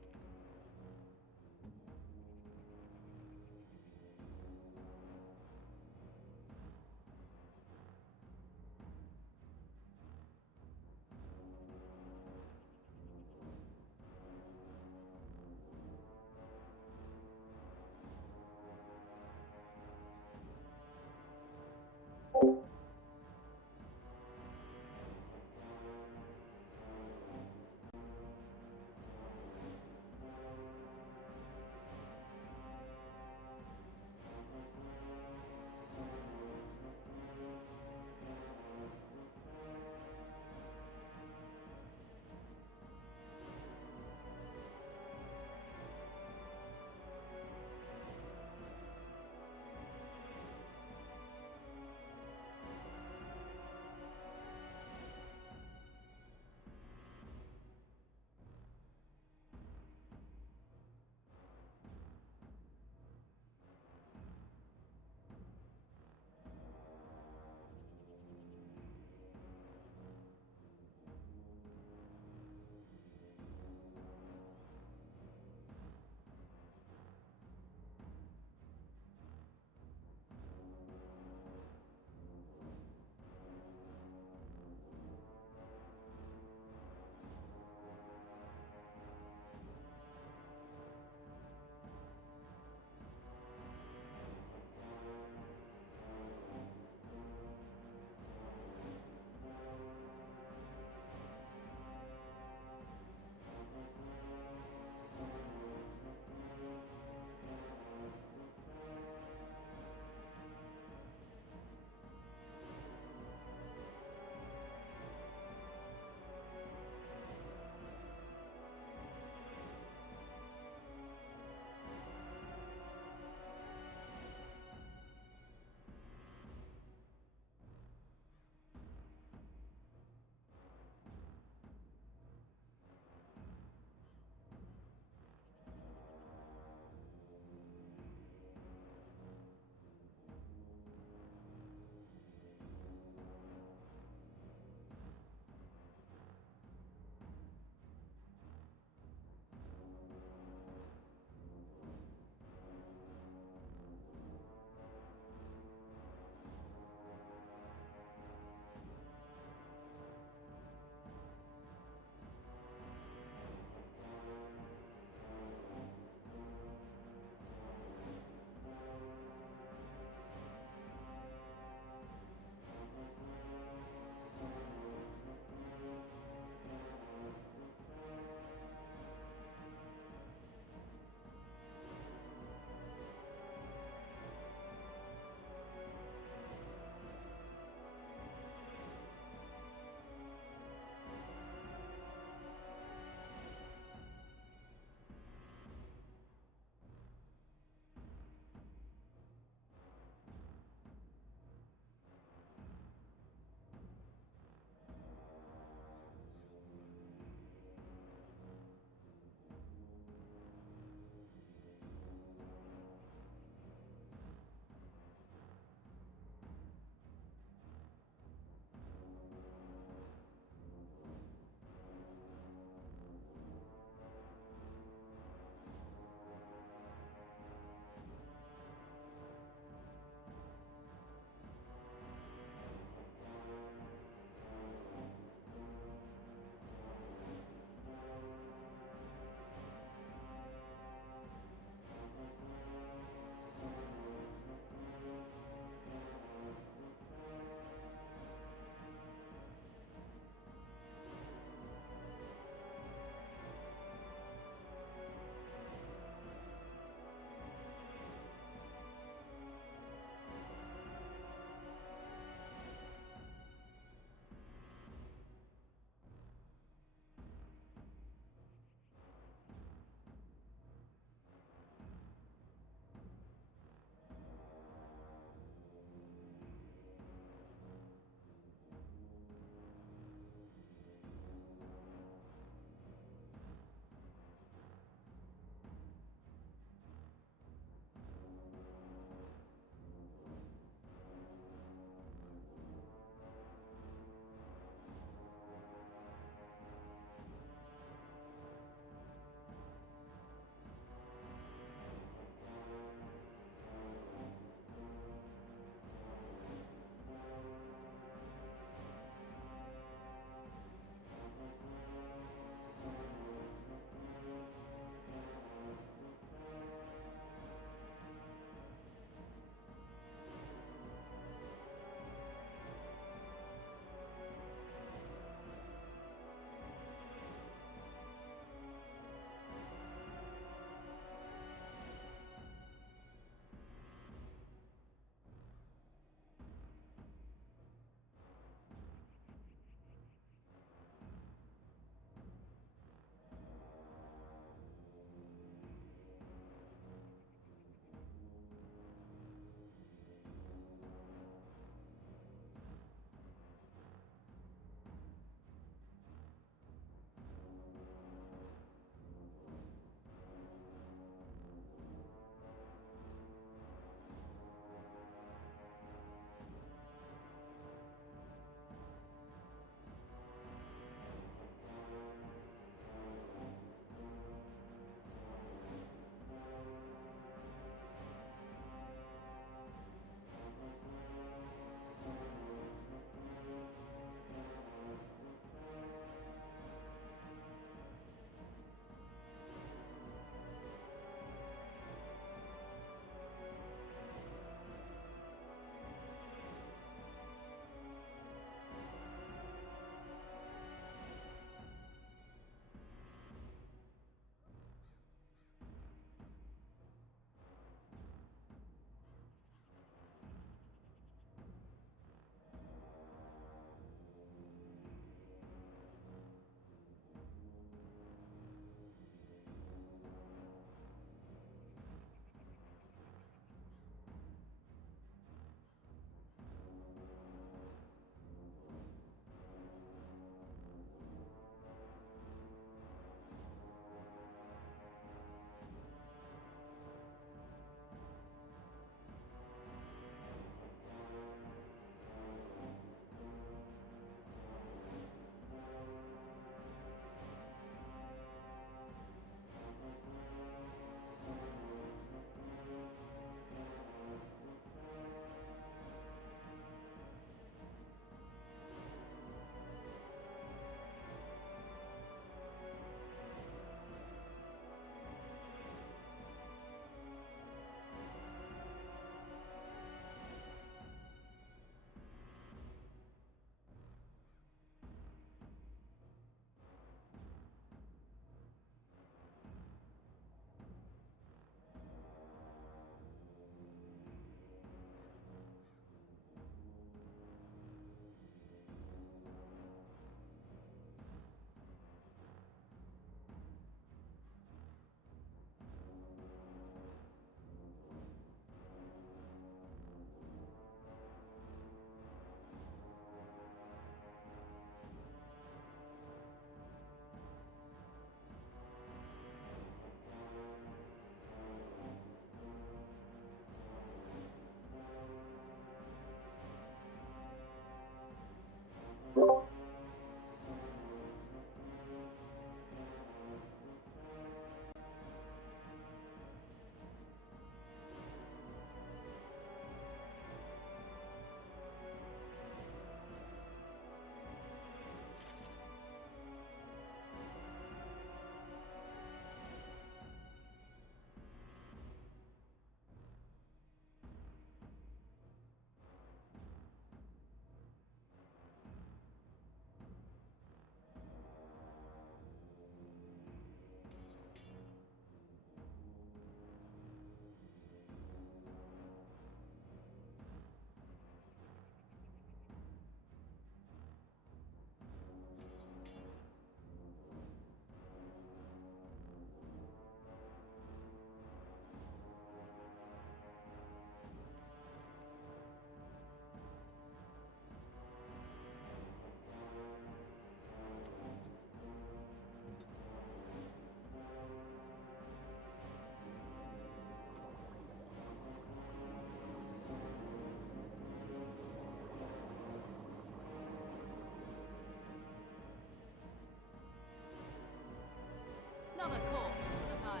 Another corpse in the pile.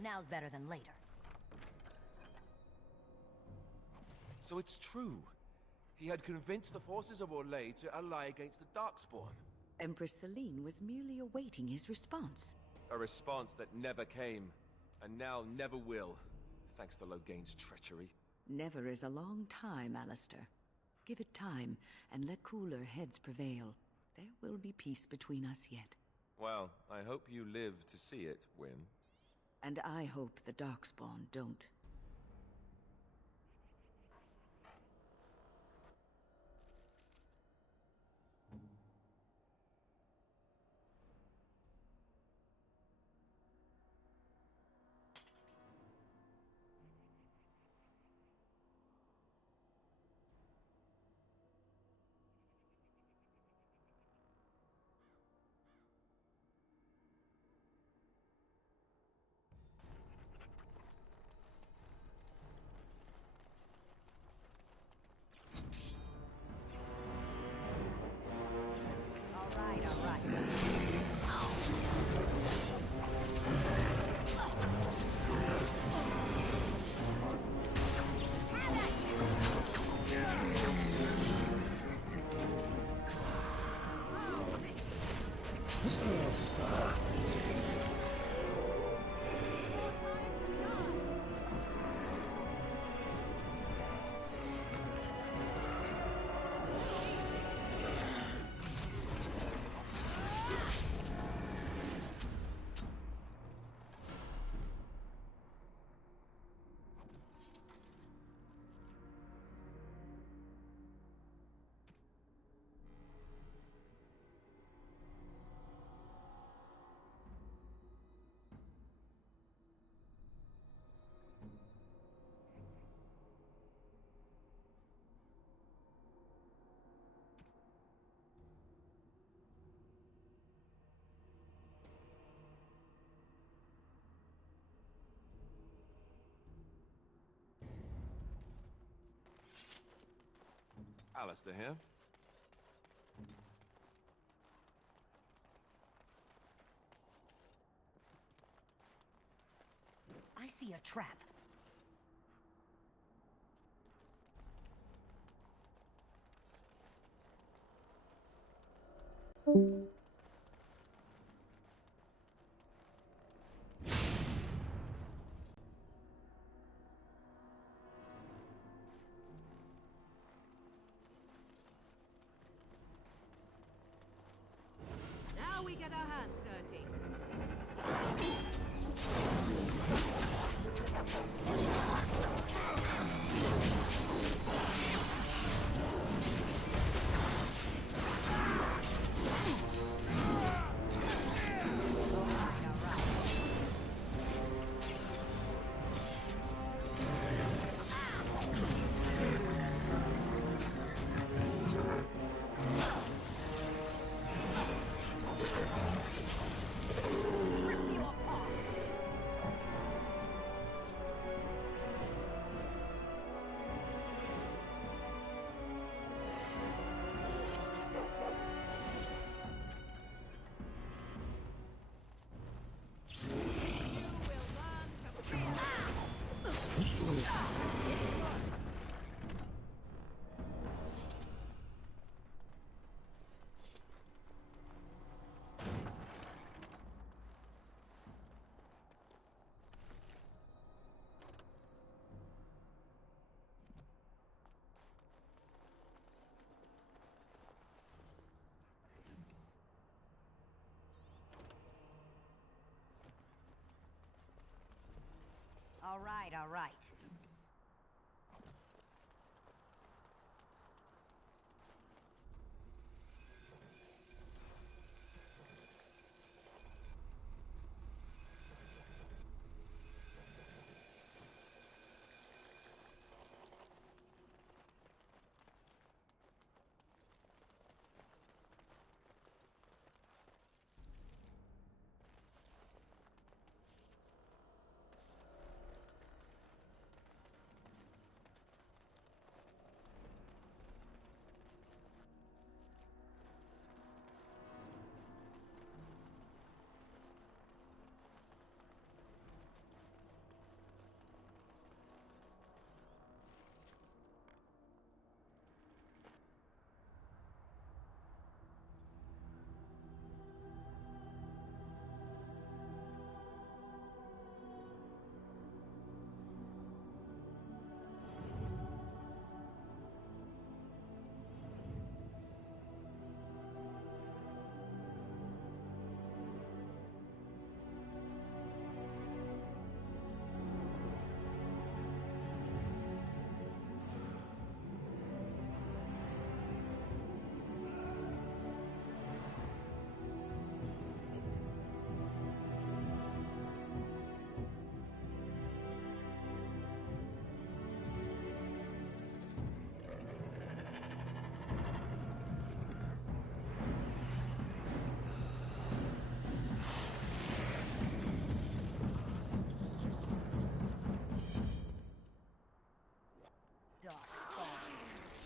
Now's better than later. So it's true. He had convinced the forces of Orlais to ally against the Darkspawn. Empress Celine was merely awaiting his response. A response that never came, and now never will, thanks to Loghain's treachery. Never is a long time, Alistair. Give it time, and let cooler heads prevail. There will be peace between us yet. Well, I hope you live to see it, Wynne. And I hope the Darkspawn don't. All right. Alistair here. I see a trap. Now we get our hands dirty. All right.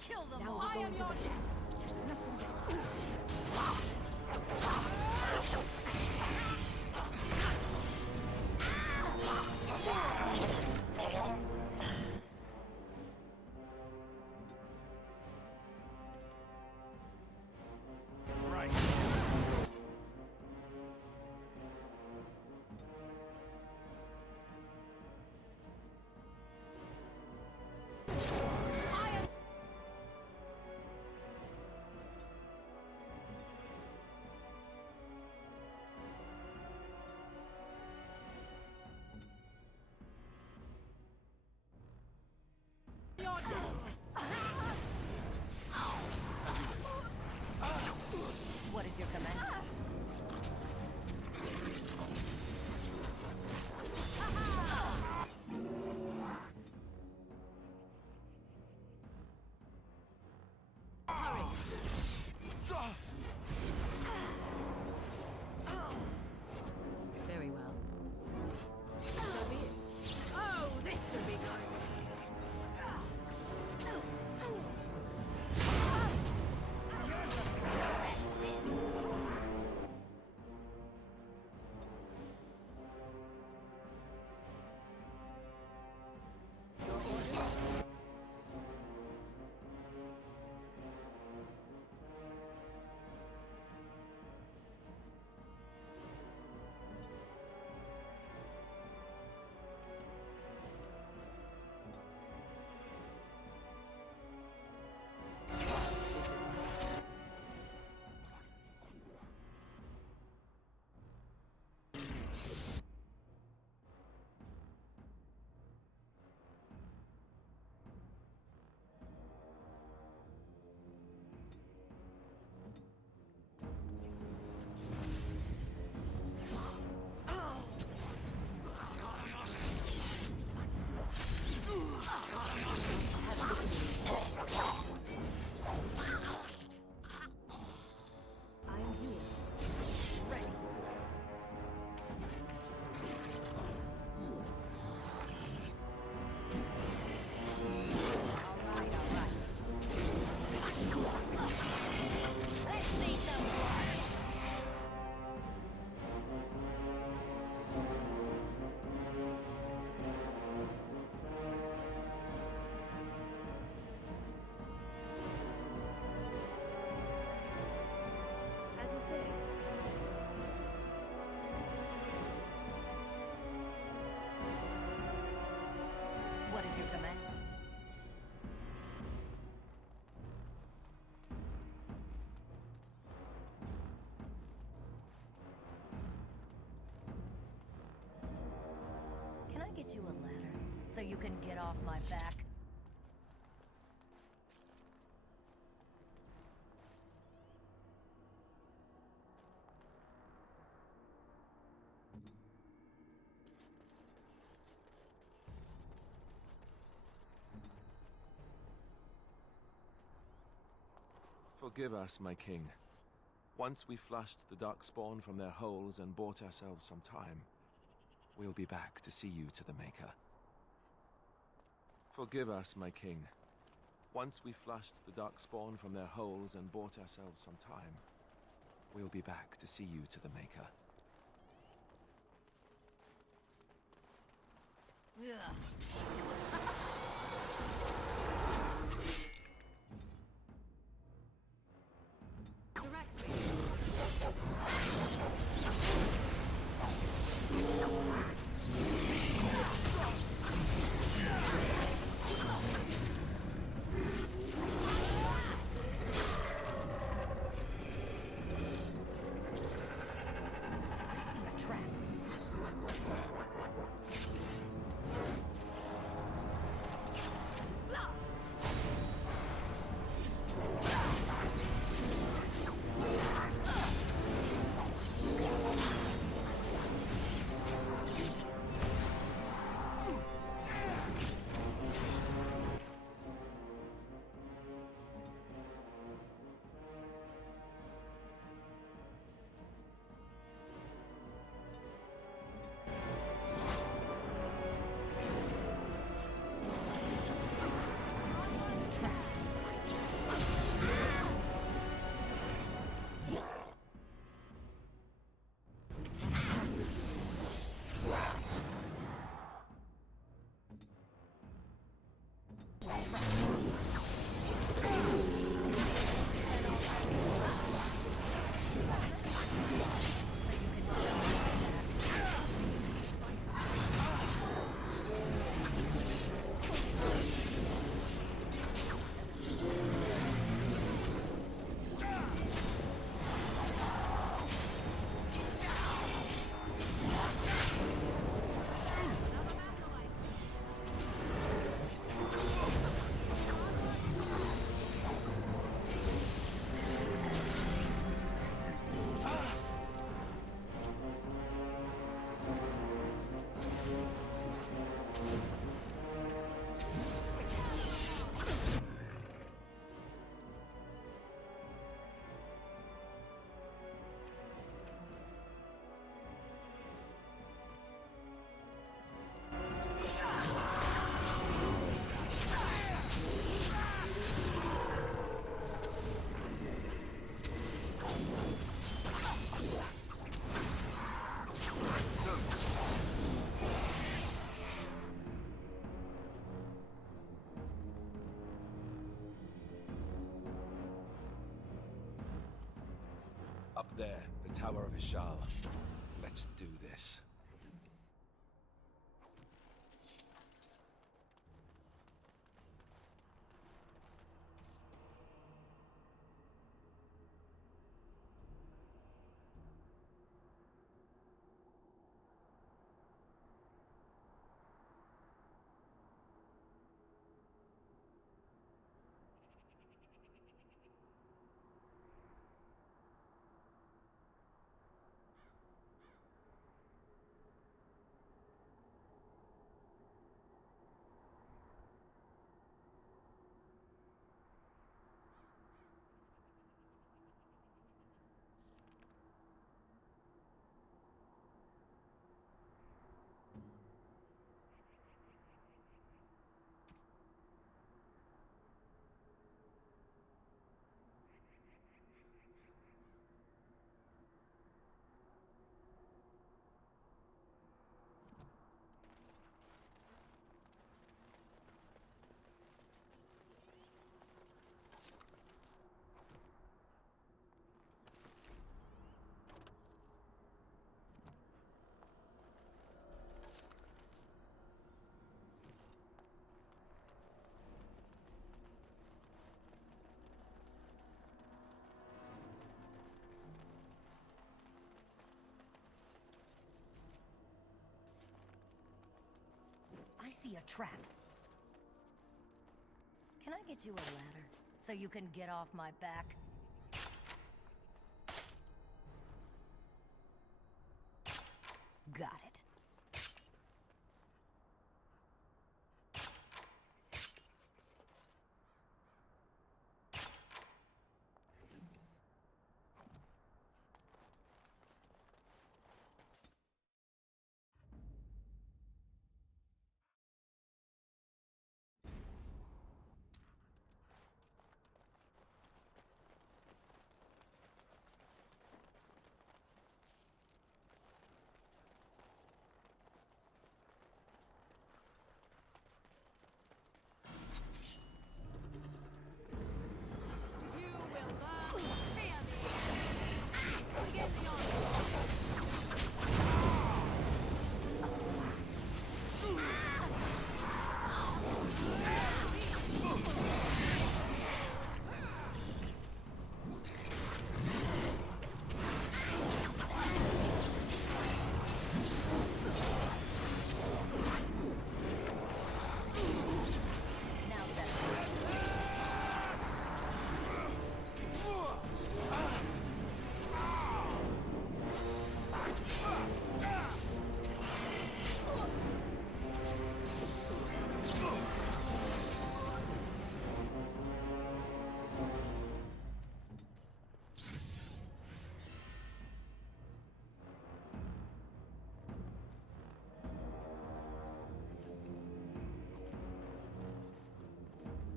Kill them Now all. we're going to Right. What is your command? Very well. So be it. Oh, this should be going. What is your command? Can I get you a ladder so you can get off my back? Forgive us, my king. Once we flushed the Darkspawn from their holes and bought ourselves some time, we'll be back to see you to the Maker. Forgive us, my king. Once we flushed the Darkspawn from their holes and bought ourselves some time, we'll be back to see you to the Maker. There, the Tower of Ishal. Let's do this. I see a trap. Can I get you a ladder so you can get off my back? Got it.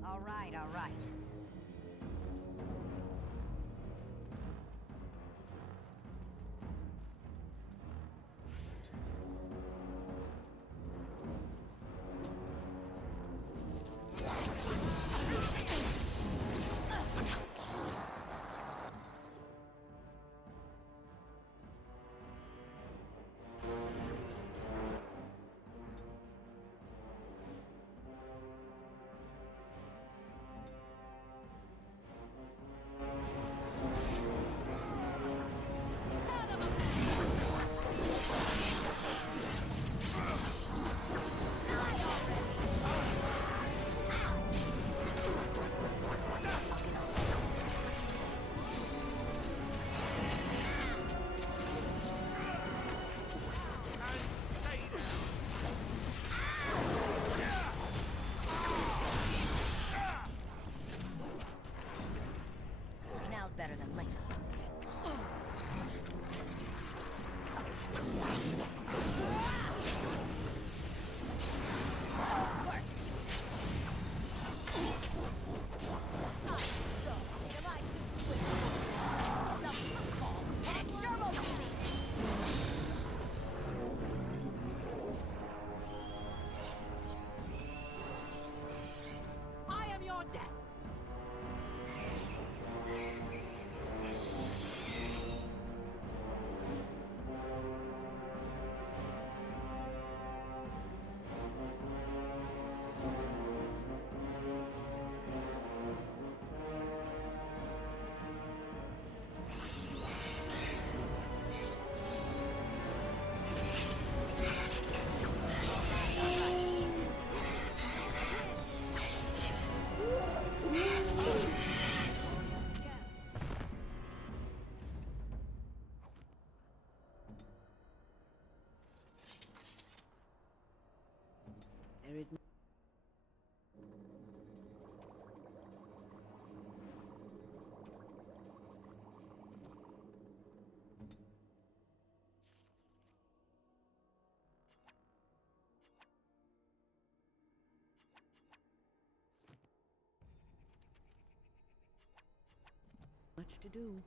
All right, all right. Now's better than later. I am your death. to do.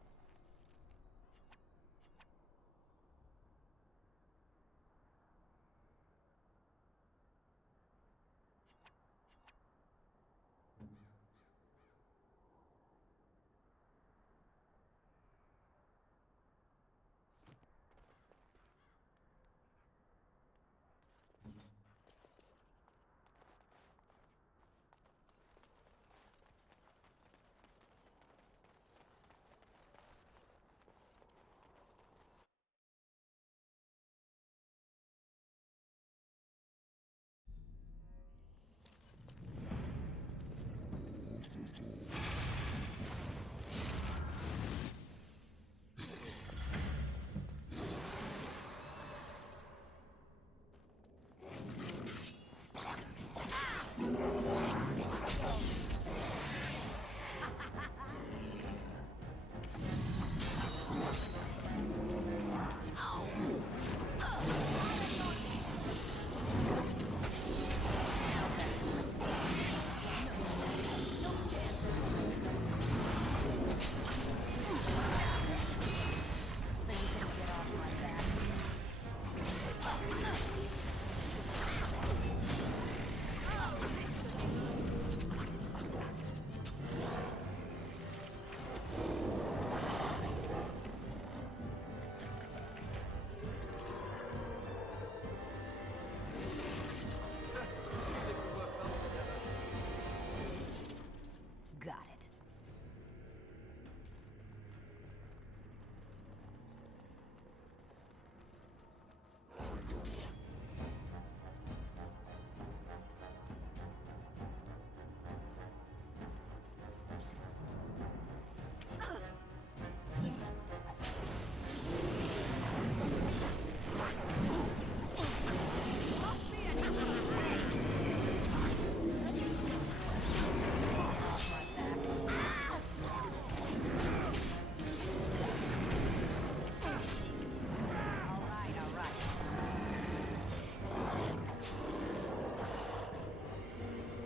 Got it.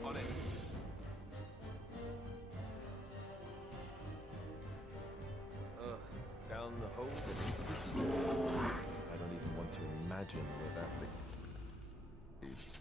On it. Ugh, down the hole and into the deep. I don't even want to imagine where that thing leads.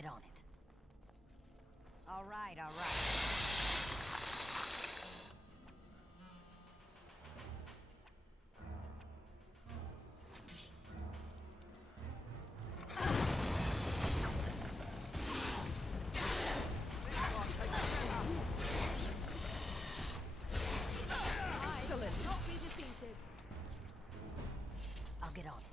get on it. All right, all right. Excellent. Not be defeated. I'll get on it.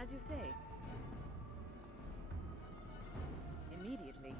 As you say. Immediately.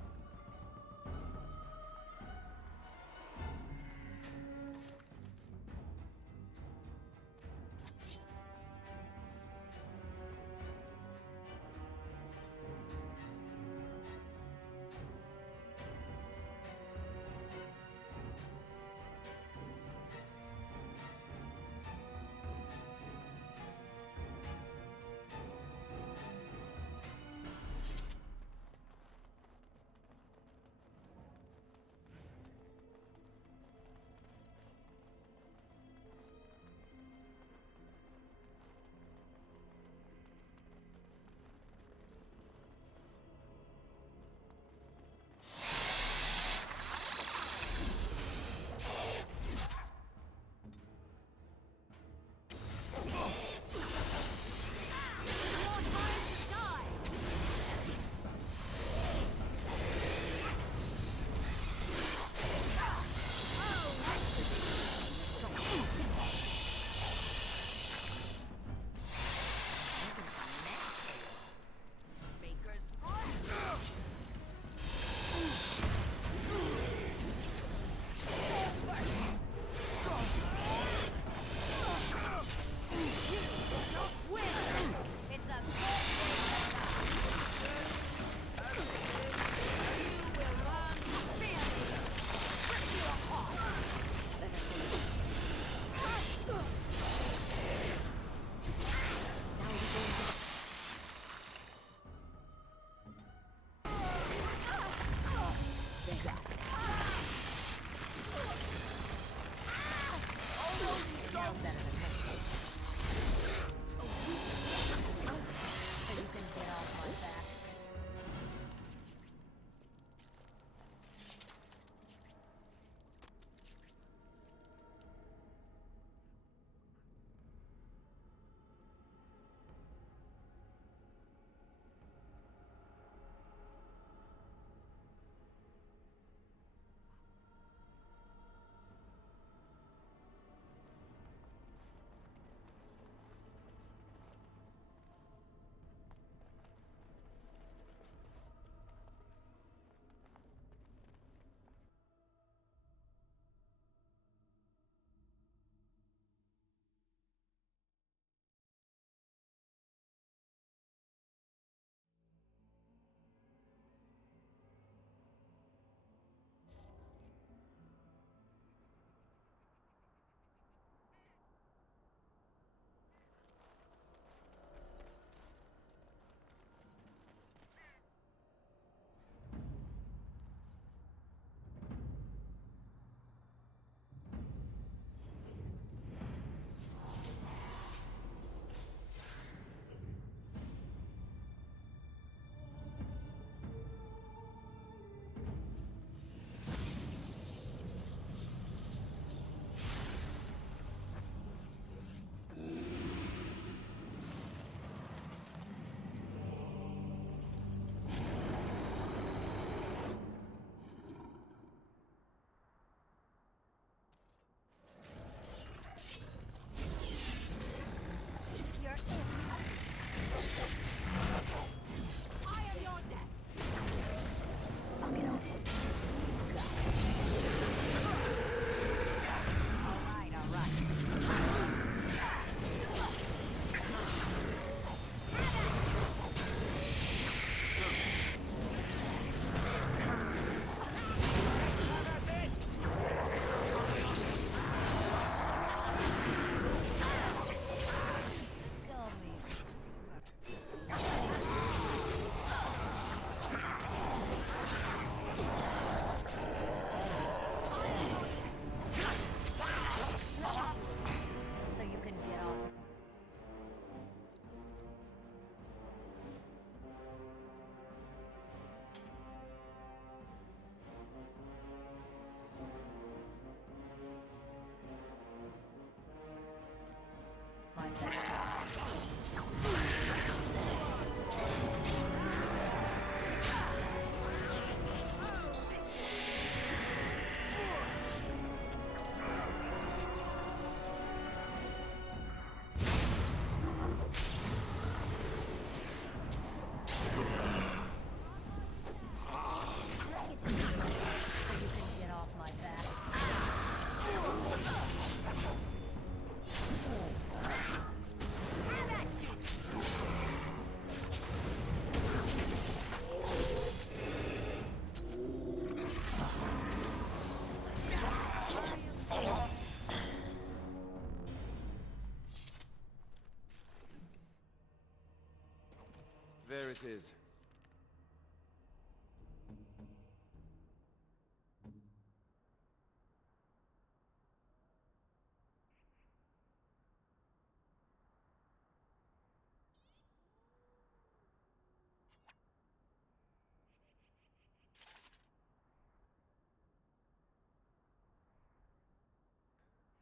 There it is.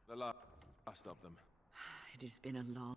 The last of them. It has been a long...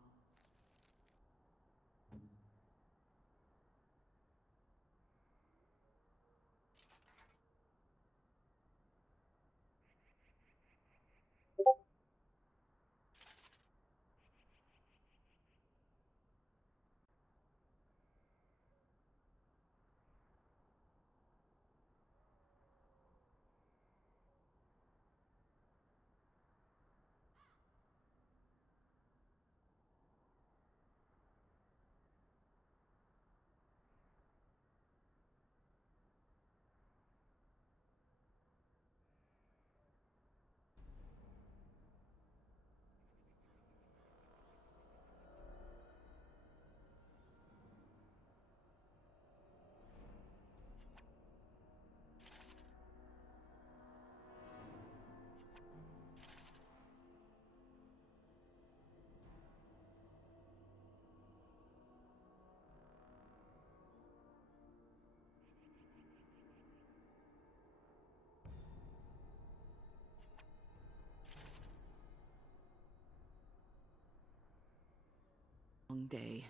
Long day.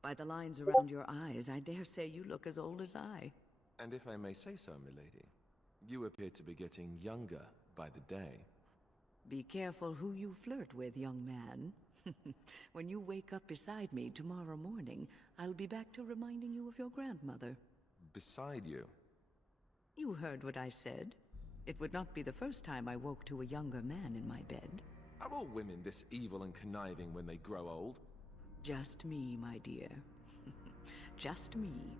By the lines around your eyes, I dare say you look as old as I. And if I may say so, milady, you appear to be getting younger by the day. Be careful who you flirt with, young man. When you wake up beside me tomorrow morning, I'll be back to reminding you of your grandmother. Beside you? You heard what I said. It would not be the first time I woke to a younger man in my bed. Are all women this evil and conniving when they grow old? Just me, my dear. Just me.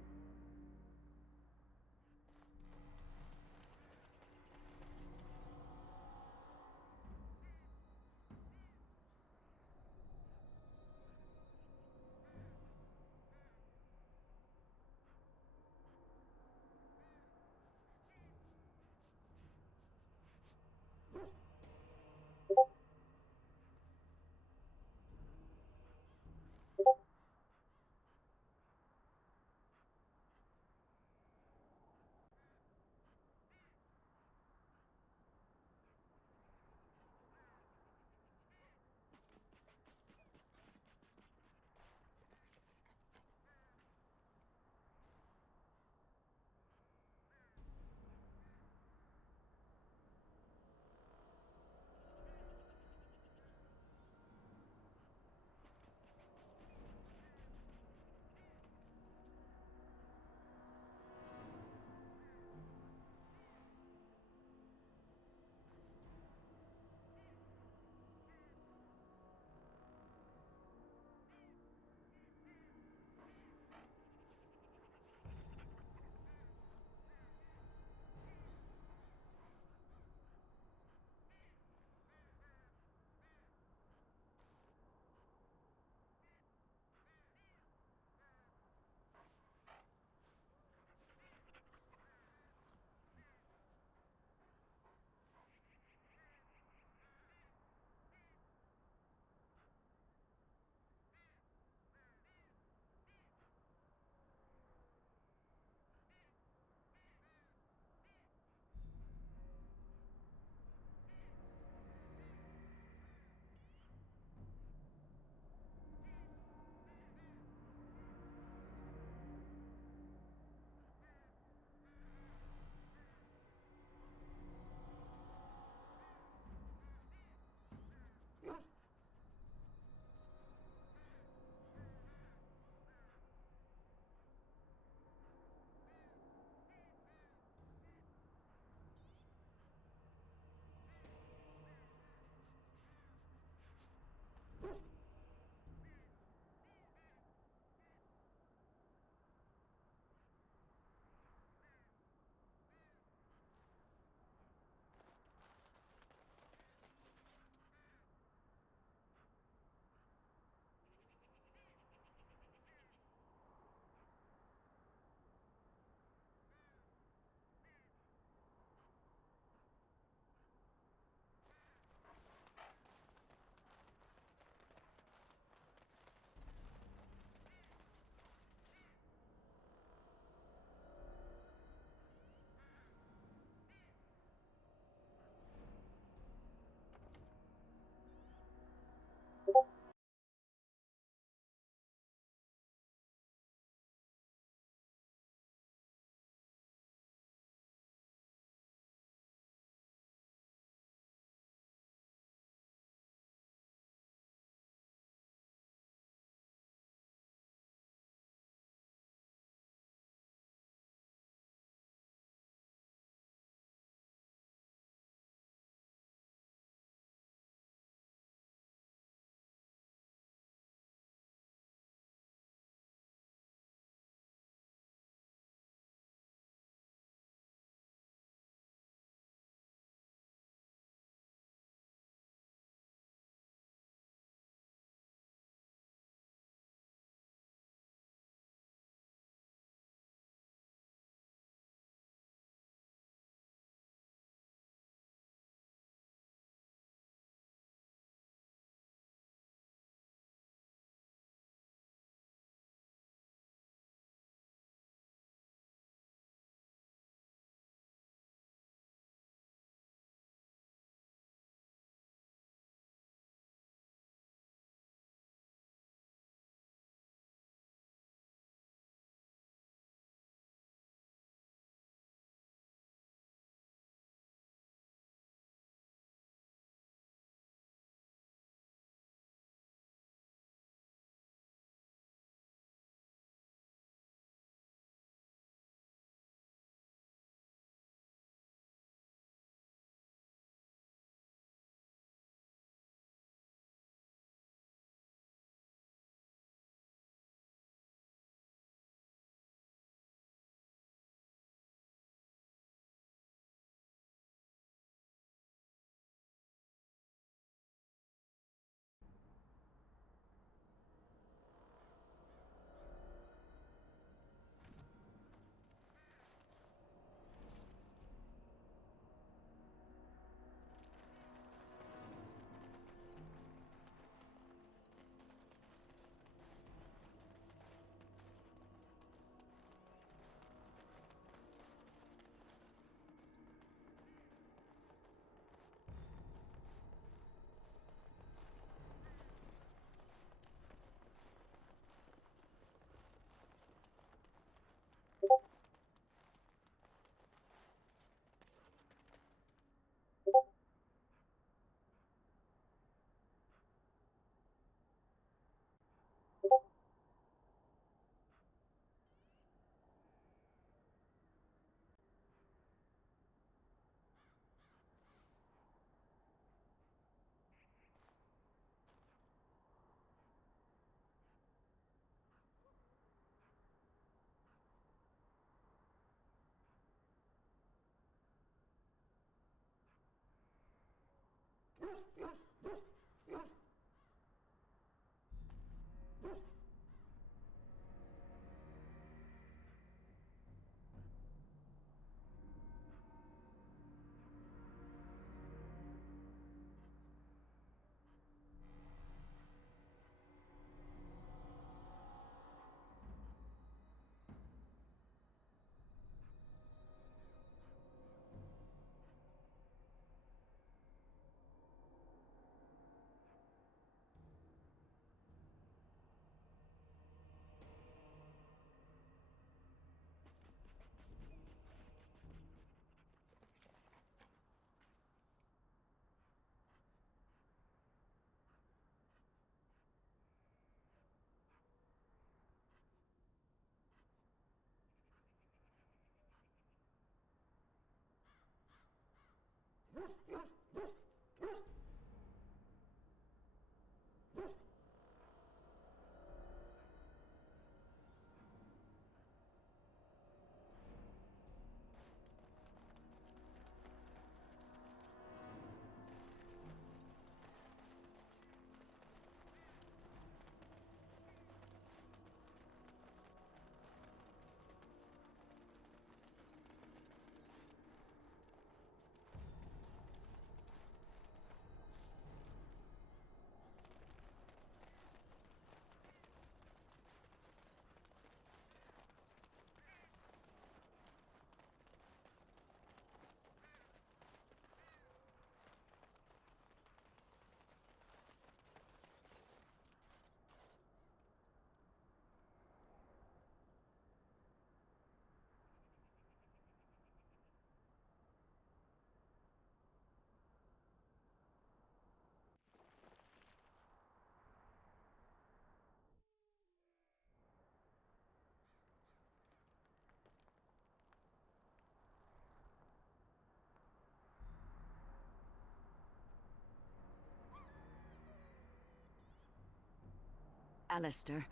Alistair,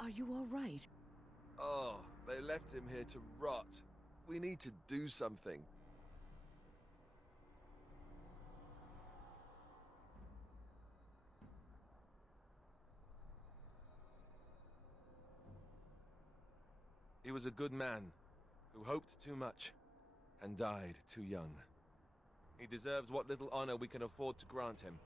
are you all right? Oh, they left him here to rot. We need to do something. He was a good man, who hoped too much, and died too young. He deserves what little honor we can afford to grant him.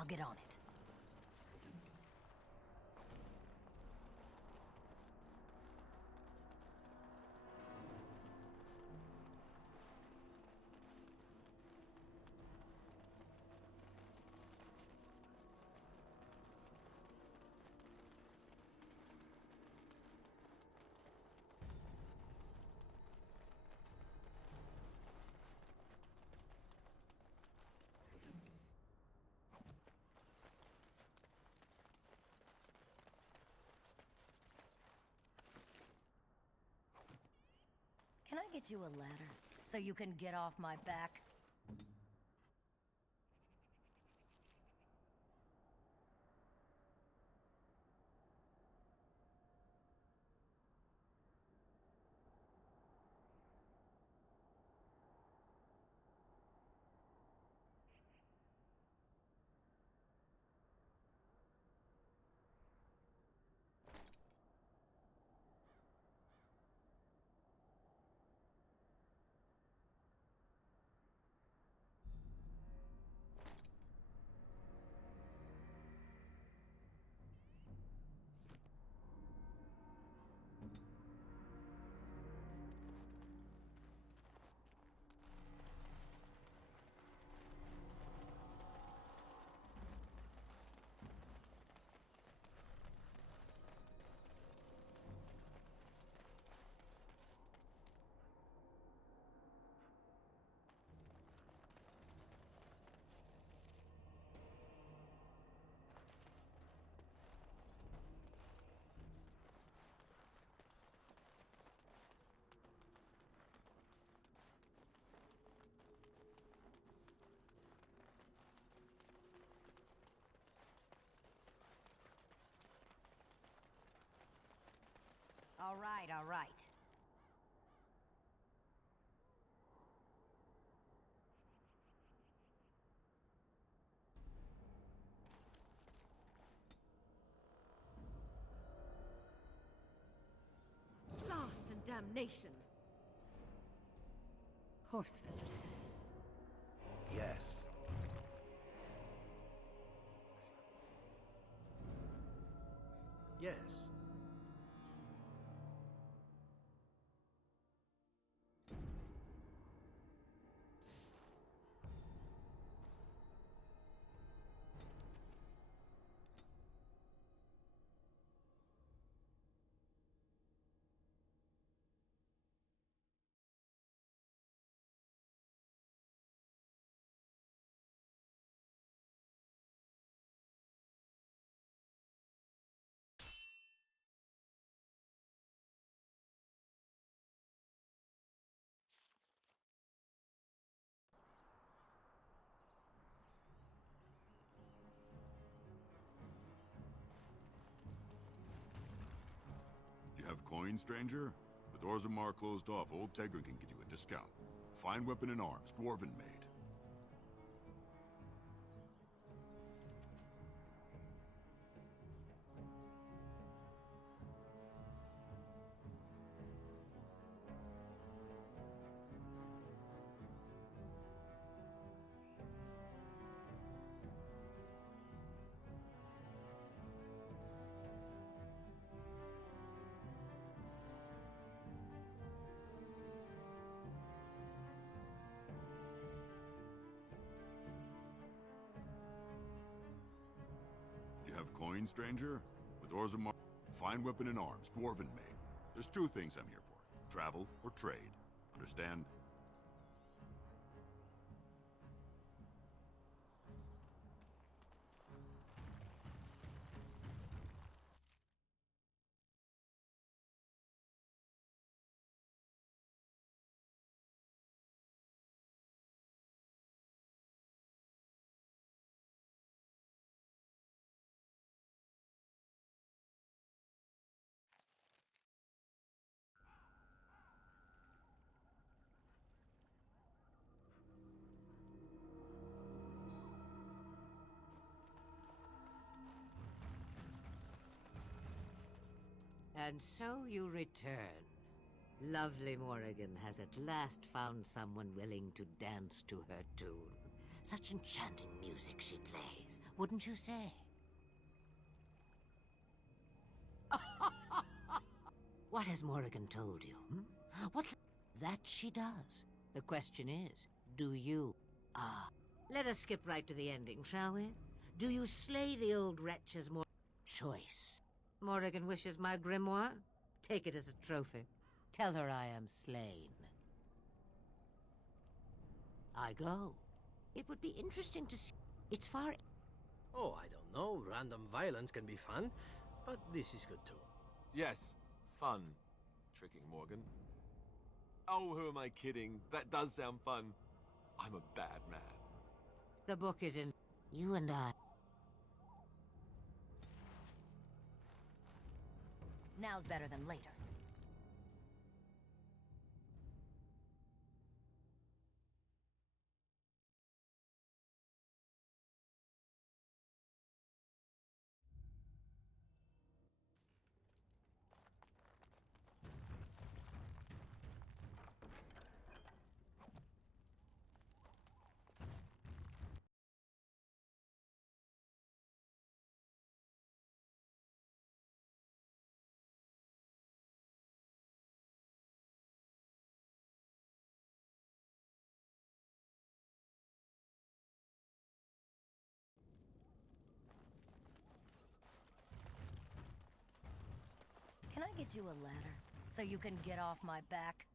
I'll get on it. Can I get you a ladder so you can get off my back? All right, all right. Blast and damnation! Horse feathers. Yes. Yes. You have coin, stranger? With Orzammar closed off, old Tegra can get you a discount. Fine weapon and arms, dwarven made. You have coin, stranger? With Orzammar, fine weapon and arms, dwarven made. There's two things I'm here for. Travel or trade. Understand? And so you return. Lovely Morrigan has at last found someone willing to dance to her tune. Such enchanting music she plays, wouldn't you say? What has Morrigan told you? What? That she does. The question is, do you? Let us skip right to the ending, shall we? Do you slay the old wretch's more choice? Morrigan wishes my grimoire? Take it as a trophy. Tell her I am slain. I go. It would be interesting to see. It's far. Oh, I don't know. Random violence can be fun, but this is good too. Yes, fun. Tricking Morgan. Oh, who am I kidding? That does sound fun. I'm a bad man. The book is in. You and I. Now's better than later. Can I get you a ladder so you can get off my back?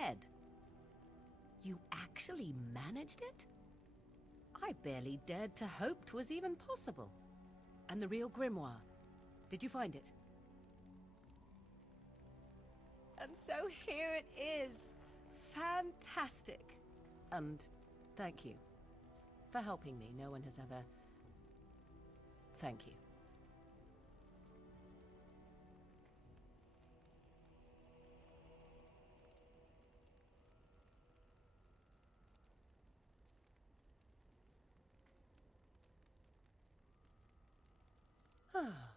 dead. You actually managed it? I barely dared to hope 'twas even possible. And the real grimoire, did you find it? And so here it is. Fantastic. And thank you for helping me. No one has ever... Thank you.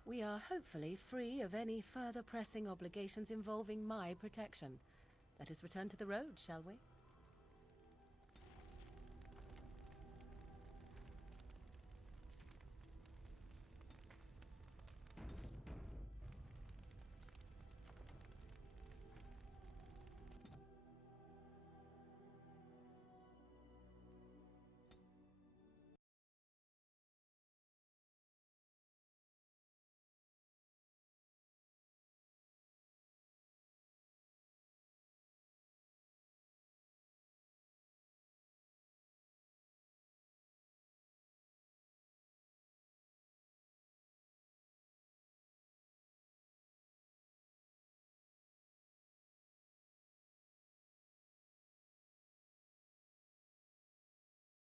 We are hopefully free of any further pressing obligations involving my protection. Let us return to the road, shall we?